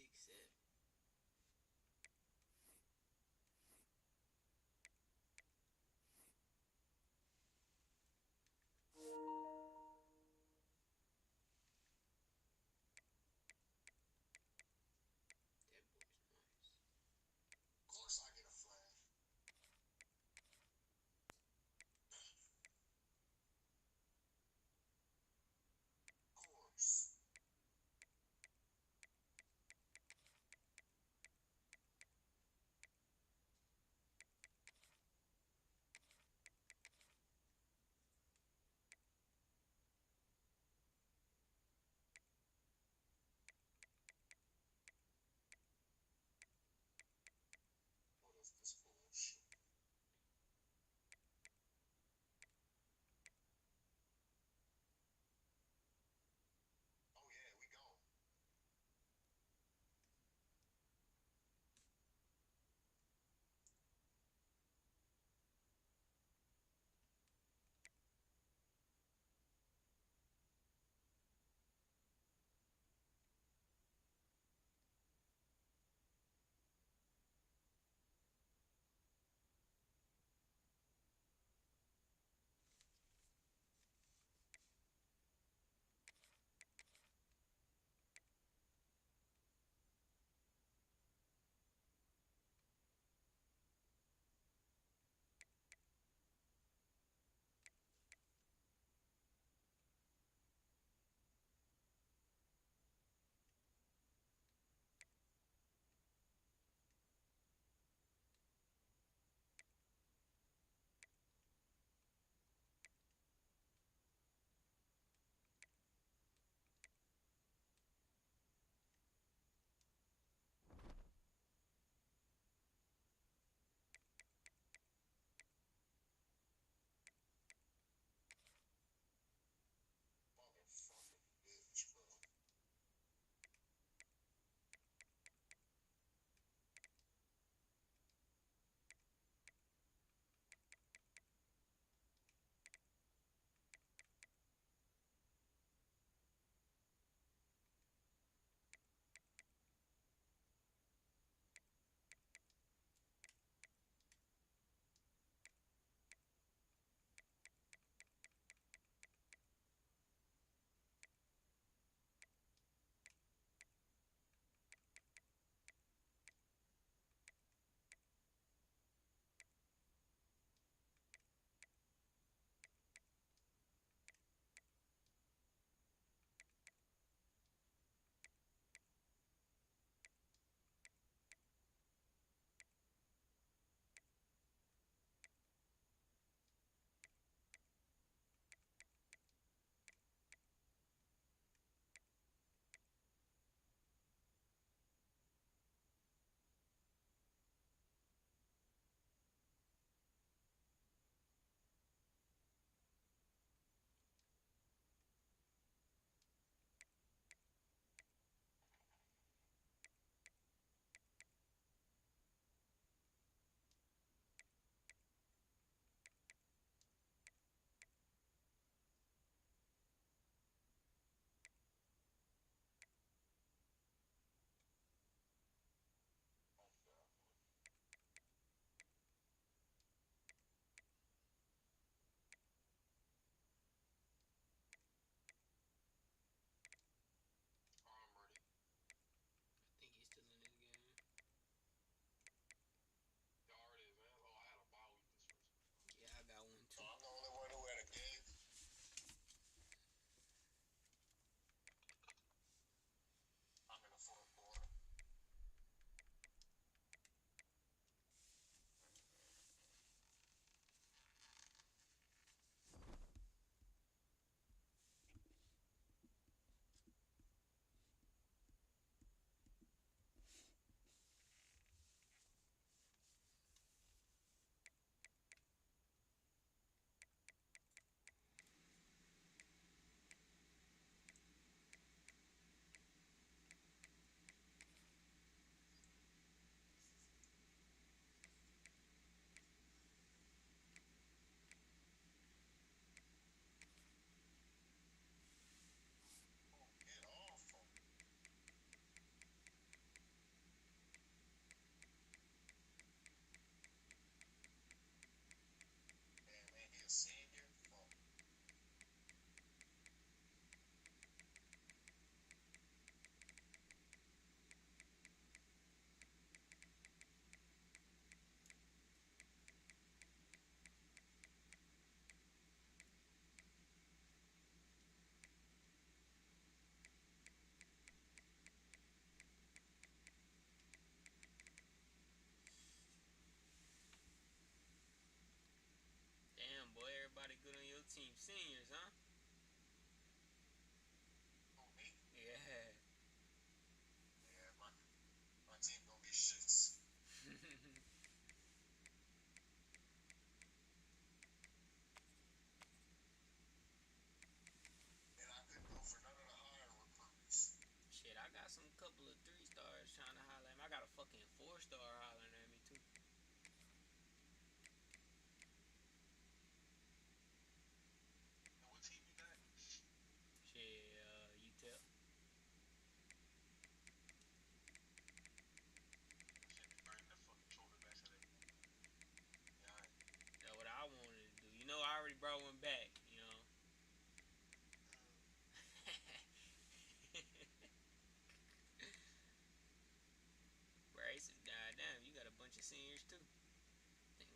big set. That boy's nice. Of course I get a flag. Of course.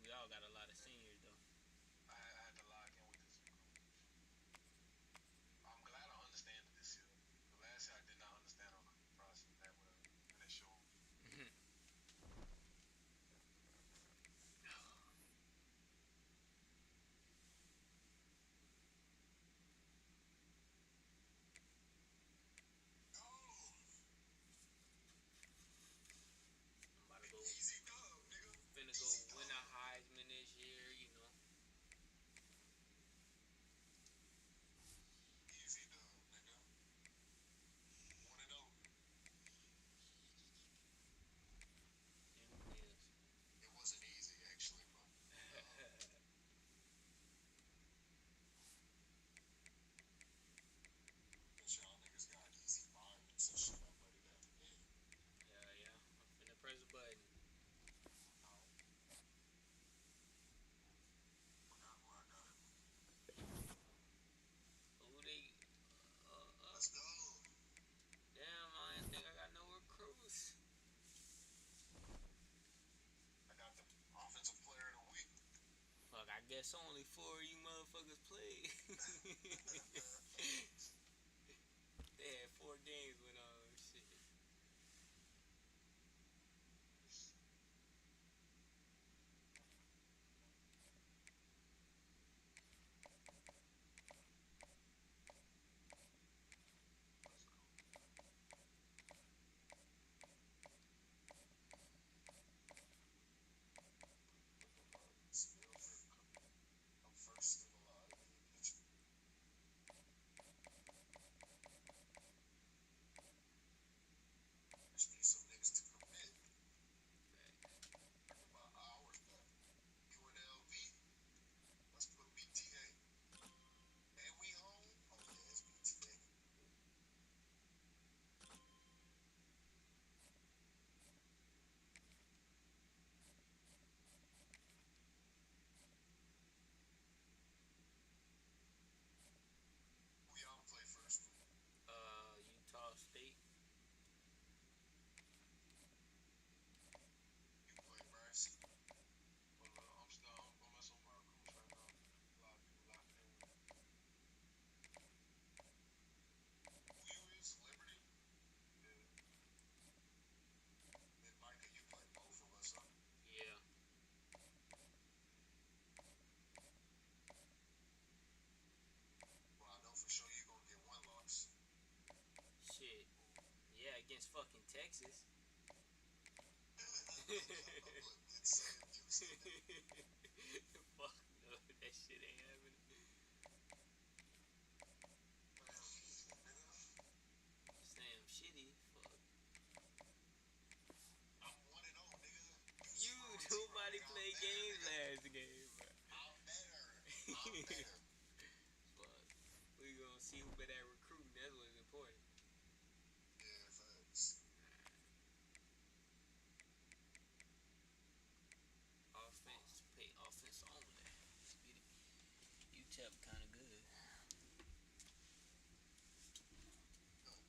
We all got a lot of seniors, though. I had to lock in with this group. I'm glad I understand it this year. The last year I did not understand our process that well, and it showed. I'm about to go, Easy dub, nigga. finna go win a Heisman this year, you know. Easy dub, nigga. 1-0. Them Bills. It wasn't easy, actually, but but y'all niggas got easy minds and shit. I'm ready to end. Yeah. I'm finna press a button. Forgot who I got. Who they? Let's go. Damn, I didn't think I got no recruits. I got the offensive player of the week. Fuck, I guess only 4 of you motherfuckers played. They had 4 games when shit. I'm first in a lot of pitching. Just need some niggas to commit. Bring my hours back. UNLV. Let's put BTA. And we home? Oh yeah, it's BTA. Who y'all play first? Utah State. You play Bryce? But I'm still I'm messing with my recruits right now. A lot of people locked in with me. Who you is? Liberty? Yeah. Then Micah, you play both of us, huh? Yeah. Well, I know for sure you're gonna get one loss. Shit. Yeah, against fucking Texas. I'm putting in Sam Houston. Fuck no, that shit ain't happening. Sam Shitty. Fuck. I'm 1-0, nigga. You, nobody played games last game, bro. I'm better. I'm better. Fuck. We gonna see who better at recruiting. That's what's important. Yeah, facts. Offense, pay offense only. Let's get it. UTEP kind of good.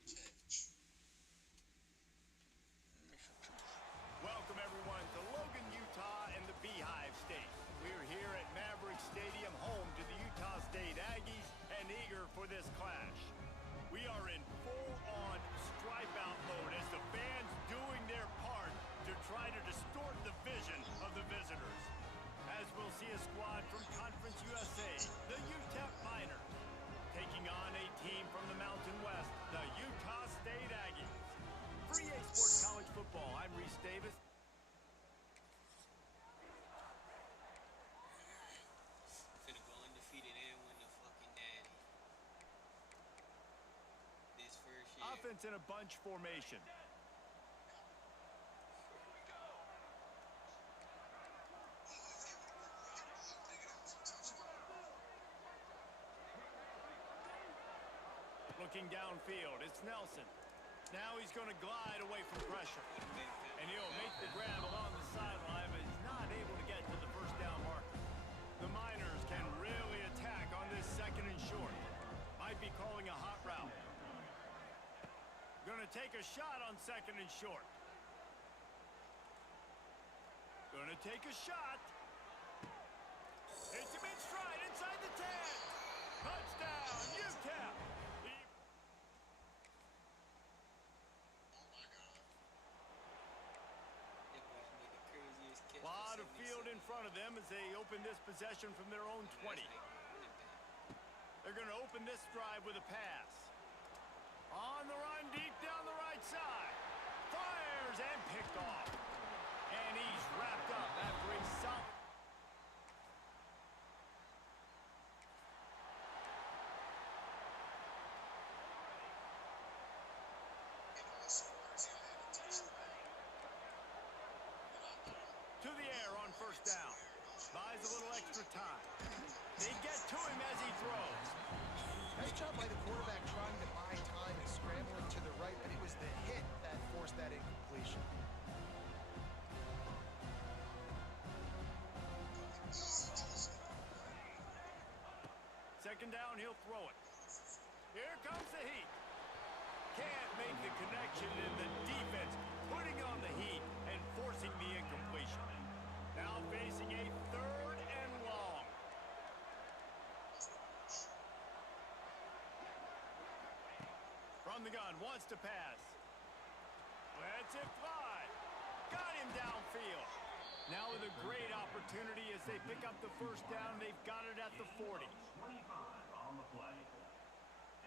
Catch. Welcome, everyone, to Logan, Utah, and the Beehive State. We're here at Maverick Stadium, home to the Utah State Aggies, and eager for this clash. We are in full-on stripe-out mode as the fans doing their part to try to distort the vision of the visitors. As we'll see a squad from Conference USA, the UTEP Miners, taking on a team from the Mountain West, the Utah State Aggies. For EA Sports College Football, I'm Reese Davis. Finna go undefeated and win the fucking natty. This first year. Offense in a bunch formation. Looking downfield, it's Nelson. Now he's going to glide away from pressure. And he'll make the grab along the sideline, but he's not able to get to the first down marker. The Miners can really attack on this second and short. Might be calling a hot route. Going to take a shot on second and short. Going to take a shot. the 10. Touchdown, UTEP. A lot of field in front of them as they open this possession from their own 20. They're going to open this drive with a pass. On the run, deep down the right side. Fires and picked off. And he's wrapped up after a solid. To the air on first down. Buys a little extra time. They get to him as he throws. Nice job by the quarterback trying to buy time and scrambling to the right, but it was the hit that forced that incompletion. Second down, he'll throw it. Here comes the heat. Can't make the connection in the defense, putting on the heat and forcing the incompletion. Now facing a third and long. From the gun, wants to pass. Lets it fly. Got him downfield. Now with a great opportunity as they pick up the first down. They've got it at the 40. 25 on the play.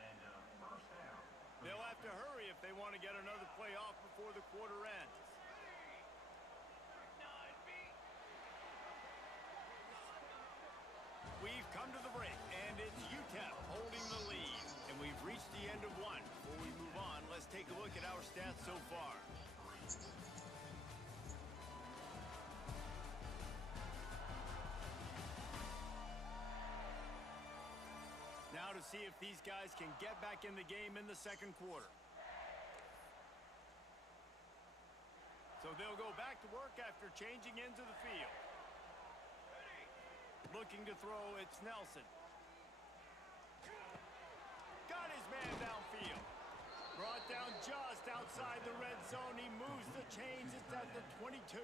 And first down. They'll have to hurry if they want to get another play off before the quarter ends. We've come to the break, and it's UTEP holding the lead. And we've reached the end of one. Before we move on, let's take a look at our stats so far. Now to see if these guys can get back in the game in the second quarter. So they'll go back to work after changing into the field. Looking to throw, it's Nelson. Got his man downfield. Brought down just outside the red zone. He moves the chains. It's at the 22.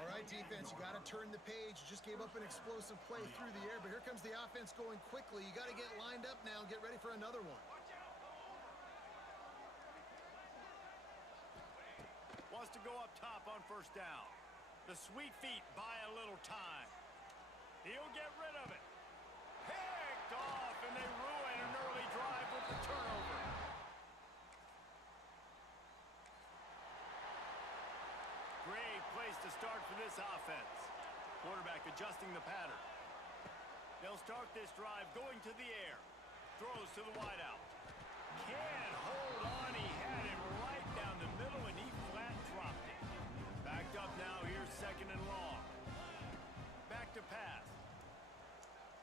All right, defense, you got to turn the page. You just gave up an explosive play through the air, but here comes the offense going quickly. You got to get lined up now and get ready for another one. Wants to go up top on first down. The sweet feet buy a little time. He'll get rid of it. Picked off, and they ruin an early drive with the turnover. Great place to start for this offense. Quarterback adjusting the pattern. They'll start this drive going to the air. Throws to the wideout. Can't hold on. He had it right down the middle, and he flat dropped it. Backed up now. Here's second and long. Back to pass.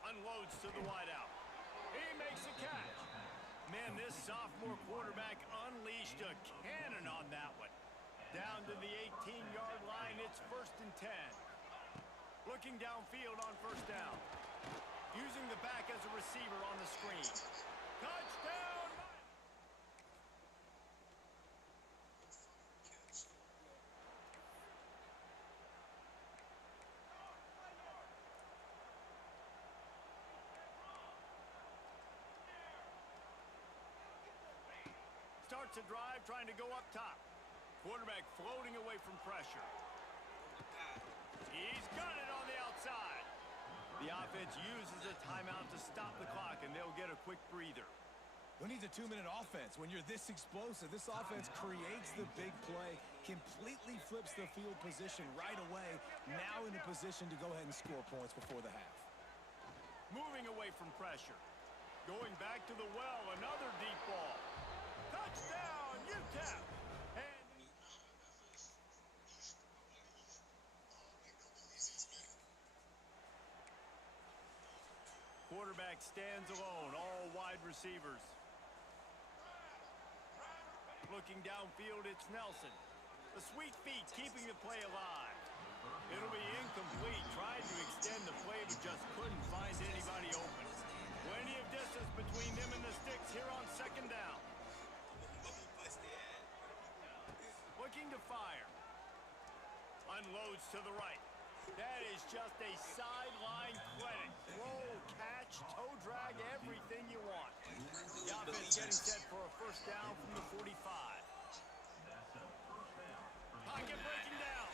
Unloads to the wideout. He makes a catch. Man, this sophomore quarterback unleashed a cannon on that one. Down to the 18-yard line, it's first and 10. Looking downfield on first down. Using the back as a receiver on the screen. Touchdown! Starts a drive trying to go up top. Quarterback floating away from pressure. He's got it on the outside. The offense uses a timeout to stop the clock, and they'll get a quick breather. Who needs a 2-minute offense when you're this explosive? This offense creates the big play, completely flips the field position right away, now in a position to go ahead and score points before the half. Moving away from pressure. Going back to the well, another deep ball. Touchdown, UTEP! Quarterback stands alone, all wide receivers. Looking downfield, it's Nelson. The sweet feet keeping the play alive. It'll be incomplete. Tried to extend the play, but just couldn't find anybody open. Plenty of distance between them and the sticks here on second down. Looking to fire. Unloads to the right. That is just a sideline clinic. Roll, catch, toe drag, everything you want. The offense getting set for a first down from the 45. Pocket breaking down.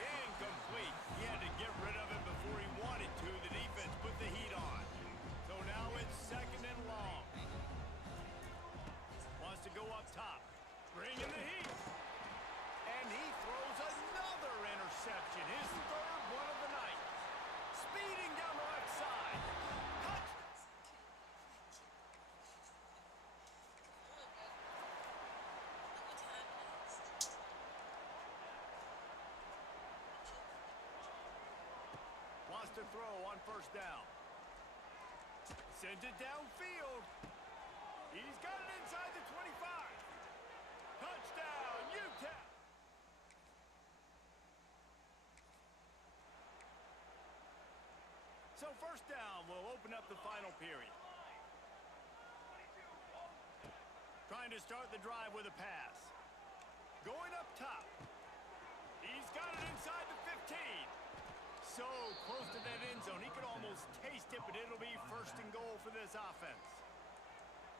Incomplete. He had to get rid of it before he wanted to. The defense put the heat on. So now it's second and long. Wants to go up top. Bring in the heat. And he throws another interception. His third one of the night. Speeding down the left side. Touch. Wants to throw on first down. Sends it downfield. He's got it inside the 25. Touchdown, Utah. So first down will open up the final period. Trying to start the drive with a pass. Going up top. He's got it inside the 15. So close to that end zone. He could almost taste it, but it'll be first and goal for this offense.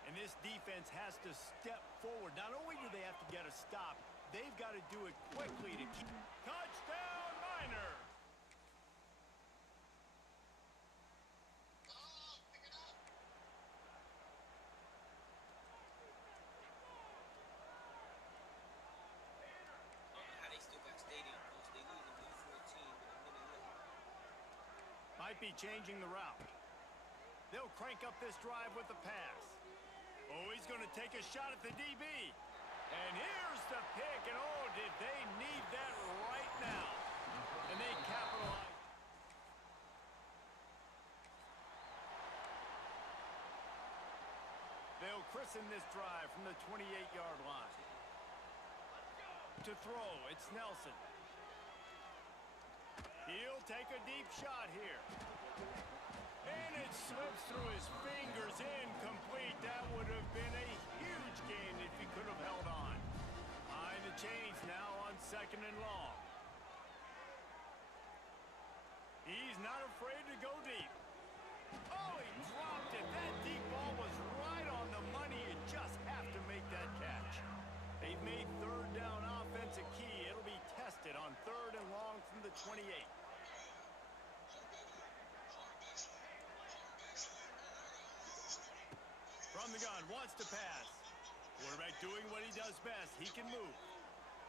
And this defense has to step forward. Not only do they have to get a stop, they've got to do it quickly to keep... Touchdown, Niner! Might be changing the route. They'll crank up this drive with the pass. Oh, he's going to take a shot at the DB. And here's the pick. And oh, did they need that right now. And they capitalize. They'll christen this drive from the 28-yard line. To throw, it's Nelson. He'll take a deep shot here. And it slips through his fingers, incomplete. That would have been a huge gain if he could have held on. Behind the chains now on second and long. He's not afraid to go deep. Oh, he dropped it. That deep ball was right on the money. You just have to make that catch. They've made third down offense a key. It'll be tested on third and long from the 28. From the gun, wants to pass. Quarterback doing what he does best. He can move.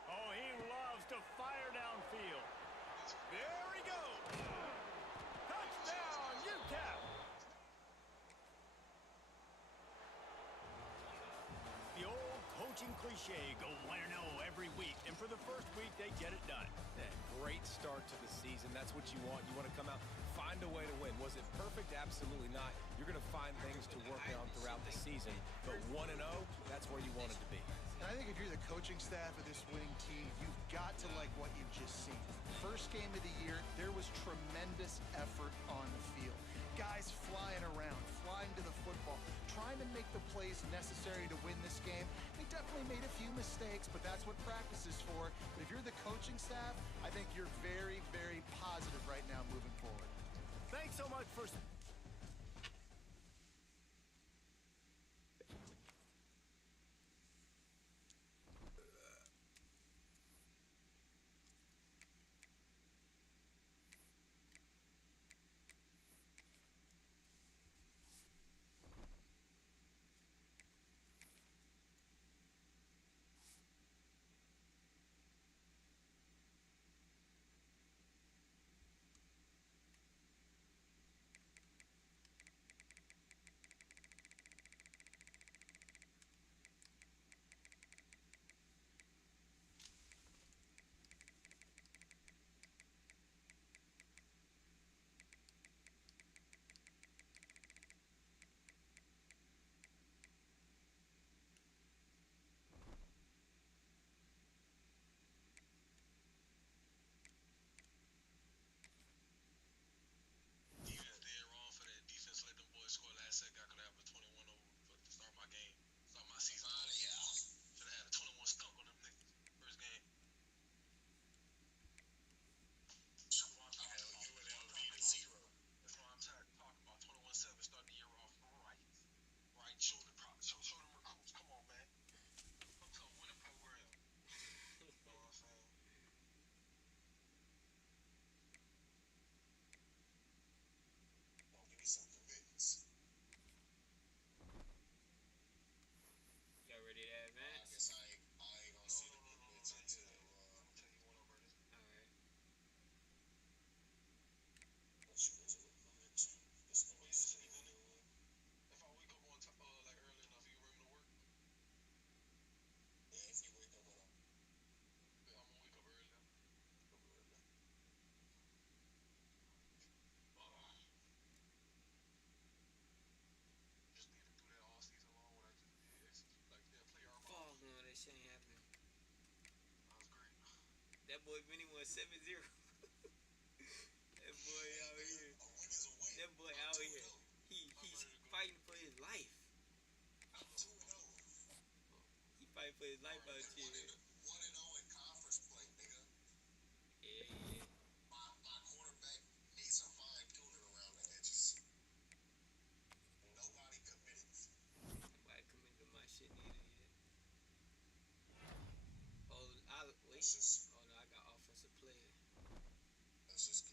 Oh, he loves to fire downfield. There he goes. Touchdown, Utah. The old coaching cliche, go 1-0 every week. And for the first week, they get it done. Yeah, great start to the season. That's what you want. You want to come out, find a way to win. Was it perfect? Absolutely not. You're going to find things to work on throughout the season. But 1-0, that's where you want it to be. And I think if you're the coaching staff of this winning team, you've got to like what you've just seen. First game of the year, there was tremendous effort on the field. Guys flying around, flying to the football, trying to make the plays necessary to win this game. They definitely made a few mistakes, but that's what practice is for. But if you're the coaching staff, I think you're very, very positive right now moving forward. Thanks so much for... That boy Vinny won 7-0. That boy out here. A win is a win. That boy I'm out 2-0. here. He's fighting for his life. I'm 2-0. He fighting for his life out here. 1-0 in conference play, nigga. Yeah. My quarterback needs some fine tuning around the edges. Nobody committed. Nobody coming to my shit neither yet. Oh, wait. Let's just Oh no, I got offensive player.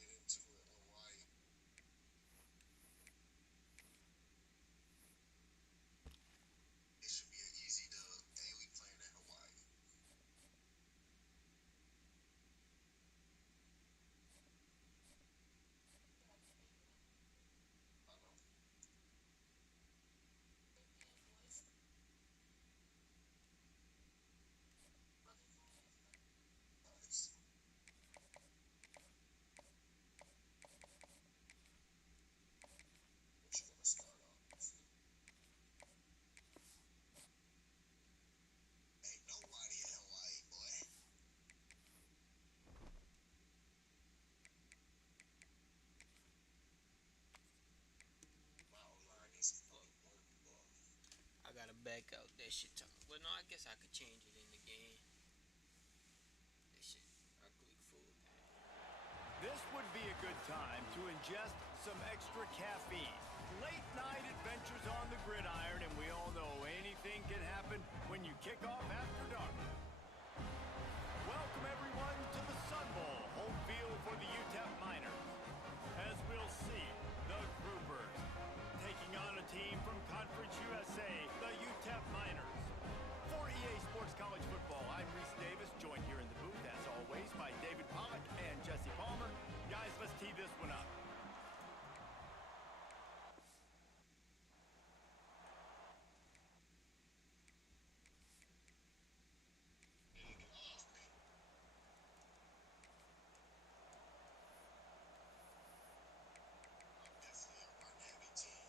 get into it. Hawaii. It should be an easy dub. Hey, we playing at Hawaii. I know. Nice. What you gonna start off? Ain't nobody at Hawaii, boy. My O-line needs some fucking work, boy. I gotta back out that shit talk. Well, no, I guess I could change it in the game. That shit, I click full. This would be a good time to ingest some extra caffeine. Late night adventures on the gridiron, and we all know anything can happen when you kick off after dark. Welcome everyone to the Sun Bowl, home field for the UTEP Miners. As we'll see, the Groupers taking on a team from Conference USA, the UTEP Miners. For EA Sports College Football, I'm Reese Davis, joined here in the booth, as always, by David Pollack and Jesse Palmer. Guys, let's tee this one up. Big off me. I'm definitely a run-heavy team.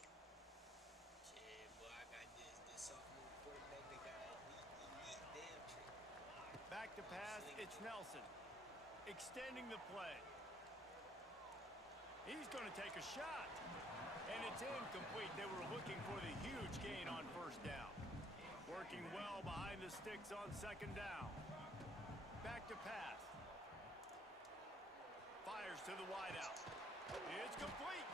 Shit, boy, I got this sophomore quarterback that got an elite damn trick. Back to pass, it's Nelson. Extending the play. He's going to take a shot. And it's incomplete. They were looking for the huge gain on first down. Working well behind the sticks on second down. Back to pass. Fires to the wideout. It's complete.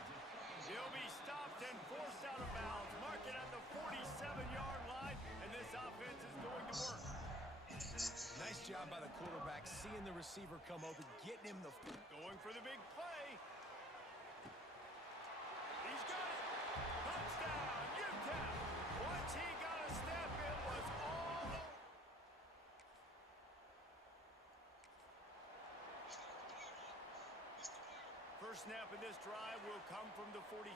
He'll be stopped and forced out of bounds. Mark it at the 47-yard line, and this offense is going to work. Nice job by the quarterback, seeing the receiver come open, getting him the... Going for the big play. He's got it. Touchdown, UTEP. Once he got a step, it was all over. First snap of this drive will come from the 46.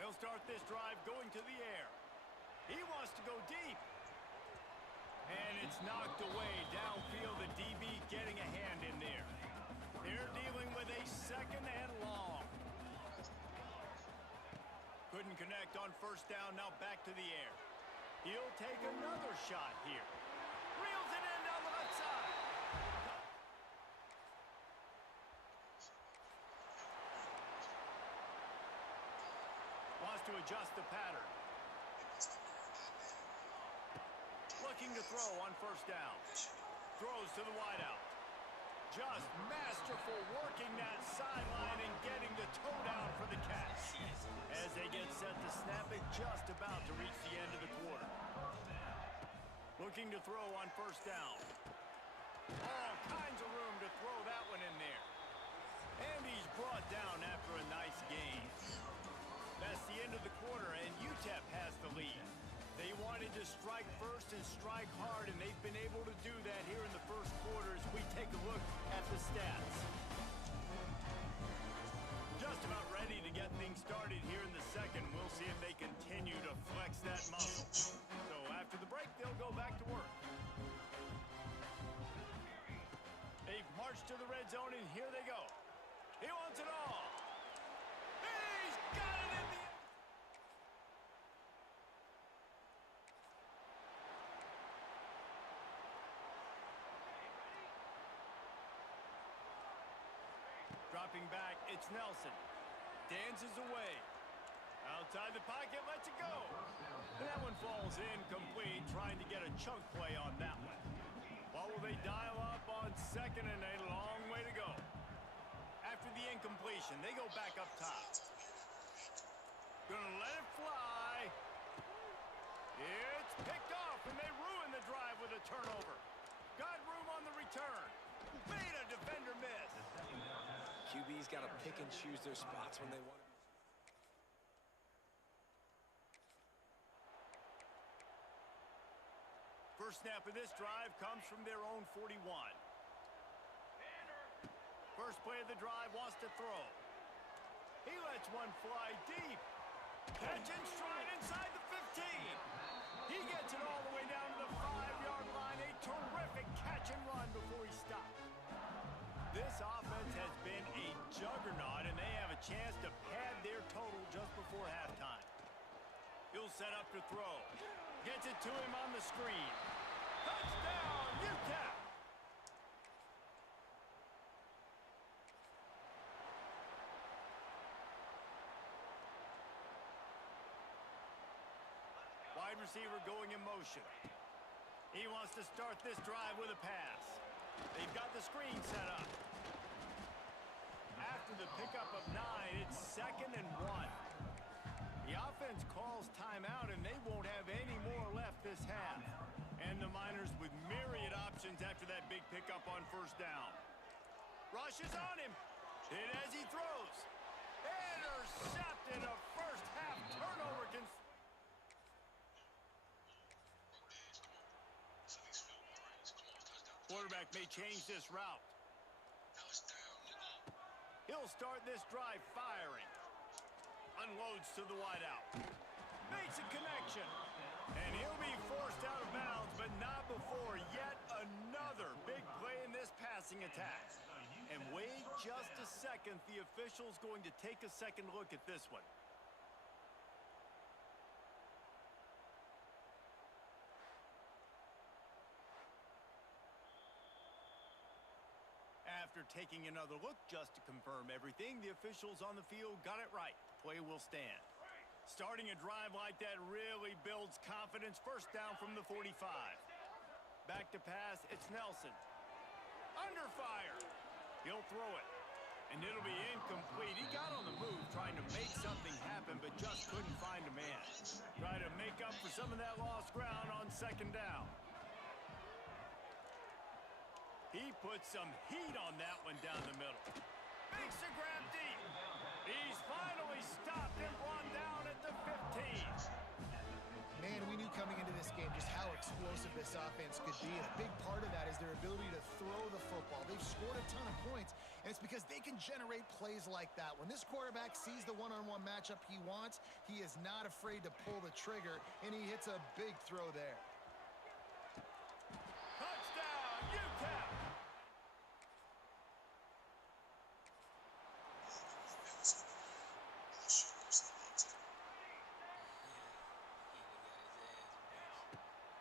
He'll start this drive going to the air. He wants to go deep. And it's knocked away downfield. The DB getting a hand in there. They're dealing with a second and long. Couldn't connect on first down. Now back to the air. He'll take another shot here. Reels it in down the left side. Wants to adjust the pattern. Looking to throw on first down. Throws to the wideout. Just masterful working that sideline and getting the toe down for the catch. As they get set to snap it, just about to reach the end of the quarter. Looking to throw on first down. All kinds of room to throw that one in there. And he's brought down after a nice gain. That's the end of the quarter, and UTEP has the lead. They wanted to strike first and strike hard, and they've been able to do that here in the first quarter as we take a look at the stats. Just about ready to get things started here in the second. We'll see if they continue to flex that muscle. So after the break, they'll go back to work. They've marched to the red zone, and here they go. He wants it all. He's got it in the... Dropping back, it's Nelson. Dances away. Outside the pocket, lets it go. And that one falls incomplete, trying to get a chunk play on that one. What will they dial up on second and a long way to go? After the incompletion, they go back up top. Gonna let it fly. It's picked off, and they ruin the drive with a turnover. Got room on the return. Made a defender miss. QB's got to pick and choose their spots when they want to. First snap of this drive comes from their own 41. First play of the drive, wants to throw. He lets one fly deep. Catch and stride inside the 15. He gets it all the way down to the 5-yard line. A terrific catch and run before he stopped. This offense has been a juggernaut, and they have a chance to pad their total just before halftime. He'll set up to throw. Gets it to him on the screen. Touchdown, UTEP! Wide receiver going in motion. He wants to start this drive with a pass. They've got the screen set up. After the pickup of 9, it's 2nd and 1. The offense calls timeout, and they won't have any more left this half. And the Miners with myriad options after that big pickup on first down. Rushes on him. Hit as he throws. Intercepted, a first half turnover. Quarterback may change this route. He'll start this drive firing. Unloads to the wideout. Makes a connection. And he'll be forced out of bounds, but not before yet another big play in this passing attack. And wait just a second. The official's going to take a second look at this one. After taking another look just to confirm everything, the officials on the field got it right. The play will stand. Starting a drive like that really builds confidence. First down from the 45. Back to pass, it's Nelson. Under fire. He'll throw it. And it'll be incomplete. He got on the move trying to make something happen, but just couldn't find a man. Try to make up for some of that lost ground on second down. He put some heat on that one down the middle. Makes the grab deep. He's finally stopped and brought down at the 15. Man, we knew coming into this game just how explosive this offense could be. And a big part of that is their ability to throw the football. They've scored a ton of points, and it's because they can generate plays like that. When this quarterback sees the one-on-one matchup he wants, he is not afraid to pull the trigger, and he hits a big throw there. Touchdown, UTEP!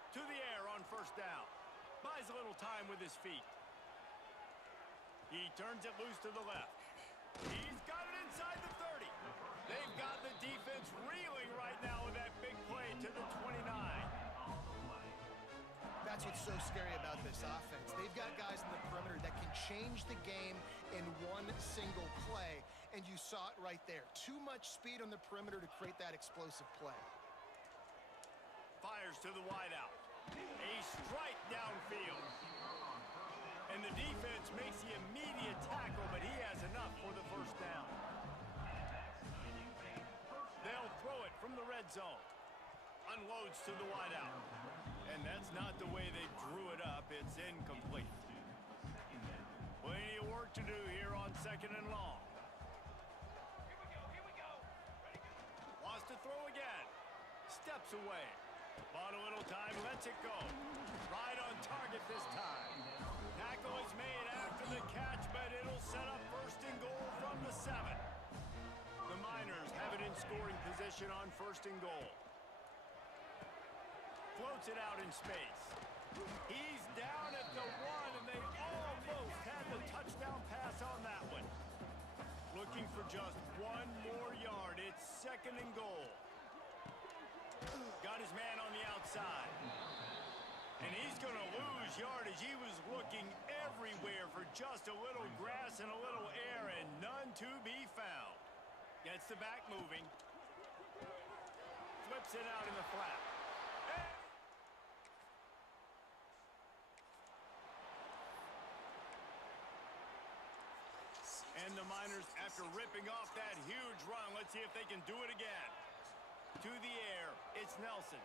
To the air on first down. Buys a little time with his feet. He turns it loose to the left. He's got it inside the 30. They've got the defense reeling right now with that big play to the 29. That's what's so scary about this offense. They've got guys in the perimeter that can change the game in one single play, and you saw it right there. Too much speed on the perimeter to create that explosive play. Fires to the wideout. A strike downfield. And the defense makes the immediate tackle, but he has enough for the first down. They'll throw it from the red zone. Unloads to the wideout. And that's not the way they drew it up. It's incomplete. Plenty of work to do here on second and long. Wants to throw again. Steps away. Bought a little time, lets it go. Right on target this time. Tackle is made after the catch, but it'll set up first and goal from the 7. The Miners have it in scoring position on first and goal. Floats it out in space. He's down at the 1, and they almost had the touchdown pass on that one. got his man on the outside. And he's going to lose yardage. He was looking everywhere for just a little grass and a little air, and none to be found. Gets the back moving. Flips it out in the flat. And the Miners, after ripping off that huge run, let's see if they can do it again. To the air, it's Nelson.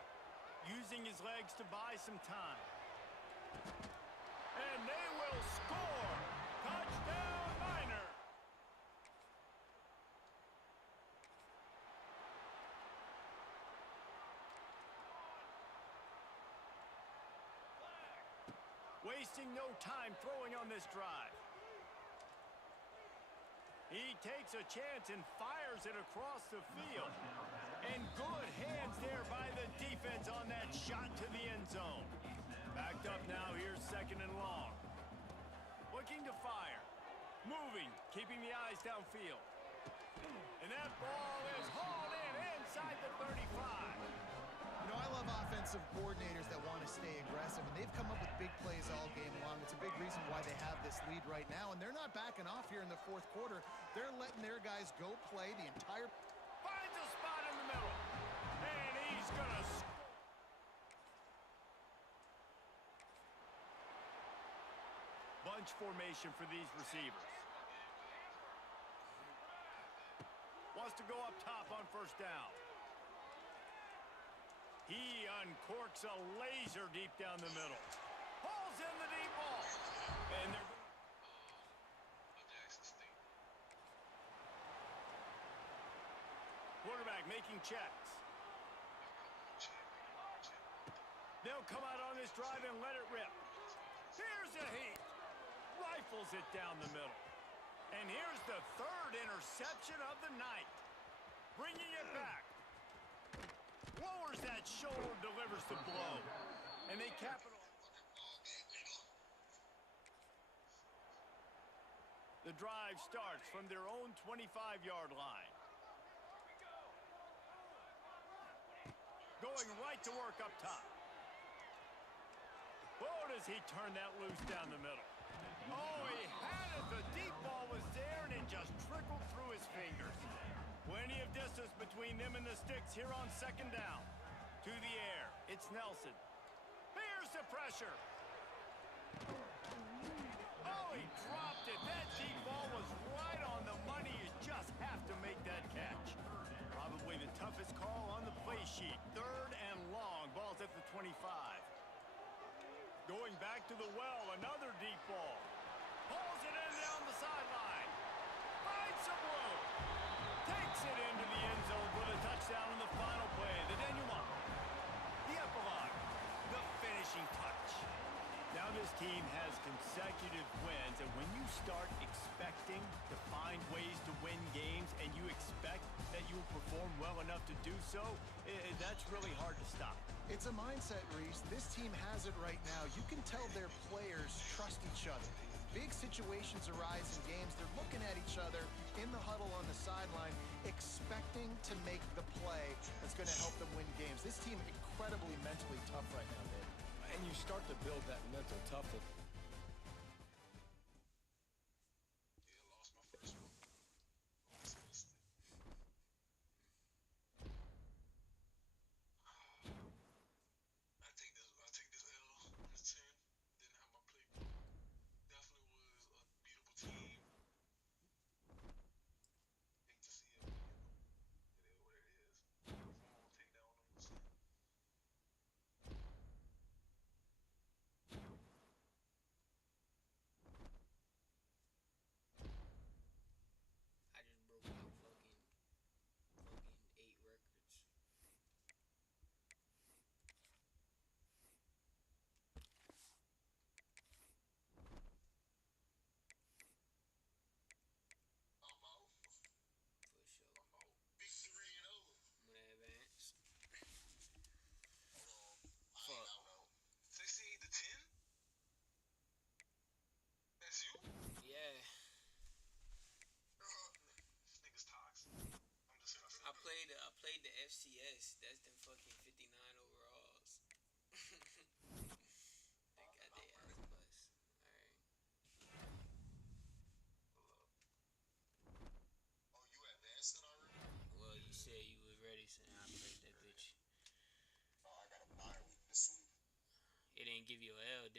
Using his legs to buy some time. And they will score! Touchdown, Miner! Wasting no time throwing on this drive. He takes a chance and fires it across the field. And good hands there by the defense on that shot to the end zone. Backed up now, here's 2nd and long. Looking to fire. Moving, keeping the eyes downfield. And that ball is hauled in inside the 35. You know, I love offensive coordinators that want to stay aggressive, and they've come up with big plays all game long. It's a big reason why they have this lead right now, and they're not backing off here in the 4th quarter. They're letting their guys go play the entire... Finds a spot in the middle, and he's going to score. Bunch formation for these receivers. Wants to go up top on 1st down. He uncorks a laser deep down the middle. Pulls in the deep ball. And they're going. Quarterback making checks. They'll come out on this drive and let it rip. Here's a heat. Rifles it down the middle. And here's the 3rd interception of the night. Bringing it back. Lowers that shoulder, delivers the blow. And they capitalize. The drive starts from their own 25-yard line. Going right to work up top. Oh, does he turn that loose down the middle. Oh, he had it. The deep ball was there, and it just trickled through his fingers. Plenty of distance between them and the sticks here on 2nd down. To the air, it's Nelson. Here's the pressure. Oh, he dropped it. That deep ball was right on the money. You just have to make that catch. Probably the toughest call on the play sheet. 3rd and long. Ball's at the 25. Going back to the well, another deep ball. Pulls it in down the sideline. Finds some room. Takes it into the end zone for the touchdown in the final play. The denouement. The epilogue. The finishing touch. Now this team has consecutive wins, and when you start expecting to find ways to win games and you expect that you will perform well enough to do so, that's really hard to stop. It's a mindset, Reese. This team has it right now. You can tell their players trust each other. Big situations arise in games. They're looking at each other in the huddle on the sideline, expecting to make the play that's going to help them win games. This team incredibly mentally tough right now, Dave. And you start to build that mental toughness.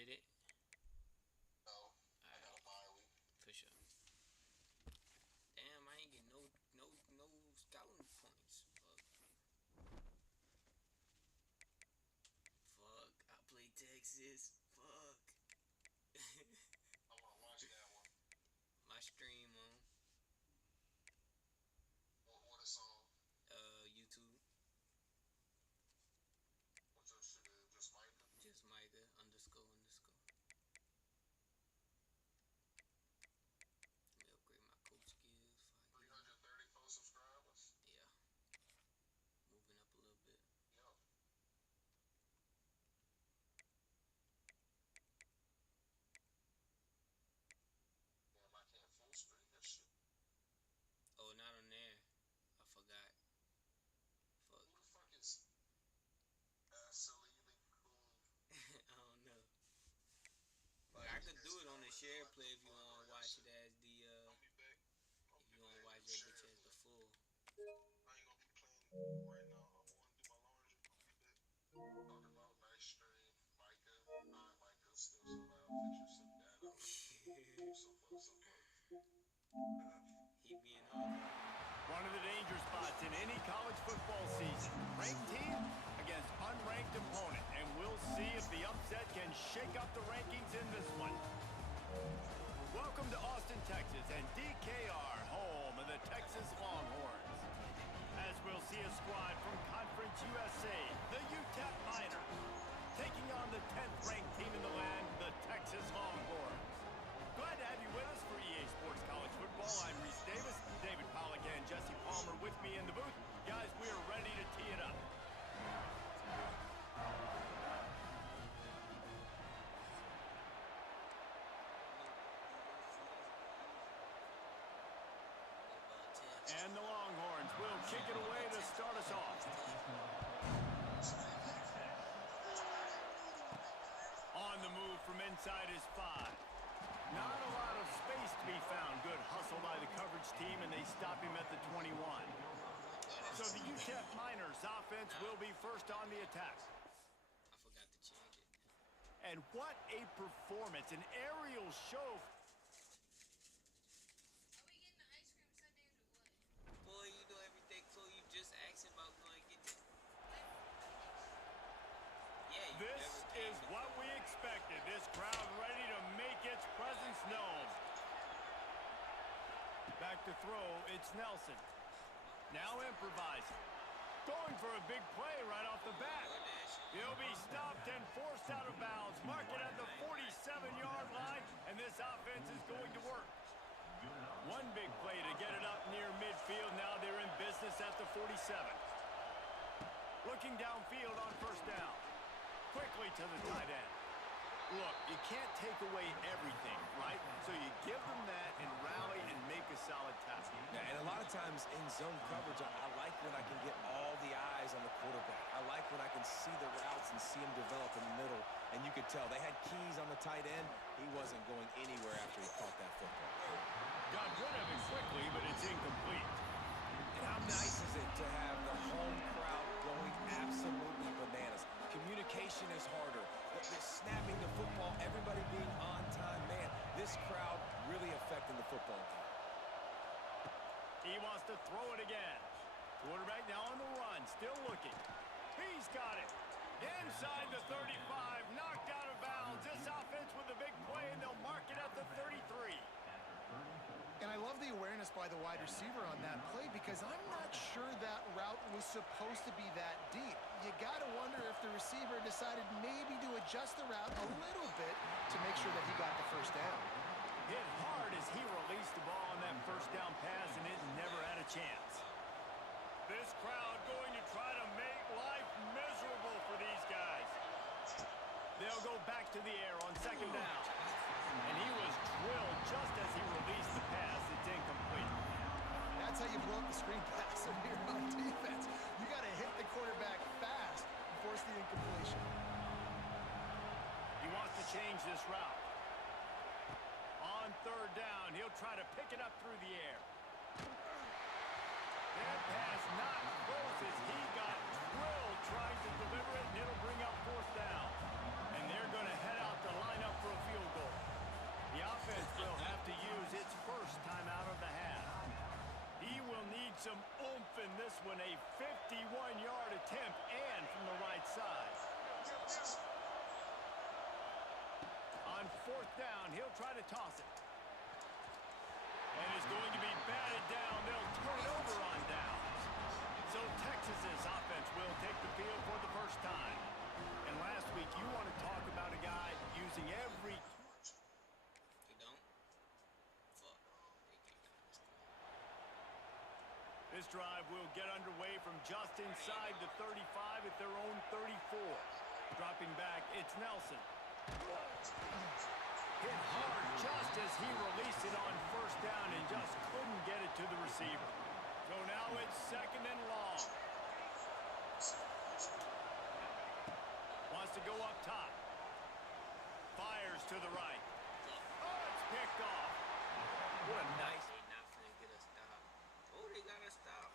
did it? No, I got a bye week. For sure. Damn, I ain't get no scouting points. Fuck. I play Texas. Fuck. I want to watch that one. My stream on What a song. YouTube. What's your shit? Just Micah? Just Micah __. Let me upgrade my coach skills. 334 subscribers. Yeah. Moving up a little bit. Yo. Damn, I can't full screen this shit. Oh, not on there. I forgot. Fuck. Who the fuck is Salili Cool? I don't know. But I could do it on the share play if you want to watch it as the I'll be back. if you want to watch that bitch as the full. I ain't gonna be playing right now. I'm gonna do my laundry. I'll be back. Talk about nice stream. Micah. Micah still so loud. Picture some data. So fuck. He being off. One of the danger spots in any college football season. Ranked team against unranked opponent. And we'll see if the upset can shake up the rankings in this one. Welcome to Austin, Texas, and DKR, home of the Texas Longhorns. As we'll see a squad from Conference USA, the UTEP Miners, taking on the 10th ranked team in the land, the Texas Longhorns. Glad to have you with us for EA Sports College Football. I'm Reese Davis, David Pollack and Jesse Palmer with me in the booth. Guys, we are ready to tee it up. And the Longhorns will kick it away to start us off. On the move from inside is 5. Not a lot of space to be found. Good hustle by the coverage team, and they stop him at the 21. So the UTEP Miners offense will be first on the attack. I forgot to change it. And what a performance, an aerial show. Boy, you know everything, so you just asking about going to get it. Yeah, you This never came is before. what we expected. This crowd ready to make its presence known. Back to throw, it's Nelson. Now improvising. Going for a big play right off the bat. He'll be stopped and forced out of bounds. Mark it at the 47-yard line, and this offense is going to work. One big play to get it up near midfield. Now they're in business at the 47. Looking downfield on first down. Quickly to the tight end. Look, you can't take away everything, right? So you give them that and rally and make a solid tackle. Yeah, and a lot of times in zone coverage, I like when I can get all the eyes on the quarterback. I like when I can see the routes and see him develop in the middle. And you could tell they had keys on the tight end. He wasn't going anywhere after he caught that football. Got rid of it quickly, but it's incomplete. And how nice is it to have the home crowd going absolutely bananas? Communication is harder. They're snapping the football, everybody being on time. Man, this crowd really affecting the football game. He wants to throw it again. Quarterback now on the run, still looking. He's got it. Inside the 35, knocked out of bounds. This offense with a big play, and they'll mark it at the 33. And I love the awareness by the wide receiver on that play because I'm not sure that route was supposed to be that deep. You got to wonder if the receiver decided maybe to adjust the route a little bit to make sure that he got the first down. Hit hard as he released the ball on that first down pass, and it never had a chance. This crowd going to try to make life miserable for these guys. They'll go back to the air on second down. And he was drilled just as he released the pass. It's incomplete. That's how you blow up the screen pass when you're on defense. You got to hit the quarterback fast and force the incompletion. He wants to change this route. On third down, he'll try to pick it up through the air. That pass not close as he got drilled trying to deliver it, and it'll bring up fourth down. And they're going to head out to line offense will have to use its first timeout of the half. He will need some oomph in this one, a 51-yard attempt, and from the right side. On fourth down, he'll try to toss it. And it's going to be batted down. They'll turn it over on downs. So Texas's offense will take the field for the first time. And last week, you want to talk about a guy using every... You don't? Fuck. This drive will get underway from just inside the 35 at their own 34. Dropping back, it's Nelson. Hit hard just as he released it on first down and just couldn't get it to the receiver. So now it's second and long. Wants to go up top. Fires to the right. Oh, it's picked off. What a nice... They not finna get a stop. Oh, they got a stop.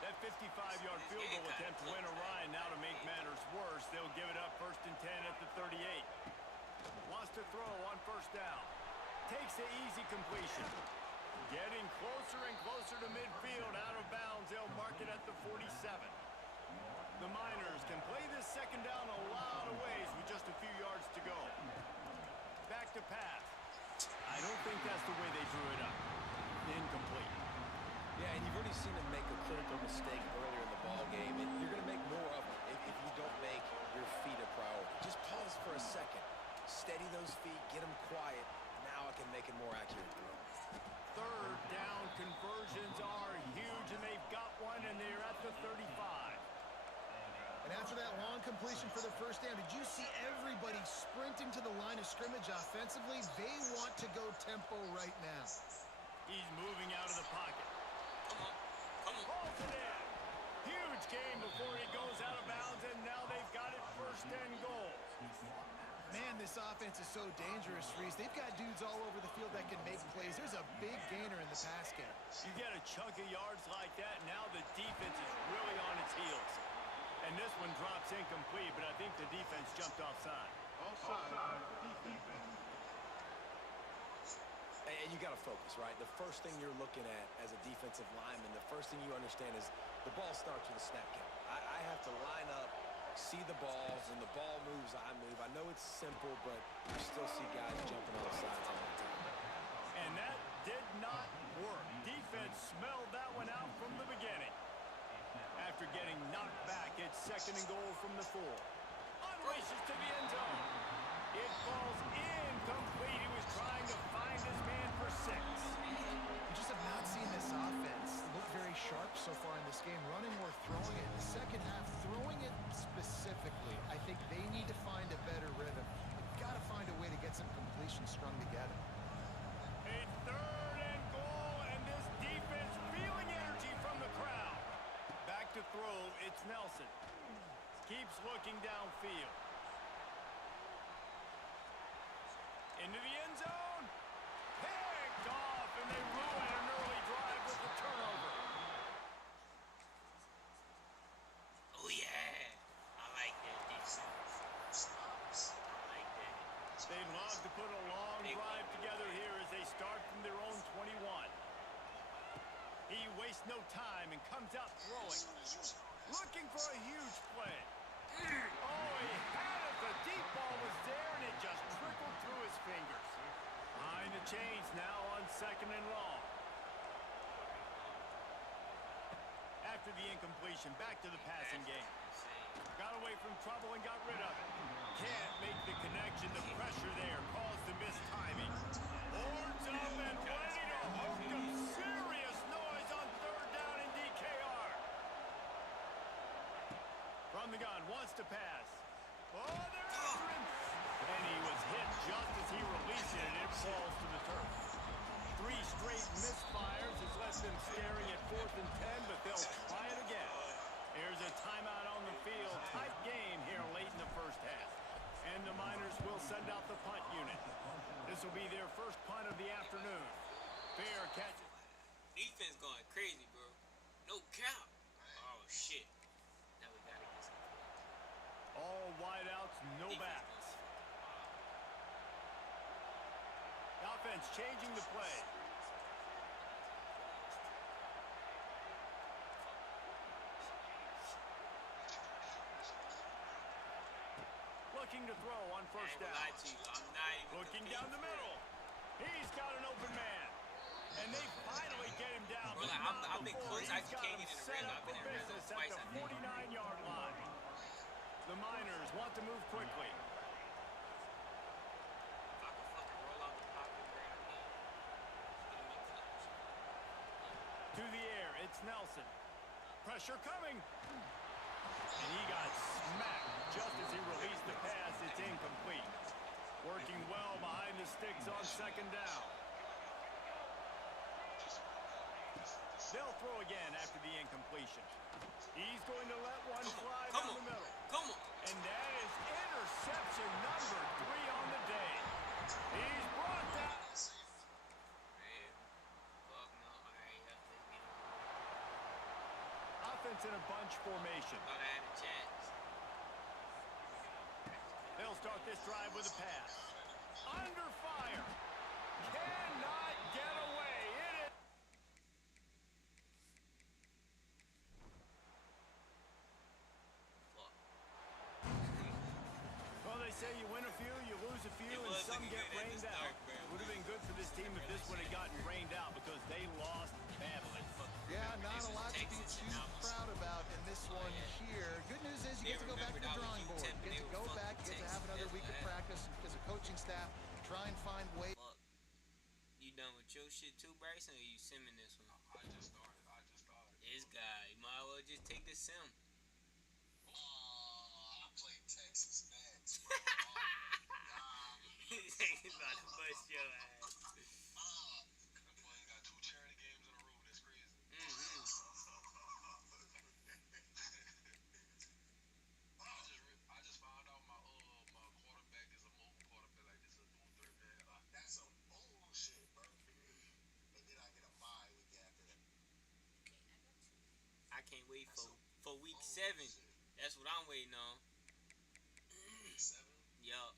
That 55-yard field goal attempt went awry, and now to make matters worse, they'll give it up first and 10 at the 38. Wants to throw on first down. Takes the easy completion. Getting closer and closer to midfield, out of bounds. They'll mark it at the 47. The Miners can play this second down a lot of ways with just a few yards to go. Back to pass. I don't think that's the way they drew it up. Incomplete. Yeah, and you've already seen him make a critical mistake earlier in the ball game, and you're going to make more of them if you don't make your feet a priority. Just pause for a second. Steady those feet, get them quiet. Now I can make a more accurate throw. Third down conversions are huge, and they've got one, and they're at the 35. And after that long completion for the first down, did you see everybody sprinting to the line of scrimmage offensively? They want to go tempo right now. He's moving out of the pocket. Come on. Come on. Holds it in. Huge game before he goes out of bounds, and now they've got it first and goal. Man, this offense is so dangerous, Reese. They've got dudes all over the field that can make plays. There's a big gainer in the pass game. You get a chunk of yards like that, now the defense is really on its heels. And this one drops incomplete, but I think the defense jumped offside. Offside. Defense. And you got to focus, right? The first thing you're looking at as a defensive lineman, the first thing you understand is the ball starts with a snap count. I have to line up, see the ball. When the ball moves, I move. I know it's simple, but you still see guys jumping on the sides all the time. And that did not work. Defense smelled that one out from the beginning. After getting knocked back, it's second and goal from the 4. Unleashes to the end zone. It falls incomplete. He was trying to find his man for 6. You just have not seen this offense look very sharp so far in this game, running or throwing it. The second half, throwing it specifically, I think they need to find a better rhythm. They've got to find a way to get some completions strung together. A third and goal, and this defense feeling energy from the crowd. Back to throw, it's Nelson. Keeps looking downfield. Into the end zone. Picked off, and they ruin an early drive with the turnover. Oh, yeah. I like that defense. I like that. They'd love to put a long drive together here as they start from their own 21. He wastes no time and comes out throwing. Looking for a huge play. Oh, he had it. The deep ball was there, and it just trickled through his fingers. Behind the chains now on second and long. After the incompletion, back to the passing game. Got away from trouble and got rid of it. Can't make the connection. The pressure there caused the missed timing. Horns up and ready to hook him. Serious noise on third down in DKR. From the gun, wants to pass. Oh, they're after him. And he was hit just as he released it, and it falls to the turf. 3 straight misfires has left them staring at 4th and 10, but they'll try it again. Here's a timeout on the field. Tight game here late in the first half. And the Miners will send out the punt unit. This will be their first punt of the afternoon. Fair catch. Defense going crazy, bro. No cap. Oh, shit. Now we got to get some. All wideouts, no backs. Offense changing the play. Looking to throw on first down. Looking down the middle. He's got an open man. And they finally get him down. Bro, like, I've been close. I just can't get in the red zone. I've been in the red zone twice, I think. 49-yard line. The Miners want to move quickly. If I can fucking roll out the pocket, bro, I can. To the air, it's Nelson. Pressure coming. And he got smacked just as he released the pass. It's incomplete. Working well behind the sticks on second down. They'll throw again after the incompletion. He's going to let one fly down the middle. Come on. And that is interception number 3 on the day. He's brought down. Offense in a bunch formation. Thought I had a chance. They'll start this drive with a pass. Under fire. Cannot get away. It is. Well, they say you win a few, you lose a few, and some get rained out. Would have been good for this team if this one had gotten rained out because they lost badly. Yeah, not a lot to be too proud about in this one here. Good news is you get to go back to the drawing board. You get to go back, you get to have another week of practice as a coaching staff. Try and find ways. You done with your shit too, Bryson, or you simming this one? I just started. This guy, you might as well just take the sim. I played Texas next. He's about to bust your ass. That boy got 2 charity games in a row. That's crazy. I just found out my quarterback is a mobile quarterback. Like this is a dual threat man. That's some bullshit, bro. And then I get a bye week after that. I can't wait for week 7. That's what I'm waiting on. Week 7? Yup.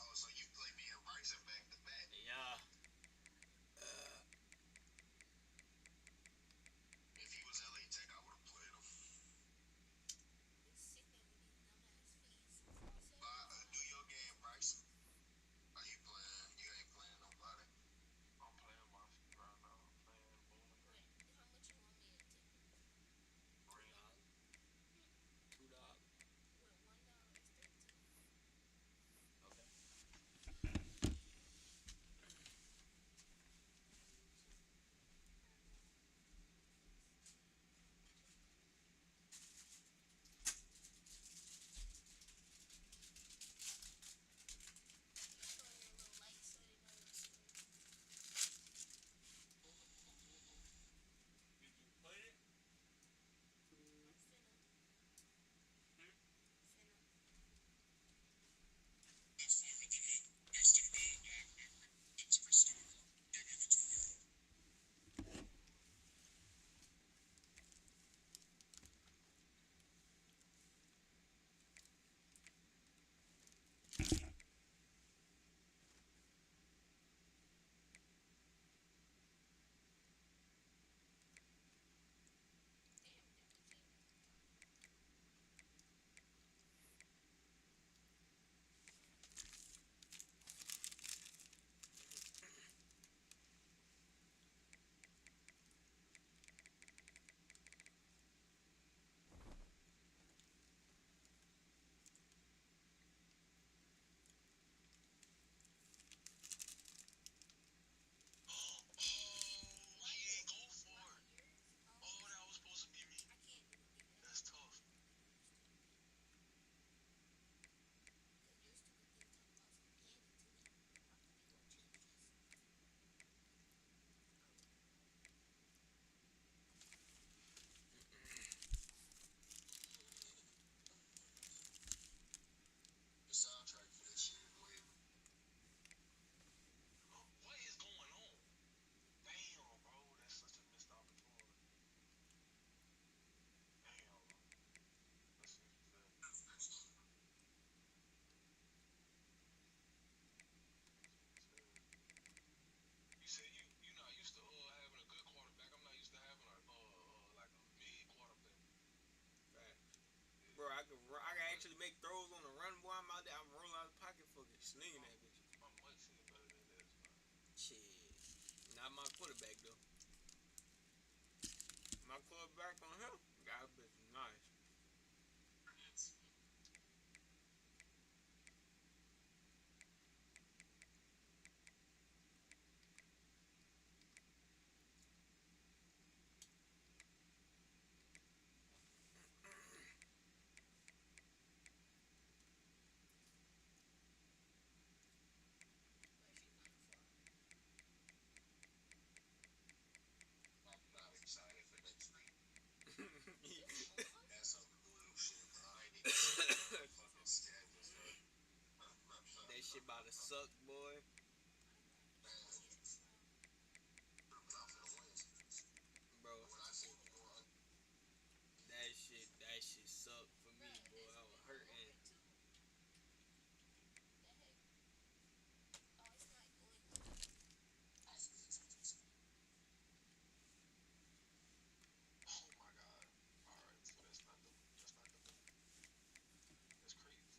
And so you play me and Bryson back to back. Yeah. If he was LA Tech, I would have played him. Do your game, Bryson. Are you playing? You ain't playing nobody. I'm playing my shit right now. I'm playing Bowling Green. $2. Slinging that bitch. I'm much seen better than this. Shit. Not my quarterback though. My quarterback on him, that bitch nice. I'm not excited for next week. That's some bullshit, bro. I ain't even fucking schedule, bro. That shit about to suck, boy. Man, I'm finna win. Bro, When I say we won, that shit sucked for me, boy. I was hurting. Oh my god. Alright, so that's not the that's crazy.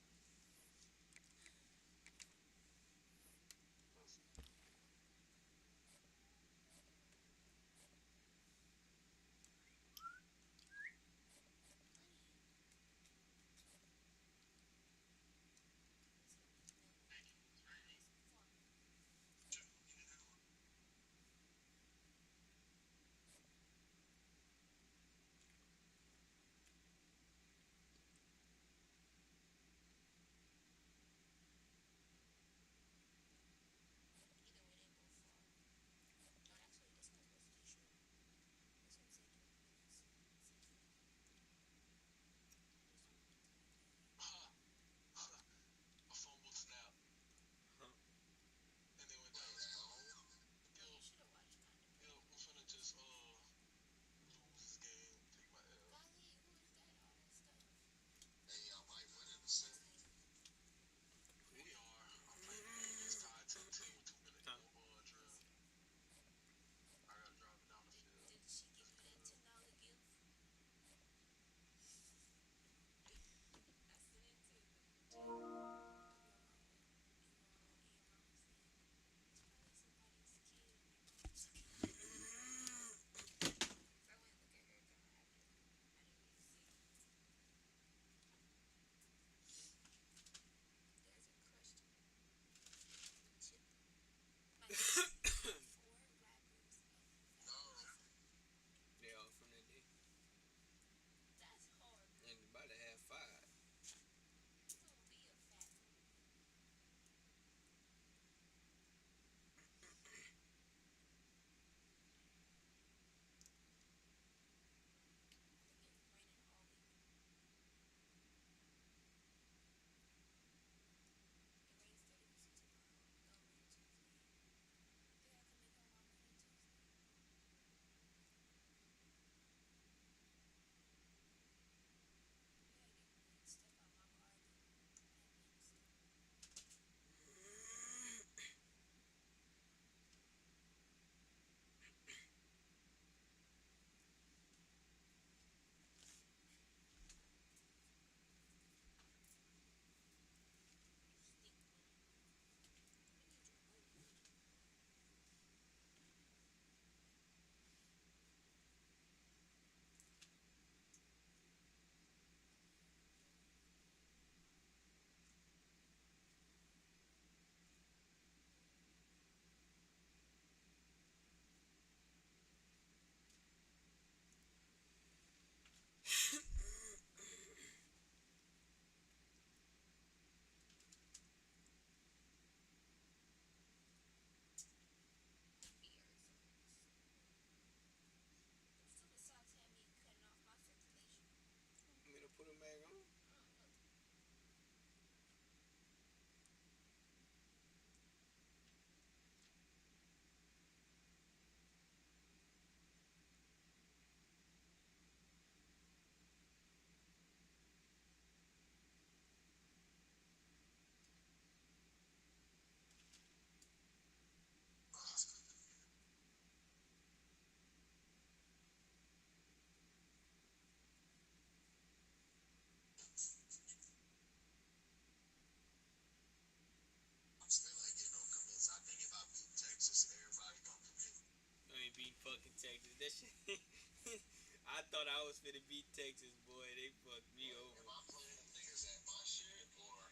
was finna beat Texas, boy. They fucked me over. Am I playing niggas at my shit or?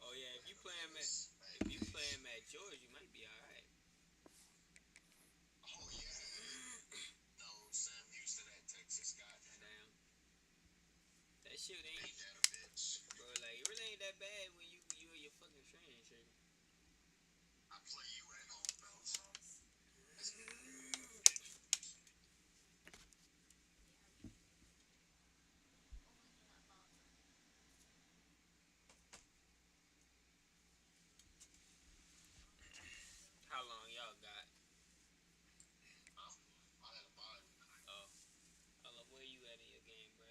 Oh yeah, if you playing at Georgia, you might be alright. Oh yeah. No, Sam Houston at Texas got Damn. That shit ain't, ain't that a bitch. bro. Like it really ain't that bad when you and your fucking training shit. I play you at home though, so it's How long y'all got? I had a bye. Oh, hold up. Where you at in your game, bro?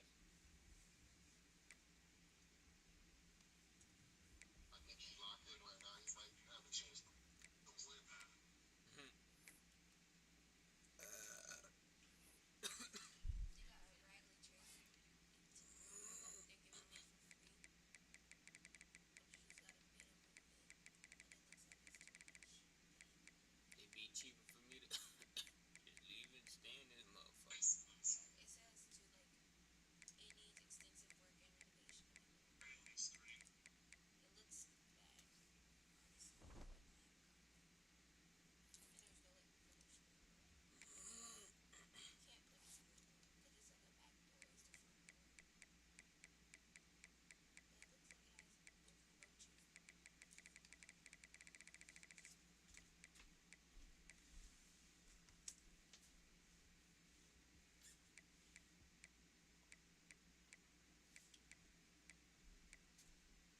I think he locked in right now. He might have a chance to flip. It'd be cheaper for me to just leave and stay in this motherfucker.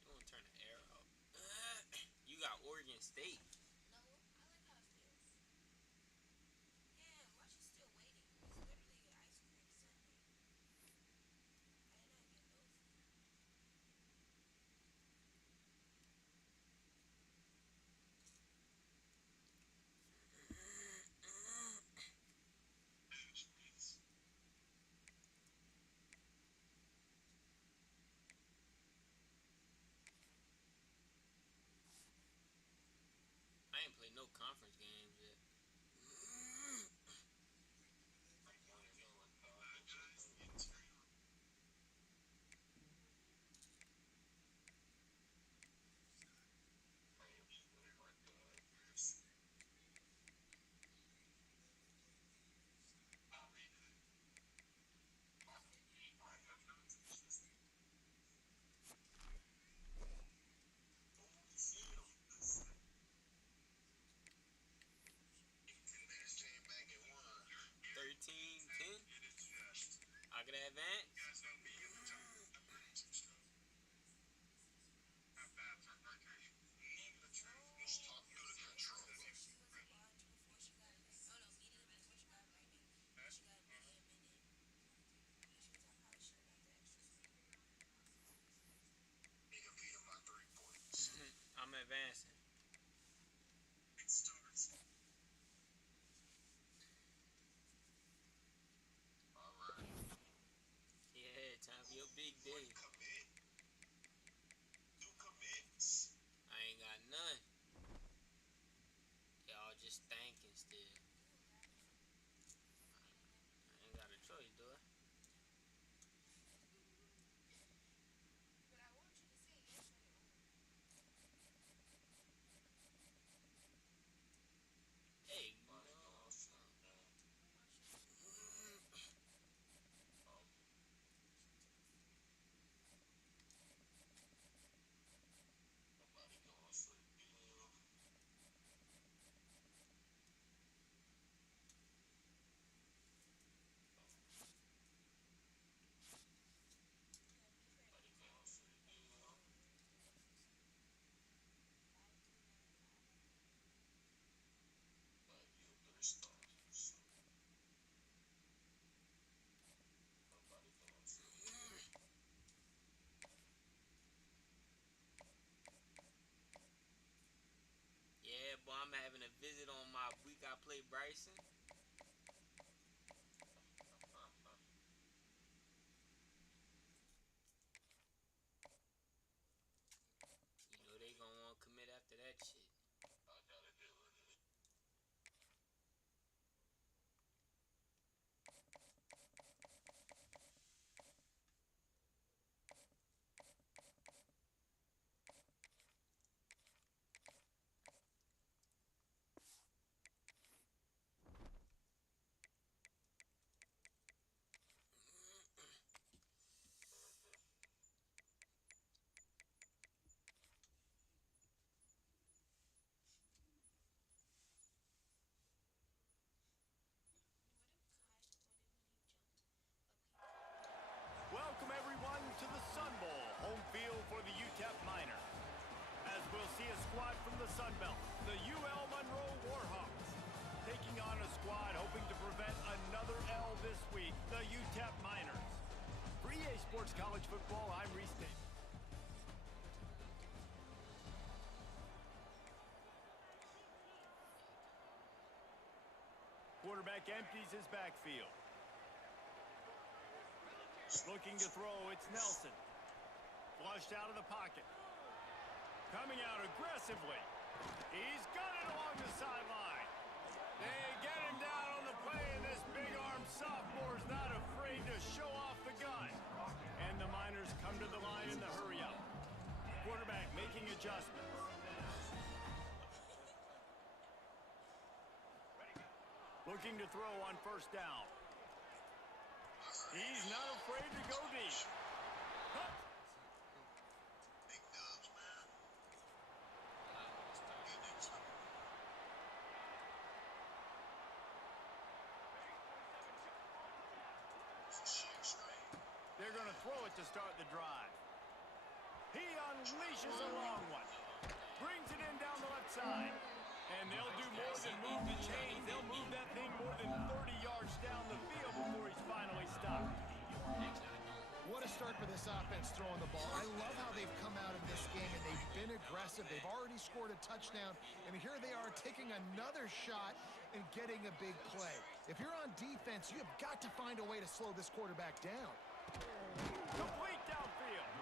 You wanna turn the air off? You got Oregon State. I ain't played no conference games yet. Niggas came back and won. 13-10. I could advance. Let's talk through the control. Nigga beat him by 3 points. I'm advancing. It starts. All right. Yeah, time for your big day. Commit. Do commits. I ain't got none. Y'all just thinking still. I ain't got a choice, do I? Hey, no. Nobody going for the bill. Nobody going for the bill. Might be a better start. So, nobody going for the bill. Yeah, boy, I'm having a visit on my week I play Bryson. You know they gonna want to commit after that shit. I gotta deal with it. Sun Belt, the UL Monroe Warhawks. Taking on a squad hoping to prevent another L this week, the UTEP Miners. For EA Sports College Football, I'm Reese Davis. Quarterback empties his backfield. Looking to throw, it's Nelson. Flushed out of the pocket. Coming out aggressively. He's got it along the sideline. They get him down on the play, and this big-arm sophomore is not afraid to show off the gun. And the Miners come to the line in the hurry-up. Quarterback making adjustments. Looking to throw on first down. He's not afraid to go deep. Big dubs, man. They're going to throw it to start the drive. He unleashes a long one. Brings it in down the left side. And they'll do more than move the chains. They'll move that thing more than 30 yards down the field before he's finally stopped. What a start for this offense throwing the ball. I love how they've come out in this game, and they've been aggressive. They've already scored a touchdown, and here they are taking another shot and getting a big play. If you're on defense, you have got to find a way to slow this quarterback down. Complete downfield.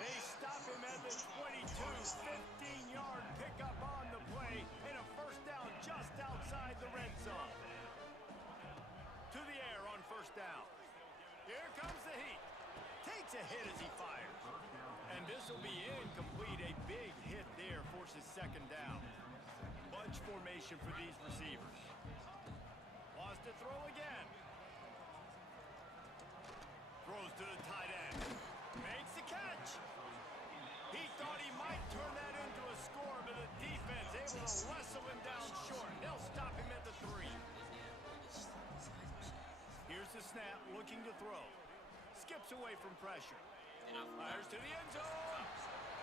They stop him at the 22, 15-yard pickup on the play, and a first down just outside the red zone. To the air on first down. Here comes the heat. Takes a hit as he fires. And this will be incomplete. A big hit there forces second down. Bunch formation for these receivers. Wants to throw again. Throws to the tight end. Makes the catch. He thought he might turn that into a score, but the defense able to wrestle him down short. They'll stop him at the 3. Here's the snap, looking to throw. Skips away from pressure. Fires to the end zone.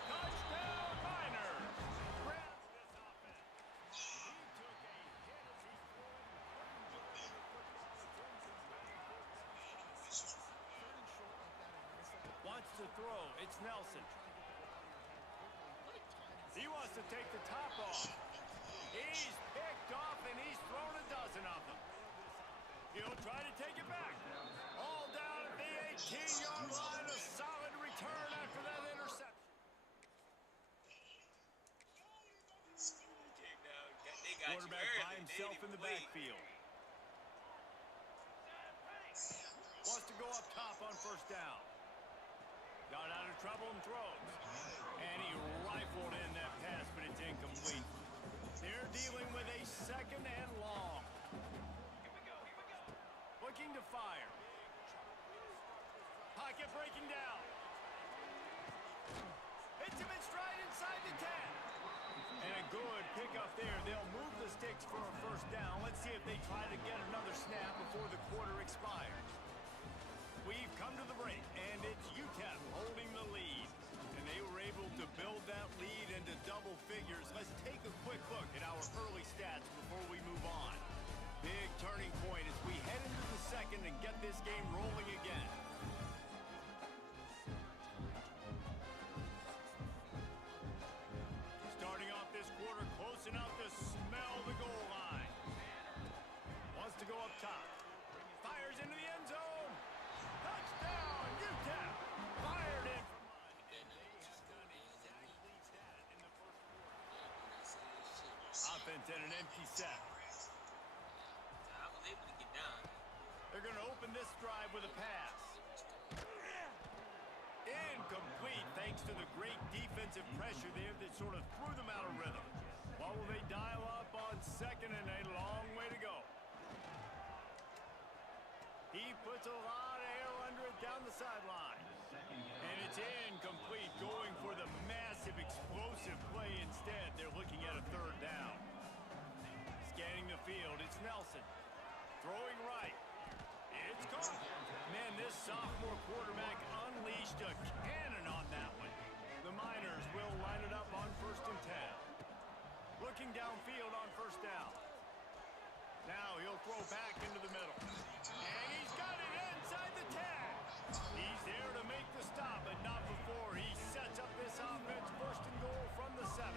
Touchdown, Miners. Grabs this offense. He took a hit as he wants to throw. It's Nelson. He wants to take the top off. He's picked off, and he's thrown a dozen of them. He'll try to take it back. All down at the 18-yard line. A solid return after that interception. Quarterback by himself in the backfield. Wants to go up top on first down. Got out of trouble and throws. And he rifled in that pass, but it's incomplete. They're dealing with a second and long. Looking to fire. Pocket breaking down. Hits him in stride inside the 10. And a good pickup there. They'll move the sticks for a first down. Let's see if they try to get another snap before the quarter expires. We've come to the break, and it's UTEP holding the lead. And they were able to build that lead into double figures. Let's take a quick look at our early stats before we move on. Big turning point as we head into the second and get this game rolling again. Starting off this quarter close enough to smell the goal line. Wants to go up top. Fires into the end zone. Touchdown, UTEP. Fired in from offense at an empty set. They're going to open this drive with a pass. Incomplete thanks to the great defensive pressure there that sort of threw them out of rhythm. What will they dial up on second and a long way to go? He puts a lot of air under it down the sideline. And it's incomplete, going for the massive explosive play instead. They're looking at a third down. Scanning the field, it's Nelson. Throwing right. It's caught. Man, this sophomore quarterback unleashed a cannon on that one. The Miners will line it up on 1st and 10. downfield on first down. Now he'll throw back into the middle. And he's got it inside the 10. He's there to make the stop, but not before he sets up this offense first and goal from the 7.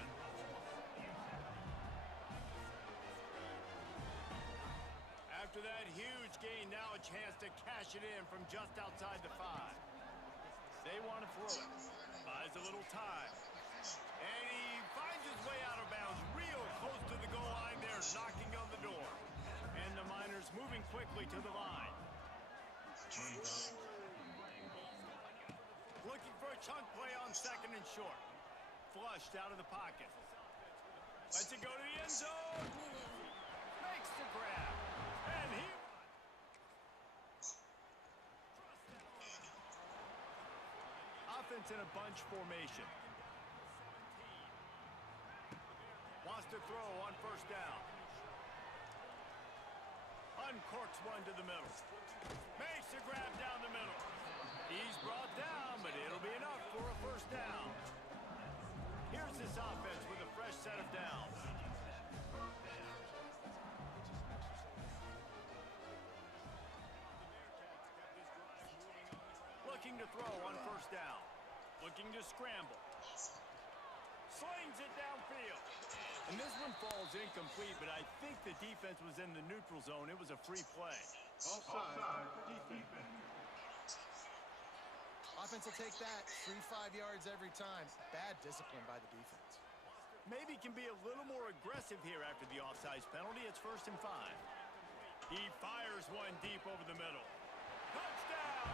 After that huge gain, now a chance to cash it in from just outside the 5. They want to throw it. Buys a little time. And he finds his way out of bounds real close to the goal line there, knocking on the door. And the Miners moving quickly to the line. Looking for a chunk play on second and short. Flushed out of the pocket. Lets it go to the end zone. Makes the grab. And he... Offense in a bunch formation. Wants to throw on first down. Uncorks one to the middle. Makes the grab down the middle. He's brought down, but it'll be enough for a first down. Here's this offense with a fresh set of downs. Looking to throw on first down. Looking to scramble. Slings it downfield. And this one falls incomplete, but I think the defense was in the neutral zone. It was a free play. Offside, defense. Offense will take that. 3-5 yards every time. Bad discipline by the defense. Maybe can be a little more aggressive here after the offsides penalty. It's 1st and 5. He fires one deep over the middle. Touchdown!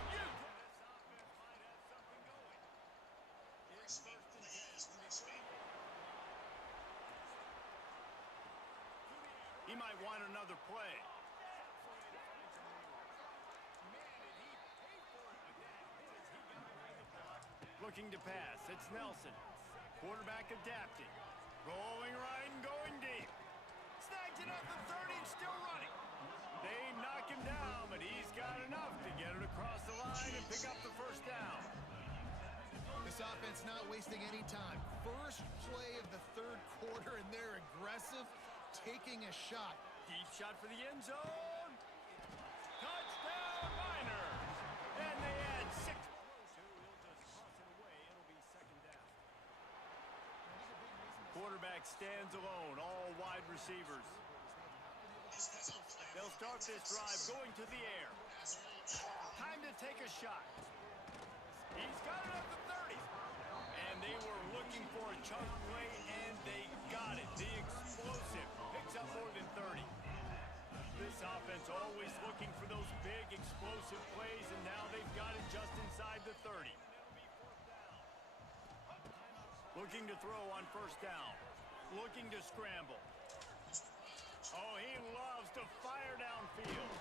He might want another play. Looking to pass. It's Nelson. Quarterback adapting. Rolling right and going deep. Snags it at the 30 and still running. They knock him down, but he's got enough to get it across the line and pick up the first down. This offense not wasting any time. First play of the 3rd quarter, and they're aggressive, taking a shot. Deep shot for the end zone. Touchdown, Miners. And they add 6. He'll just toss it away. It'll be 2nd down. Quarterback stands alone, all wide receivers. They'll start this drive going to the air. Time to take a shot. He's got it at the 30. And they were looking for a chunk play, and they got it. The explosive picks up more than 30. This offense always looking for those big explosive plays, and now they've got it just inside the 30. Looking to throw on first down. Looking to scramble. Oh, he loves to fire downfield.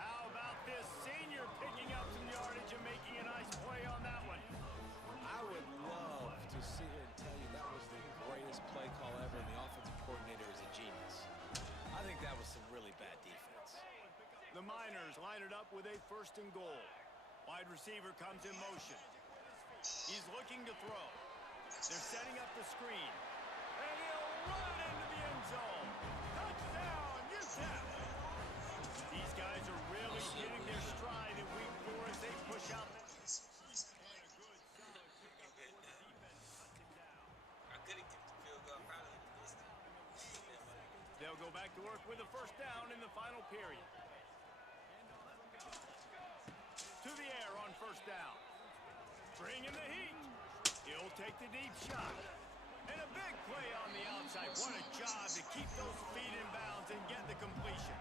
How about this senior picking up some yardage and making a nice play on that one? I would love to sit here and tell you that was the greatest play call ever, and the offensive coordinator is a genius. I think that was some really bad defense. The Miners line it up with a 1st and goal. Wide receiver comes in motion. He's looking to throw. They're setting up the screen. And he'll run it into the end zone. Touchdown, UTEP! These guys are really hitting their stride in week 4 as they push out. They'll go back to work with a first down in the final period. To the air on first down. Bring in the heat. He'll take the deep shot. And a big play on the outside. What a job to keep those feet in bounds and get the completion.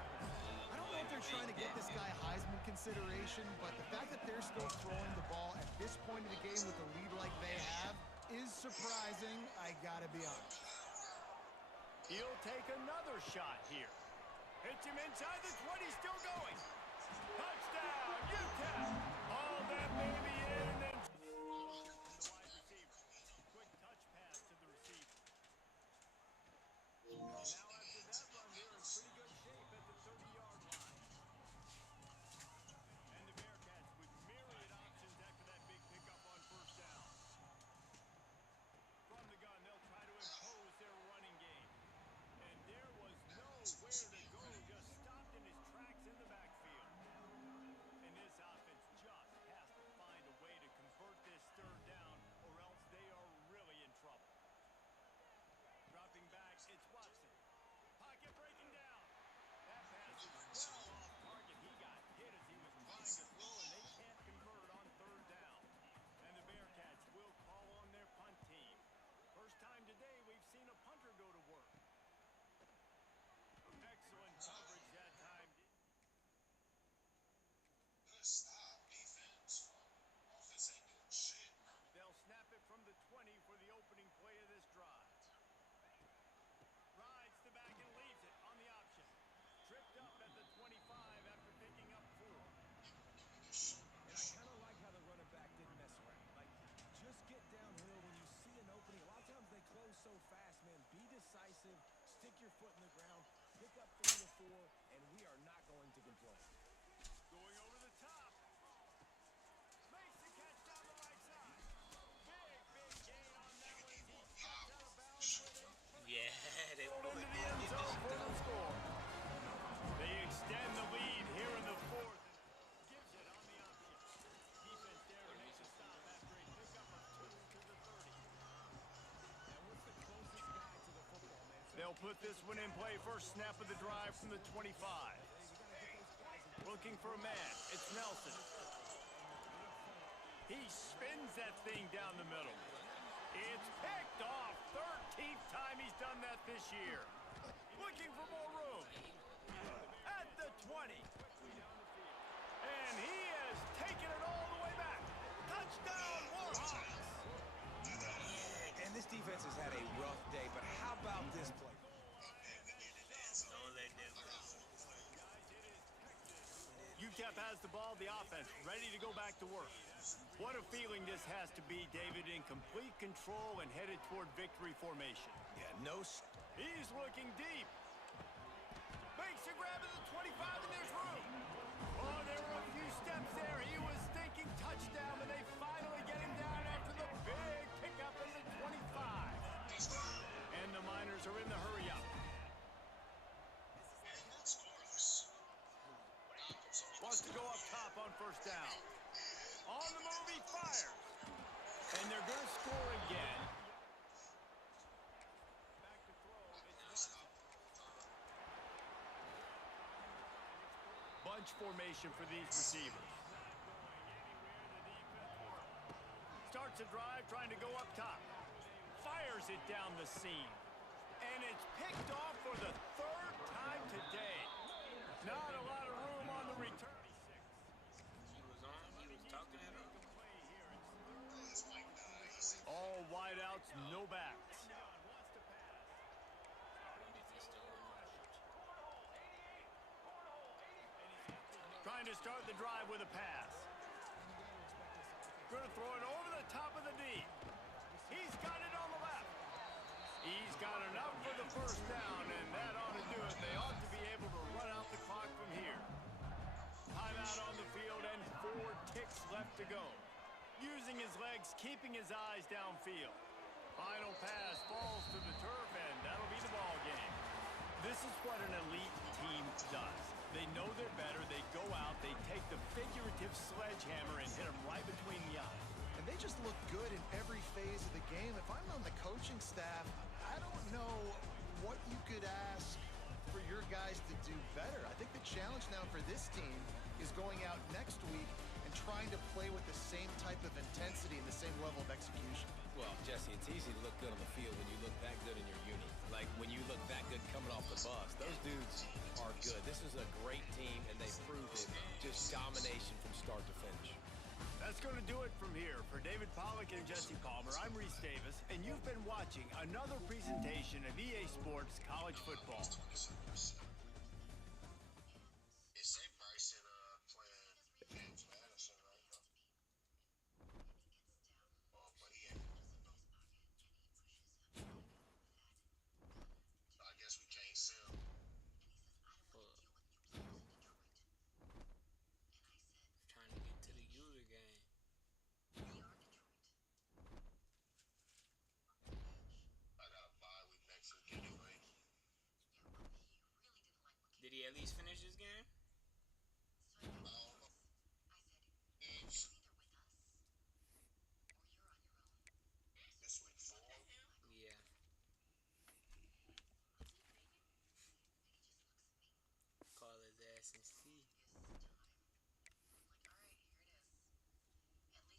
I don't know if they're trying to get this guy Heisman consideration, but the fact that they're still throwing the ball at this point in the game with a lead like they have is surprising, I gotta be honest. He'll take another shot here. Hits him inside the 20, still going. Touchdown, UTEP! All that baby in and... Quick touch pass to the receiver. Now after that run, they're in pretty good shape at the 30-yard line. And the Bearcats with myriad options after that big pickup on first down. From the gun, they'll try to impose their running game. And your foot in the ground, pick up 3 to 4, and we are not going to complain. Going over the top. Makes the catch down the right side. Big gain on that one as he steps out of bounds with a Yeah, they into put the end this zone for the down. score. They extend the lead here in the fourth. Gives it on the option. Defense there to make the stop after a pickup of 2 to the 30. And what's the closest guy to the football, man? So They'll put this one in play first snap of the drive from the 25. Looking for a man. It's Nelson. He spins that thing down the middle. It's picked off. 13th time he's done that this year. Looking for more room. At the 20. And he has taken it all the way back. Touchdown, Warhawks. And this defense has had a rough day, but how about this play? Don't let them go. UTEP has the ball, the offense, ready to go back to work. What a feeling this has to be, David, in complete control and headed toward victory formation. Yeah, no. He's looking deep. Makes a grab at the 25, and there's room. Oh, there were a few steps there. He was thinking touchdown, but they finally get him down after the big pickup in the 25. And the Miners are in the hurry up. Wants to go up top on first down. On the move, he fires. And they're going to score again. Back to throw. Bunch formation for these receivers. Starts a drive trying to go up top. Fires it down the seam. And it's picked off for the 3rd time today. Not a lot of room on the return. He was talking at him. All wideouts, no backs. Trying to start the drive with a pass. Going to throw it over the top of the D. He's got it on the left. He's got enough for the first down, and that ought to do it. They ought to be able to run out the clock from here. Timeout on the field and 4 ticks left to go. Using his legs, keeping his eyes downfield. Final pass falls to the turf, and that'll be the ball game. This is what an elite team does. They know they're better. They go out. They take the figurative sledgehammer and hit them right between the eyes. And they just look good in every phase of the game. If I'm on the coaching staff, I don't know what you could ask for your guys to do better. I think the challenge now for this team is going out next week and trying to play with the same type of intensity and the same level of execution. Well, Jesse, it's easy to look good on the field when you look that good in your unit. Like when you look that good coming off the bus. Those dudes are good. This is a great team, and they proved it. Just domination from start to finish. That's going to do it from here. For David Pollack and Jesse Palmer, I'm Reese Davis, and you've been watching another presentation of EA Sports College Football. Trying to get to the user game. Did he at least finish this game? Yeah. Call his ass and see.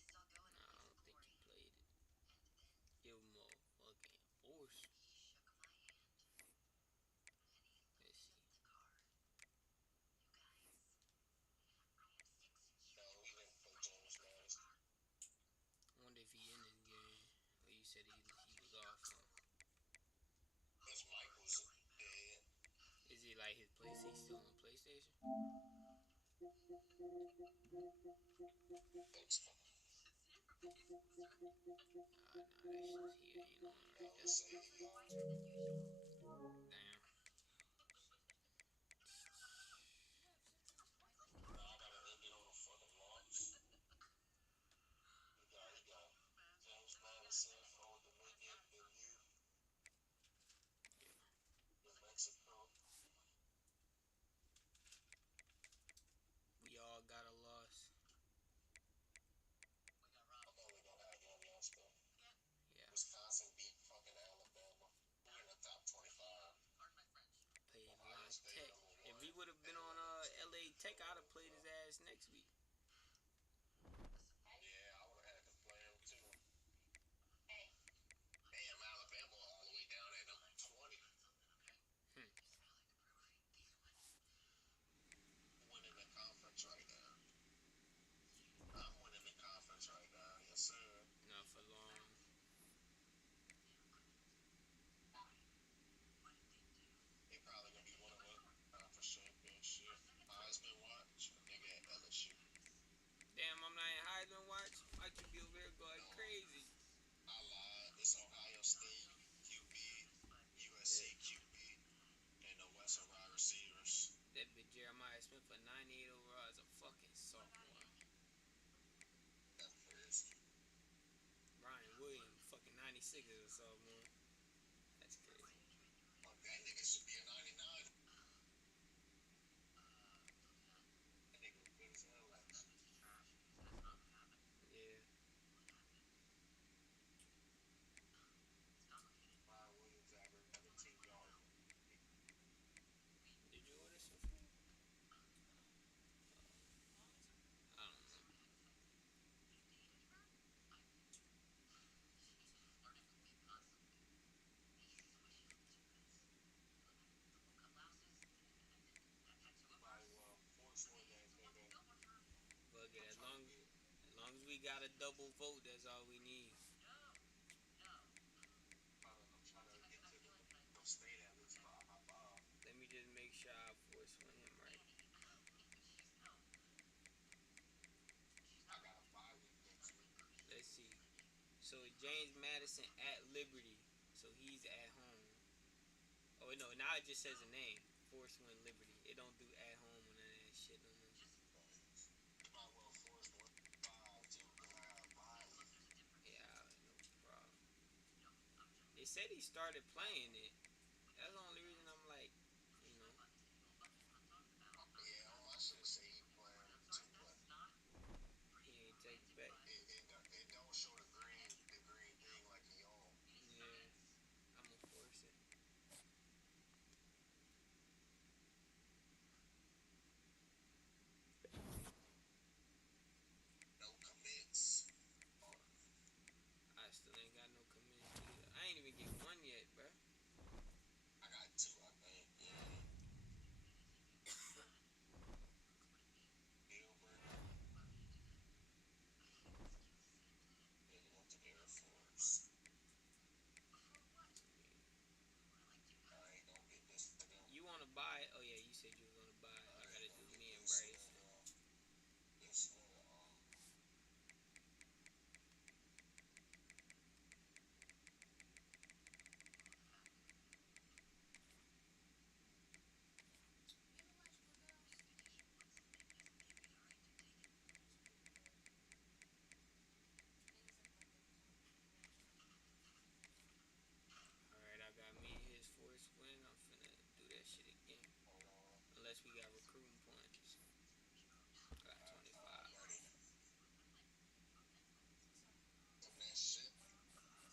Nah, I don't think he played it. Give him a fucking force. Let's see. I wonder if he in this game. Or you said he was off. Is it like his place? He's still on PlayStation? Nah, that shit here ain't on right there. Damn. 96 as a sophomore. That's crazy. Oh, that nigga should be a 99. That nigga was good as hell last year. Yeah. Williams averaged 17 yards. Did you order some food? I don't know. Force one that nigga. Fuck it. As long as we got a double vote, that's all we need. I'm trying to get to the state at least by my bar. Let me just make sure I force one him right. I got a bye week next week. Let's see. So James Madison at Liberty. So he's at home. Oh no, now it just says a name. Force One Liberty. It don't do at home or none of that shit no more. Might well force one bye too, because I got a bye week. Yeah, no problem. They said he started playing it. That's the only reason I'm like, you know. Yeah, I should have said he playing too, but He ain't take it back. it don't show the green thing like he on. Yeah, I'ma force it. No commits. I still ain't got no commits either. I ain't even get one yet, bro. I got two, I think. Yeah. Gilbert. Yeah, he went to Air Force. I ain't gonna get this to them. You wanna buy? Oh yeah, you said you was gonna buy. I gotta do me and Bryce. This one, Alright, I got me his force win. I'm finna do that shit again. Unless we got recruiting points. Got 25. that shit.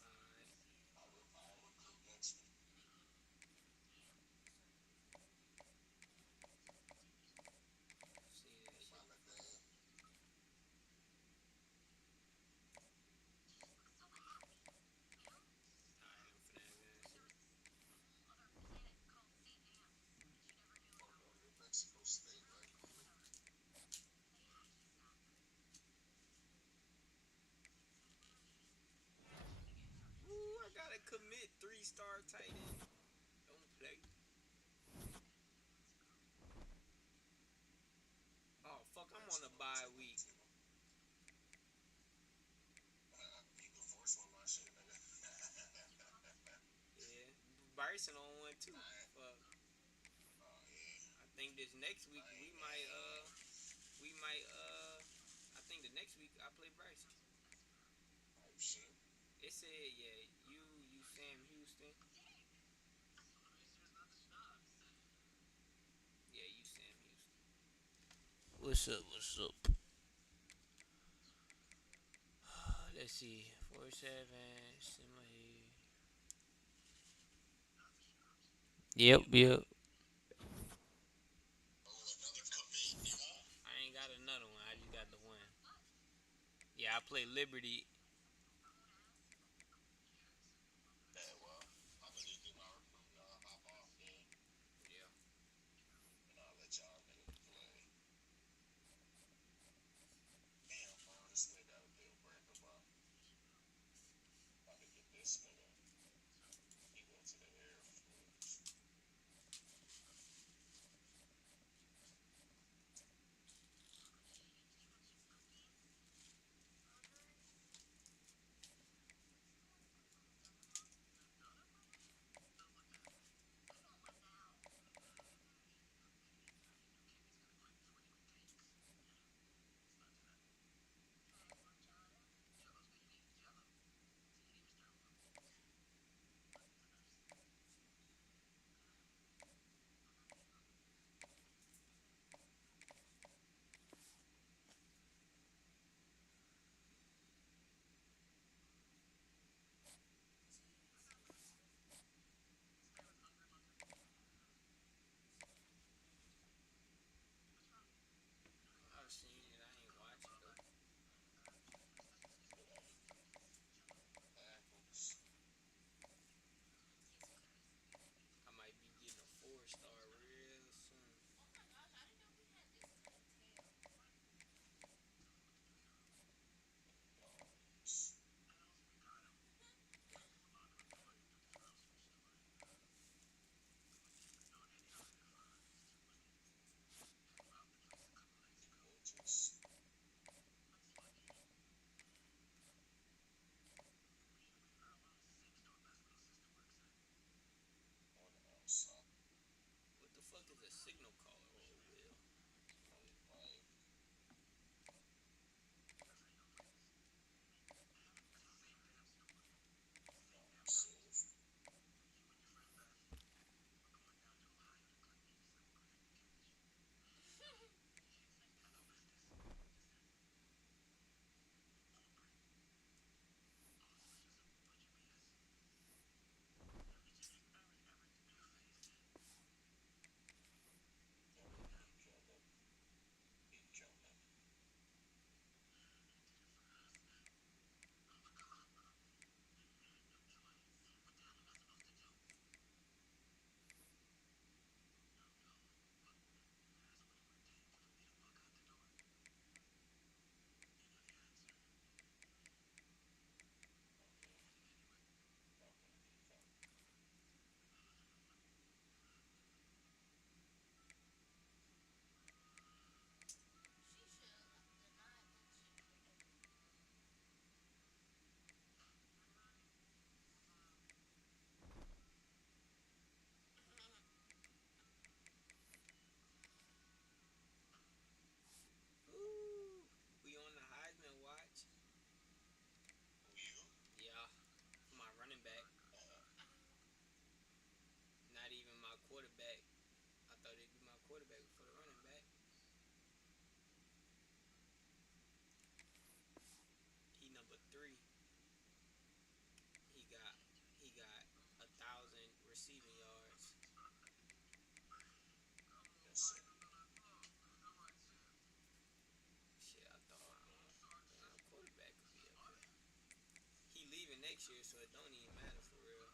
Alright. I'll recruit next week. See that shit. Alright, I'm finna advance it. Mexico State right quick. Ooh, I gotta commit 3-star tight end. Don't play. Oh fuck, I'm on a bye week. You can force one my shit, nigga. Yeah. Bryson on one too. Fuck. Oh yeah. I think this next week we might I think the next week I play Bryson. Oh shit. It said yeah, you Sam Houston. Yeah, you Sam Houston. What's up? Let's see. 47 Simile. Yep. Oh, another commit, you know? I ain't got another one. I just got the one. Yeah, I play Liberty. Yeah, well, I'm gonna just do my recruit and I'll hop off then. Yeah. And I'll let y'all niggas play. Damn, bro, this nigga got a deal breaker, bro. About to get this nigga. He went to the Air Force. signal caller or will. Ooh, we on the Heisman watch. Yeah, for my running back. Not even my quarterback. I thought it'd be my quarterback before the running back. He number 3. He got 1,000 receiving yards. Shit, I thought man, quarterback could be up here. He leaving next year, so it don't even matter for real.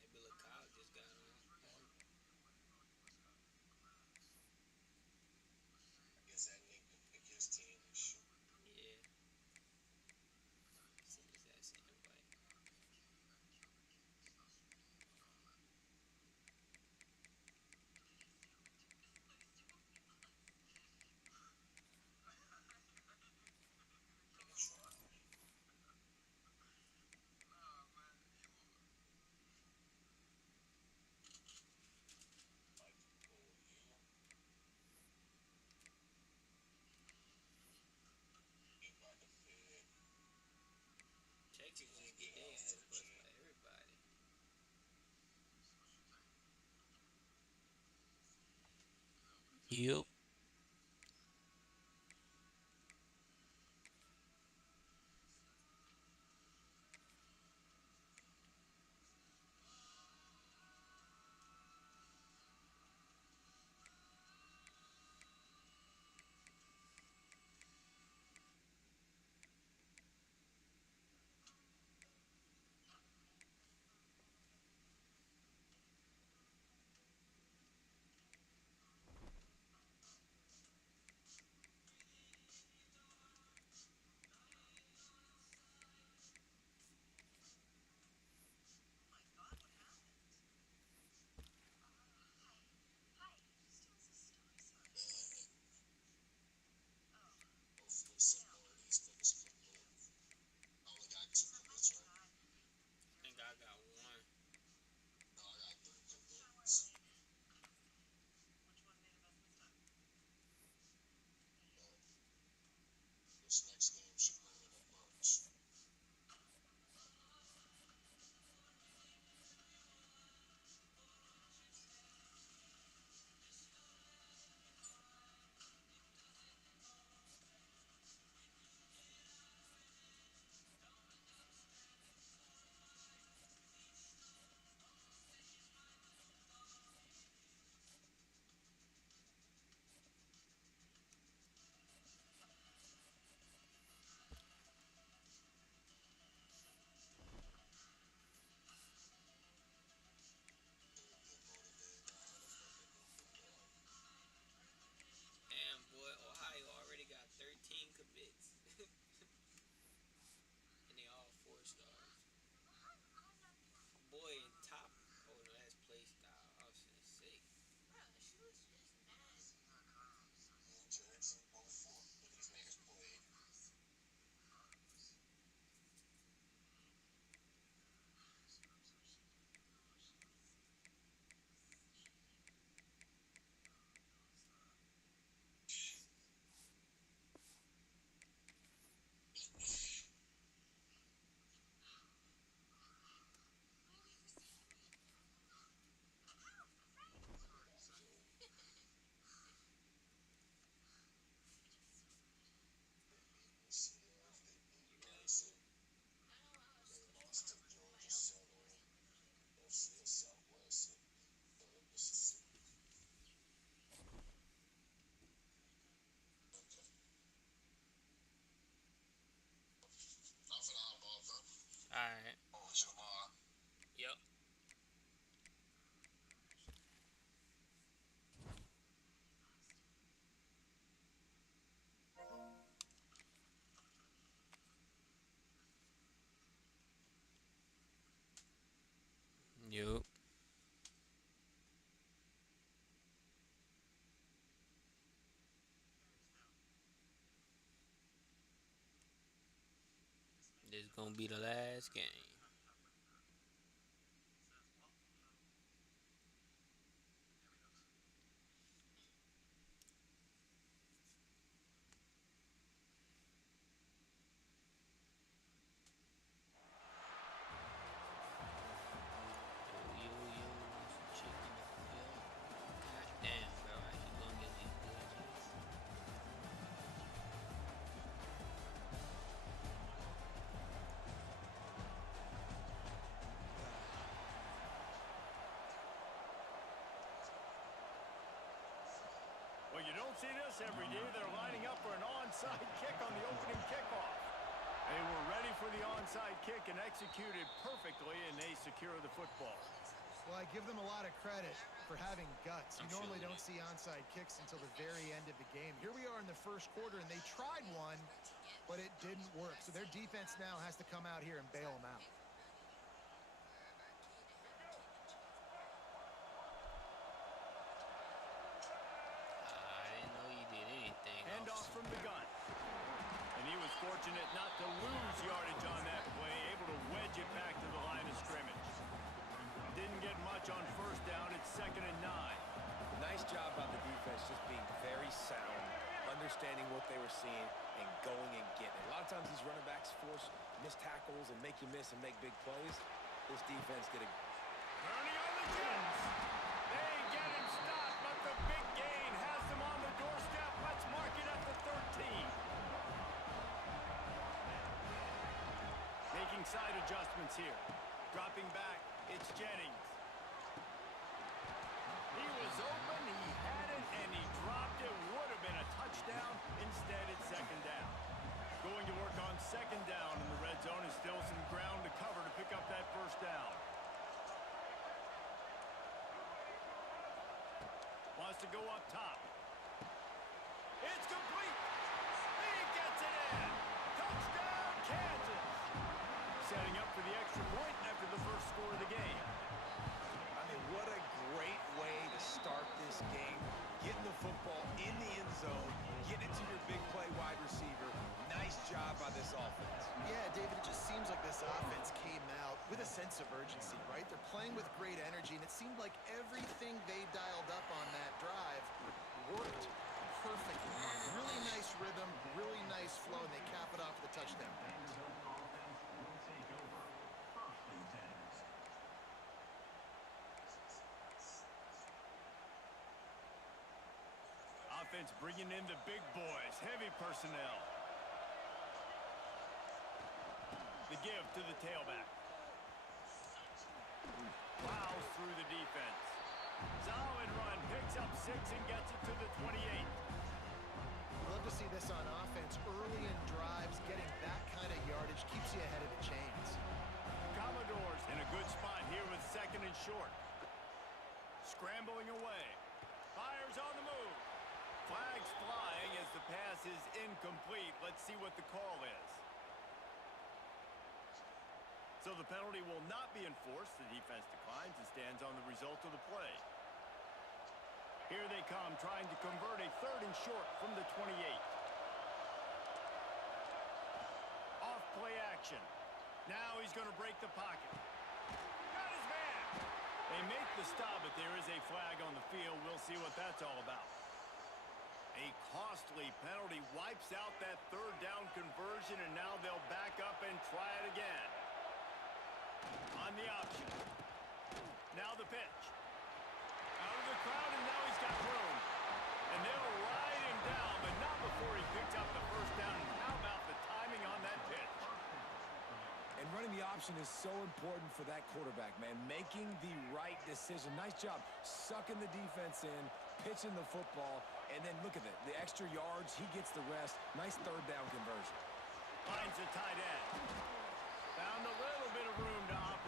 Maybe look, Kyle just got on. Yeah. Send his ass an invite. Texas just get their ass bust by everybody. Yep. I think I got one. tomorrow. Yep. Yup. This gonna be the last game. Yo, yo, some chicken. Yo. God damn, bro. How you gonna get these glitches? Well, you don't see this every day. They're lining up for an onside kick on the opening kickoff. They were ready for the onside kick and executed perfectly, and they secure the football. Well, I give them a lot of credit for having guts. You normally Absolutely. don't see onside kicks until the very end of the game. Here we are in the first quarter, and they tried one, but it didn't work. So their defense now has to come out here and bail them out. I didn't know you did anything. Handoff from the gun. And he was fortunate not to lose yardage on that play, able to wedge it back to the line of scrimmage. Didn't get much on first down. It's 2nd and 9. Nice job by the defense, just being very sound, understanding what they were seeing, and going and getting it. A lot of times these running backs force missed tackles and make you miss and make big plays. This defense did a... Turning on the Jets. They get him stopped, but the big gain has them on the doorstep. Let's mark it at the 13. Making side adjustments here. Dropping back, it's Jennings. He was open, he had it, and he dropped it. Would have been a touchdown. Instead, it's 2nd down. Going to work on 2nd down in the red zone is still some ground to cover to pick up that first down. Wants to go up top. It's complete. He gets it in. Touchdown, Kansas. Setting up for the extra point after the first score of the game. I mean, what a great way to start this game. Getting the football in the end zone, getting it to your big play wide receiver. Nice job by this offense. Yeah, David, it just seems like this offense came out with a sense of urgency, right? They're playing with great energy, and it seemed like everything they dialed up on that drive worked perfectly. Really nice rhythm, really nice flow, and they cap it off with a touchdown. Offense bringing in the big boys, heavy personnel. The give to the tailback. Plows through the defense. Solid run, picks up 6 and gets it to the 28. We'd love to see this on offense. Early in drives, getting that kind of yardage keeps you ahead of the chains. Commodores in a good spot here with 2nd and short. Scrambling away. Fires on the move. Flags flying as the pass is incomplete. Let's see what the call is. So the penalty will not be enforced. The defense declines and stands on the result of the play. Here they come, trying to convert a 3rd and short from the 28. Off play action. Now he's going to break the pocket. Got his man. They make the stop, but there is a flag on the field. We'll see what that's all about. A costly penalty wipes out that 3rd down conversion, and now they'll back up and try it again. On the option. Now the pitch. Out of the crowd, and now he's got room. And they'll ride him down, but not before he picks up the first down. And how about the timing on that pitch? And running the option is so important for that quarterback, man. Making the right decision. Nice job sucking the defense in, pitching the football, and then look at it. The extra yards, he gets the rest. Nice 3rd down conversion. Finds a tight end. Found a little bit of room to operate.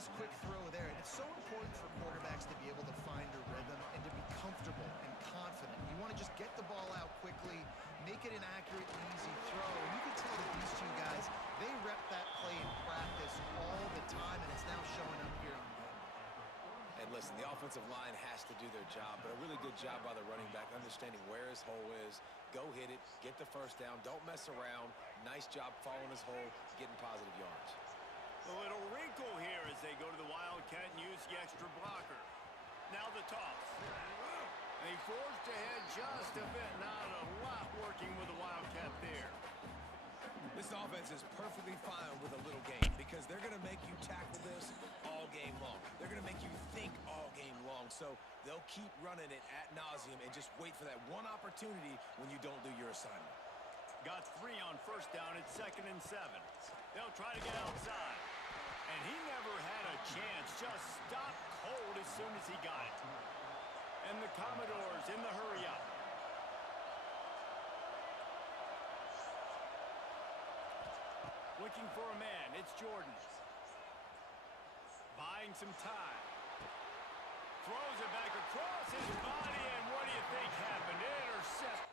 Nice quick throw there, and it's so important for quarterbacks to be able to find a rhythm and to be comfortable and confident. You want to just get the ball out quickly, make it an accurate and easy throw. And you can tell that these two guys, they rep that play in practice all the time, and it's now showing up here on game. And listen, the offensive line has to do their job, but a really good job by the running back, understanding where his hole is. Go hit it, get the first down, don't mess around. Nice job following his hole, getting positive yards. A little wrinkle here as they go to the Wildcat and use the extra blocker. Now the toss. They forced ahead just a bit. Not a lot working with the Wildcat there. This offense is perfectly fine with a little game because they're going to make you tackle this all game long. They're going to make you think all game long. So they'll keep running it ad nauseum and just wait for that one opportunity when you don't do your assignment. Got 3 on first down at 2nd and 7. They'll try to get outside. And he never had a chance. Just stopped cold as soon as he got it. And the Commodores in the hurry up. Looking for a man. It's Jordan. Buying some time. Throws it back across his body, and what do you think happened? Intercept.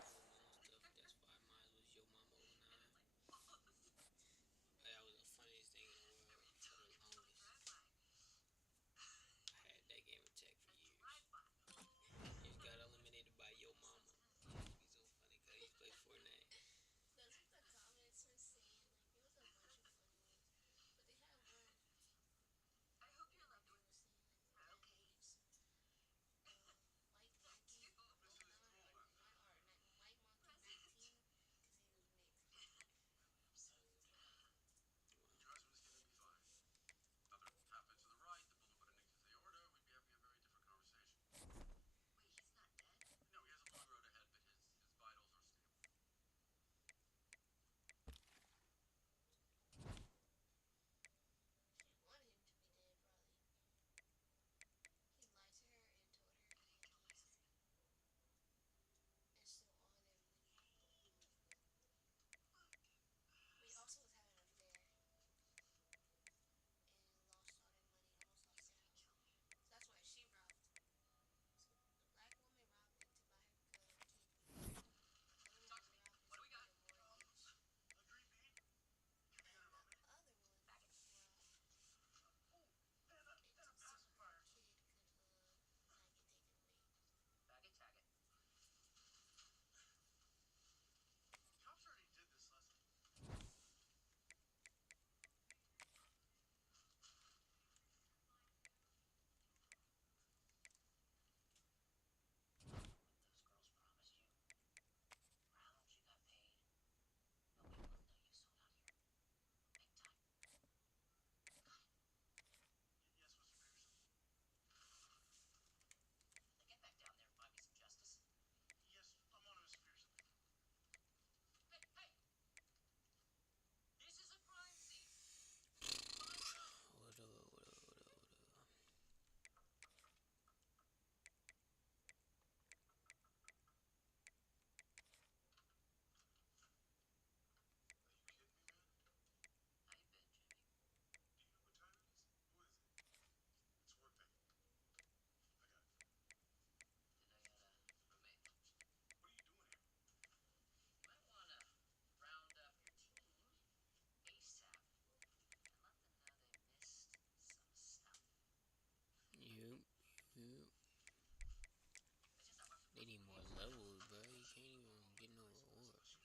They need more levels, bro. You can't even get no rewards.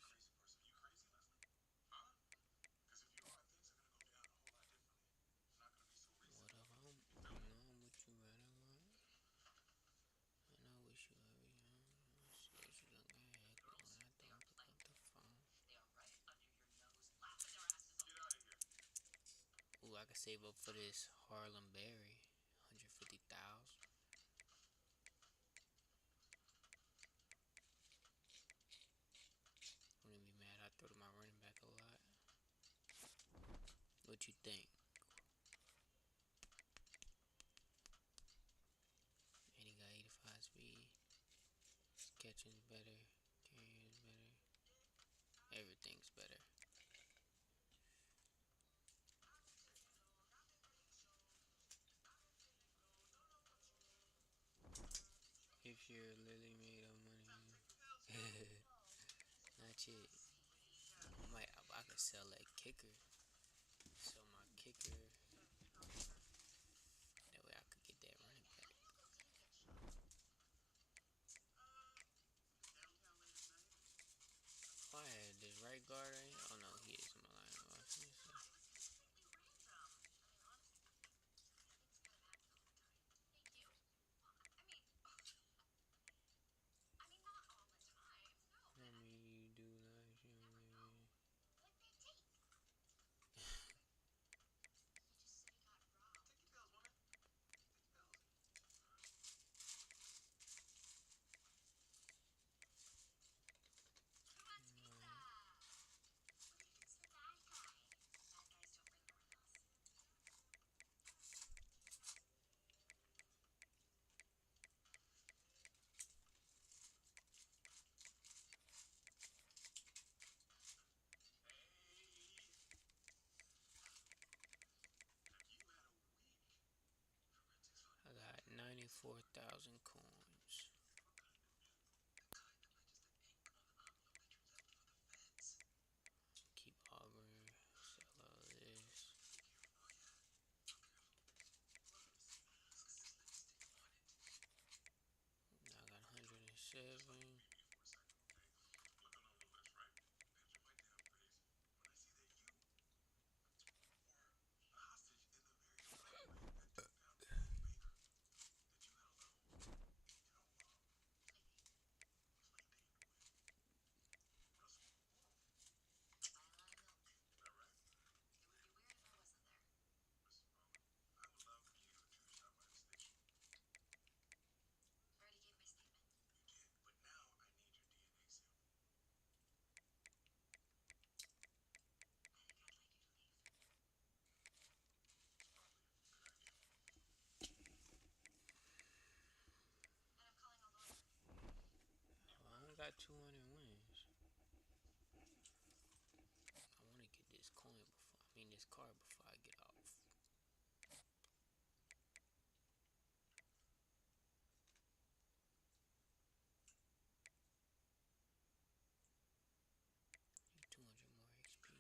Whatever. I'm with you, right? And I wish you every scared you don't get heckled when I don't pick up the phone. Ooh, I could save up for this Harlem Berry. 150,000. Wouldn't be mad. I throw to my running back a lot. What you think? And he got 85 speed. His catching's better. Carrying's better. Everything's better. year Lily made up money. Not yet. I could sell that kicker. Sell my kicker. That way I could get that running back. Oh, I had this right guard right. Oh no, he is in my line. You do like you. I got 94,000 coins. Keep Auburn. Sell all this. Now I got 107. I got 200 wins. I want to get this this card before I get off. Need 200 more XP.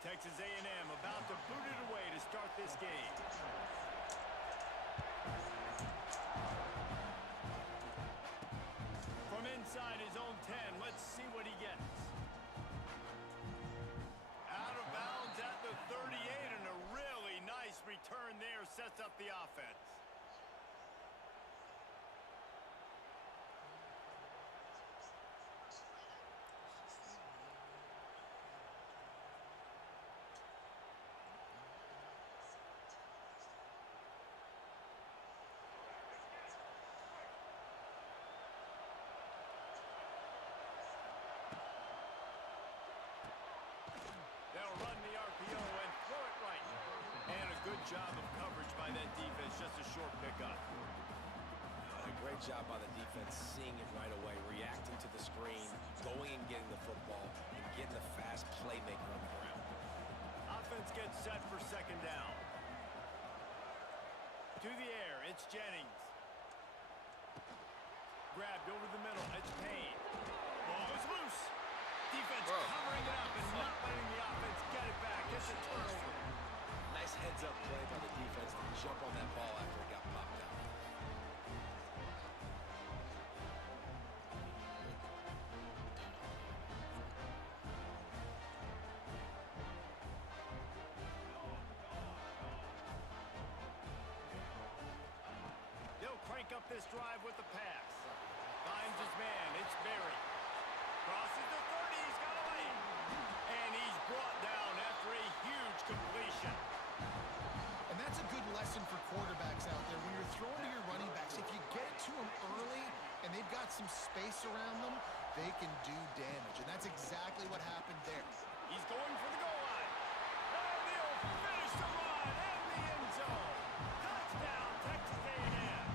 Texas A&M about to boot it away to start this game. From inside his own 10, let's see what he gets. Out of bounds at the 38, and a really nice return there sets up the offense. They'll run the RPO and throw it right. And a good job of coverage by that defense, just a short pickup. A great job by the defense, seeing it right away, reacting to the screen, going and getting the football, and getting the fast playmaker on the ground. Offense gets set for second down. It's Jennings. Grabbed over the middle. It's Payne. Ball is loose. Defense covering it up and not letting the offense get it back. It's a turnover. Nice heads-up play by the defense to jump on that ball after it got popped out. They'll crank up this drive with the pass. Finds his man. It's Berry. Crosses the 30. He's got a lane. And he's brought down after a huge completion. And that's a good lesson for quarterbacks out there. When you're throwing to your running backs, if you get it to them early and they've got some space around them, they can do damage. And that's exactly what happened there. He's going for the goal line. And he'll finish the run in the end zone. Touchdown, Texas A&M.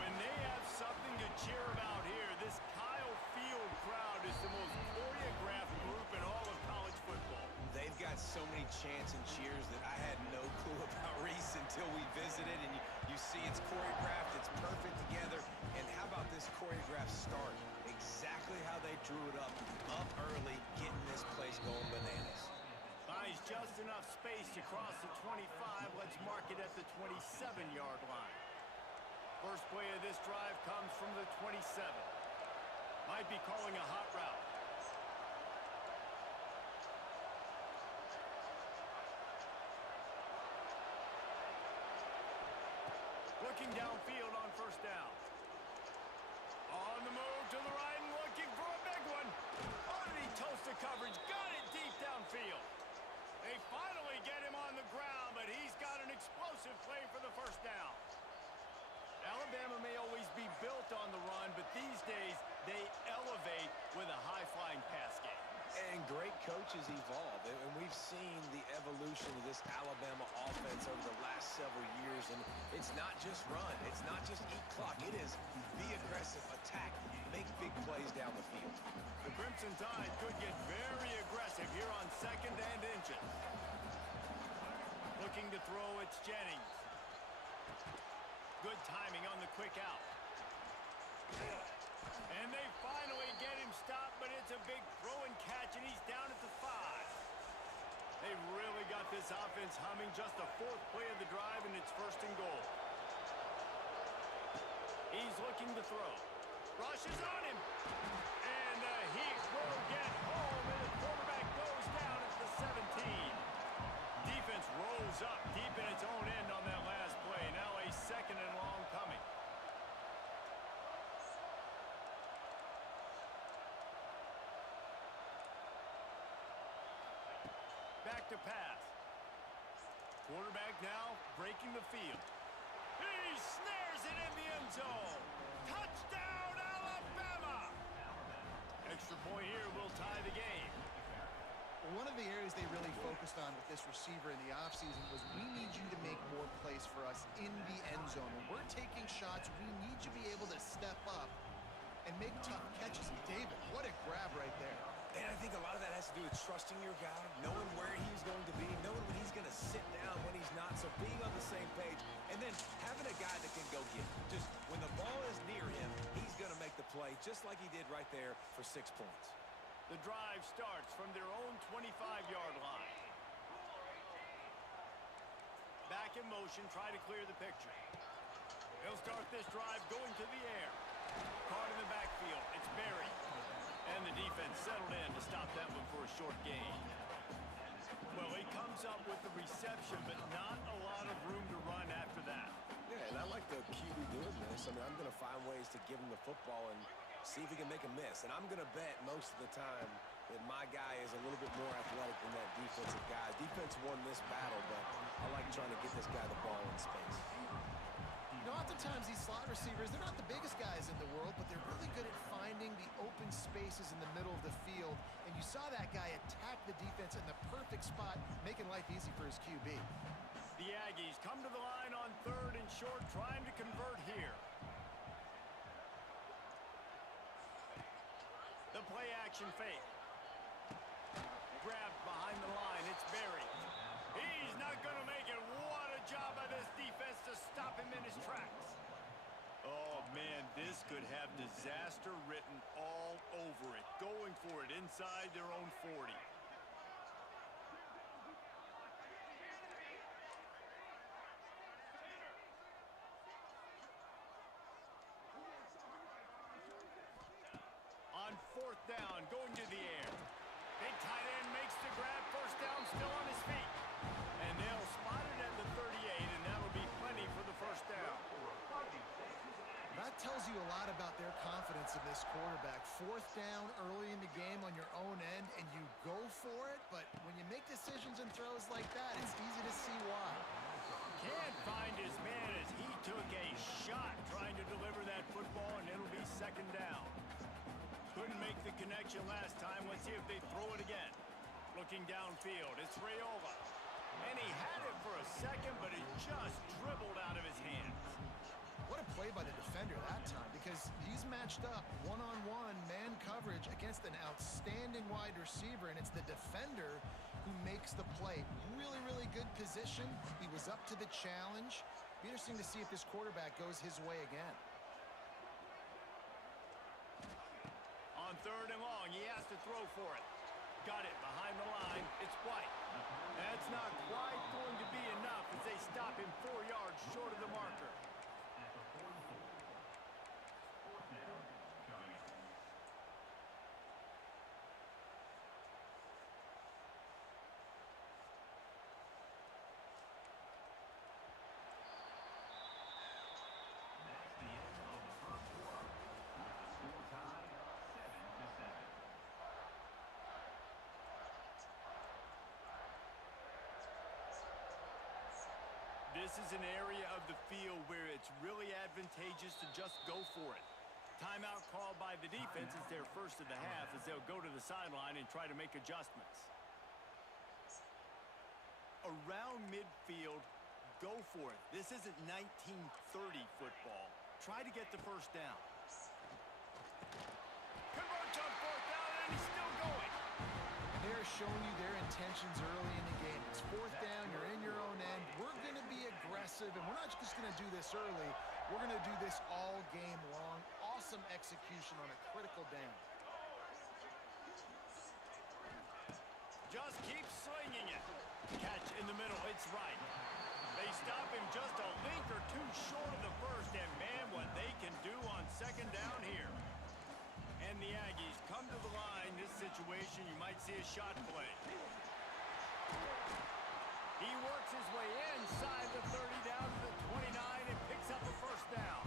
When they have something to cheer about here, this Kyle Field crowd is the most choreographed group in all of college football. They've got so many chants and cheers that I had no clue about Reese until we visited, and you see it's choreographed, it's perfect together. And how about this choreographed start? Exactly how they drew it up early, getting this place going bananas. Buys just enough space to cross the 25. Let's mark it at the 27-yard line. First play of this drive comes from the 27. Might be calling a hot route. Looking downfield on first down. On the move to the right and looking for a big one. Oh, did he toast the coverage? Got it deep downfield. They finally get him on the ground, but he's got an explosive play for the first down. Alabama may always be built on the run, but these days they elevate with a high-flying pass game. And great coaches evolve, and we've seen the evolution of this Alabama offense over the last several years, and it's not just run, it's not just eat clock, it is be aggressive, attack, make big plays down the field. The Crimson Tide could get very aggressive here on second and inches. Looking to throw, it's Jennings. Good timing on the quick out. And they finally get him stopped, but it's a big throw and catch, and he's down at the 5. They really got this offense humming. Just the fourth play of the drive, and it's first and goal. He's looking to throw. Rushes on him. And he will get home, and the quarterback goes down at the 17. Defense rolls up deep in its own end on that last play. Now a second and long coming. Back to pass. Quarterback now breaking the field. He snares it in the end zone. Touchdown, Alabama! Extra point here will tie the game. One of the areas they really focused on with this receiver in the offseason was we need you to make more plays for us in the end zone. When we're taking shots, we need you to be able to step up and make tough catches. And David, what a grab right there. And I think a lot of that has to do with trusting your guy, knowing where he's going to be, knowing when he's going to sit down, when he's not, so being on the same page, and then having a guy that can go get it. Just when the ball is near him, he's going to make the play, just like he did right there for 6 points. The drive starts from their own 25-yard line. Back in motion, try to clear the picture. They'll start this drive going to the air. Caught in the backfield, it's Berry. And the defense settled in to stop that one for a short gain. Well, he comes up with the reception, but not a lot of room to run after that. Yeah, and I like the QB doing this. I mean, I'm going to find ways to give him the football and see if he can make a miss. And I'm going to bet most of the time that my guy is a little bit more athletic than that defensive guy. Defense won this battle, but I like trying to get this guy the ball in space. You know, oftentimes these slot receivers, they're not the biggest guys in the world, but they're really good at finding the open spaces in the middle of the field. And you saw that guy attack the defense in the perfect spot, making life easy for his QB. The Aggies come to the line on third and short, trying to convert here. The play action fake. Grabbed behind the line, it's Berry. He's not going to make it. What a job by this defense to stop him in his tracks. Oh, man, this could have disaster written all over it. Going for it inside their own 40. On fourth down, going to the air. Big tight end makes the grab. First down, still on his feet. And they'll spot it at the 38, and that'll be plenty for the first down. That tells you a lot about their confidence in this quarterback. Fourth down early in the game on your own end, and you go for it, but when you make decisions and throws like that, it's easy to see why. Can't find his man as he took a shot trying to deliver that football, and it'll be second down. Couldn't make the connection last time. Let's see if they throw it again. Looking downfield, it's Raiola. And he had it for a second, but it just dribbled out of his hands. What a play by the defender that time, because he's matched up one-on-one man coverage against an outstanding wide receiver, and it's the defender who makes the play. Really, really good position. He was up to the challenge. Be interesting to see if this quarterback goes his way again. On third and long, he has to throw for it. Got it behind the line. It's White. That's not quite going to be enough as they stop him 4 yards short of the marker. This is an area of the field where it's really advantageous to just go for it. Timeout called by the defense is their first of the half as they'll go to the sideline and try to make adjustments. Around midfield, go for it. This isn't 1930 football. Try to get the first down. Converts on fourth down, and he's still going. They're showing you their intentions early in the game. It's fourth down, you're in your own end. We're going to be aggressive, and we're not just going to do this early. We're going to do this all game long. Awesome execution on a critical down. Just keep slinging it. Catch in the middle, it's right. They stop him just a length or two short of the first, and man, what they can do on second down here. And the Aggies come to the line. This situation, you might see a shot play. He works his way inside the 30 down to the 29 and picks up a first down.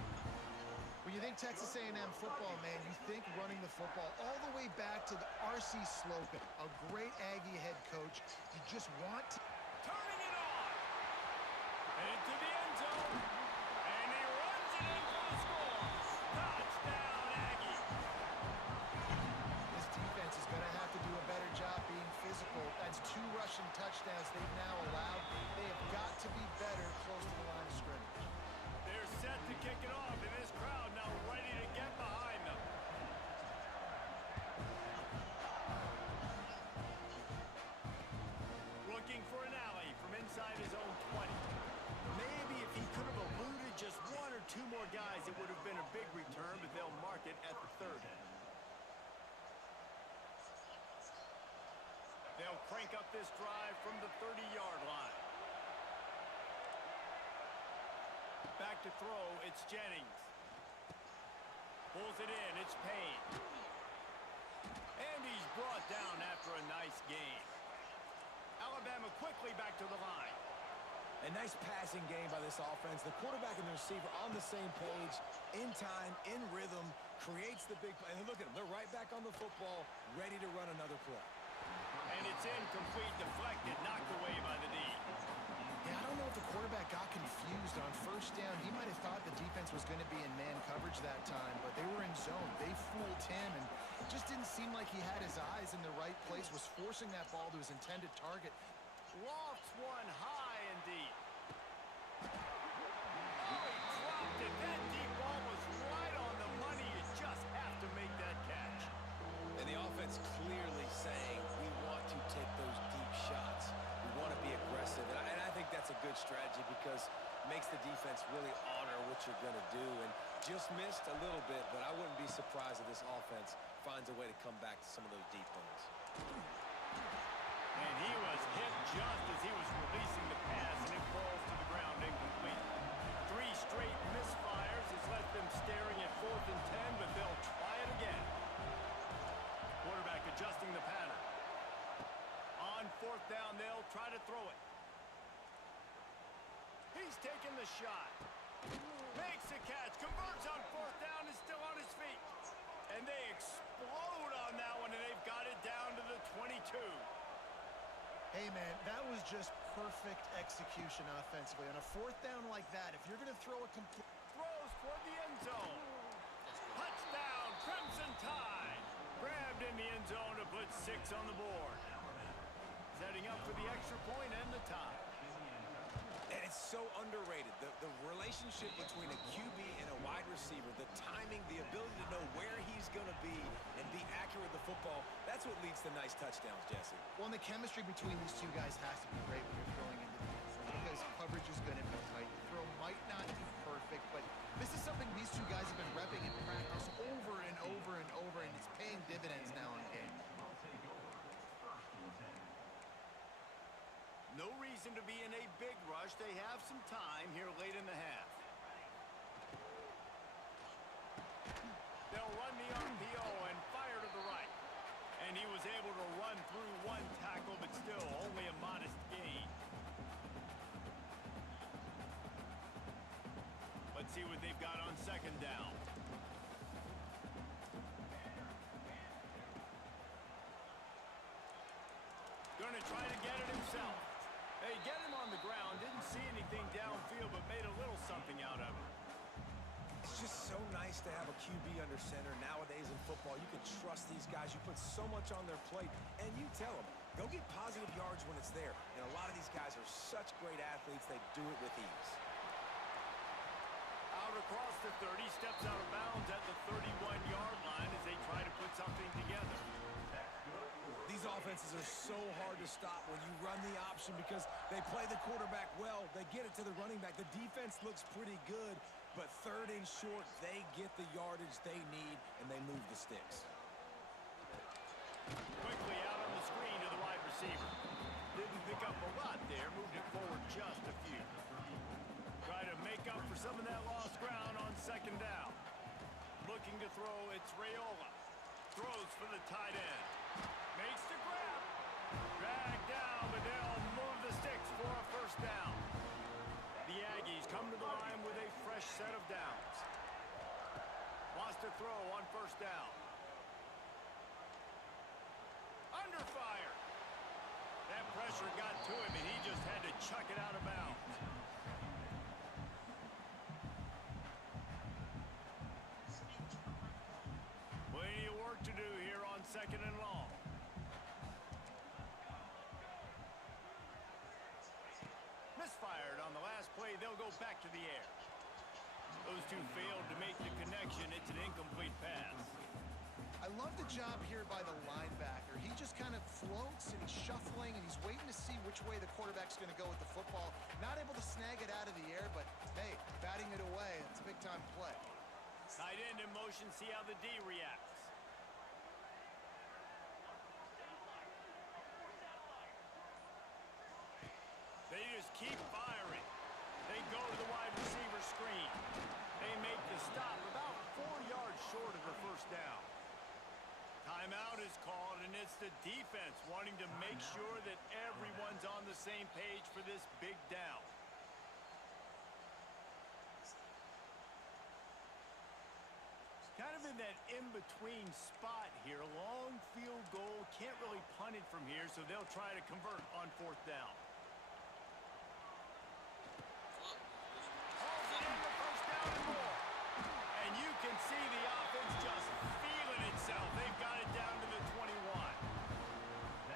When you think Texas A&M football, man, you think running the football all the way back to the R.C. Slocum, a great Aggie head coach. You just want to... Turning it on. Into the end zone. And he runs it in for the score. Touchdown, Aggie. This defense is going to have to do a better job being physical. That's 2 rushing touchdowns they've now allowed. They have got to be better close to the line of scrimmage. They're set to kick it off, and this crowd now ready to get behind them. Looking for an alley from inside his own 20. Maybe if he could have eluded just 1 or 2 more guys, it would have been a big return, but they'll mark it at the 30. They'll crank up this drive from the 30-yard line. Back to throw, it's Jennings. Pulls it in, it's Payne. And he's brought down after a nice gain. Alabama quickly back to the line. A nice passing game by this offense. The quarterback and the receiver on the same page, in time, in rhythm, creates the big play. And look at them, they're right back on the football, ready to run another play. And it's incomplete, deflected, knocked away by the D. Yeah, I don't know if the quarterback got confused on first down. He might have thought the defense was going to be in man coverage that time, but they were in zone. They fooled him, and it just didn't seem like he had his eyes in the right place, was forcing that ball to his intended target. Lofts one high and deep. Oh, he dropped it. That deep ball was right on the money. You just have to make that catch. And the offense clearly saying, we want to take those deep shots. We want to be aggressive makes the defense really honor what you're going to do. And just missed a little bit, but I wouldn't be surprised if this offense finds a way to come back to some of those deep ones. And he was hit just as he was releasing the pass, and it falls to the ground incomplete. 3 straight misfires has left them staring at 4th and 10, but they'll try it again. Quarterback adjusting the pattern. On 4th down, they'll try to throw it. He's taking the shot. Makes the catch. Converts on 4th down, is still on his feet. And they explode on that one, and they've got it down to the 22. Hey, man, that was just perfect execution offensively. On a 4th down like that, if you're going to throw a complete... Throws toward the end zone. Touchdown, Crimson Tide. Grabbed in the end zone to put 6 on the board. Setting up for the extra point and the tie. And it's so underrated. The relationship between a QB and a wide receiver, the timing, the ability to know where he's going to be and be accurate with the football, that's what leads to nice touchdowns, Jesse. Well, and the chemistry between these two guys has to be great when you're throwing into the end zone because coverage is going to be tight. The throw might not be perfect, but this is something these two guys have been repping in practice over and over and over, and it's paying dividends now in game. No reason to be in a big rush. They have some time here late in the half. They'll run the RPO and fire to the right. And he was able to run through 1 tackle, but still only a modest gain. Let's see what they've got on 2nd down. Gonna try to get it himself. They get him on the ground, didn't see anything downfield, but made a little something out of it. It's just so nice to have a QB under center. Nowadays in football, you can trust these guys. You put so much on their plate, and you tell them, go get positive yards when it's there. And a lot of these guys are such great athletes, they do it with ease. Out across the 30, steps out of bounds at the 31-yard line as they try to put something together. These offenses are so hard to stop when you run the option because they play the quarterback well. They get it to the running back. The defense looks pretty good, but 3rd and short, they get the yardage they need, and they move the sticks. Quickly out on the screen to the wide receiver. Didn't pick up a lot there, moved it forward just a few. Try to make up for some of that lost ground on 2nd down. Looking to throw, it's Raiola. Throws for the tight end. Makes the grab. Dragged down, but they'll move the sticks for a 1st down. The Aggies come to the line with a fresh set of downs. Wants to throw on 1st down. Under fire. That pressure got to him, and he just had to chuck it out of bounds. Plenty of work to do here on 2nd and long. Misfired on the last play. They'll go back to the air. Those two failed to make the connection. It's an incomplete pass. I love the job here by the linebacker. He just kind of floats and he's shuffling and he's waiting to see which way the quarterback's going to go with the football. Not able to snag it out of the air, but hey, batting it away, it's a big-time play. Tight end in motion, see how the D reacts. They just keep firing. They go to the wide receiver screen. They make the stop about 4 yards short of the 1st down. Timeout is called, and it's the defense wanting to make sure that everyone's on the same page for this big down. Kind of in that in-between spot here. Long field goal. Can't really punt it from here, so they'll try to convert on 4th down. Holds it in the 1st down and more. And you can see the offense just feeling itself. They've got it down to the 21.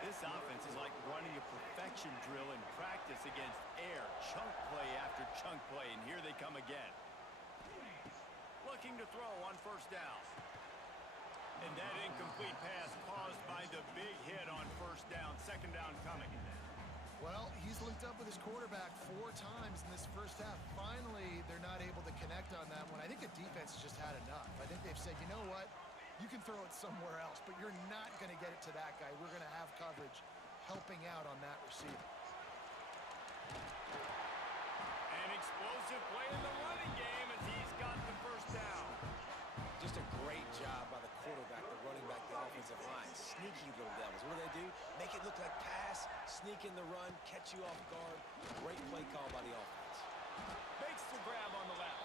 This offense is like running a perfection drill in practice against air. Chunk play after chunk play, and here they come again. Looking to throw on 1st down. And that incomplete pass caused by the big hit on 1st down. 2nd down coming. Well, he's linked up with his quarterback 4 times in this first half. Finally, they're not able to connect on that one. I think the defense has just had enough. I think they've said, you know what? You can throw it somewhere else, but you're not going to get it to that guy. We're going to have coverage helping out on that receiver. An explosive play in the running game as he's got the first down. Just a great job by the quarterback, the running back, the offensive line. Sneaky little devils. What do? Make it look like pass, sneak in the run, catch you off guard. Great play call by the offense. Makes the grab on the left.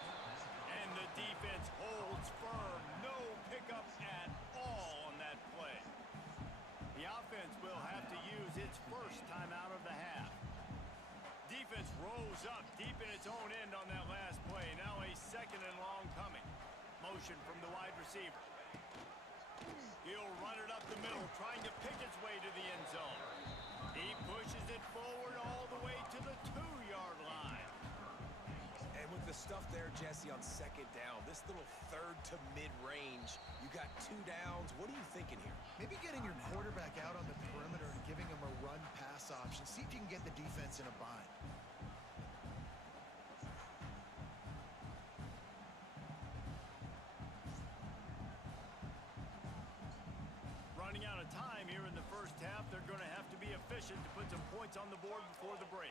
And the defense holds firm. No pickup at all on that play. The offense will have to use its first time out of the half. Defense rose up deep in its own end on that last play. Now a second and long coming. Motion from the wide receiver. He'll run it up the middle, trying to pick its way to the end zone. He pushes it forward all the way to the 2-yard line. And with the stuff there, Jesse, on second down, this little third to mid-range, you got 2 downs. What are you thinking here? Maybe getting your quarterback out on the perimeter and giving him a run-pass option. See if you can get the defense in a bind. Running out of time here in the first half, they're going to have to be efficient to put some points on the board before the break.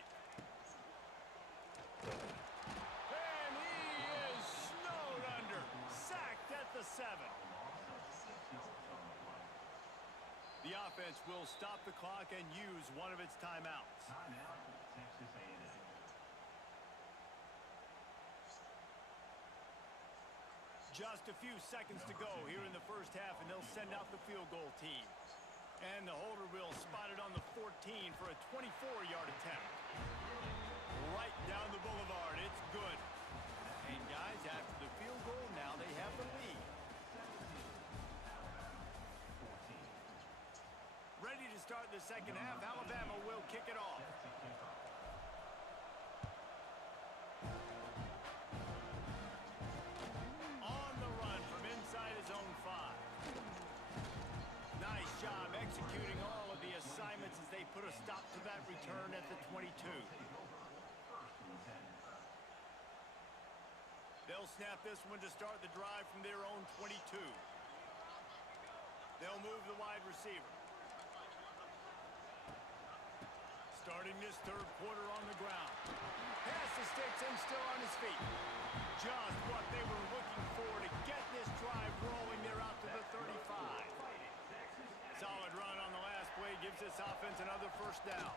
And he is snowed under, sacked at the 7. The offense will stop the clock and use one of its timeouts. Timeout, Texas A&M. Just a few seconds to go here in the first half, and they'll send out the field goal team. And the holder will spot it on the 14 for a 24-yard attempt. Right down the boulevard. It's good. And guys, after the field goal, now they have the lead. Ready to start the second half. Alabama will kick it off. On the run from inside his own 5. Nice job executing all of the assignments as they put a stop to that return at the 22. They'll snap this one to start the drive from their own 22. They'll move the wide receiver. Starting this third quarter on the ground. Pass the sticks and still on his feet. Just what they were looking for to get this drive rolling. They're out to the 35. Solid run on the last play gives this offense another first down.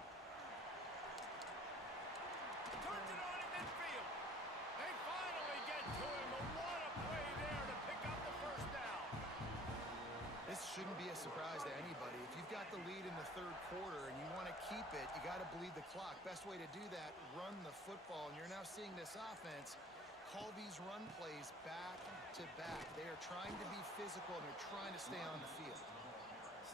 Turns it on in midfield. They finally get to him, but what a play there to pick up the first down. This shouldn't be a surprise to anybody. If you've got the lead in the third quarter and you want to keep it, you got to bleed the clock. Best way to do that, run the football. And you're now seeing this offense call these run plays back to back. They are trying to be physical and they're trying to stay on the field.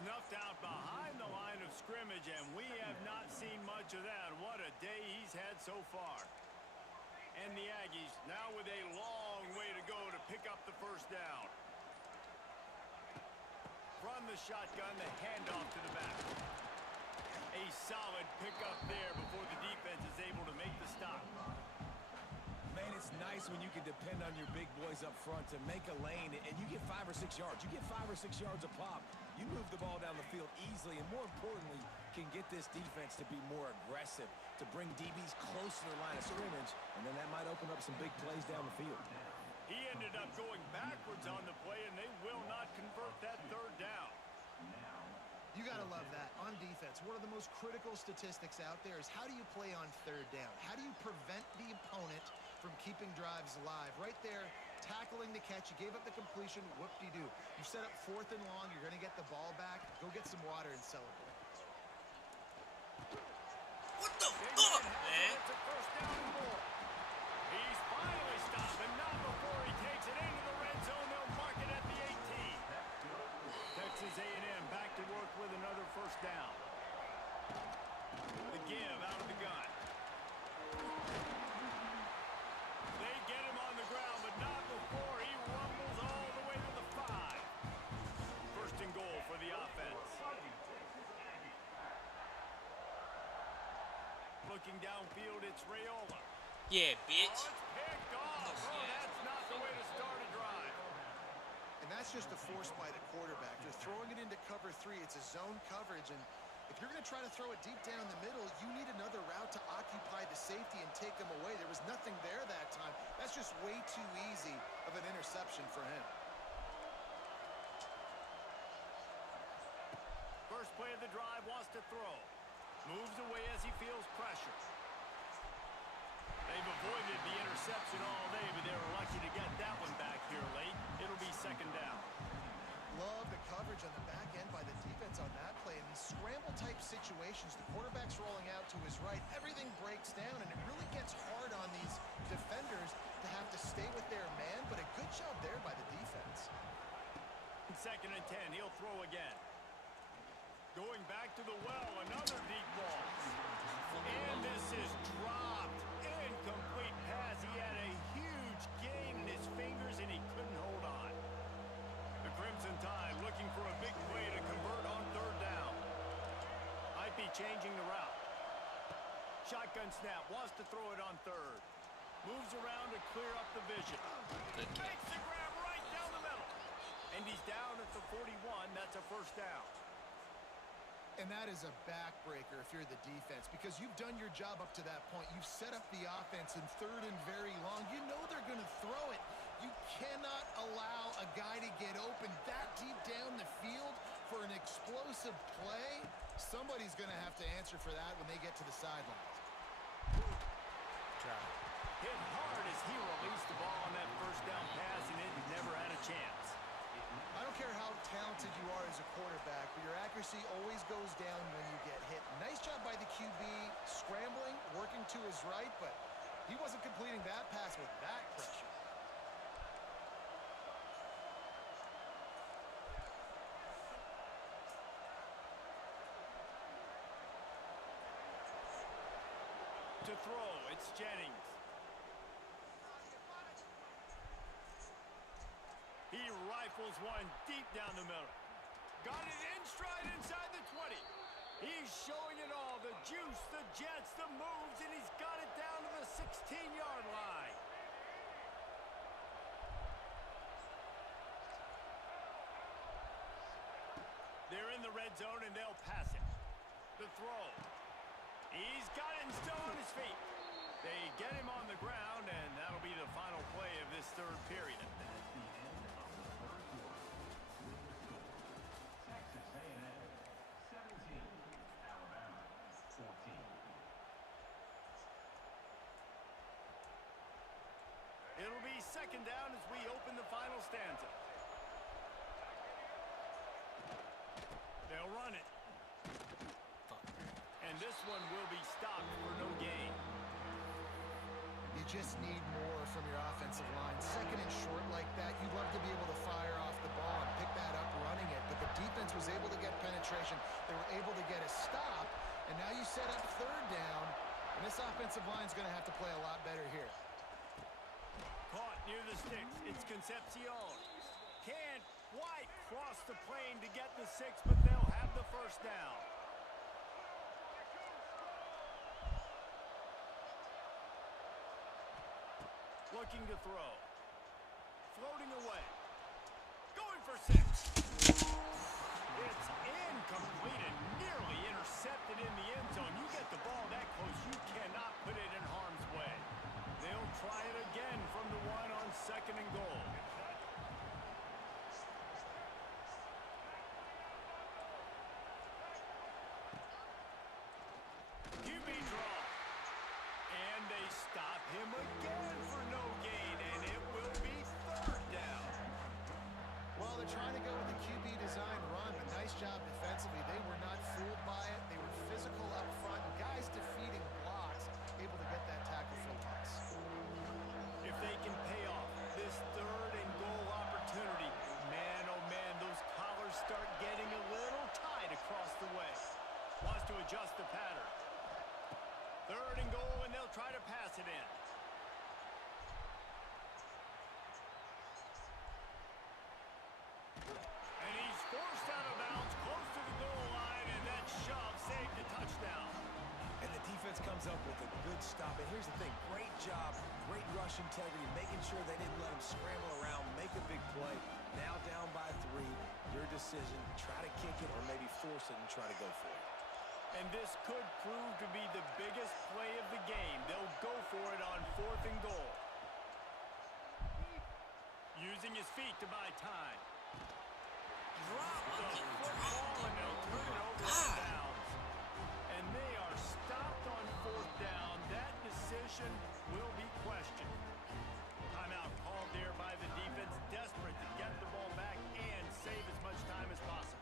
Snuffed out behind the line of scrimmage, and we have not seen much of that. What a day he's had so far. And the Aggies now with a long way to go to pick up the first down. From the shotgun, the handoff to the back. A solid pickup there before the defense is able to make the stop. Man, it's nice when you can depend on your big boys up front to make a lane, and you get 5 or 6 yards. You get 5 or 6 yards a pop. You move the ball down the field easily, and more importantly, can get this defense to be more aggressive, to bring DBs close to the line of scrimmage, and then that might open up some big plays down the field. He ended up going backwards on the play, and they will not convert that third down. You got to love that. On defense, one of the most critical statistics out there is how do you play on third down? How do you prevent the opponent from keeping drives alive? Right there, tackling the catch. You gave up the completion. Whoop-de-doo. You set up 4th and long. You're going to get the ball back. Go get some water and celebrate. What the fuck, man? It's a first down and more. He's finally stopped, and not before he takes it into the red zone. They'll mark it at the 18. Texas A&M back to work with another first down. The give out of the gun. They get him on the ground, but not before he rumbles all the way to the 5. First and goal for the offense. Looking downfield, it's Raiola. Yeah, bitch. Oh, it's picked off. Oh, that's not the way to start a drive. And that's just a force by the quarterback. They're throwing it into cover 3. It's a zone coverage, and if you're going to try to throw it deep down the middle, you need another route to occupy the safety and take him away. There was nothing there that time. That's just way too easy of an interception for him. First play of the drive, wants to throw. Moves away as he feels pressure. They've avoided the interception all day, but they were lucky to get that one back here late. It'll be second down. Love the coverage on the back end by the defense on that play. In these scramble-type situations, the quarterback's rolling out to his right. Everything breaks down, and it really gets hard on these defenders to have to stay with their man, but a good job there by the defense. Second and 10, he'll throw again. Going back to the well, another deep ball. And this is dropped. Incomplete pass. He had a huge gain in his fingers, and he couldn't hold on. The Crimson Tide looking for a big play to convert on third down. Might be changing the route. Shotgun snap, wants to throw it on third. Moves around to clear up the vision. Makes the grab right down the middle. And he's down at the 41. That's a first down. And that is a backbreaker if you're the defense, because you've done your job up to that point. You've set up the offense in third and very long. You know they're going to throw it. You cannot allow a guy to get open that deep down the field for an explosive play. Somebody's going to have to answer for that when they get to the sidelines. Hit hard as he released the ball on that first down pass, and it never had a chance. I don't care how talented you are as a quarterback, but your accuracy always goes down when you get hit. Nice job by the QB, scrambling, working to his right, but he wasn't completing that pass with that pressure. To throw, it's Jennings. He rifles one deep down the middle. Got it in stride inside the 20. He's showing it all, the juice, the jets, the moves, and he's got it down to the 16-yard line. They're in the red zone, and they'll pass it. The throw. He's got it and still on his feet. They get him on the ground, and that'll be the final play of this third period. Texas A&M 17, Alabama 14. It'll be second down as we open the final stanza. They'll run it. And this one will be stopped for no gain. You just need more from your offensive line. Second and short like that, you'd love to be able to fire off the ball and pick that up running it, but the defense was able to get penetration. They were able to get a stop, and now you set up third down, and this offensive line is going to have to play a lot better here. Caught near the sticks. It's Concepcion. Can't quite cross the plane to get the 6, but they'll have the first down. Looking to throw. Floating away. Going for 6. It's incomplete and nearly intercepted in the end zone. You get the ball that close, you cannot put it in harm's way. They'll try it again from the one on second and goal. QB draw. And they stop him again for no gain, and it will be third down. Well, they're trying to go with the QB design run, but nice job defensively. They were not fooled by it. They were physical up front. Guys defeating blocks, able to get that tackle for loss. If they can pay off this third and goal opportunity, man, oh man, those collars start getting a little tight across the way. Wants to adjust the pattern. Third and goal, and they'll try to pass it in. And he's forced out of bounds close to the goal line, and that shove saved a touchdown. And the defense comes up with a good stop. And here's the thing, great job, great rush integrity, making sure they didn't let him scramble around, make a big play. Now down by 3, your decision, try to kick it or maybe force it and try to go for it. And this could prove to be the biggest play of the game. They'll go for it on 4th and goal. Using his feet to buy time. Drop the football and they'll turn it over on downs. And they are stopped on 4th down. That decision will be questioned. Timeout called there by the defense, desperate to get the ball back and save as much time as possible.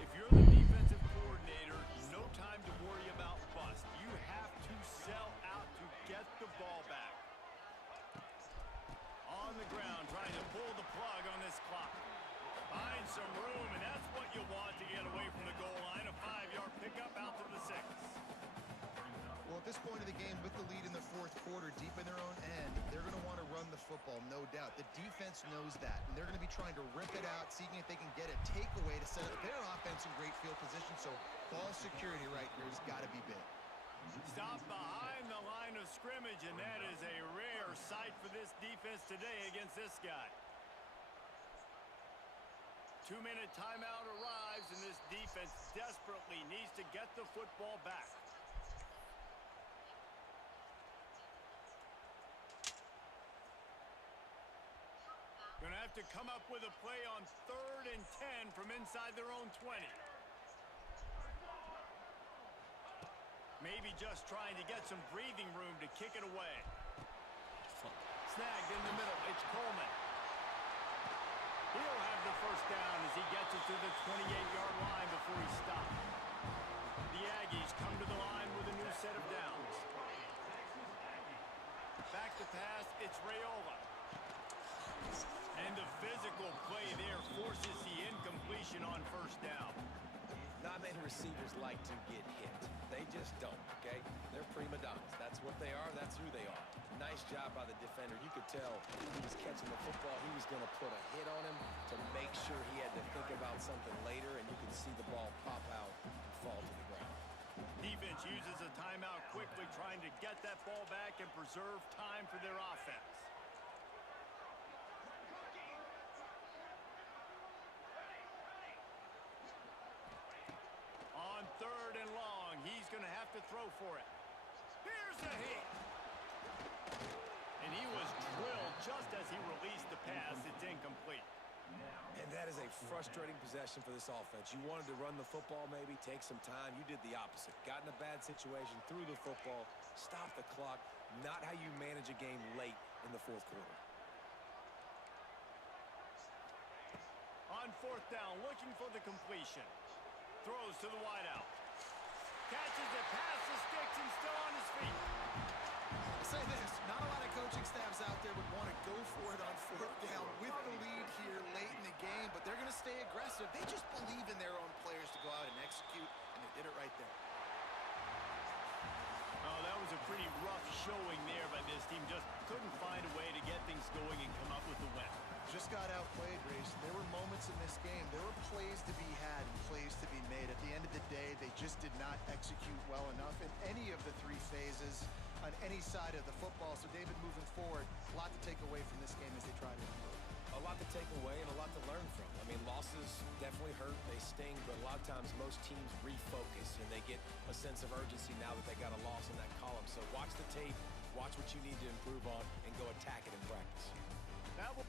If you're the defensive coordinator, no time to worry about bust. You have to sell out to get the ball back. On the ground, trying to pull the plug on this clock. Find some room, and that's what you want to get away from the goal line. A 5-yard pickup out to the 6. Well, at this point of the game, with the lead in the 4th quarter, deep in their own end, they're going to want to run the football, no doubt. The defense knows that, and they're going to be trying to rip it out, seeing if they can get a takeaway to set up their offense in great field position. So ball security right here has got to be big. Stop behind the line of scrimmage, and that is a rare sight for this defense today against this guy. 2-minute timeout arrives, and this defense desperately needs to get the football back. Going to have to come up with a play on 3rd and 10 from inside their own 20. Maybe just trying to get some breathing room to kick it away. Snagged in the middle. It's Coleman. He'll have the first down as he gets it to the 28-yard line before he stopped. The Aggies come to the line with a new set of downs. Back to pass, it's Raiola. And the physical play there forces the incompletion on 1st down. Not many receivers like to get hit. They just don't, okay? They're prima donnas. That's what they are. That's who they are. Nice job by the defender. You could tell he was catching the football. He was going to put a hit on him to make sure he had to think about something later, and you could see the ball pop out and fall to the ground. Defense uses a timeout quickly, trying to get that ball back and preserve time for their offense. On 3rd and long, he's going to have to throw for it. Here's the hit. And he was drilled just as he released the pass. It's incomplete. And that is a frustrating possession for this offense. You wanted to run the football, maybe take some time. You did the opposite. Got in a bad situation, threw the football, stopped the clock. Not how you manage a game late in the 4th quarter. On 4th down, looking for the completion. Throws to the wideout. Catches it, passes, sticks, and still on his feet. I'll say this, not a lot of coaching staffs out there would want to go for it on 4th down with the lead here late in the game, but they're going to stay aggressive. They just believe in their own players to go out and execute, and they did it right there. Oh, that was a pretty rough showing there by this team. Just couldn't find a way to get things going and come up with the win. Just got outplayed, Grace. There were moments in this game. There were plays to be had and plays to be made. At the end of the day, they just did not execute well enough in any of the 3 phases on any side of the football. So, David, moving forward, a lot to take away from this game as they try to improve. A lot to take away and a lot to learn from. I mean, losses definitely hurt, they sting, but a lot of times most teams refocus and they get a sense of urgency now that they got a loss in that column. So watch the tape, watch what you need to improve on, and go attack it in practice. That will